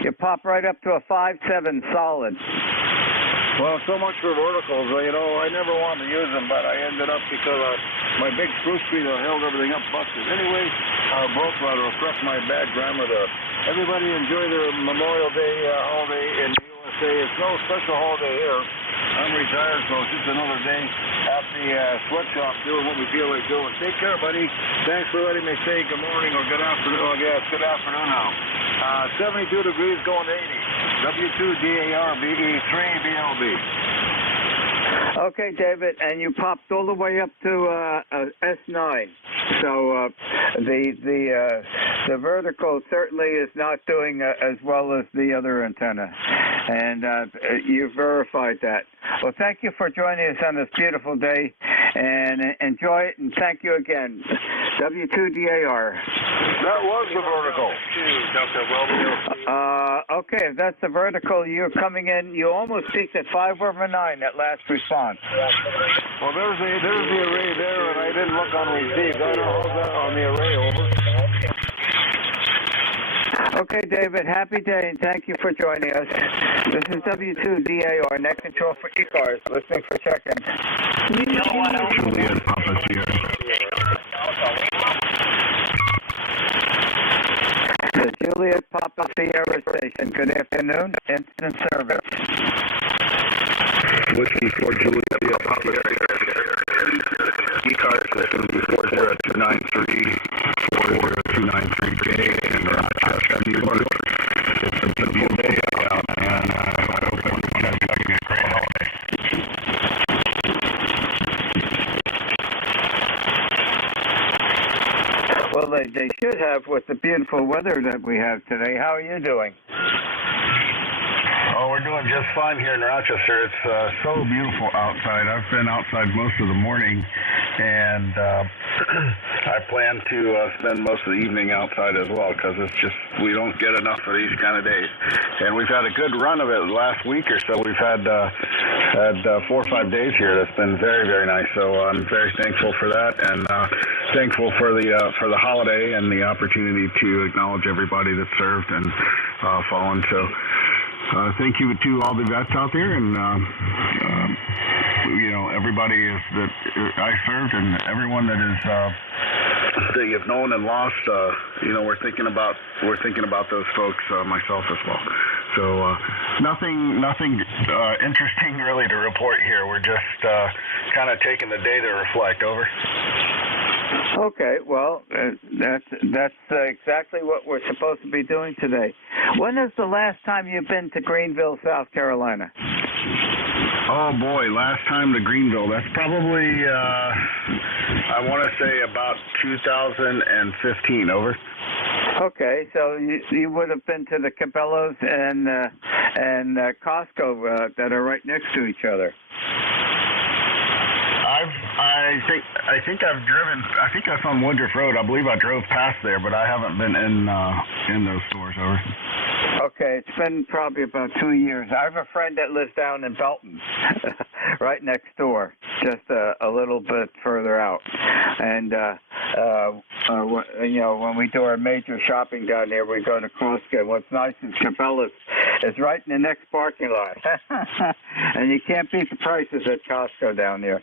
You pop right up to a 5.7 solid. Well, so much for verticals. You know, I never wanted to use them, but I ended up because my big screw speeder held everything up busted. Anyway, broke rather, correct my bad grammar there. Everybody enjoy their Memorial Day holiday in the USA. It's no special holiday here. I'm retired, so it's just another day at the sweatshop doing what we feel like doing. Take care, buddy. Thanks for letting me say good morning or good afternoon. Oh, yeah, it's good afternoon now. 72 degrees going to 80. W2DAR BE3BLB. Okay, David, and you popped all the way up to S9. So the vertical certainly is not doing as well as the other antenna, and you verified that. Well, thank you for joining us on this beautiful day, and enjoy it, and thank you again. W2DAR. That was the vertical. Okay, if that's the vertical, you're coming in. You almost peaked at 5 over 9, that last response. Well, there's the array there, and I didn't look on receive. I don't know how's that on the array, over. Okay, David, happy day, and thank you for joining us. This is W2DAR, net control for ECARS, listening for check-in. Juliet Papa Sierra. The Juliet Papa Sierra station. Good afternoon, instant service. Whiskey for Juliet Papa Sierra. ECARS system 40293, 40293K, and Rochester, New York. It's a beautiful day out, and I hope everyone has a great holiday. Well, they should have with the beautiful weather that we have today. How are you doing? Oh, we're doing just fine here in Rochester. It's so beautiful outside. I've been outside most of the morning, and I plan to spend most of the evening outside as well because it's just, we don't get enough of these kind of days. And we've had a good run of it the last week or so. We've had 4 or 5 days here. That's been very, very nice. So I'm very thankful for that, and thankful for the holiday and the opportunity to acknowledge everybody that served and fallen. So thank you to all the vets out there, and you know, everybody that I served, and everyone that is that you've known and lost. You know, we're thinking about those folks, myself as well. So nothing interesting really to report here. We're just kind of taking the day to reflect. Over. Okay, well, that's exactly what we're supposed to be doing today. When is the last time you've been to Greenville, South Carolina? Oh boy, last time to Greenville. That's probably I want to say about 2015. Over. Okay, so you would have been to the Cabela's and Costco that are right next to each other. I think I've driven. I think that's on Woodruff Road. I believe I drove past there, but I haven't been in those stores. Over. Okay, it's been probably about 2 years. I have a friend that lives down in Belton, right next door, just a little bit further out. And, when we do our major shopping down there, we go to Costco. What's nice is Cabela's is right in the next parking lot. And you can't beat the prices at Costco down there.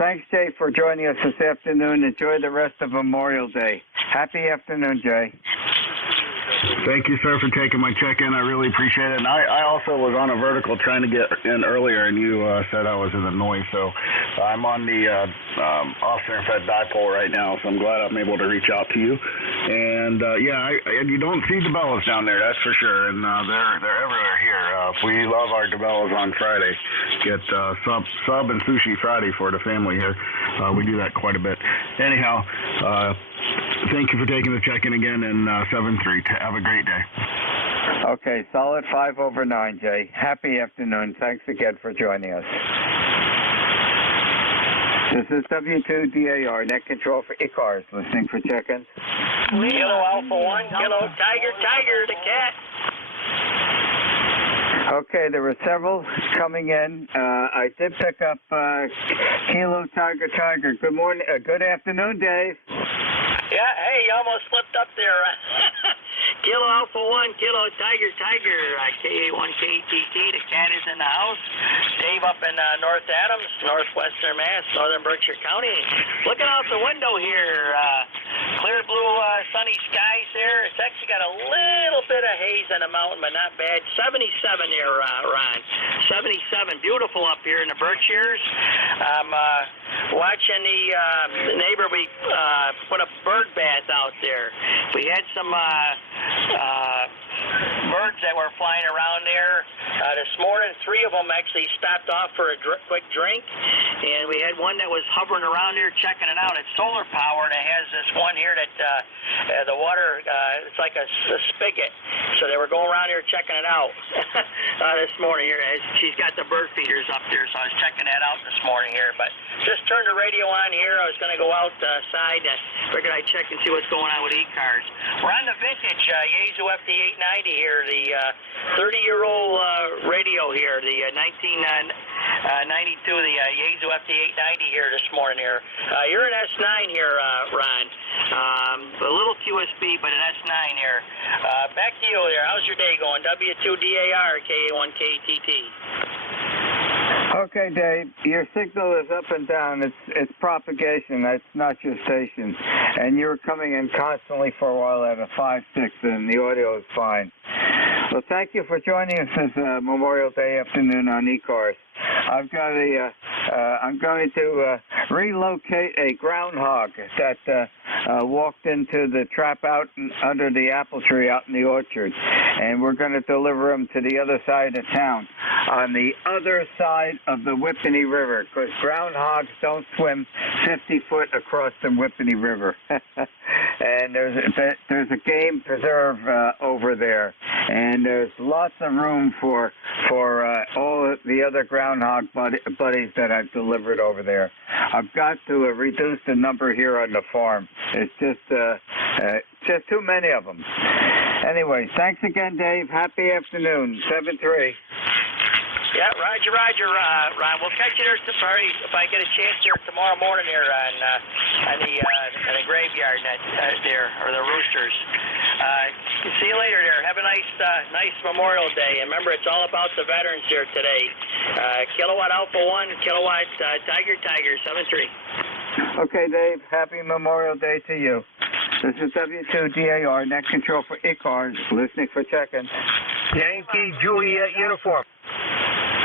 Thanks, Jay, for joining us this afternoon. Enjoy the rest of Memorial Day. Happy afternoon, Jay. Thank you, sir, for taking my check-in. I really appreciate it. And I also was on a vertical trying to get in earlier, and you said I was in the noise. So I'm on the officer-fed dipole right now, so I'm glad I'm able to reach out to you. And, and you don't see DeBellas down there, that's for sure. And they're everywhere here. We love our DeBellas on Friday. Get sub and sushi Friday for the family here. We do that quite a bit. Anyhow, thank you for taking the check-in again, and 7-3. Have a great day. Okay, solid 5/9, Jay. Happy afternoon. Thanks again for joining us. This is W2DAR, net control for ECARS, listening for check-ins. Kilo Alpha 1, Kilo Tiger, the cat. Okay, there were several coming in. I did pick up Kilo Tiger. Good morning. Good afternoon, Dave. Yeah, hey, you almost slipped up there. Kilo Alpha 1, Kilo Tiger, KA1KTT, the cat is in the house. Dave up in North Adams, northwestern Mass, northern Berkshire County. Looking out the window here, clear blue sunny skies there. It's actually got a little bit of haze on the mountain, but not bad. 77 here, Ron. 77, beautiful up here in the Berkshires. I'm watching the neighbor, we put a bird bath out there. We had some birds that were flying around there this morning. 3 of them actually stopped off for a quick drink, and we had one that was hovering around here checking it out. It's solar powered. It has this one here that the water, it's like a spigot. So they were going around here checking it out this morning here. She's got the bird feeders up there, so I was checking that out this morning here. But just turned the radio on here. I was going to go outside. Figured I'd check and see what's going on with ECARS. We're on the vintage Yaesu FD890 here, the 30-year-old radio here, the 1992, the Yaesu FD890 here this morning here. You're an S9 here, Ron. A little QSB, but an S9 here. Back to you there. How's your day going? W2DAR, KA1KTT. Okay, Dave, your signal is up and down. It's propagation. That's not your station. And you were coming in constantly for a while at a 5.6, and the audio is fine. Well, thank you for joining us this Memorial Day afternoon on ECARS. I'm going to relocate a groundhog that walked into the trap out under the apple tree out in the orchard, and we're going to deliver him to the other side of town, on the other side of the Whippany River, because groundhogs don't swim 50 foot across the Whippany River. And there's a game preserve over there, and there's lots of room for all the other groundhog buddies that I've delivered over there. I've got to reduce the number here on the farm. It's just too many of them. Anyway, thanks again, Dave. Happy afternoon. 7-3. Yeah, Roger, Ron. We'll catch you there if I get a chance here tomorrow morning there on the graveyard there, or the roosters. See you later there. Have a nice Memorial Day. And remember, it's all about the veterans here today. Kilowatt Alpha 1, Kilowatt Tiger, 7-3. Okay, Dave. Happy Memorial Day to you. This is W2DAR, net control for ECARS, listening for check-in. Yankee Juliet uniform.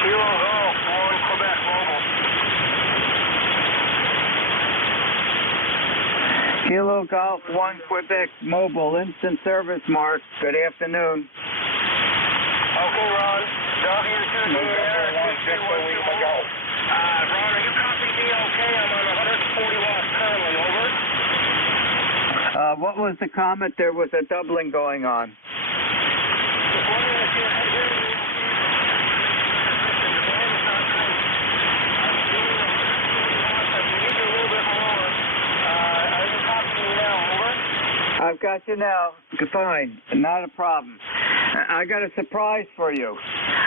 Kilo Golf 1, Quebec Mobile. Kilo Golf 1, Quebec Mobile, instant service, Mark. Good afternoon. Okay, Ron. W2DAR, 231 Golf. Ron, are you copying me okay? I'm on 140 watts currently, over. What was the comment? There was a doubling going on. I've got you now. Fine. Not a problem. I got a surprise for you.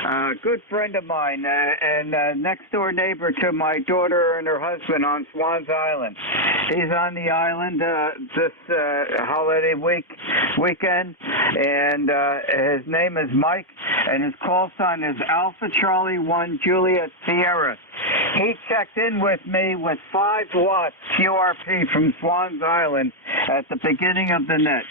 A good friend of mine and next door neighbor to my daughter and her husband on Swans Island. He's on the island this holiday weekend, and his name is Mike, and his call sign is Alpha Charlie 1 Juliet Sierra. He checked in with me with 5 watts QRP from Swans Island at the beginning of the net.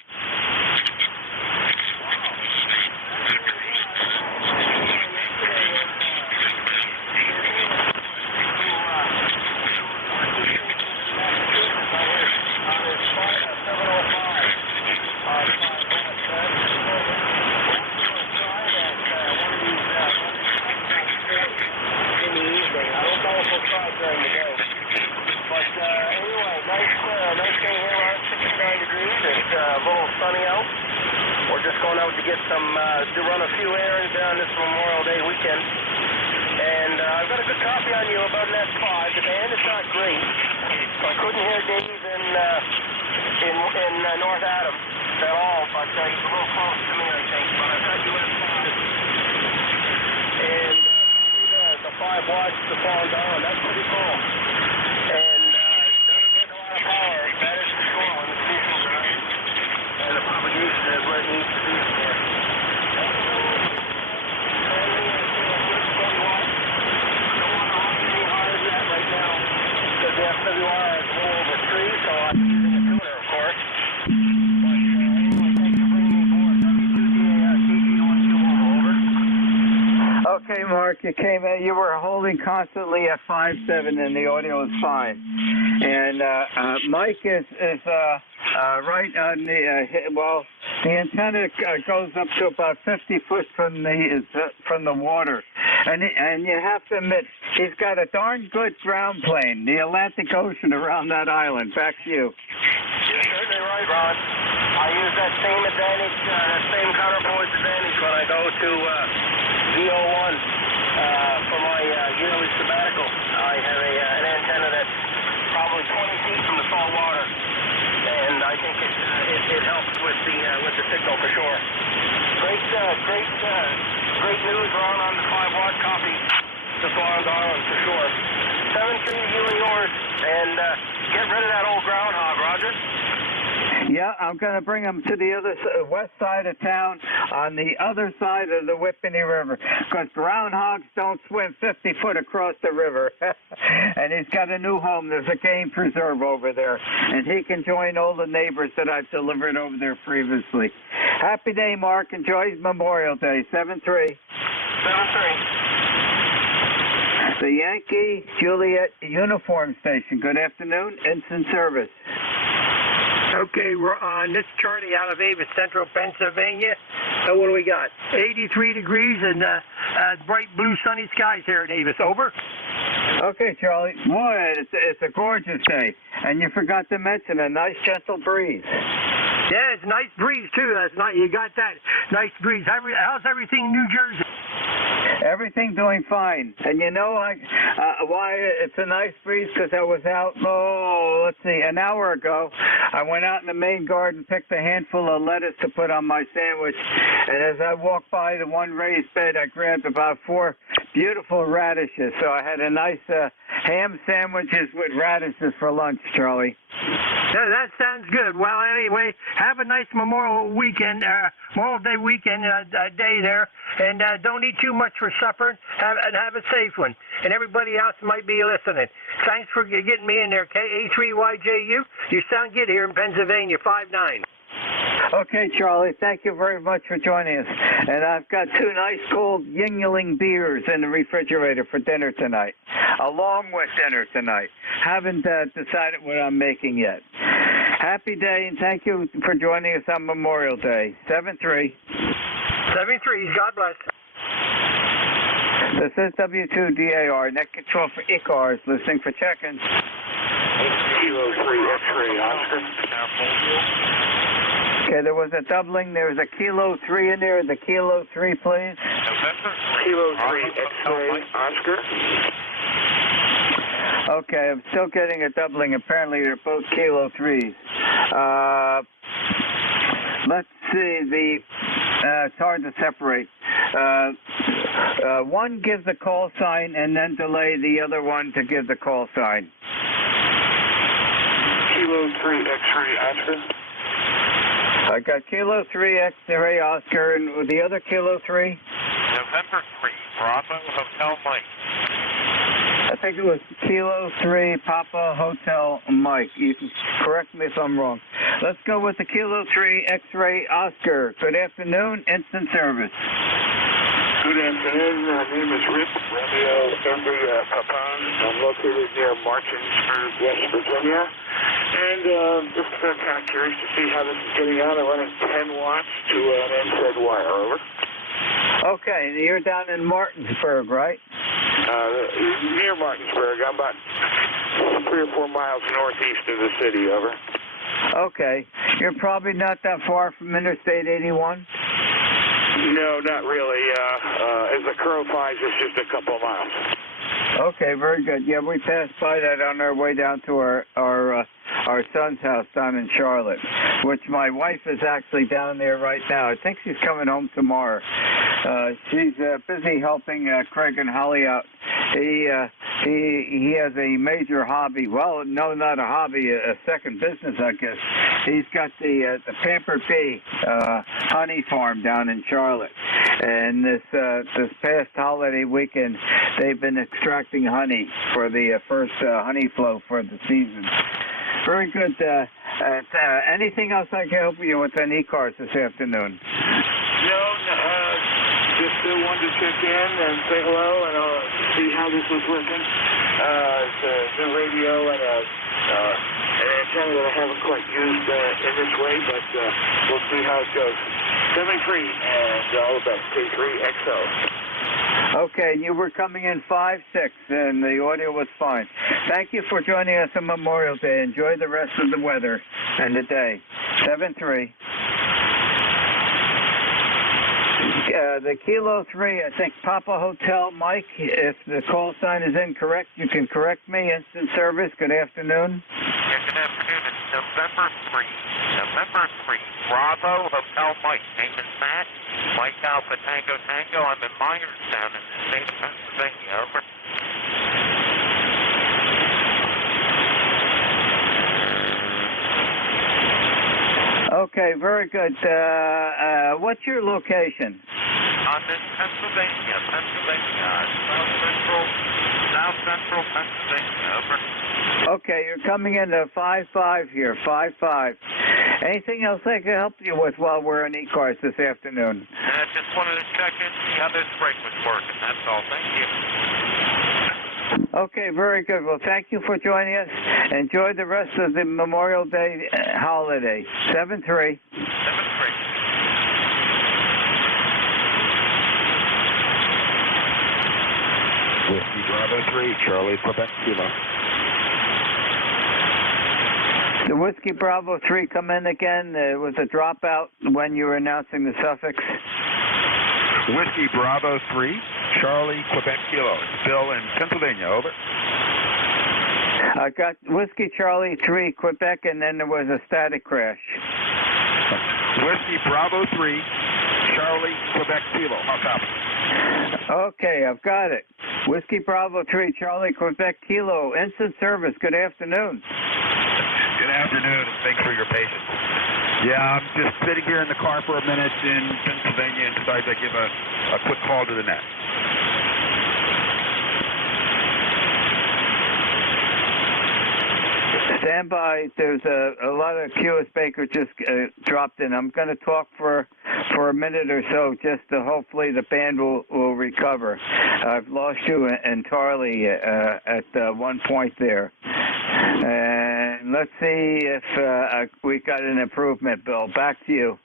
To run a few errands down this Memorial Day weekend. And I've got a good copy on you about Net 5. The band is not great. So I couldn't hear Dave in North Adams at all, but he's a little close to me, I think. But I've got you at 5. And the 5 watts to fall down. That's pretty cool. And it doesn't take a lot of power. That is for sure when the season's right. And the propagation is where it needs to be. The FWR is a little over 3, so I'm using a tuner, of course. But anyway, thanks for bringing me forward. WTUS, over. Okay, Mark, you were holding constantly at 5.7, and the audio is fine. And Mike is right on the the antenna goes up to about 50 foot from the water, and you have to admit he's got a darn good ground plane, the Atlantic Ocean around that island. Back to you. You're certainly right, Ron. I use that same advantage, that same counterpoise advantage when I go to VO1 for my yearly sabbatical. I have an antenna that's probably 20 feet from the salt water. And I think it helps with the signal for sure. Great news, Ron, on the 5 watt copy to Swans Island for sure. 7-3 you and yours, and get rid of that old groundhog, Roger. Yeah, I'm going to bring him to the other west side of town on the other side of the Whippany River, because groundhogs don't swim 50 foot across the river. And he's got a new home. There's a game preserve over there, and he can join all the neighbors that I've delivered over there previously. Happy day, Mark. Enjoy Memorial Day. 7-3. 7-3. The Yankee Juliet Uniform Station. Good afternoon. Ensign service. Okay, we're on this Charlie out of Avis, Central Pennsylvania. So what do we got? 83 degrees and bright blue sunny skies here in Avis. Over. Okay, Charlie. Boy, it's a gorgeous day. And you forgot to mention a nice gentle breeze. Yeah, it's a nice breeze, too. That's nice. You got that nice breeze. How's everything in New Jersey? Everything doing fine. And you know why it's a nice breeze? Because I was out, an hour ago. I went out in the main garden, picked a handful of lettuce to put on my sandwich. And as I walked by the one raised bed, I grabbed about 4 beautiful radishes. So I had a nice ham sandwiches with radishes for lunch, Charlie. That sounds good. Well, anyway, have a nice Memorial Day weekend day there, and don't eat too much for supper, and have a safe one. And everybody else might be listening. Thanks for getting me in there, A3YJU. You sound good here in Pennsylvania, 5-9. Okay, Charlie, thank you very much for joining us. And I've got 2 nice cold Yuengling beers in the refrigerator for dinner tonight, along with dinner tonight. Haven't decided what I'm making yet. Happy day, and thank you for joining us on Memorial Day. 7-3. 7-3, God bless. This is W2DAR, net control for ECARS, listening for check-ins. Kilo 3 X-ray, Oscar. Okay, there was a doubling. There was a Kilo 3 in there. The Kilo 3, please. Kilo 3 X-ray, Oscar. Okay, I'm still getting a doubling. Apparently, they're both Kilo 3s. let's see, it's hard to separate. One gives the call sign and then delay the other one to give the call sign. Kilo 3 X-ray Oscar. I got Kilo 3 X-ray Oscar, and the other Kilo 3? November 3, Bravo Hotel Mike. I think it was Kilo 3 Papa Hotel Mike. You can correct me if I'm wrong. Let's go with the Kilo 3 X-ray Oscar. Good afternoon, instant service. Good afternoon. My name is Rick Romeo Indy Papon. I'm located near Martinsburg, West Virginia. And just kind of curious to see how this is getting out. I'm running 10 watts to an NZ wire. Over. Okay, you're down in Martinsburg, right? Near Martinsburg. I'm about 3 or 4 miles northeast of the city. Over. Okay. You're probably not that far from Interstate 81? No, not really. As the crow flies, it's just a couple of miles. Okay, very good. Yeah, we passed by that on our way down to our son's house down in Charlotte, which my wife is actually down there right now. I think she's coming home tomorrow. She's busy helping Craig and Holly out. He has a major hobby. Well, no, not a hobby, a second business, I guess. He's got the Pampered Bee honey farm down in Charlotte, and this past holiday weekend, they've been extracting honey for the first honey flow for the season. Very good. Anything else I can help you with on ECARS this afternoon? No, just wanted to check in and say hello and see how this was working. It's a new radio and an antenna that I haven't quite used in this way, but we'll see how it goes. 73 and all the best. K3XO. Okay, you were coming in 5-6, and the audio was fine. Thank you for joining us on Memorial Day. Enjoy the rest of the weather and the day. 7-3. The Kilo 3, I think Papa Hotel Mike, if the call sign is incorrect, you can correct me. Instant service, good afternoon. Yeah, good afternoon. It's November 3. November 3. Bravo Hotel Mike. Name is Matt. Mike Alpha Tango Tango. I'm in Myerstown in the state of Pennsylvania. Over. Okay, very good. What's your location? I'm in Pennsylvania, South Central Pennsylvania. Over. Okay, you're coming in at 5-5 here, 5-5. Anything else I can help you with while we're on ECARS this afternoon? I just wanted to check in, see how this break was working. That's all. Thank you. Okay, very good. Well, thank you for joining us. Enjoy the rest of the Memorial Day holiday. 7-3. 7-3. Whiskey Bravo 3, Charlie, Quebec, Kilo. The Whiskey Bravo 3 come in again. It was a dropout when you were announcing the suffix. Whiskey Bravo 3, Charlie, Quebec, Kilo. It's Bill in Pennsylvania, over. I got Whiskey Charlie 3, Quebec, and then there was a static crash. Whiskey Bravo 3, Charlie, Quebec, Kilo. How copy? Okay, I've got it. Whiskey Bravo 3, Charlie, Quebec, Kilo. Instant service. Good afternoon. Good afternoon, and thanks for your patience. Yeah, I'm just sitting here in the car for a minute in Pennsylvania and decided to give a quick call to the net. Stand by. There's a lot of QS Baker just dropped in. I'm going to talk for a minute or so just to hopefully the band will recover. I've lost you entirely at one point there. And let's see if we got an improvement, Bill. Back to you.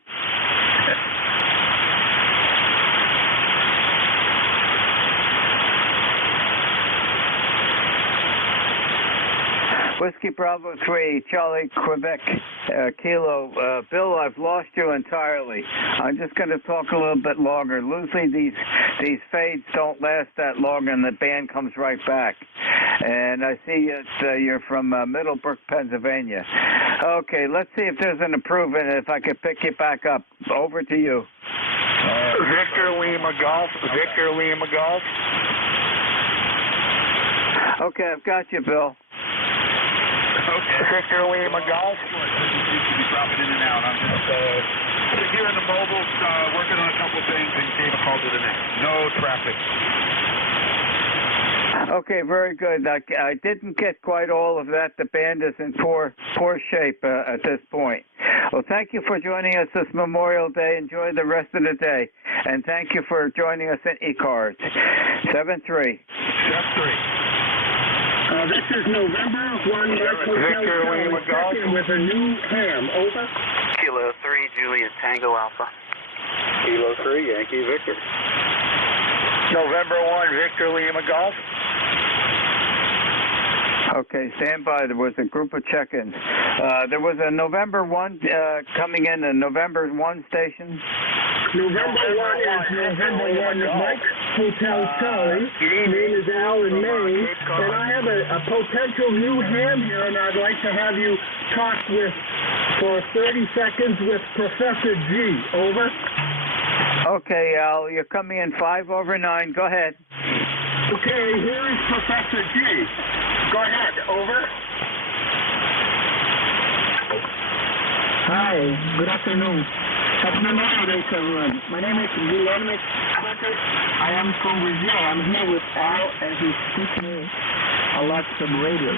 Whiskey Bravo 3, Charlie, Quebec, Kilo. Bill, I've lost you entirely. I'm just going to talk a little bit longer. Usually these fades don't last that long and the band comes right back. And I see you're from Middlebrook, Pennsylvania. Okay, let's see if there's an improvement, if I could pick you back up. Over to you. Victor Lima Golf. Victor Lima Golf. Okay, I've got you, Bill. Okay. Victor Lima Golf. Be dropping in and out. I'm just here in the mobile, working on a couple things and gave a call to the net. No traffic. Okay, very good. I didn't get quite all of that. The band is in poor shape at this point. Well, thank you for joining us this Memorial Day. Enjoy the rest of the day. And thank you for joining us in ECARS. 7-3. This is November 1 Victor Lima Golf. With a new ham. Over. Kilo 3, Juliet Tango Alpha. Kilo 3, Yankee Victor. November 1 Victor Lima Golf. Okay, stand by. There was a group of check-ins. There was a November 1 coming in, a November 1 station. November 1 is November 1 Mike Hotel Charlie. Name is Al in Maine. And I have a potential new ham here, and I'd like to have you talk for 30 seconds with Professor G. Over. Okay, Al, you're coming in 5 over 9. Go ahead. Okay, here is Professor G. Go ahead. Over. Hi. Good afternoon. Happy Memorial Day, everyone. My name is Guilherme. I am from Brazil. I'm here with Al, and he's teaching me a lot from radio.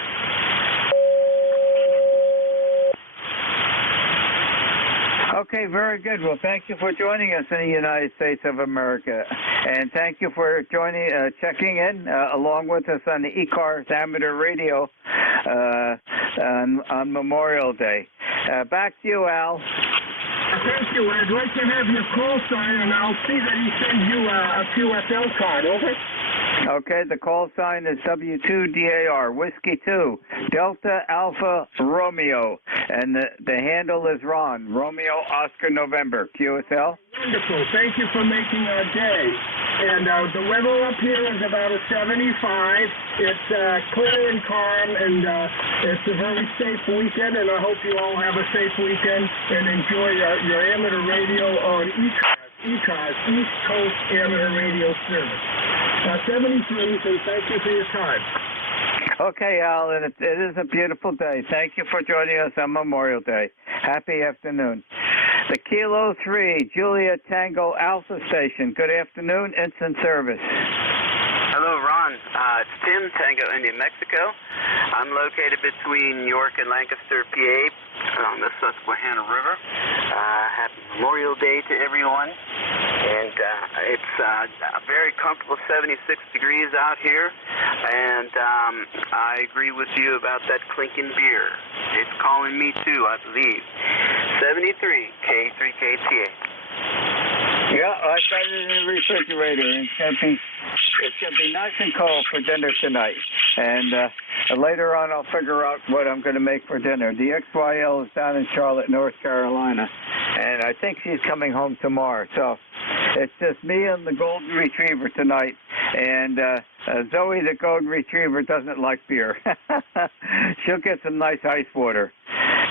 Okay, very good. Well, thank you for joining us in the United States of America. And thank you for checking in along with us on the ECARS Amateur Radio on Memorial Day. Back to you, Al. Thank you. I'd like to have your call sign, and I'll see that he sends you a QSL card. Over. Okay, the call sign is W2DAR, Whiskey 2, Delta Alpha Romeo, and the handle is Ron, Romeo Oscar November, QSL. Wonderful. Thank you for making our day. And the weather up here is about a 75. It's clear and calm, and it's a very safe weekend, and I hope you all have a safe weekend and enjoy your amateur radio on ECARS, East Coast Amateur Radio Service. 73, so thank you for your time. Okay, Al, it is a beautiful day. Thank you for joining us on Memorial Day. Happy afternoon. The Kilo 3, Juliet Tango Alpha Station. Good afternoon, instant service. Hello, Ron. It's Tim, Tango, India, Mexico. I'm located between York and Lancaster, PA, along the Susquehanna River. Happy Memorial Day to everyone. And it's a very comfortable 76 degrees out here. And I agree with you about that clinking beer. It's calling me too, I believe. 73 K3KTA. Yeah, I got it in the refrigerator. It's gonna be nice and cold for dinner tonight. And later on, I'll figure out what I'm going to make for dinner. The XYL is down in Charlotte, North Carolina, and I think she's coming home tomorrow. So it's just me and the golden retriever tonight. And Zoe, the golden retriever, doesn't like beer. She'll get some nice ice water.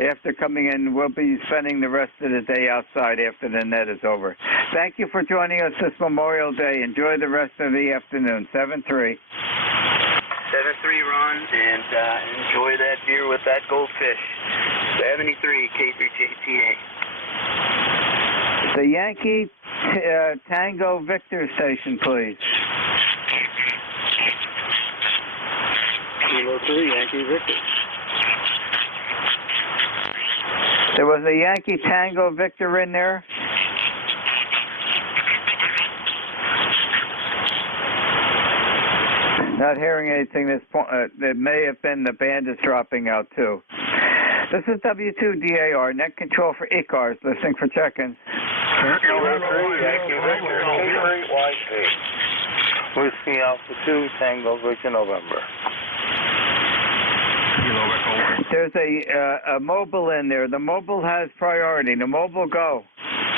After coming in, we'll be spending the rest of the day outside after the net is over. Thank you for joining us this Memorial Day. Enjoy the rest of the afternoon. 7-3. 7-3, Ron, and enjoy that beer with that goldfish. 73 K3KTA. The Yankee Tango Victor station, please. Kilo 3, Yankee Victor. There was a Yankee Tango Victor in there. Not hearing anything this point. It may have been the band is dropping out too. This is W2DAR, net control for ECARS, listening for check-ins. Whiskey Alpha 2, Tango Victor November. There's a mobile in there. The mobile has priority. The mobile go.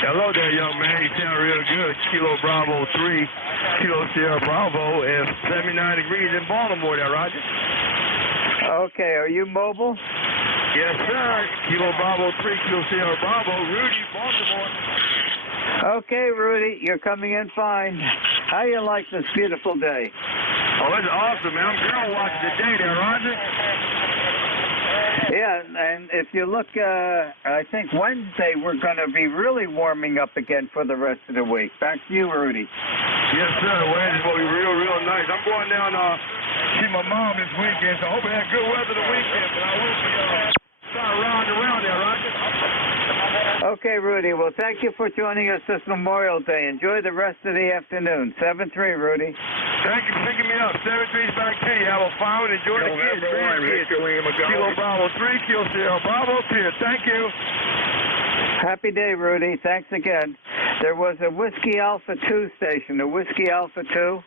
Hello there, young man. You sound real good. Kilo Bravo 3, Kilo Sierra Bravo, and 79 degrees in Baltimore there, Roger. Okay, are you mobile? Yes, sir. Kilo Bravo 3, Kilo Sierra Bravo, Rudy, Baltimore. Okay, Rudy, you're coming in fine. How you like this beautiful day? Oh, it's awesome, man. I'm girl watching the day there, Roger. Yeah, and if you look, I think Wednesday we're going to be really warming up again for the rest of the week. Back to you, Rudy. Yes, sir. Wednesday's going to be real, real nice. I'm going down see my mom this weekend, so I hope I have good weather the weekend, but I will be around there, Roger. Okay, Rudy. Well, thank you for joining us this Memorial Day. Enjoy the rest of the afternoon. 7-3, Rudy. Thank you for picking me up. 7-3's back to you. Have a fine one. Enjoy the kids. Kilo Bravo 3, Kilo Sierra Bravo 2. Thank you. Happy day, Rudy. Thanks again. There was a Whiskey Alpha 2 station. A Whiskey Alpha 2.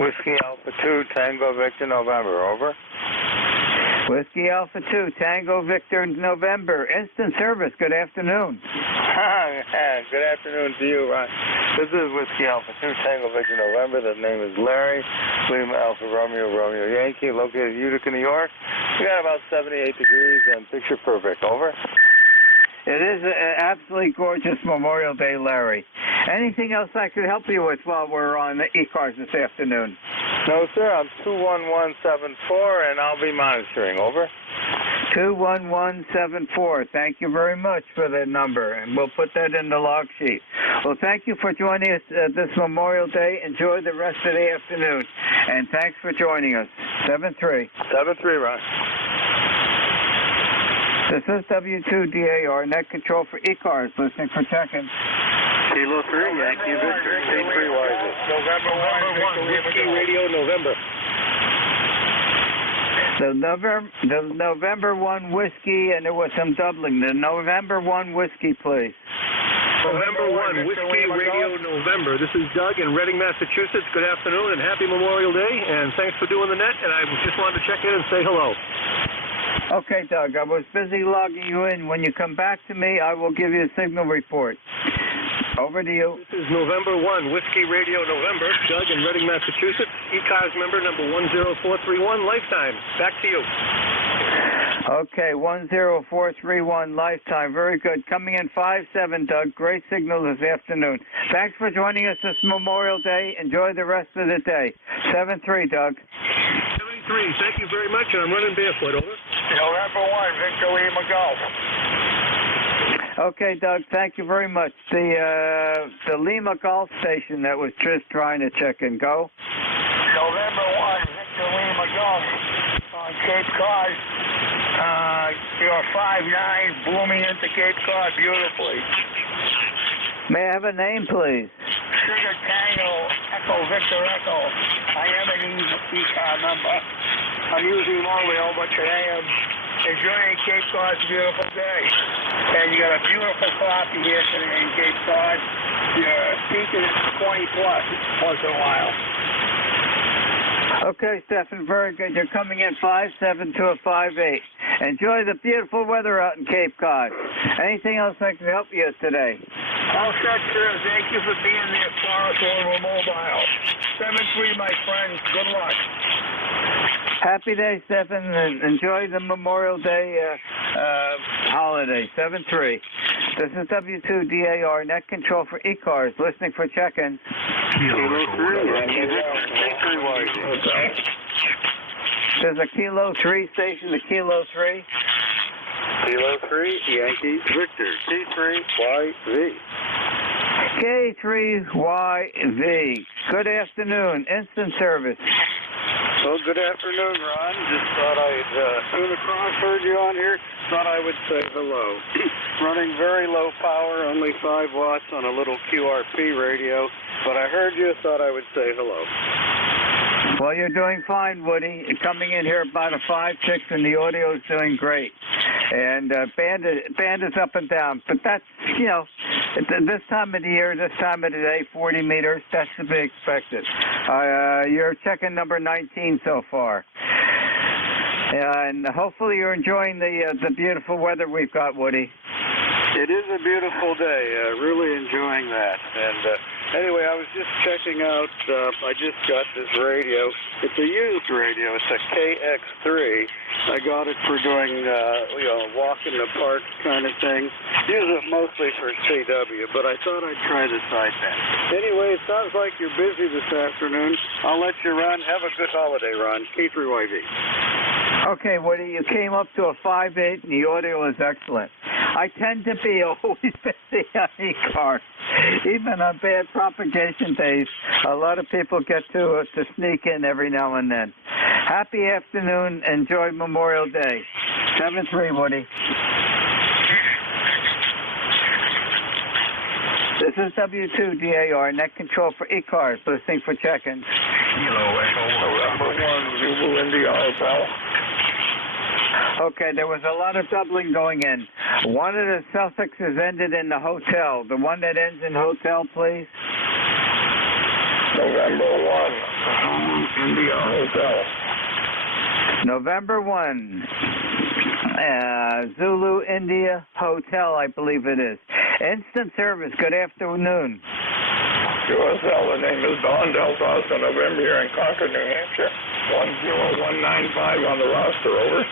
Whiskey Alpha 2, Tango Victor, November. Over. Whiskey Alpha 2, Tango Victor, November. Instant service. Good afternoon. Good afternoon to you, Ron. This is Whiskey Alpha 2, Tango Victor, November. The name is Larry. Lima Alpha Romeo, Romeo Yankee, located in Utica, New York. We got about 78 degrees and picture perfect. Over. It is an absolutely gorgeous Memorial Day, Larry. Anything else I could help you with while we're on the ECARS this afternoon? No, sir. I'm 21174, and I'll be monitoring. Over. 21174. Thank you very much for that number, and we'll put that in the log sheet. Well, thank you for joining us this Memorial Day. Enjoy the rest of the afternoon, and thanks for joining us. 7-3. 7-3, Ron. This is W2DAR, net control for ECARS, listening for check-in. Kilo 3, Yankee Victor, K3YZ. November 1, Whiskey Radio, November. The November 1 whiskey, and there was some doubling. The November 1 whiskey, please. November 1, Whiskey Radio, November. This is Doug in Reading, Massachusetts. Good afternoon and happy Memorial Day, and thanks for doing the net, and I just wanted to check in and say hello. Okay, Doug, I was busy logging you in. When you come back to me, I will give you a signal report. Over to you. This is November 1, Whiskey Radio, November. Doug in Reading, Massachusetts. ECARS member number 10431, lifetime. Back to you. Okay, 10431, lifetime. Very good. Coming in 5-7, Doug. Great signal this afternoon. Thanks for joining us this Memorial Day. Enjoy the rest of the day. 7-3, Doug. 73, thank you very much, and I'm running barefoot, over. November 1, Victor Lima Golf. Okay, Doug, thank you very much. The Lima Golf Station that was just trying to check in. Go. November 1, Victor Lima Golf on Cape Cod. You're 5'9", blooming into Cape Cod beautifully. May I have a name, please? Sugar Tango, Echo Victor Echo. I am an ECAR member. I'm usually mobile, but today I'm enjoying Cape Cod's beautiful day. And you got a beautiful coffee here today in Cape Cod. Your peak is 20 plus once in a while. Okay, Stephen, very good. You're coming in 5-7 to a 5-8. Enjoy the beautiful weather out in Cape Cod. Anything else I can help you with today? All set, sir. Thank you for being there for us when we're mobile. 7-3, my friends. Good luck. Happy day, Stephen, and enjoy the Memorial Day holiday. 7-3. This is W2DAR, net control for ECARS, listening for check-in. Kilo 3, Okay. There's a Kilo 3 station, the Kilo 3. Kilo 3, Yankee Victor, K3YV. K3YV. Good afternoon. Instant service. Well, good afternoon, Ron. Just thought I'd soon across, heard you on here. Thought I would say hello. Running very low power, only 5 watts on a little QRP radio. But I heard you, thought I would say hello. Well, you're doing fine, Woody. Coming in here about a 5-6, and the audio is doing great. And band is up and down. But that's, you know, this time of the year, this time of the day, 40 meters, that's to be expected. You're checking number 19 so far. And hopefully you're enjoying the beautiful weather we've got, Woody. It is a beautiful day. Really enjoying that. And Anyway, I was just checking out, I just got this radio. It's a used radio. It's a KX3. I got it for doing, walk in the park kind of thing. Use it mostly for CW, but I thought I'd try the sideband. Anyway, it sounds like you're busy this afternoon. I'll let you run. Have a good holiday, Ron. K3YV. Okay, Woody, you came up to a 5.8 and the audio is excellent. I tend to be always busy on ECARS. Even on bad propagation days, a lot of people get to sneak in every now and then. Happy afternoon. Enjoy Memorial Day. 7-3, Woody. This is W2DAR, net control for ECARS, listening for check-ins. Kilo Echo November 1, Zulu India Hotel. Okay, there was a lot of doubling going in. One of the suffixes ended in the hotel. The one that ends in hotel, please. November 1, Zulu India Hotel. November 1, Zulu India Hotel, I believe it is. Instant service, good afternoon. QSL, the name is Don Delta Austin, November here in Concord, New Hampshire. 10195 on the roster, over.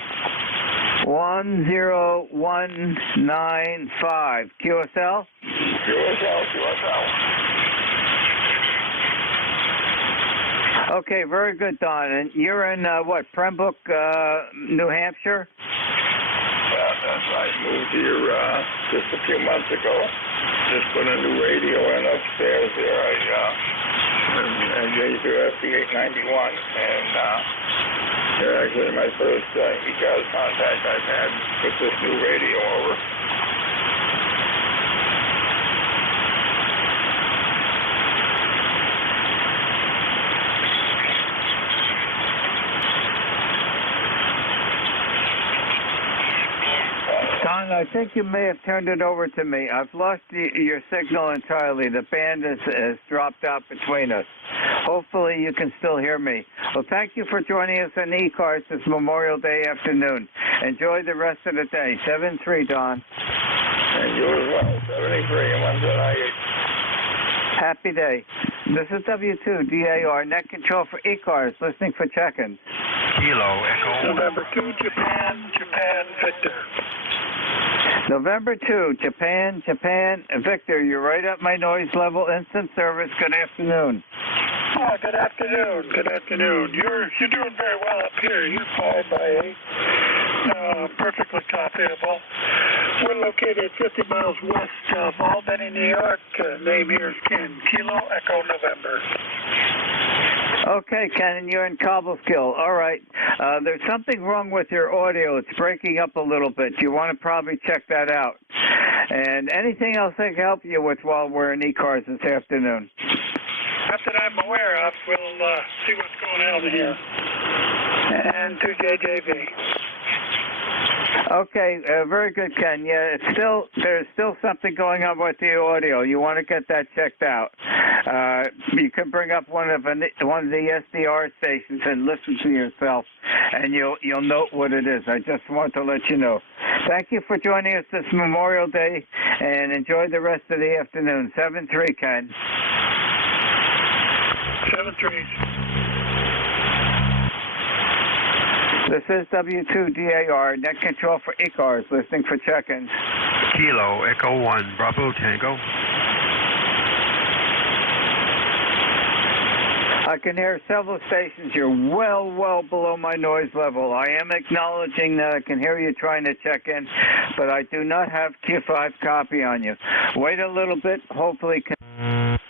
10195. QSL? QSL. Okay, very good, Don. And you're in, Pembroke, New Hampshire? Yeah, that's right. Moved here just a few months ago. Just put a new radio in upstairs there. NJ2US 891, and they're actually my first ECARS contact I've had with this new radio over. Don, I think you may have turned it over to me. I've lost your signal entirely. The band has dropped out between us. Hopefully you can still hear me. Well, thank you for joining us on ECARS this Memorial Day afternoon. Enjoy the rest of the day. 7-3, Don. And you as well. 73 and 178. Happy day. This is W2DAR, net control for ECARS, listening for check-ins. Kilo Echo. November 2, Japan, Victor. November 2, Japan, Victor, you're right at my noise level, instant service, good afternoon. Oh, good afternoon. You're doing very well up here. You're 5x8. Perfectly copyable. We're located 50 miles west of Albany, New York. Name here is Ken. Kilo Echo November. Okay, Ken, you're in Cobleskill. All right. There's something wrong with your audio. It's breaking up a little bit. You want to probably check that out. And anything else I can help you with while we're in ECARS this afternoon? Not that I'm aware of. We'll see what's going on here. And to JJV. Okay, very good, Ken. Yeah, there's still something going on with the audio. You want to get that checked out. You can bring up one of the SDR stations and listen to yourself, and you'll note what it is. I just want to let you know. Thank you for joining us this Memorial Day, and enjoy the rest of the afternoon. 7-3, Ken. 7-3. This is W2DAR, net control for ECARS, listening for check-ins. Kilo Echo 1, Bravo Tango. I can hear several stations. You're well below my noise level. I am acknowledging that I can hear you trying to check in, but I do not have Q5 copy on you. Wait a little bit. Hopefully can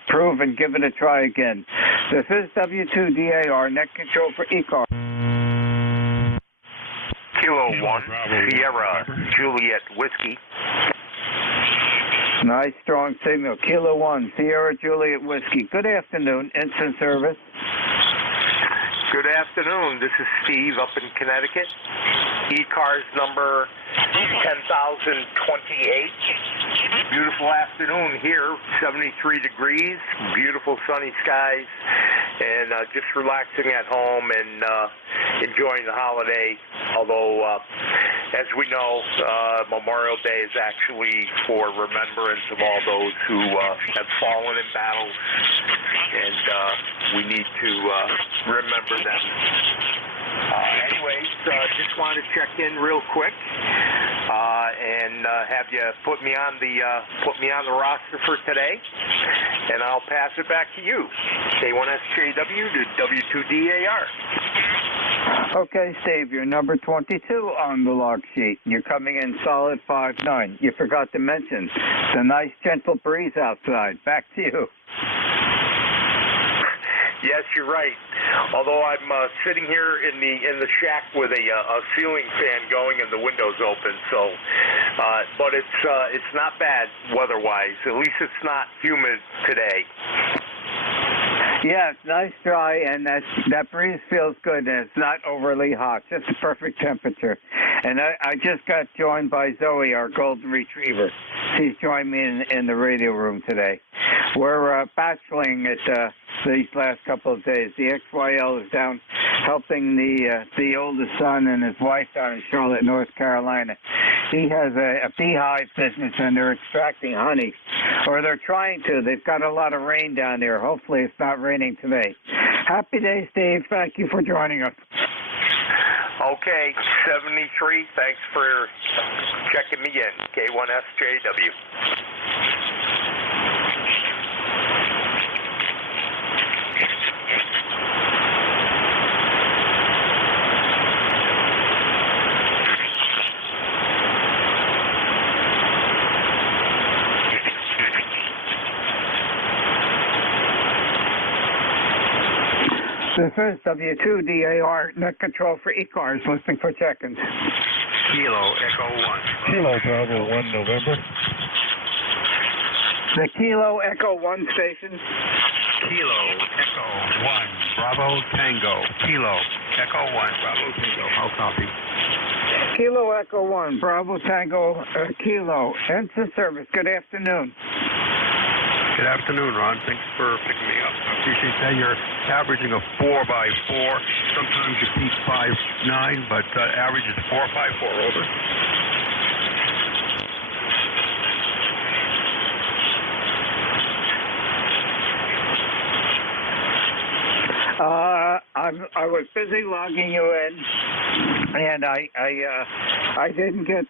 improve and give it a try again. This is W2DAR, net control for ECARS. Kilo 1, Sierra Juliet Whiskey. Nice, strong signal. Kilo 1, Sierra Juliet Whiskey. Good afternoon, instant service. Good afternoon. This is Steve up in Connecticut. ECARS number 10,028. Beautiful afternoon here, 73 degrees, beautiful sunny skies, and just relaxing at home and enjoying the holiday. Although as we know, Memorial Day is actually for remembrance of all those who have fallen in battles, and we need to remember them. Anyways, just wanted to check in real quick and have you put me on the roster for today, and I'll pass it back to you. K1SJW to W2DAR. Okay, Steve, you're number 22 on the log sheet. You're coming in solid 5'9". You forgot to mention the nice gentle breeze outside. Back to you. Yes, you're right. Although I'm sitting here in the shack with a ceiling fan going and the windows open, so but it's not bad weather-wise. At least it's not humid today. Yeah, it's nice, dry, and that breeze feels good, and it's not overly hot. Just the perfect temperature. And I just got joined by Zoe, our golden retriever. She's joined me in the radio room today. We're bacheloring at these last couple of days. The XYL is down helping the oldest son and his wife down in Charlotte, North Carolina. He has a beehive business, and they're extracting honey, or they're trying to. They've got a lot of rain down there. Hopefully it's not raining today. Happy day, Steve. Thank you for joining us. Okay, 73, thanks for checking me in. K1SJW. This is W2DAR, net control for ECARS, listening for check-ins. Kilo Echo 1. Kilo Bravo 1 November. The Kilo Echo 1 station. Kilo Echo 1 Bravo Tango. Kilo Echo 1 Bravo Tango. I'll copy. Kilo Echo 1 Bravo Tango Kilo. Enter service. Good afternoon. Good afternoon, Ron. Thanks for picking me up. I appreciate that. You're averaging a 4x4. Sometimes you peak 5'9", but average is 4x4. Over. I was busy logging you in, and I didn't get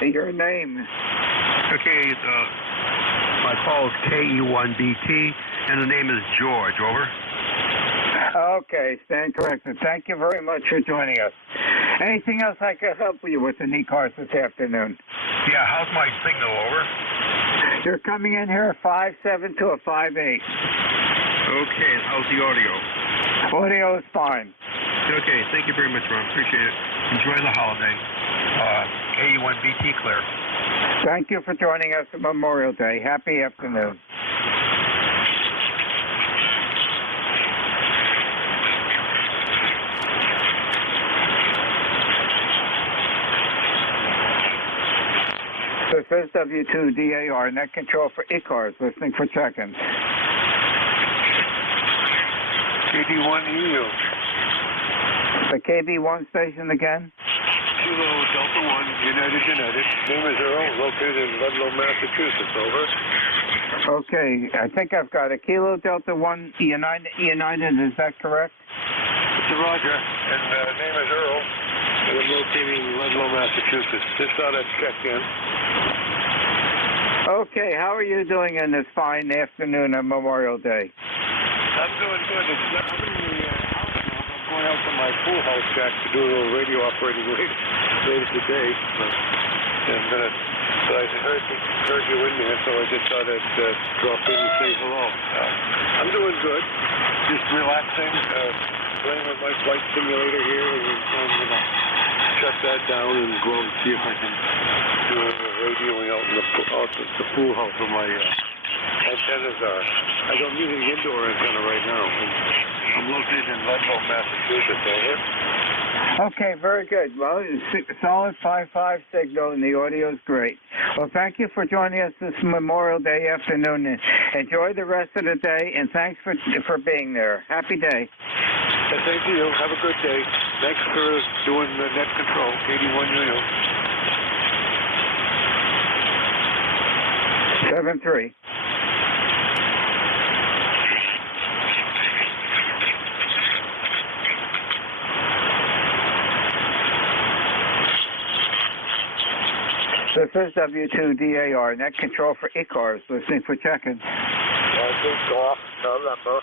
your name. Okay. My call is KE1BT, and the name is George. Over. Okay, stand corrected. Thank you very much for joining us. Anything else I can help you with in ECARS this afternoon? Yeah, how's my signal? Over. You're coming in here 5.7 to a 5.8. Okay, how's the audio? Audio is fine. Okay, thank you very much, Ron. Appreciate it. Enjoy the holiday. KE1BT clear. Thank you for joining us on Memorial Day. Happy afternoon. This is W2DAR, net control for ECARS, listening for check-ins. KD1EU. The KB1 station again? Kilo Delta 1, United. Name is Earl, located in Ludlow, Massachusetts. Over. Okay, I think I've got a Kilo Delta 1 United, is that correct? Mr. Roger, and name is Earl. And I'm located in Ludlow, Massachusetts. Just thought I'd check in. Okay, how are you doing in this fine afternoon on Memorial Day? I'm doing good. I'm in the house now. I'm going out to my pool house shack to do a little radio operating later today. So I heard you in there, so I just thought I'd drop in and say hello. I'm doing good. Just relaxing, playing with my flight simulator here, and I'm going to shut that down and go and see if I can do a radioing out in the pool house where my antennas are. I'm using the indoor antenna right now. I'm located in Ludlow, Massachusetts. Over. Okay, very good. Well, it's solid 5.5 signal, and the audio is great. Well, thank you for joining us this Memorial Day afternoon. And enjoy the rest of the day, and thanks for being there. Happy day. Thank you. Have a good day. Thanks for doing the net control, 81UU. 7-3. This is W2DAR, net control for ECARS, listening for check-in. November.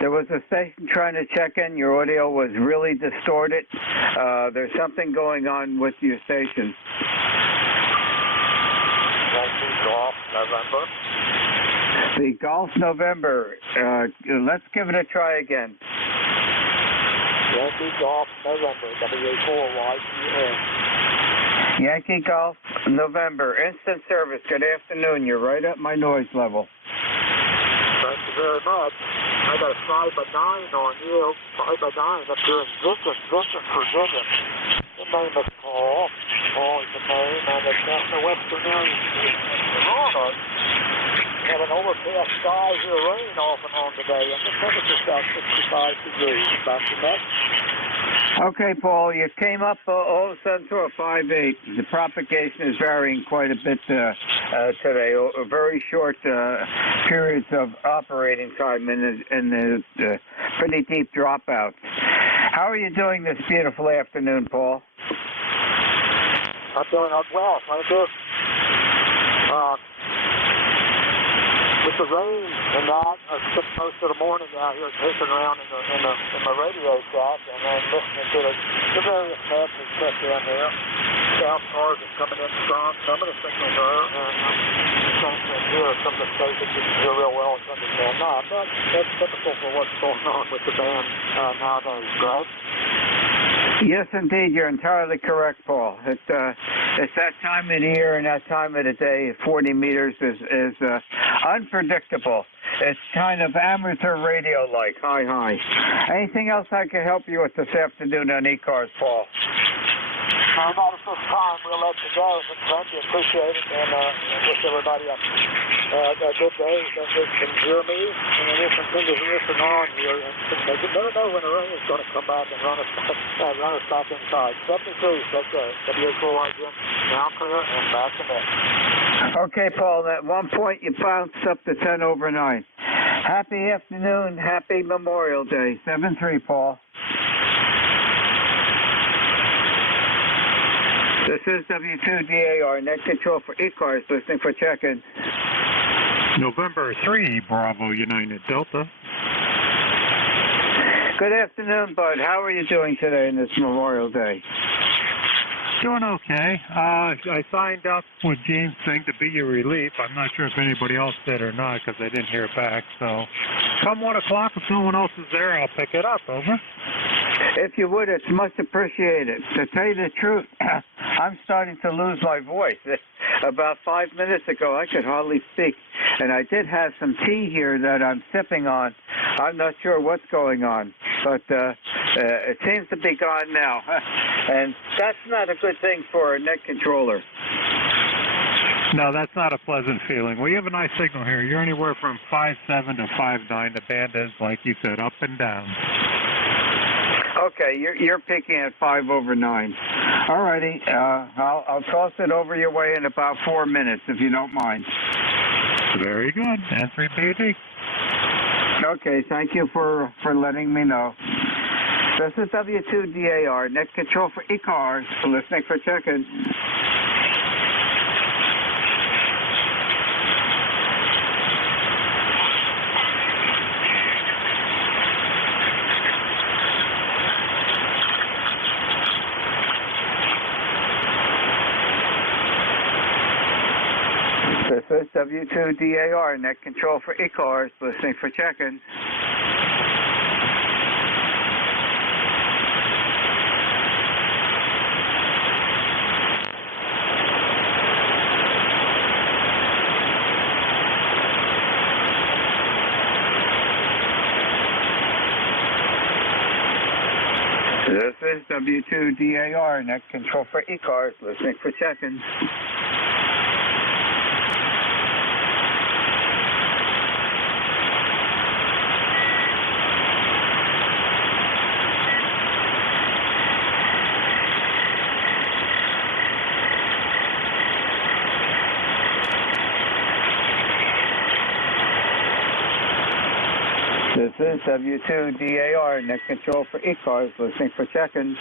There was a station trying to check in. Your audio was really distorted. There's something going on with your station. Golf November. The Golf November. Let's give it a try again. Yankee Golf November, WA4YGN. Yankee Golf November. Instant service. Good afternoon. You're right at my noise level. Thank you very much. I got a 5x9 on you. 5x9 up here in Vincent, Virginia. The name is Paul. Paul is the name, and it's out in the western area of Toronto. We have an overcast sky here, rain off and on today, and the temperature's about 65 degrees. Back to that. Okay, Paul, you came up all of a sudden to a 5.8. The propagation is varying quite a bit today. Very short periods of operating time and pretty deep dropouts. How are you doing this beautiful afternoon, Paul? I'm doing well, thank you. With the rain and that, I spent most of the morning out here pacing around in the radio shack and then listening to the various messages set down there. South cars are coming in strong, some of the signals are, and I'm trying to hear some of the stations you can hear real well and some of them not. That's typical for what's going on with the band nowadays, Greg. Yes, indeed. You're entirely correct, Paul. It's that time of the year and that time of the day. 40 meters is unpredictable. It's kind of amateur radio-like. Hi. Anything else I can help you with this afternoon on ECARS, Paul? No, not at this time. We'll let you go. Thank you. Appreciate it. And wish everybody a good day. And hear me. And then we'll continue to listen on here. And you never know when the rain is going to come back and run us back inside. 73. That's WA4YGN. Now clear and back to net. Okay, Paul. At one point you bounced up to 10 over 9. Happy afternoon. Happy Memorial Day. 7-3, Paul. This is W2DAR, net control for ECARS, listening for check-in. November 3, Bravo United Delta. Good afternoon, Bud. How are you doing today in this Memorial Day? Doing okay. I signed up with James Singh to be your relief. I'm not sure if anybody else did or not because I didn't hear back. So come 1 o'clock, if no one else is there, I'll pick it up. Over. If you would, it's much appreciated. To tell you the truth, I'm starting to lose my voice. About 5 minutes ago, I could hardly speak, and I did have some tea here that I'm sipping on. I'm not sure what's going on, but it seems to be gone now, and that's not a good thing for a net controller. No, that's not a pleasant feeling. We have a nice signal here. You're anywhere from 5.7 to 5.9. The band is, like you said, up and down. Okay, you're peaking at 5 over 9. All righty, I'll toss it over your way in about 4 minutes, if you don't mind. Very good. Answering PD. Okay, thank you for letting me know. This is W2DAR, net control for ECARS, listening for check-in. This is W2DAR, net control for ECARS, listening for check-in. This is W2DAR, net control for ECARS, listening for check-in. is W2DAR, net control for ECARS, listening for check-in.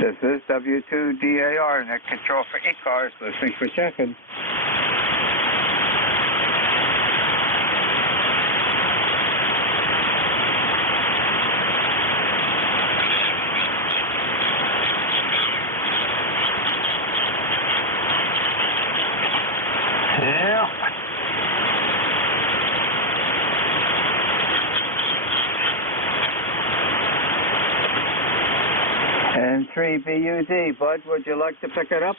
This is W2DAR, net control for ECARS, listening for check-in. Yeah. N3BUD, Bud, would you like to pick it up?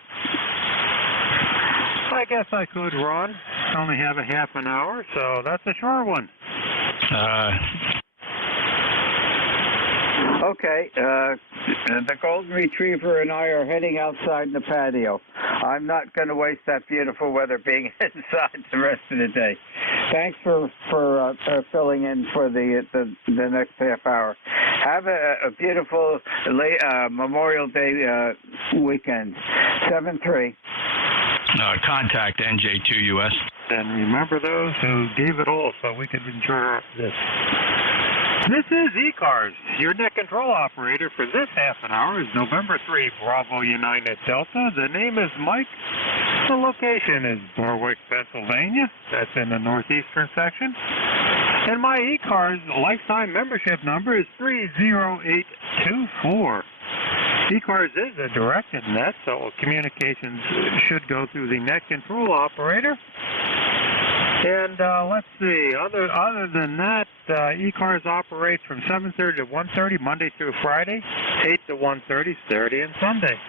I guess I could, Ron. I only have a half an hour, so that's a short one. Okay, the Golden Retriever and I are heading outside in the patio. I'm not going to waste that beautiful weather being inside the rest of the day. Thanks for filling in for the next half hour. Have a beautiful Memorial Day weekend. 7-3. Contact NJ2US. And remember those who gave it all so we could enjoy this. This is ECARS. Your net control operator for this half an hour is November 3, Bravo United Delta. The name is Mike. The location is Berwick, Pennsylvania. That's in the northeastern section. And my ECARS lifetime membership number is 30824. ECARS is a directed net, so communications should go through the net control operator. And let's see, other than that, ECARS operates from 7:30 to 1:30 Monday through Friday, 8 to 1:30 Saturday and Sunday.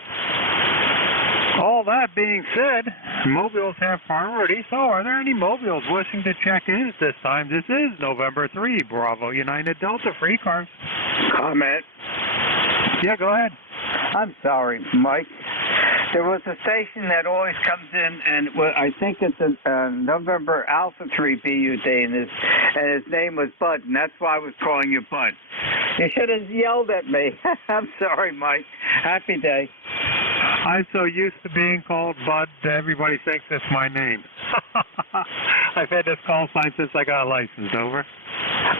All that being said, mobiles have priority, so are there any mobiles wishing to check in at this time? This is November 3, Bravo United Delta for ECARS. Comment. Yeah, go ahead. I'm sorry, Mike. There was a station that always comes in, and I think it's a November Alpha 3 BUD, and his name was Bud, and that's why I was calling you Bud. You should have yelled at me. I'm sorry, Mike. Happy day. I'm so used to being called Bud, everybody thinks it's my name. I've had this call sign since I got a license, over.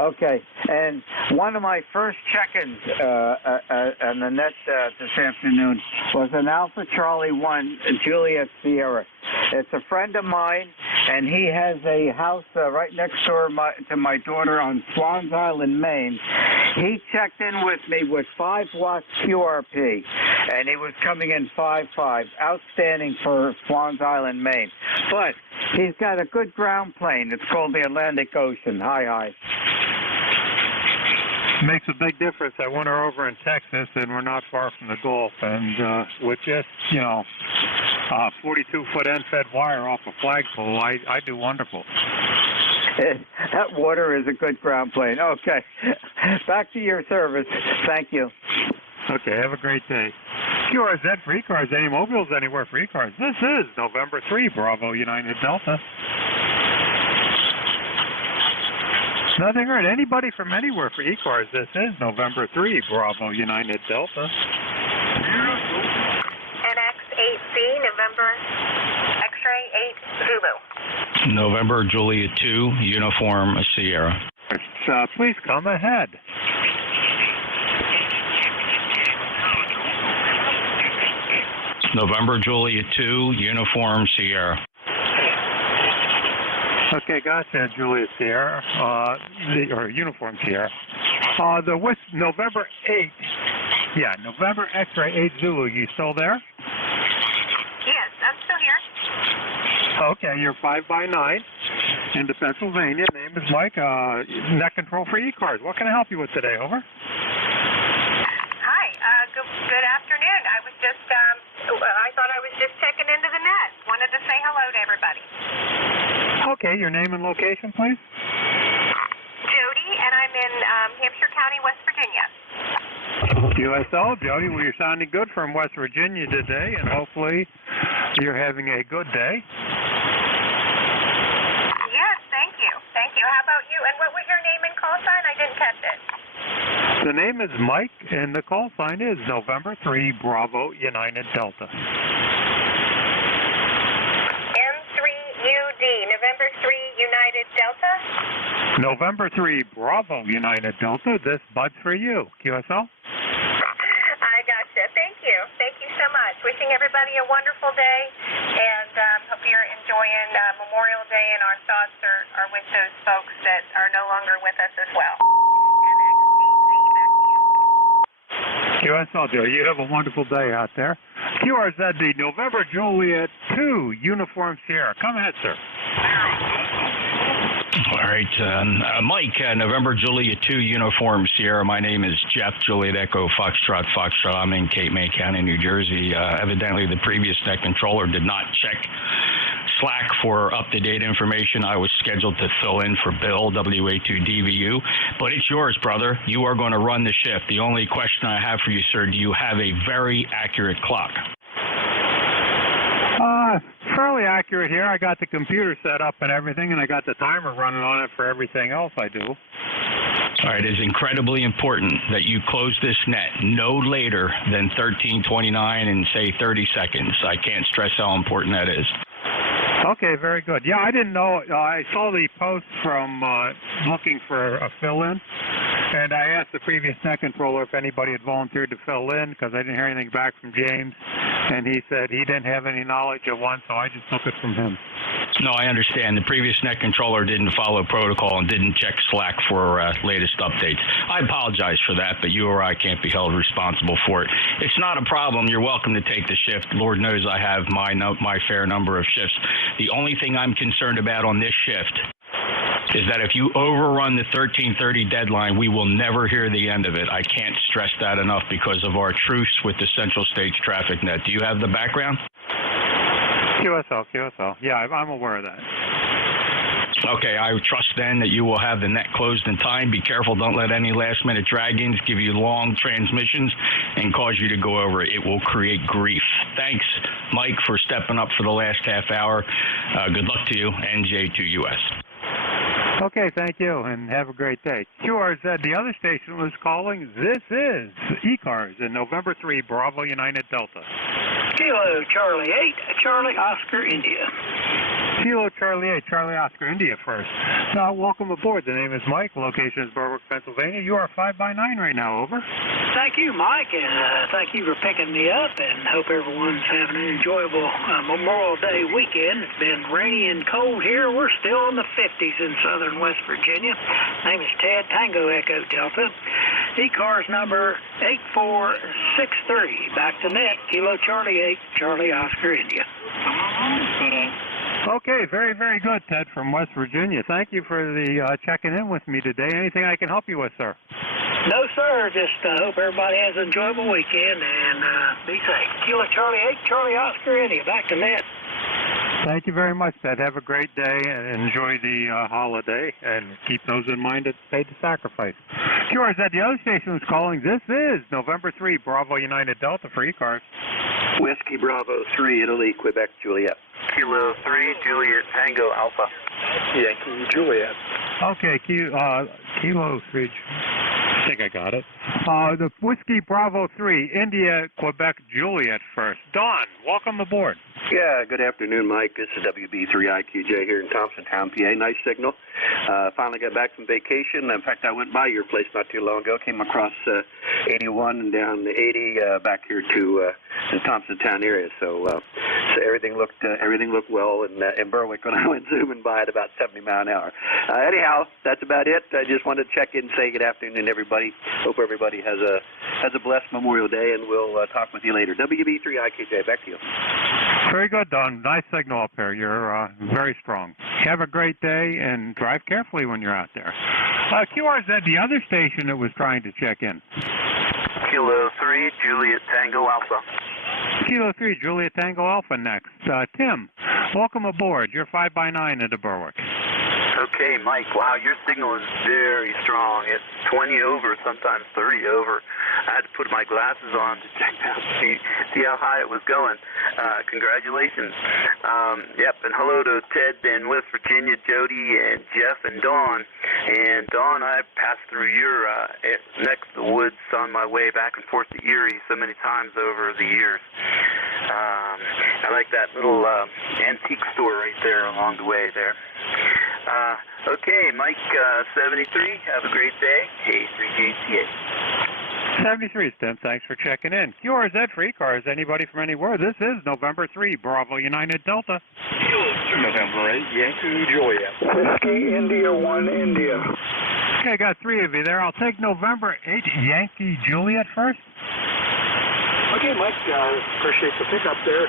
Okay, and one of my first check-ins on the net this afternoon was an Alpha Charlie 1 Juliet Sierra. It's a friend of mine, and he has a house right next door to my daughter on Swans Island, Maine. He checked in with me with 5 watts QRP, and he was coming in 5.5. Outstanding for Swans Island, Maine. But he's got a good ground plane. It's called the Atlantic Ocean. Hi. Makes a big difference. I went over in Texas, and we're not far from the Gulf, and with just, 42-foot end-fed wire off a flagpole, I do wonderful. That water is a good ground plane. Okay. Back to your service. Thank you. Okay, have a great day. QRZ for ECARS. Any mobiles anywhere for ECARS? This is November 3, Bravo United Delta. Nothing heard. Anybody from anywhere for ECARS? This is November 3, Bravo United Delta. NX8C, November X-ray 8 Zulu. November Juliet 2, Uniform Sierra. Please come ahead. November Juliet 2, Uniform Sierra. Okay, gotcha, Juliet Sierra, or Uniform Sierra. November 8, November X-ray 8 Zulu, you still there? Yes, I'm still here. Okay, you're 5x9 into Pennsylvania. Name is Mike, net control for ECARS. What can I help you with today, over? Hi, good afternoon. I was just, I thought I was just checking into the net. Wanted to say hello to everybody. Okay, your name and location, please? Jody, and I'm in Hampshire County, West Virginia. QSL, Jody, well, you're sounding good from West Virginia today, and hopefully you're having a good day. Yes, thank you. Thank you. How about you? And what was your name and call sign? I didn't catch it. The name is Mike, and the call sign is November 3 Bravo United Delta. N3UD, November 3 United Delta? November 3 Bravo United Delta. This Bud's for you. QSL? I gotcha. Thank you. Thank you so much. Wishing everybody a wonderful day, and hope you're enjoying Memorial Day, and our thoughts are with those folks that are no longer with us as well. QSL, Joe, you have a wonderful day out there. QRZD, November Juliet 2, Uniform Sierra. Come ahead, sir. All right, Mike, November Juliet 2, Uniform Sierra. My name is Jeff, Juliet Echo, Foxtrot. I'm in Cape May County, New Jersey. Evidently, the previous net controller did not check Slack for up-to-date information. I was scheduled to fill in for Bill, WA2DVU, but it's yours, brother. You are going to run the shift. The only question I have for you, sir, do you have a very accurate clock? Fairly accurate here. I got the computer set up and everything, and I got the timer running on it for everything else I do. All right, it is incredibly important that you close this net no later than 13:29 and say 30 seconds. I can't stress how important that is. Okay, very good. Yeah, I didn't know. I saw the post from looking for a fill-in, and I asked the previous net controller if anybody had volunteered to fill in because I didn't hear anything back from James, and he said he didn't have any knowledge of one, so I just took it from him. No, I understand. The previous net controller didn't follow protocol and didn't check Slack for latest updates. I apologize for that, but you or I can't be held responsible for it. It's not a problem. You're welcome to take the shift. Lord knows I have my fair number of shifts. The only thing I'm concerned about on this shift is that if you overrun the 13:30 deadline, we will never hear the end of it. I can't stress that enough because of our truce with the Central States Traffic Net. Do you have the background? QSL. Yeah, I'm aware of that. Okay, I trust then that you will have the net closed in time. Be careful, don't let any last-minute drag-ins give you long transmissions and cause you to go over it. It will create grief. Thanks, Mike, for stepping up for the last half hour. Good luck to you, NJ2US. Okay, thank you, and have a great day. QRZ, the other station was calling. This is ECARS in November 3, Bravo United Delta. Kilo Charlie 8, Charlie Oscar India. Kilo Charlie 8, Charlie Oscar India first. Now, welcome aboard. The name is Mike. Location is Berwick, Pennsylvania. You are 5x9 right now. Over. Thank you, Mike, and thank you for picking me up, and hope everyone's having an enjoyable Memorial Day weekend. It's been rainy and cold here. We're still in the 50s in southern West Virginia. Name is Ted, Tango Echo Delta. ECARS number 8463. Back to net, Kilo Charlie 8, Charlie Oscar India. Okay, very, very good, Ted, from West Virginia. Thank you for the checking in with me today. Anything I can help you with, sir? No, sir. Just hope everybody has an enjoyable weekend and be safe. Kilo Charlie 8, Charlie Oscar India. Back to net. Thank you very much, Ted. Have a great day and enjoy the holiday, and keep those in mind that paid the sacrifice. QRZ, the other station was calling. This is November 3, Bravo United Delta for ECARS. Whiskey Bravo 3, Italy, Quebec, Juliet. Kilo 3, Juliet, Tango, Alpha. Yankee, Juliet. Okay, Kilo 3. I think I got it. The Whiskey Bravo 3, India, Quebec, Juliet first. Don, welcome aboard. Yeah, good afternoon, Mike. This is WB3IQJ here in Thompsontown, PA. Nice signal. Finally got back from vacation. In fact, I went by your place not too long ago. Came across 81 and down the 80 back here to the Thompsontown area. So everything looked well in Berwick when I went zooming by at about 70 miles an hour. Anyhow, that's about it. I just wanted to check in and say good afternoon, everybody. Hope everybody has a blessed Memorial Day, and we'll talk with you later. WB3IQJ, back to you. Very good, Don. Nice signal up here. You're very strong. Have a great day, and drive carefully when you're out there. QRZ, the other station that was trying to check in. Kilo 3, Juliet, Tango, Alpha. Kilo 3, Juliet, Tango, Alpha next. Tim, welcome aboard. You're 5x9 into Berwick. Okay, Mike. Wow, your signal is very strong. It's 20 over, sometimes 30 over. I had to put my glasses on to check out, see how high it was going. Congratulations. Yep, and hello to Ted in West Virginia, Jody, and Jeff, and Dawn. And Dawn, I passed through your neck of the woods on my way back and forth to Erie so many times over the years. I like that little antique store right there along the way there. Okay, Mike 73, have a great day. K3JCA. 73, Tim, thanks for checking in. QRZ for ECARS, anybody from anywhere. This is November 3, Bravo United Delta. November 8, Yankee Juliet. Whiskey India 1 India. Okay, I got 3 of you there. I'll take November 8, Yankee Juliet first. Okay, Mike, appreciate the pickup there.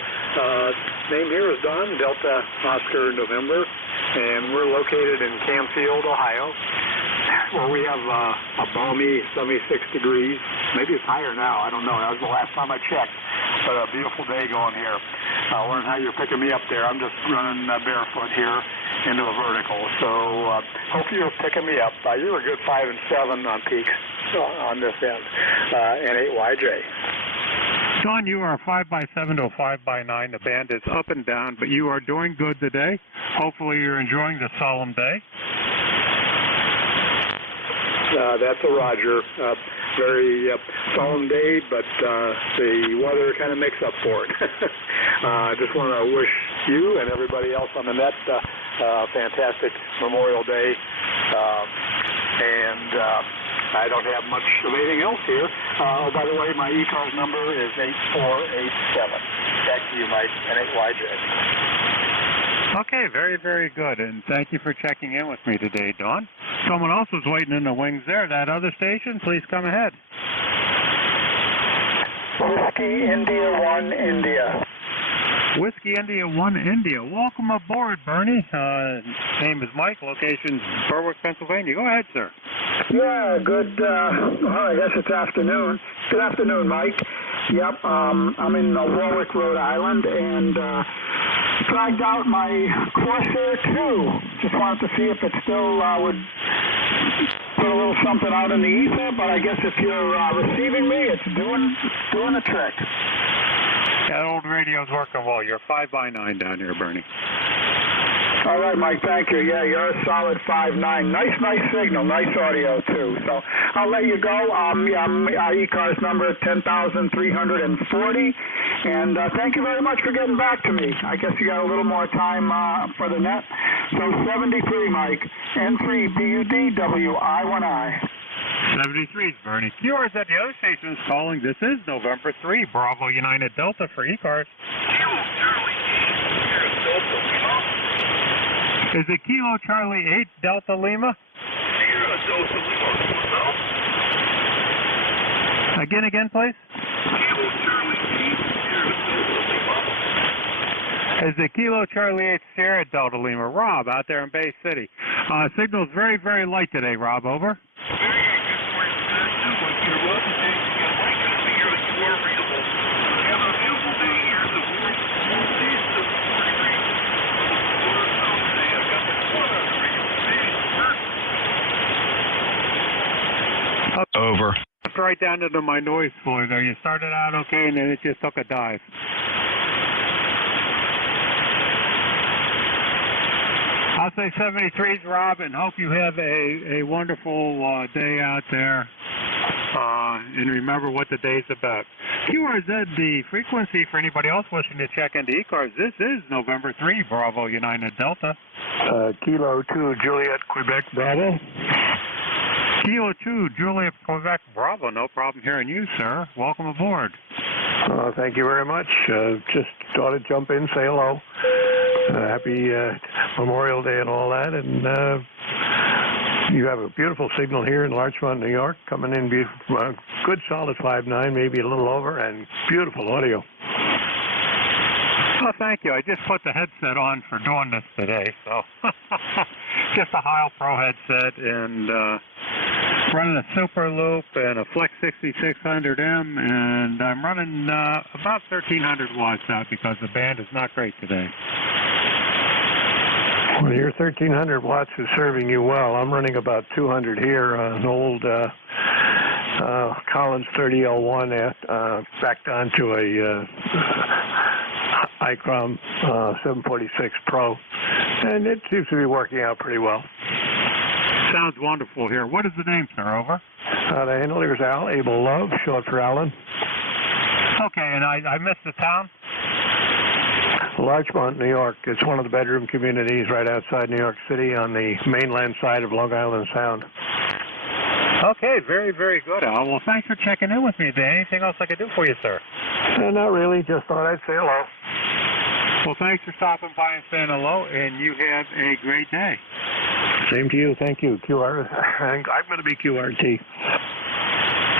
Name here is Don, Delta Oscar November, and we're located in Camfield, Ohio, where we have a balmy 76 degrees. Maybe it's higher now. I don't know. That was the last time I checked. But a beautiful day going here. I'll learn how you're picking me up there. I'm just running barefoot here into a vertical. So hope you're picking me up. You were a good 5 and 7 on peaks on this end. N8YJ. Don, you are a 5x7 to a 5x9. The band is up and down, but you are doing good today. Hopefully you're enjoying the solemn day. That's a Roger. Very solemn day, but the weather kind of makes up for it. I just want to wish you and everybody else on the net fantastic Memorial Day. I don't have much of anything else here. Oh, by the way, my ECARS number is 8487. Back to you, Mike, N8YJ. Okay, very, very good, and thank you for checking in with me today, Dawn. Someone else was waiting in the wings there. That other station, please come ahead. Whiskey India 1 India. Whiskey India 1 India. Welcome aboard, Bernie. Name is Mike. Location's Berwick, Pennsylvania. Go ahead, sir. Yeah, good. Well, I guess it's afternoon. Good afternoon, Mike. Yep, I'm in Warwick, Rhode Island, and flagged out my Corsair 2. Just wanted to see if it still would put a little something out in the ether, but I guess if you're receiving me, it's doing a trick. That old radio's working well. You're 5x9 down here, Bernie. All right, Mike, thank you. Yeah, you're a solid 5.9. Nice signal. Nice audio, too. So I'll let you go. ECARS number 10,340. And thank you very much for getting back to me. I guess you got a little more time for the net. So 73, Mike. N3BUDWI1I. 73 is Bernie. QRZ at the other station is calling. This is November 3, Bravo United Delta for ECARS. Is it Kilo Charlie 8 Delta Lima? Again, please? Kilo Charlie 8 Is it Kilo Charlie 8 Sierra Delta Lima? Rob, out there in Bay City. Signal's very, very light today, Rob. Over. Over. Right down into my noise floor there. You started out okay, and then it just took a dive. I'll say 73's, Rob, and hope you have a wonderful day out there. And remember what the day's about. QRZ, the frequency for anybody else wishing to check into ECARS. This is November 3, Bravo United Delta. Kilo 2 Juliet, Quebec, Bravo. Kilo 2 Juliet, Quebec, Bravo. No problem hearing you, sir. Welcome aboard. Thank you very much. Just thought I'd jump in, say hello. Happy Memorial Day and all that. And you have a beautiful signal here in Larchmont, New York, coming in beautiful, good solid 5.9, maybe a little over, and beautiful audio. Oh, thank you. I just put the headset on for doing this today, so just a Heil Pro headset and running a Super Loop and a Flex 6600M, and I'm running about 1,300 watts out because the band is not great today. Well, your 1,300 watts is serving you well. I'm running about 200 here on an old Collins 30L1 back down to a ICROM 746 Pro, and it seems to be working out pretty well. Sounds wonderful here. What is the name, sir? Over. The handler is Al, Abel Love, short for Alan. Okay, and I missed the town? Larchmont, New York. It's one of the bedroom communities right outside New York City on the mainland side of Long Island Sound. Okay, very, very good, Al. Well, thanks for checking in with me today. Anything else I could do for you, sir? Not really. Just thought I'd say hello. Well, thanks for stopping by and saying hello, and you have a great day. Same to you. Thank you. QR. I'm going to be QRT.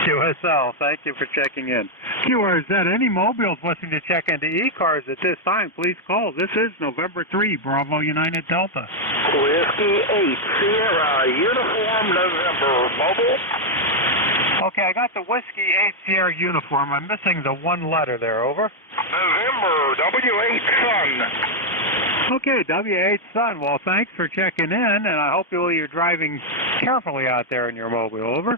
QSL, thank you for checking in. QRZ, any mobiles wishing to check into ECARS at this time, please call. This is November 3, Bravo United Delta. Whiskey 8, Sierra, Uniform, November, mobile. Okay, I got the Whiskey 8 Sierra uniform. I'm missing the one letter there, over. November, W8 Sun. Okay, W8 Sun. Well, thanks for checking in, and I hope you're driving carefully out there in your mobile, over.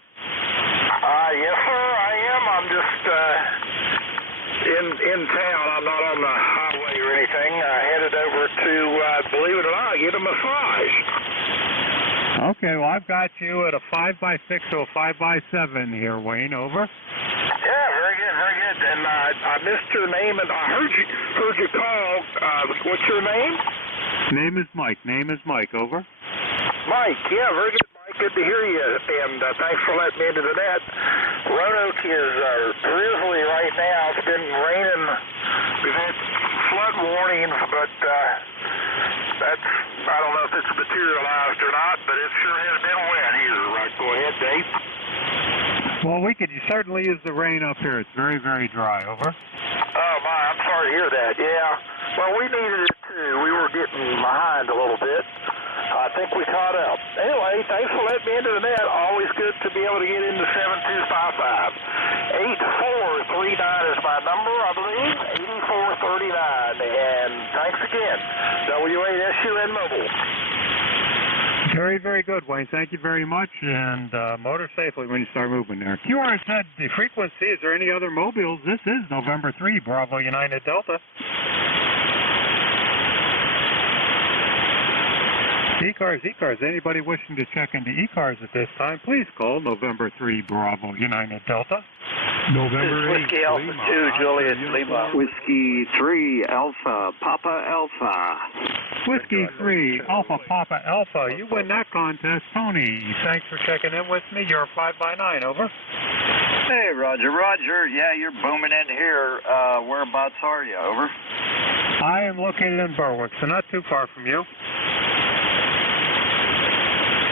Yes, sir, I am. I'm just in town. I'm not on the highway or anything. I headed over to, believe it or not, get a massage. Okay, well, I've got you at a 5x6 to a 5x7 here, Wayne, over. Yeah, very good, very good. And I missed your name, and I heard you call. What's your name? Name is Mike, over. Mike, yeah, very good, Mike. Good to hear you, and thanks for letting me into the net. Roanoke is drizzly right now. It's been raining. We've had flood warnings, but I don't know if it's materialized or not, but it sure has been wet here. Right, go ahead, Dave. Well, we could certainly use the rain up here. It's very, very dry, over. Oh, my, I'm sorry to hear that, yeah. Well, we needed it, too. We were getting behind a little bit. I think we caught up. Anyway, thanks for letting me into the net. Always good to be able to get into 7255. 8439 is my number, I believe. 8439. And thanks again. W8SUN Mobile. Very, very good, Wayne. Thank you very much, and motor safely when you start moving there. QR said the frequency. Is there any other mobiles? This is November 3, Bravo United Delta. ECARS. Anybody wishing to check into ECARS at this time, please call November 3, Bravo United Delta. November 8, Whiskey Alpha 2, Juliet Lima. Whiskey 3, Alpha, Papa Alpha. Whiskey 3, Alpha, Papa Alpha. You win that contest, Tony. Thanks for checking in with me. You're 5x9, over. Hey, Roger. Yeah, you're booming in here. Whereabouts are you, over? I am located in Berwick, so not too far from you.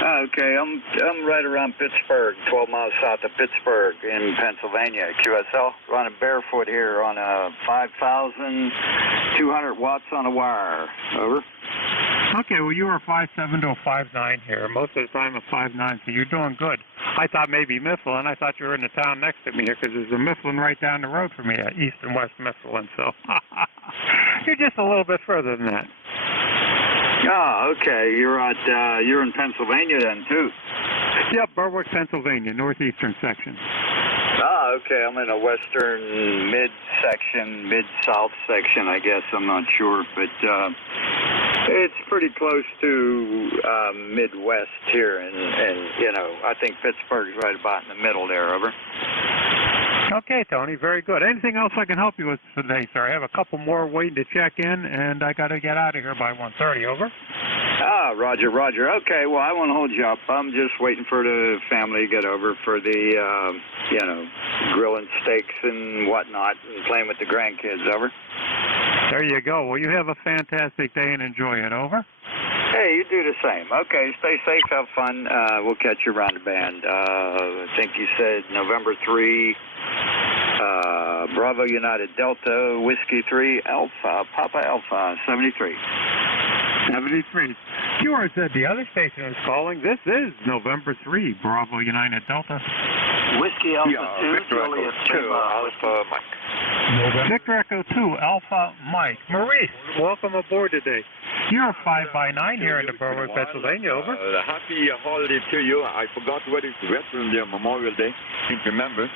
Okay, I'm right around Pittsburgh, 12 miles south of Pittsburgh in Pennsylvania, QSL. Running barefoot here on a 5,200 watts on a wire. Over. Okay, well, you are 5'7" to a 5'9" here. Most of the time a 5'9", so you're doing good. I thought maybe Mifflin. I thought you were in the town next to me here because there's a Mifflin right down the road from me, East and West Mifflin, so you're just a little bit further than that. Oh, okay. You're in Pennsylvania then, too? Yep, Berwick, Pennsylvania, northeastern section. Ah, okay. I'm in a western mid-section, mid-south section, I guess. I'm not sure, but it's pretty close to Midwest here, and I think Pittsburgh's right about in the middle there, over. Okay, Tony, very good. Anything else I can help you with today, sir? I have a couple more waiting to check in, and I got to get out of here by 1:30, over. Ah, Roger. Okay, well, I won't hold you up. I'm just waiting for the family to get over for the, grilling steaks and whatnot and playing with the grandkids, over. There you go. Well, you have a fantastic day and enjoy it, over. Hey, you do the same. Okay, stay safe, have fun. We'll catch you around the band. I think you said November 3, Bravo United Delta, Whiskey 3, Alpha, Papa Alpha, 73. 73. QR said the other station is calling. This is November 3, Bravo United Delta. Whiskey Alpha 2, Juliet 2, Alpha Mike. Victor Echo 2, Alpha Mike. Maurice, welcome aboard today. You're 5x9 here in Berwick, Pennsylvania, over. Happy holiday to you. I forgot whether it's Veterans Day or Memorial Day. I think remember.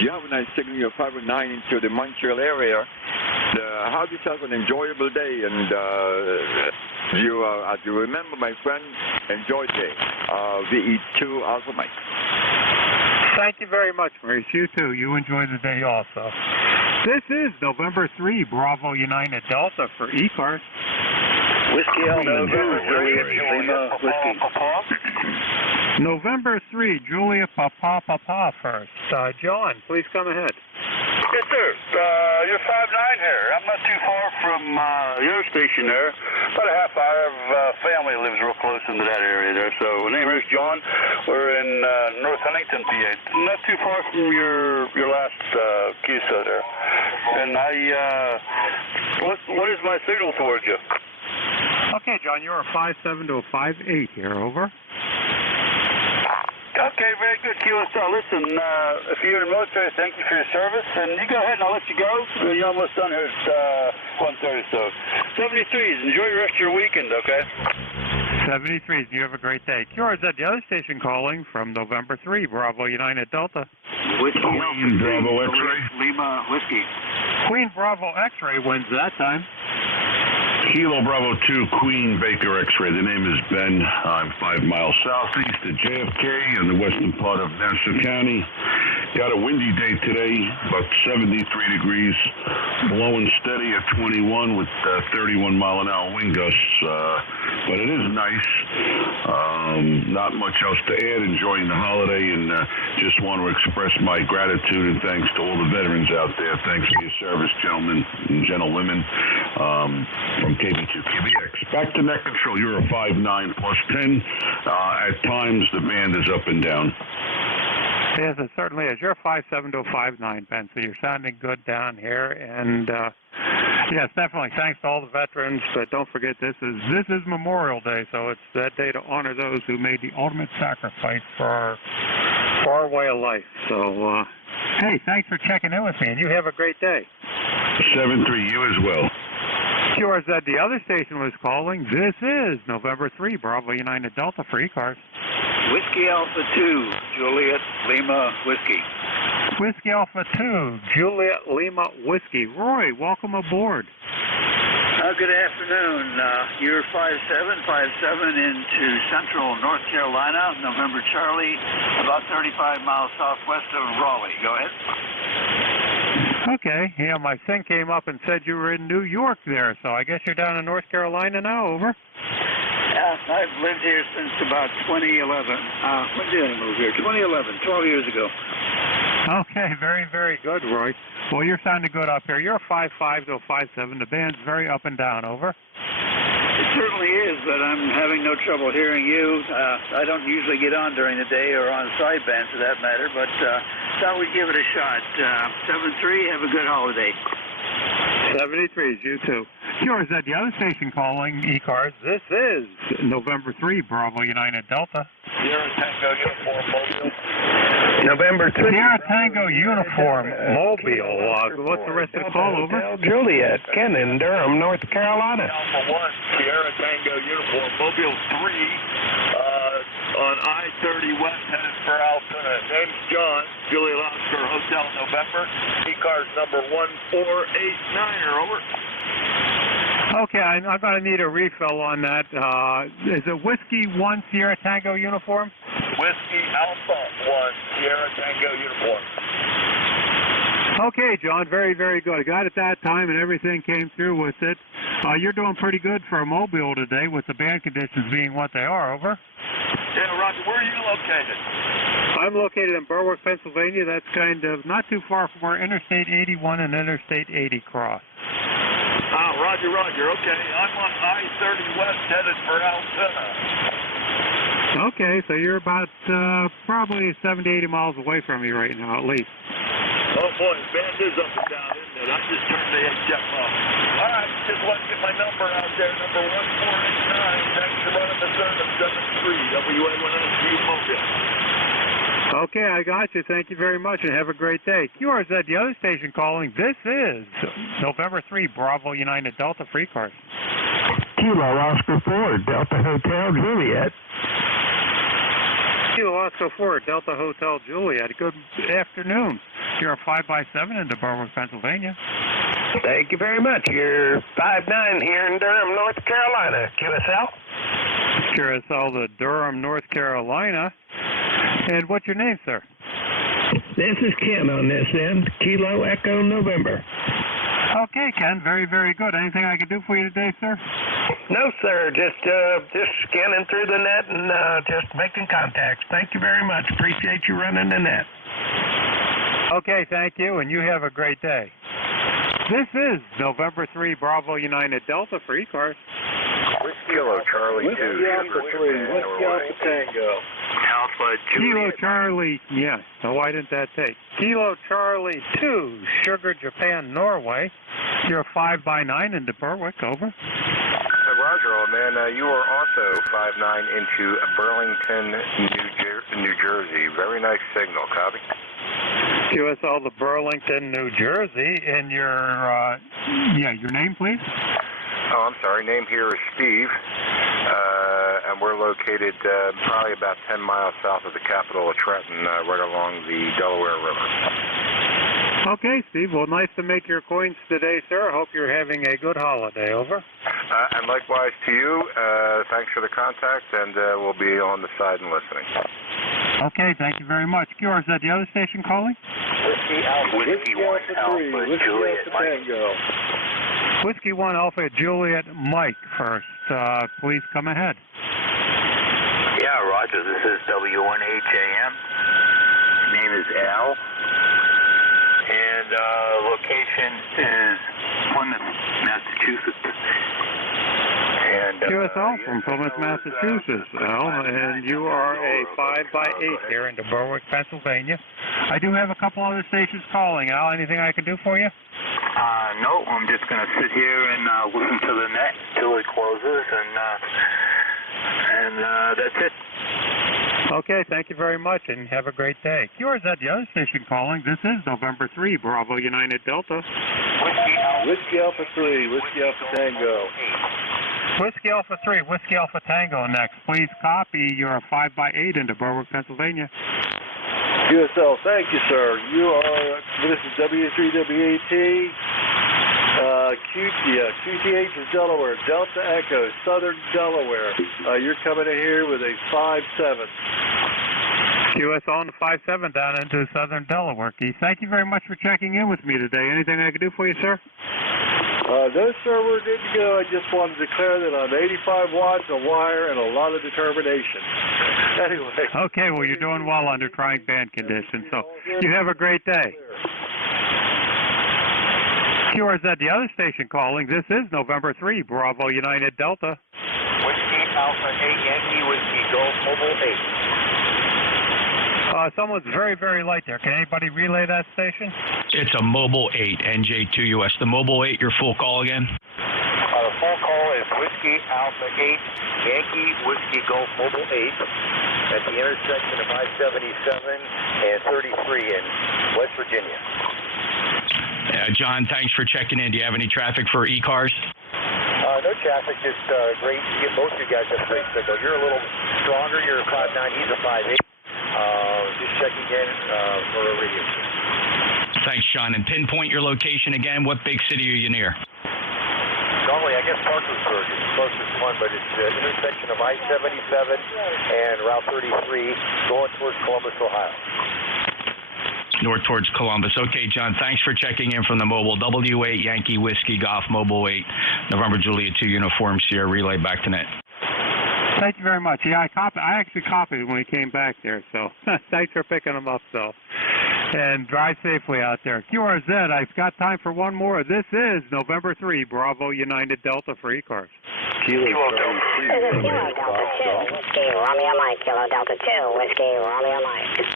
You have a nice signal. You're 5x9 into the Montreal area. Have yourself an enjoyable day, and as you remember, my friend, enjoy the day. VE2 Alpha Mike. Thank you very much, Maurice. You too. You enjoy the day also. This is November 3, Bravo United Delta for ECARS. Whiskey Alpha 2, Juliet Lima Whiskey. November 3, Julia Papa first. John, please come ahead. Yes, sir. You're 5'9" here. I'm not too far from your station there. About a half hour of family lives real close into that area there. So, my name is John. We're in North Huntington, PA. Not too far from your last QSO there. And what is my signal towards you? Okay, John, you're a 5'7" to a 5'8" here, over. Okay, very good, QSO. Listen, if you're in the military, thank you for your service. And you go ahead and I'll let you go. You're almost done here at 1:30, so 73s. Enjoy the rest of your weekend, okay? 73s. You have a great day. QRZ, the other station calling from November 3, Bravo United Delta. Whiskey Queen Bravo X-ray. Lima Whiskey. Queen Bravo X-ray wins that time. Kilo Bravo 2, Queen Baker X-ray. The name is Ben. I'm 5 miles southeast of JFK in the western part of Nassau County. Got a windy day today, about 73 degrees, blowing steady at 21 with 31-mile-an-hour wind gusts. But it is nice. Not much else to add. Enjoying the holiday, and just want to express my gratitude and thanks to all the veterans out there. Thanks for your service, gentlemen and gentlewomen. From KB2QBX. Back to net control. You're a 5'9" plus 10. At times, the band is up and down. Yes, it certainly is. You're 5'7" to a 5'9", Ben, so you're sounding good down here. And, yes, definitely. Thanks to all the veterans. But don't forget, this is Memorial Day, so it's that day to honor those who made the ultimate sacrifice for our way of life. So, hey, thanks for checking in with me, and you have a great day. 7-3, you as well. QRZ, the other station was calling. This is November 3, Bravo United Delta for ECARS. Whiskey Alpha 2, Juliet Lima Whiskey. Whiskey Alpha 2, Juliet Lima Whiskey. Roy, welcome aboard. Good afternoon. You're 5'7" into central North Carolina, November Charlie, about 35 miles southwest of Raleigh. Go ahead. Okay, yeah, my thing came up and said you were in New York there, so I guess you're down in North Carolina now, over. I've lived here since about 2011. When did I move here? 2011, 12 years ago. Okay, very, very good, Roy. Well, you're sounding good up here. You're a 5'5" to a 5'7". The band's very up and down, over. It certainly is, but I'm having no trouble hearing you. I don't usually get on during the day or on sideband for that matter, but thought we'd give it a shot. 7-3, have a good holiday. 73s, you too. QRZ, the other station calling ECARS. This is November 3, Bravo United Delta. Sierra Tango Uniform Mobile. November 3. Sierra Tango Uniform Mobile. What's the rest of the call, over? Juliet, Ken in Durham, North Carolina. Alpha 1, Sierra Tango Uniform Mobile 3. On I-30 West, headed for Altoona. Name's John, Julia Oscar Hotel, November. ECARS number 1489, over. Okay, I'm going to need a refill on that. Is it Whiskey 1 Sierra Tango Uniform? Whiskey Alpha 1 Sierra Tango Uniform. Okay, John, very, very good. Got it that time and everything came through with it. You're doing pretty good for a Mobile today with the band conditions being what they are, over. Yeah, Roger, where are you located? I'm located in Berwick, Pennsylvania. That's kind of not too far from where Interstate 81 and Interstate 80 cross. Roger, okay. I'm on I-30 West, headed for Altoona. Okay, so you're about probably 70, 80 miles away from me right now, at least. Oh, boy, the band is up and down, isn't it? I just turned the HF off. All right, just want to get my number out there, number 1489. Thanks for running the service, 73, WA1SU Mobile. Okay, I got you. Thank you very much, and have a great day. QRZ, the other station calling. This is November 3, Bravo United Delta for ECARS. Kilo Oscar 4, Delta Hotel, Juliet. Kilo Oscar 4, Delta Hotel Juliet. Good afternoon. You're a 5x7 into Berwick, Pennsylvania. Thank you very much. You're 5'9" here in Durham, North Carolina. QSL? QSL to Durham, North Carolina. And what's your name, sir? This is Ken on this end. Kilo Echo November. Okay, Ken. Very, very good. Anything I can do for you today, sir? No, sir. Just scanning through the net and just making contacts. Thank you very much. Appreciate you running the net. Okay, thank you, and you have a great day. This is November 3, Bravo United Delta for ECARS. Kilo Charlie 2. Whiskey Alpha 3. Whiskey Alpha Tango. Alpha Kilo Charlie, yeah, so why didn't that take? Kilo Charlie 2, Sugar Japan, Norway. You're 5x9 into Berwick, over. Roger, old man. You are also 5'9" into Burlington, New Jersey. Very nice signal. Copy. QSL to Burlington, New Jersey. And your name, please? Oh, I'm sorry. Name here is Steve. And we're located probably about 10 miles south of the capital of Trenton, right along the Delaware River. Okay, Steve. Well, nice to make your acquaintance today, sir. I hope you're having a good holiday. Over. And likewise to you. Thanks for the contact, and we'll be on the side and listening. Okay, thank you very much. Q, is that the other station calling? Whiskey Alpha. Whiskey 1 Alpha Juliet Tango. Whiskey 1 Alpha Juliet Mike first. Please come ahead. Yeah, Roger. This is W1HAM. Name is Al. And location is Plymouth, Massachusetts. And QSL from Plymouth, Massachusetts, Al, and you are a 5x8 here into Berwick, Pennsylvania. I do have a couple other stations calling, Al. Anything I can do for you? No, I'm just going to sit here and listen to the net till it closes, and that's it. Okay, thank you very much, and have a great day. QRZ, the other station calling. This is November 3, Bravo United Delta. Whiskey Alpha 3, Whiskey Alpha Tango. Whiskey Alpha 3, Whiskey Alpha Tango next. Please copy. You're a 5x8 into Berwick, Pennsylvania. QSL, thank you, sir. You are, this is W3WAT. QTH is Delaware, Delta Echo, Southern Delaware. You're coming in here with a 5'7". QS on the 5'7" down into Southern Delaware. Keith, thank you very much for checking in with me today. Anything I can do for you, sir? No, sir, we're good to go. I just wanted to declare that I'm 85 watts, a wire, and a lot of determination. Anyway. Okay, well, you're doing well under trying band conditions, so you have a great day. QRZ, the other station calling. This is November 3, Bravo United Delta. Whiskey Alpha 8, Yankee Whiskey Golf Mobile 8. Someone's very, very light there. Can anybody relay that station? It's a Mobile 8, NJ2US. The Mobile 8, your full call again? The full call is Whiskey Alpha 8, Yankee Whiskey Golf Mobile 8 at the intersection of I-77 and 33 in West Virginia. John, thanks for checking in. Do you have any traffic for ECARS? No traffic, just great. Both of you guys have great signal. You're a little stronger. You're a 5'9", he's a 5'8". Just checking in for a radio. Thanks, John. And pinpoint your location again. What big city are you near? Normally, I guess Parkersburg is the closest one, but it's the intersection of I-77 and Route 33 going towards Columbus, Ohio. North towards Columbus. Okay, John, thanks for checking in from the mobile. W8 Yankee Whiskey Golf Mobile 8, November Juliet 2 Uniform Sierra Relay back to net. Thank you very much. Yeah, I actually copied when he came back there, so thanks for picking him up, so. And drive safely out there. QRZ, I've got time for one more. This is November 3, Bravo United Delta for ECARS. Kilo Delta 2. This is Kilo Delta 2, Whiskey Romeo Mike. Kilo Delta 2, Whiskey Romeo Mike.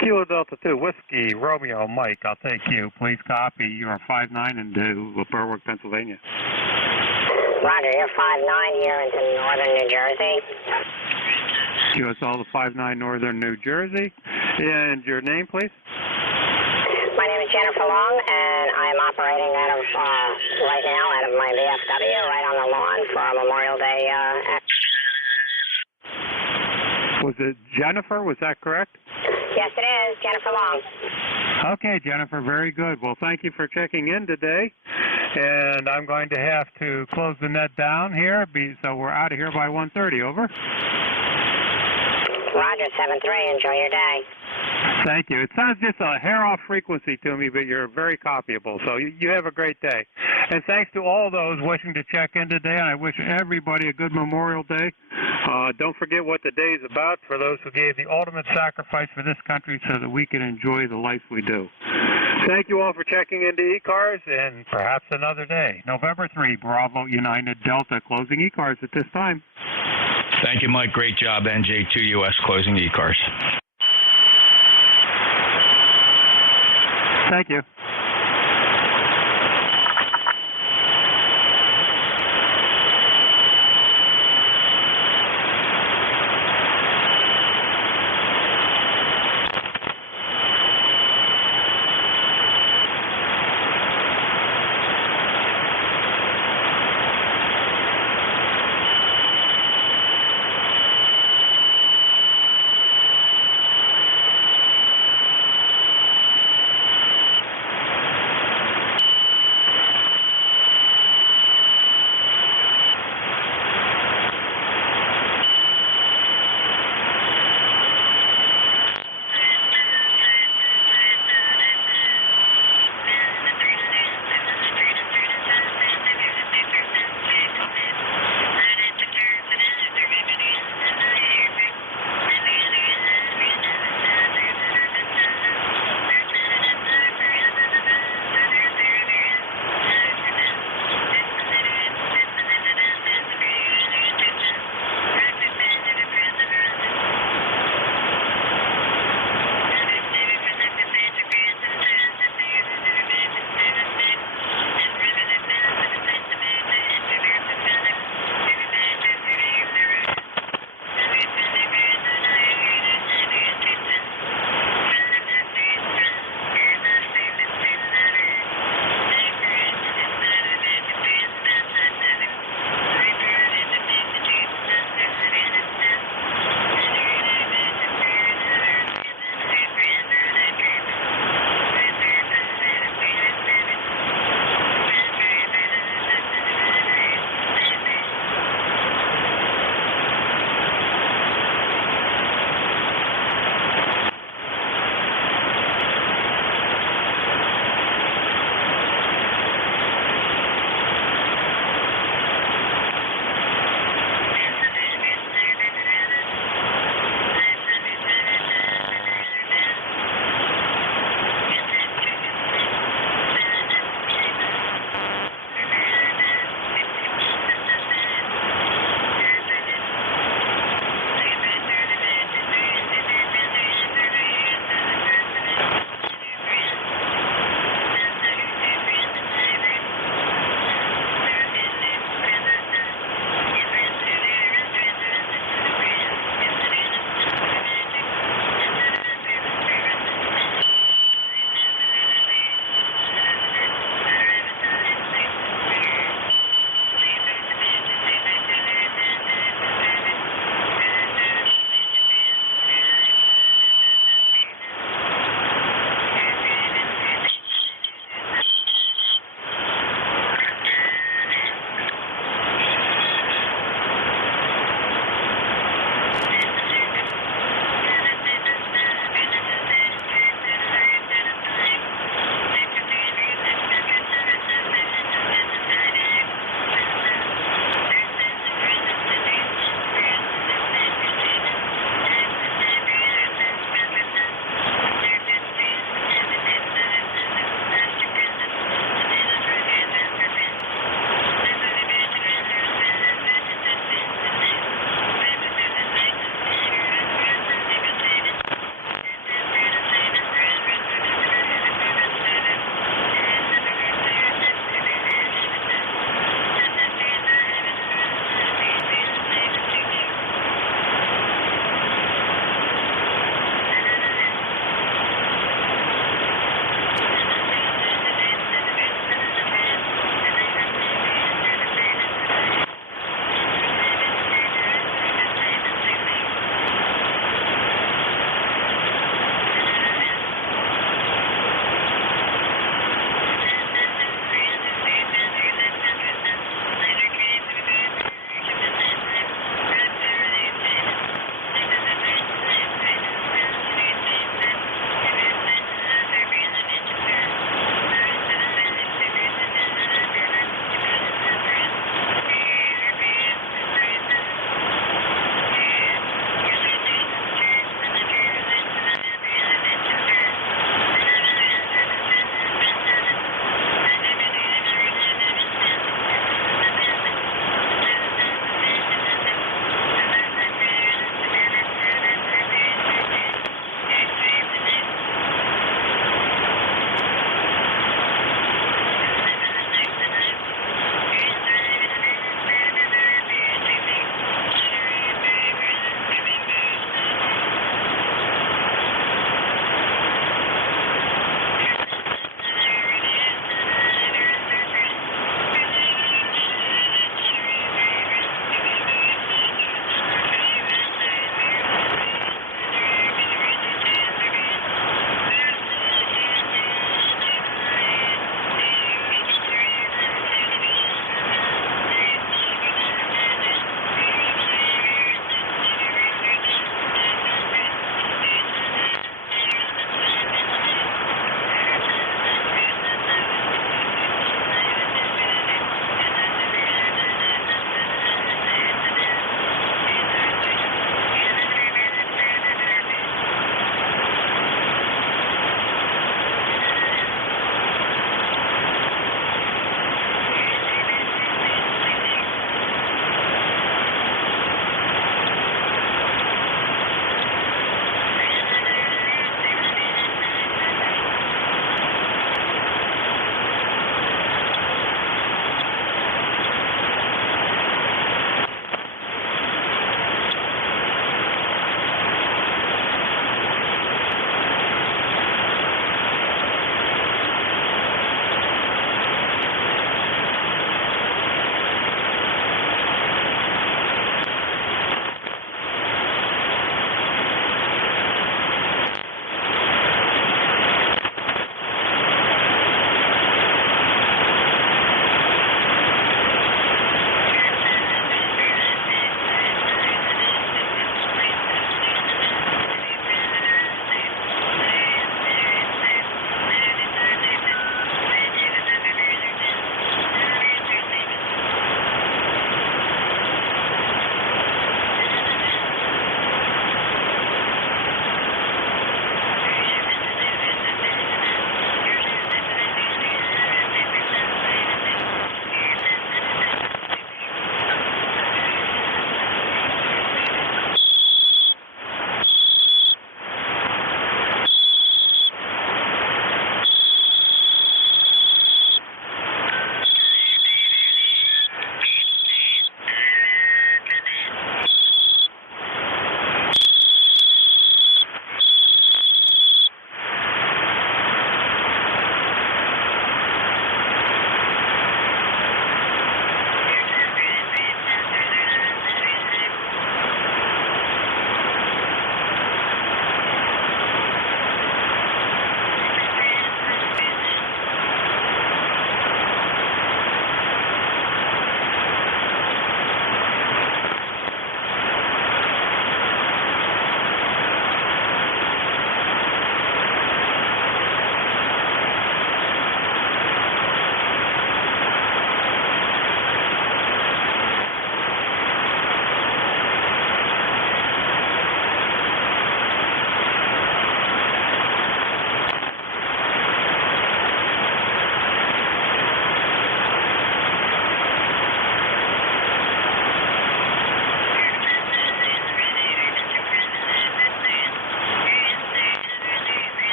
Kilo Delta 2, Whiskey Romeo Mike. I'll take you. Please copy. You are 5'9" into Berwick, Pennsylvania. Roger, you're 5'9" here into northern New Jersey. QSL to 5'9" northern New Jersey. And your name, please? My name is Jennifer Long, and I am operating out of, right now, out of my VFW, right on the lawn for our Memorial Day, Was it Jennifer? Was that correct? Yes, it is. Jennifer Long. Okay, Jennifer, very good. Well, thank you for checking in today. And I'm going to have to close the net down here, so we're out of here by 1:30. Over. Roger, 7-3. Enjoy your day. Thank you. It sounds just a hair off frequency to me, but you're very copyable. So you have a great day. And thanks to all those wishing to check in today. And I wish everybody a good Memorial Day. Don't forget what the day is about for those who gave the ultimate sacrifice for this country so that we can enjoy the life we do. Thank you all for checking into ECARS, and perhaps another day. November 3, Bravo United Delta, closing ECARS at this time. Thank you, Mike. Great job, NJ2US, closing ECARS. Thank you.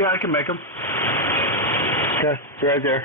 Yeah, I can make them. Okay, right there.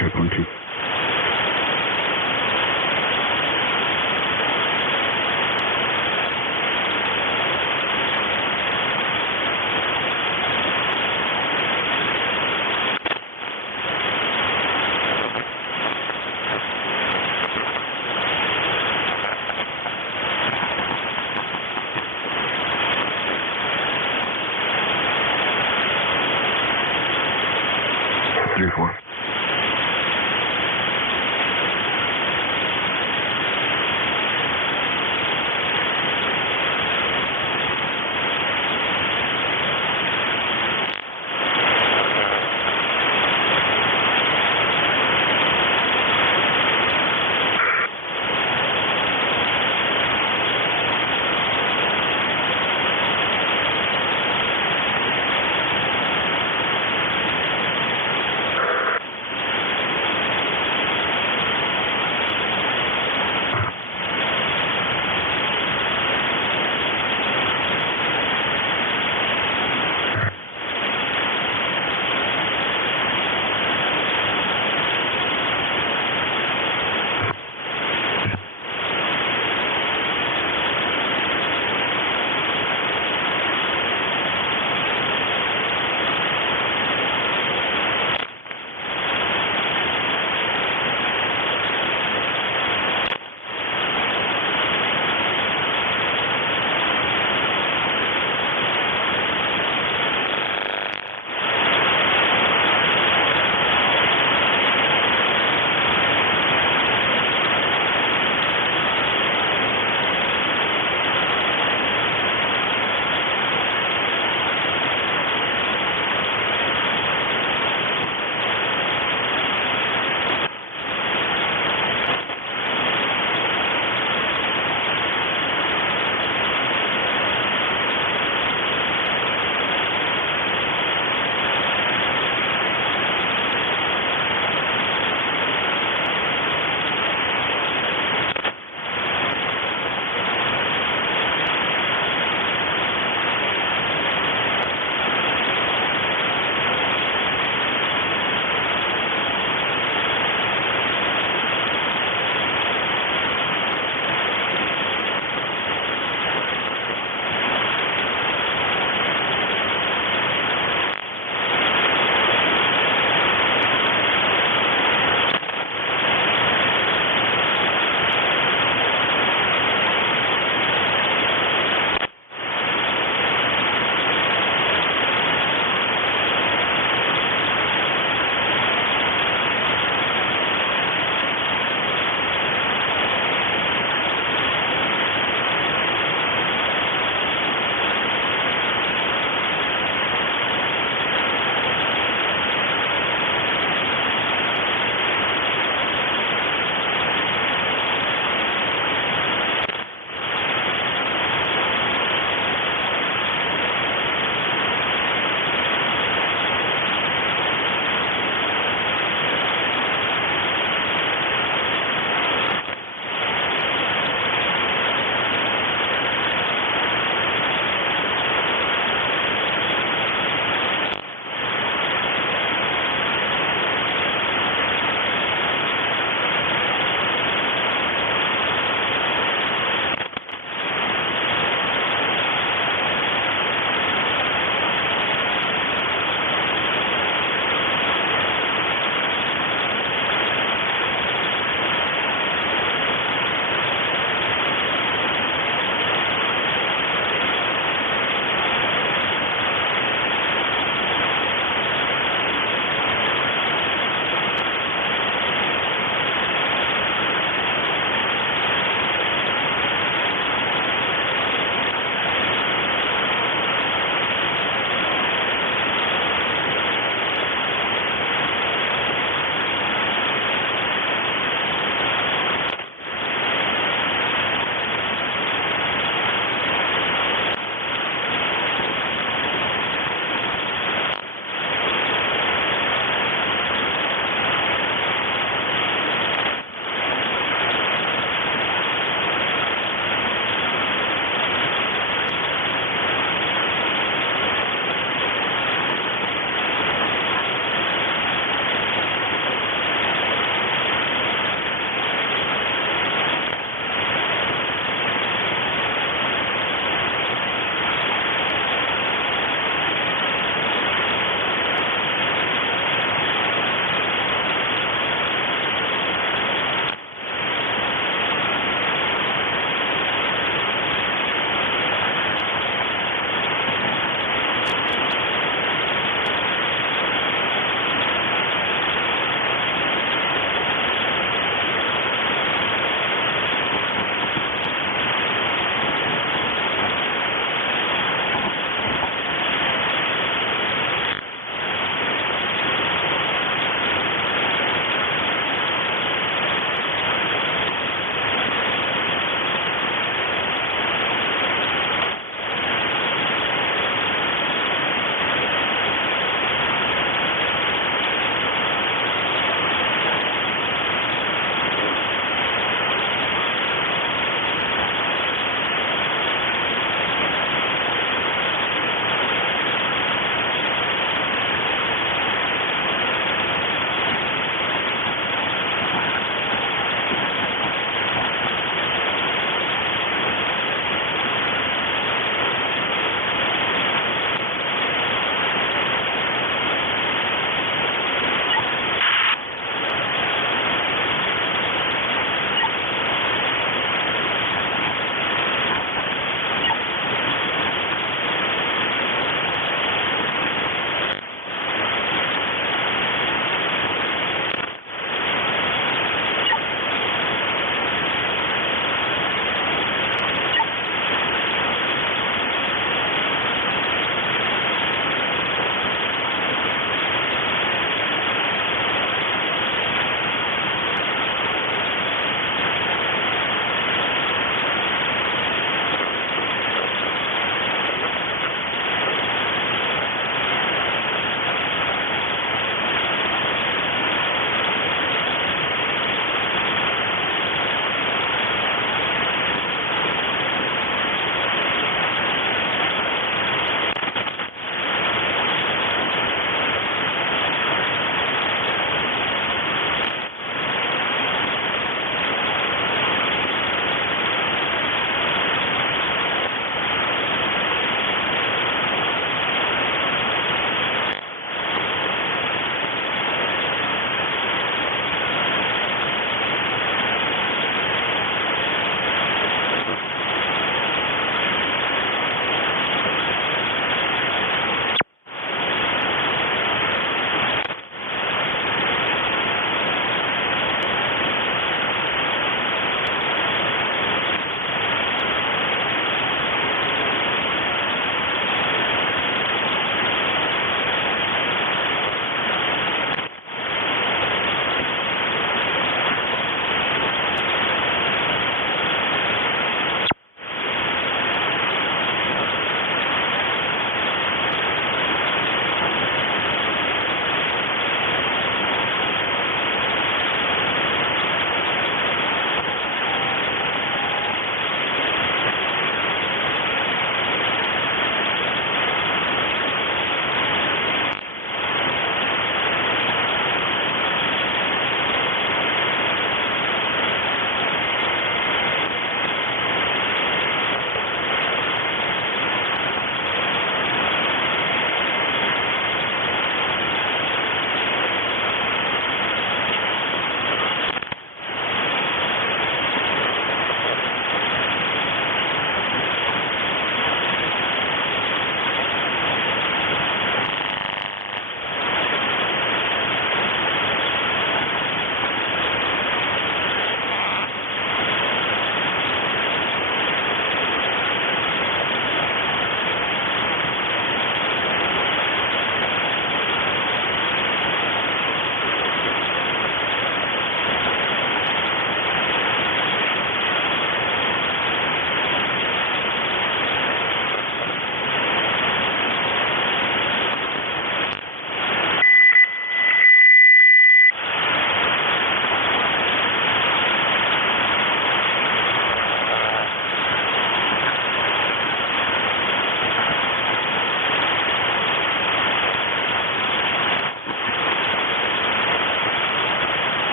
Check 1, 2. Three, 4.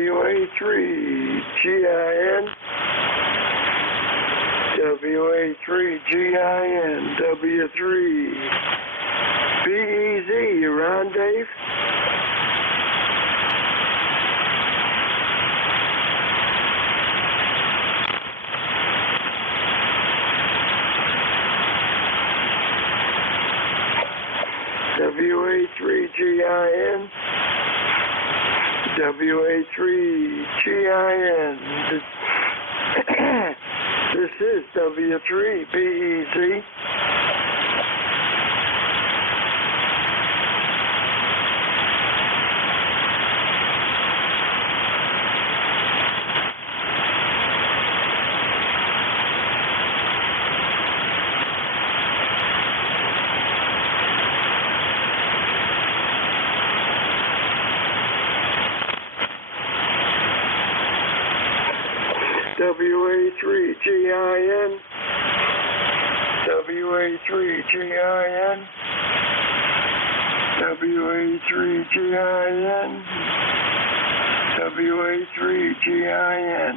WA3GIN. WA3GIN. W3BEZ. You around, Dave? WA3GIN. WA3GIN. This is W3BEZ. WA3GIN. WA3GIN. WA3GIN. WA3GIN.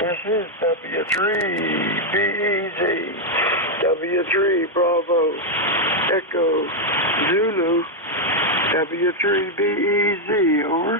This is W3BEZ. W3 Bravo Echo Zulu. W3BEZ. Over.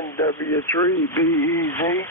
W3BEZ.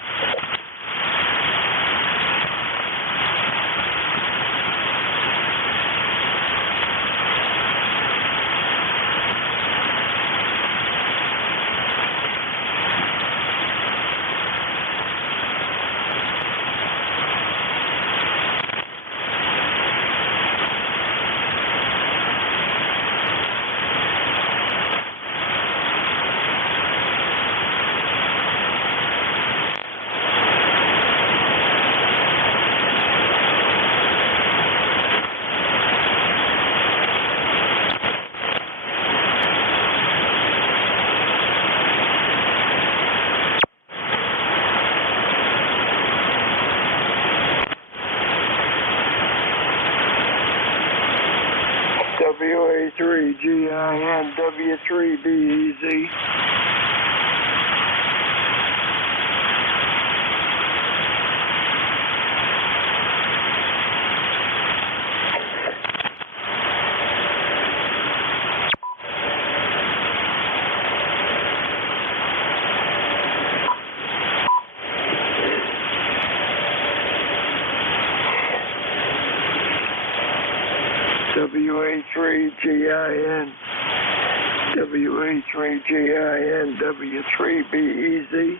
WA3GIN W3BEZ. WA3GIN W3GIN W3BEZ.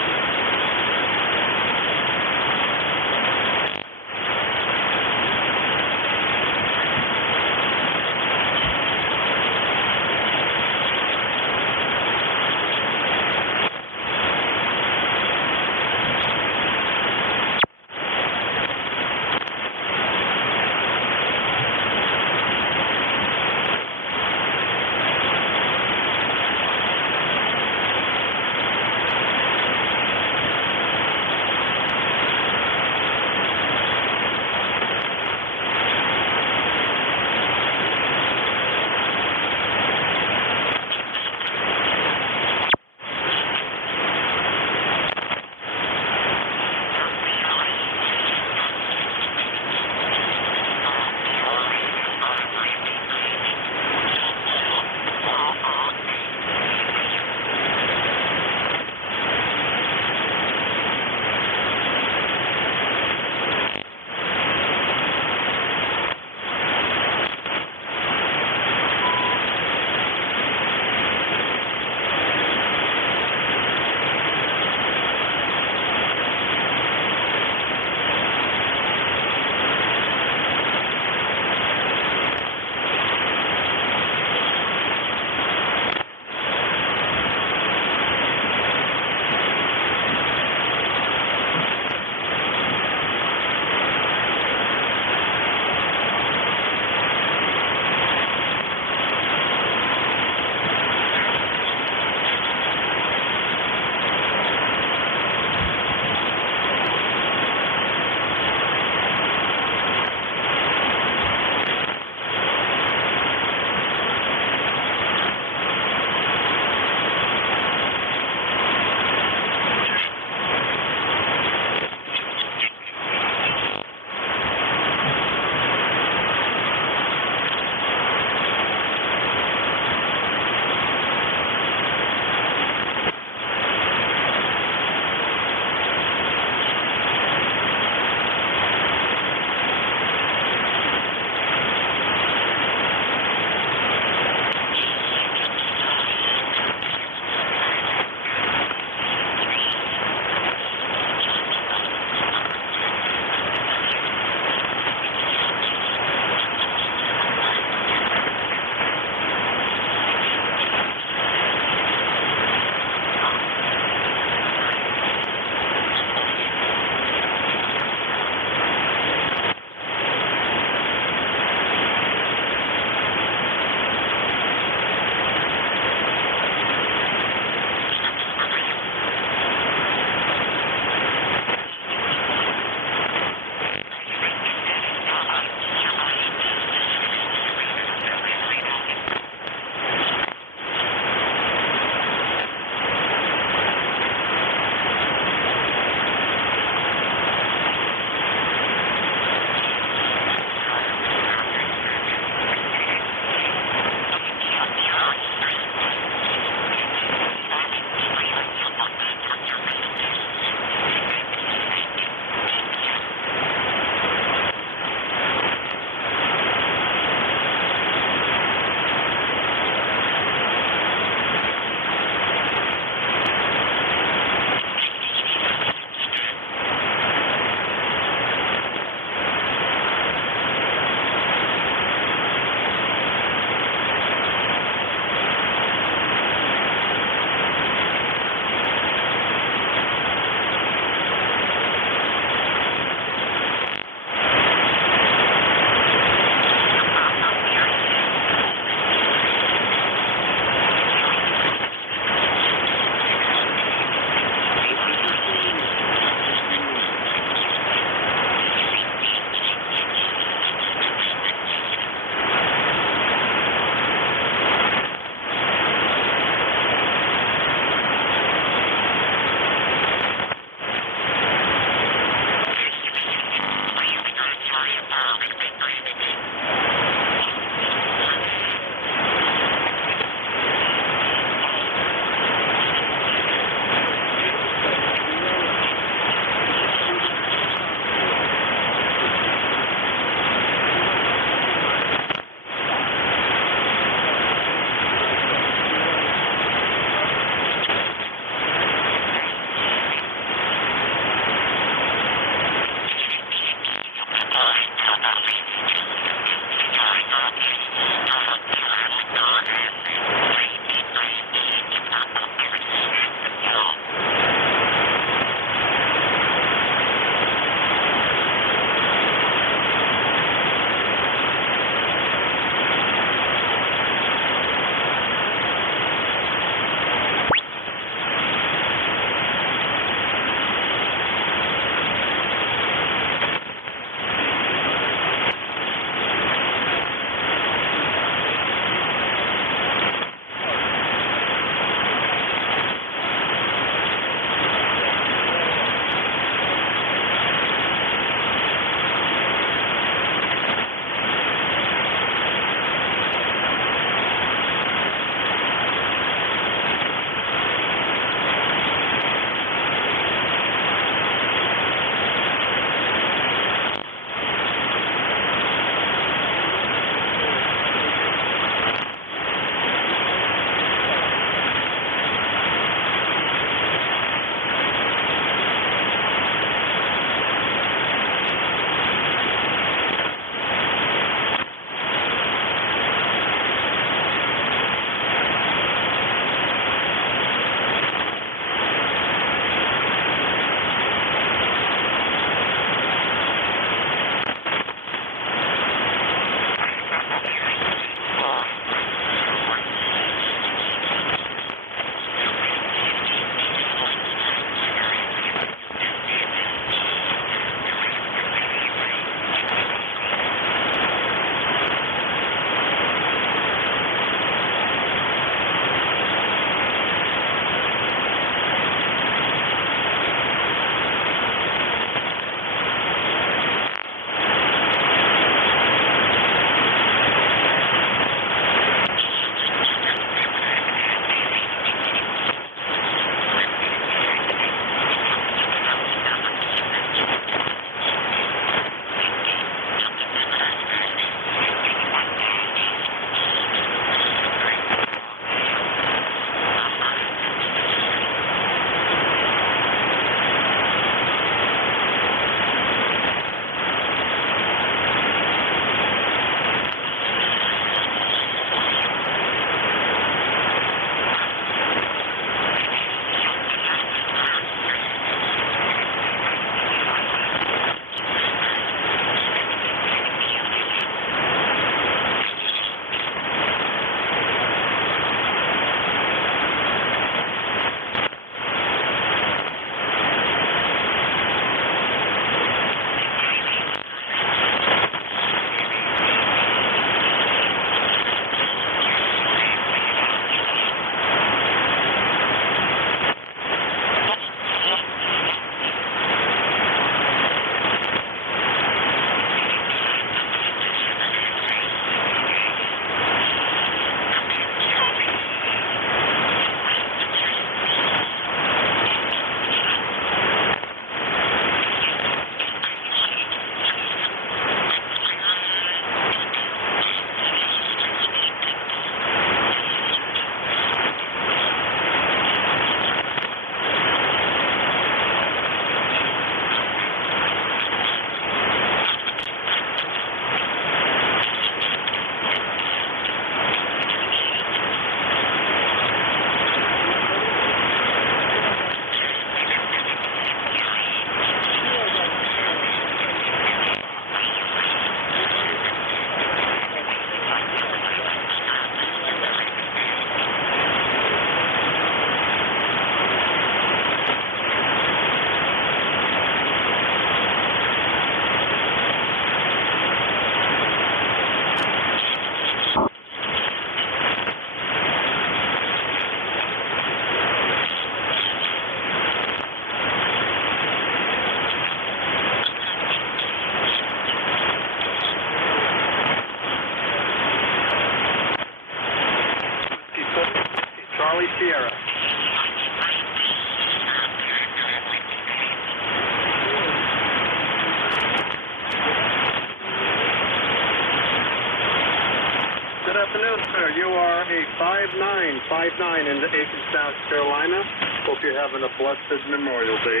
Okay, 5959 into Aiken, South Carolina. Hope you're having a blessed Memorial Day.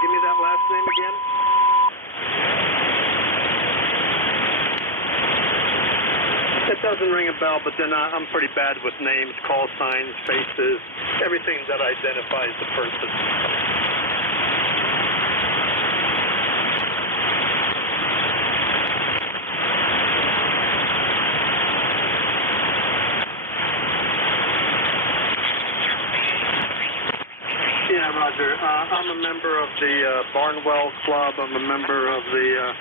Give me that last name again. It doesn't ring a bell, but then I'm pretty bad with names, call signs, faces, everything that identifies the person. Yeah, Roger. I'm a member of the Barnwell Club. I'm a member of the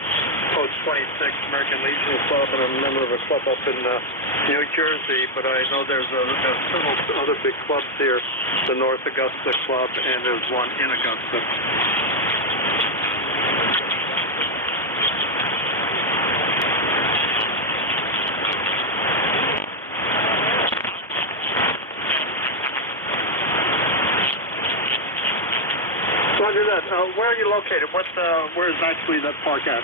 Post 26 American Legion Club, and I'm a member of a club up in New Jersey. But I know there's several other big clubs here, the North Augusta Club, and there's one in Augusta. Roger that. Where are you located? Where is actually that park at?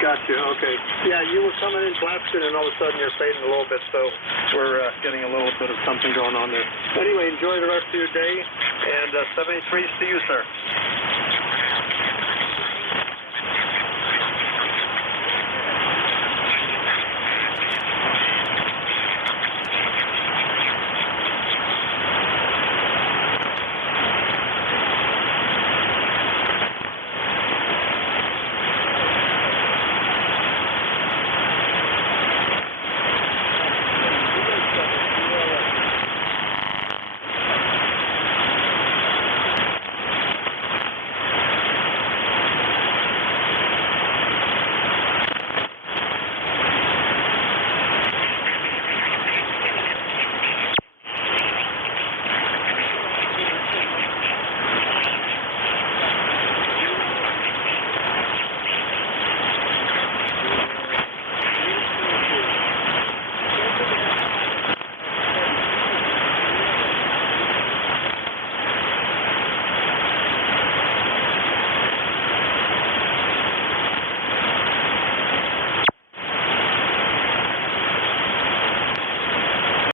Gotcha. Okay. Yeah, you were coming in blasting, and all of a sudden you're fading a little bit, so we're getting a little bit of something going on there. Anyway, enjoy the rest of your day, and 73's to you, sir.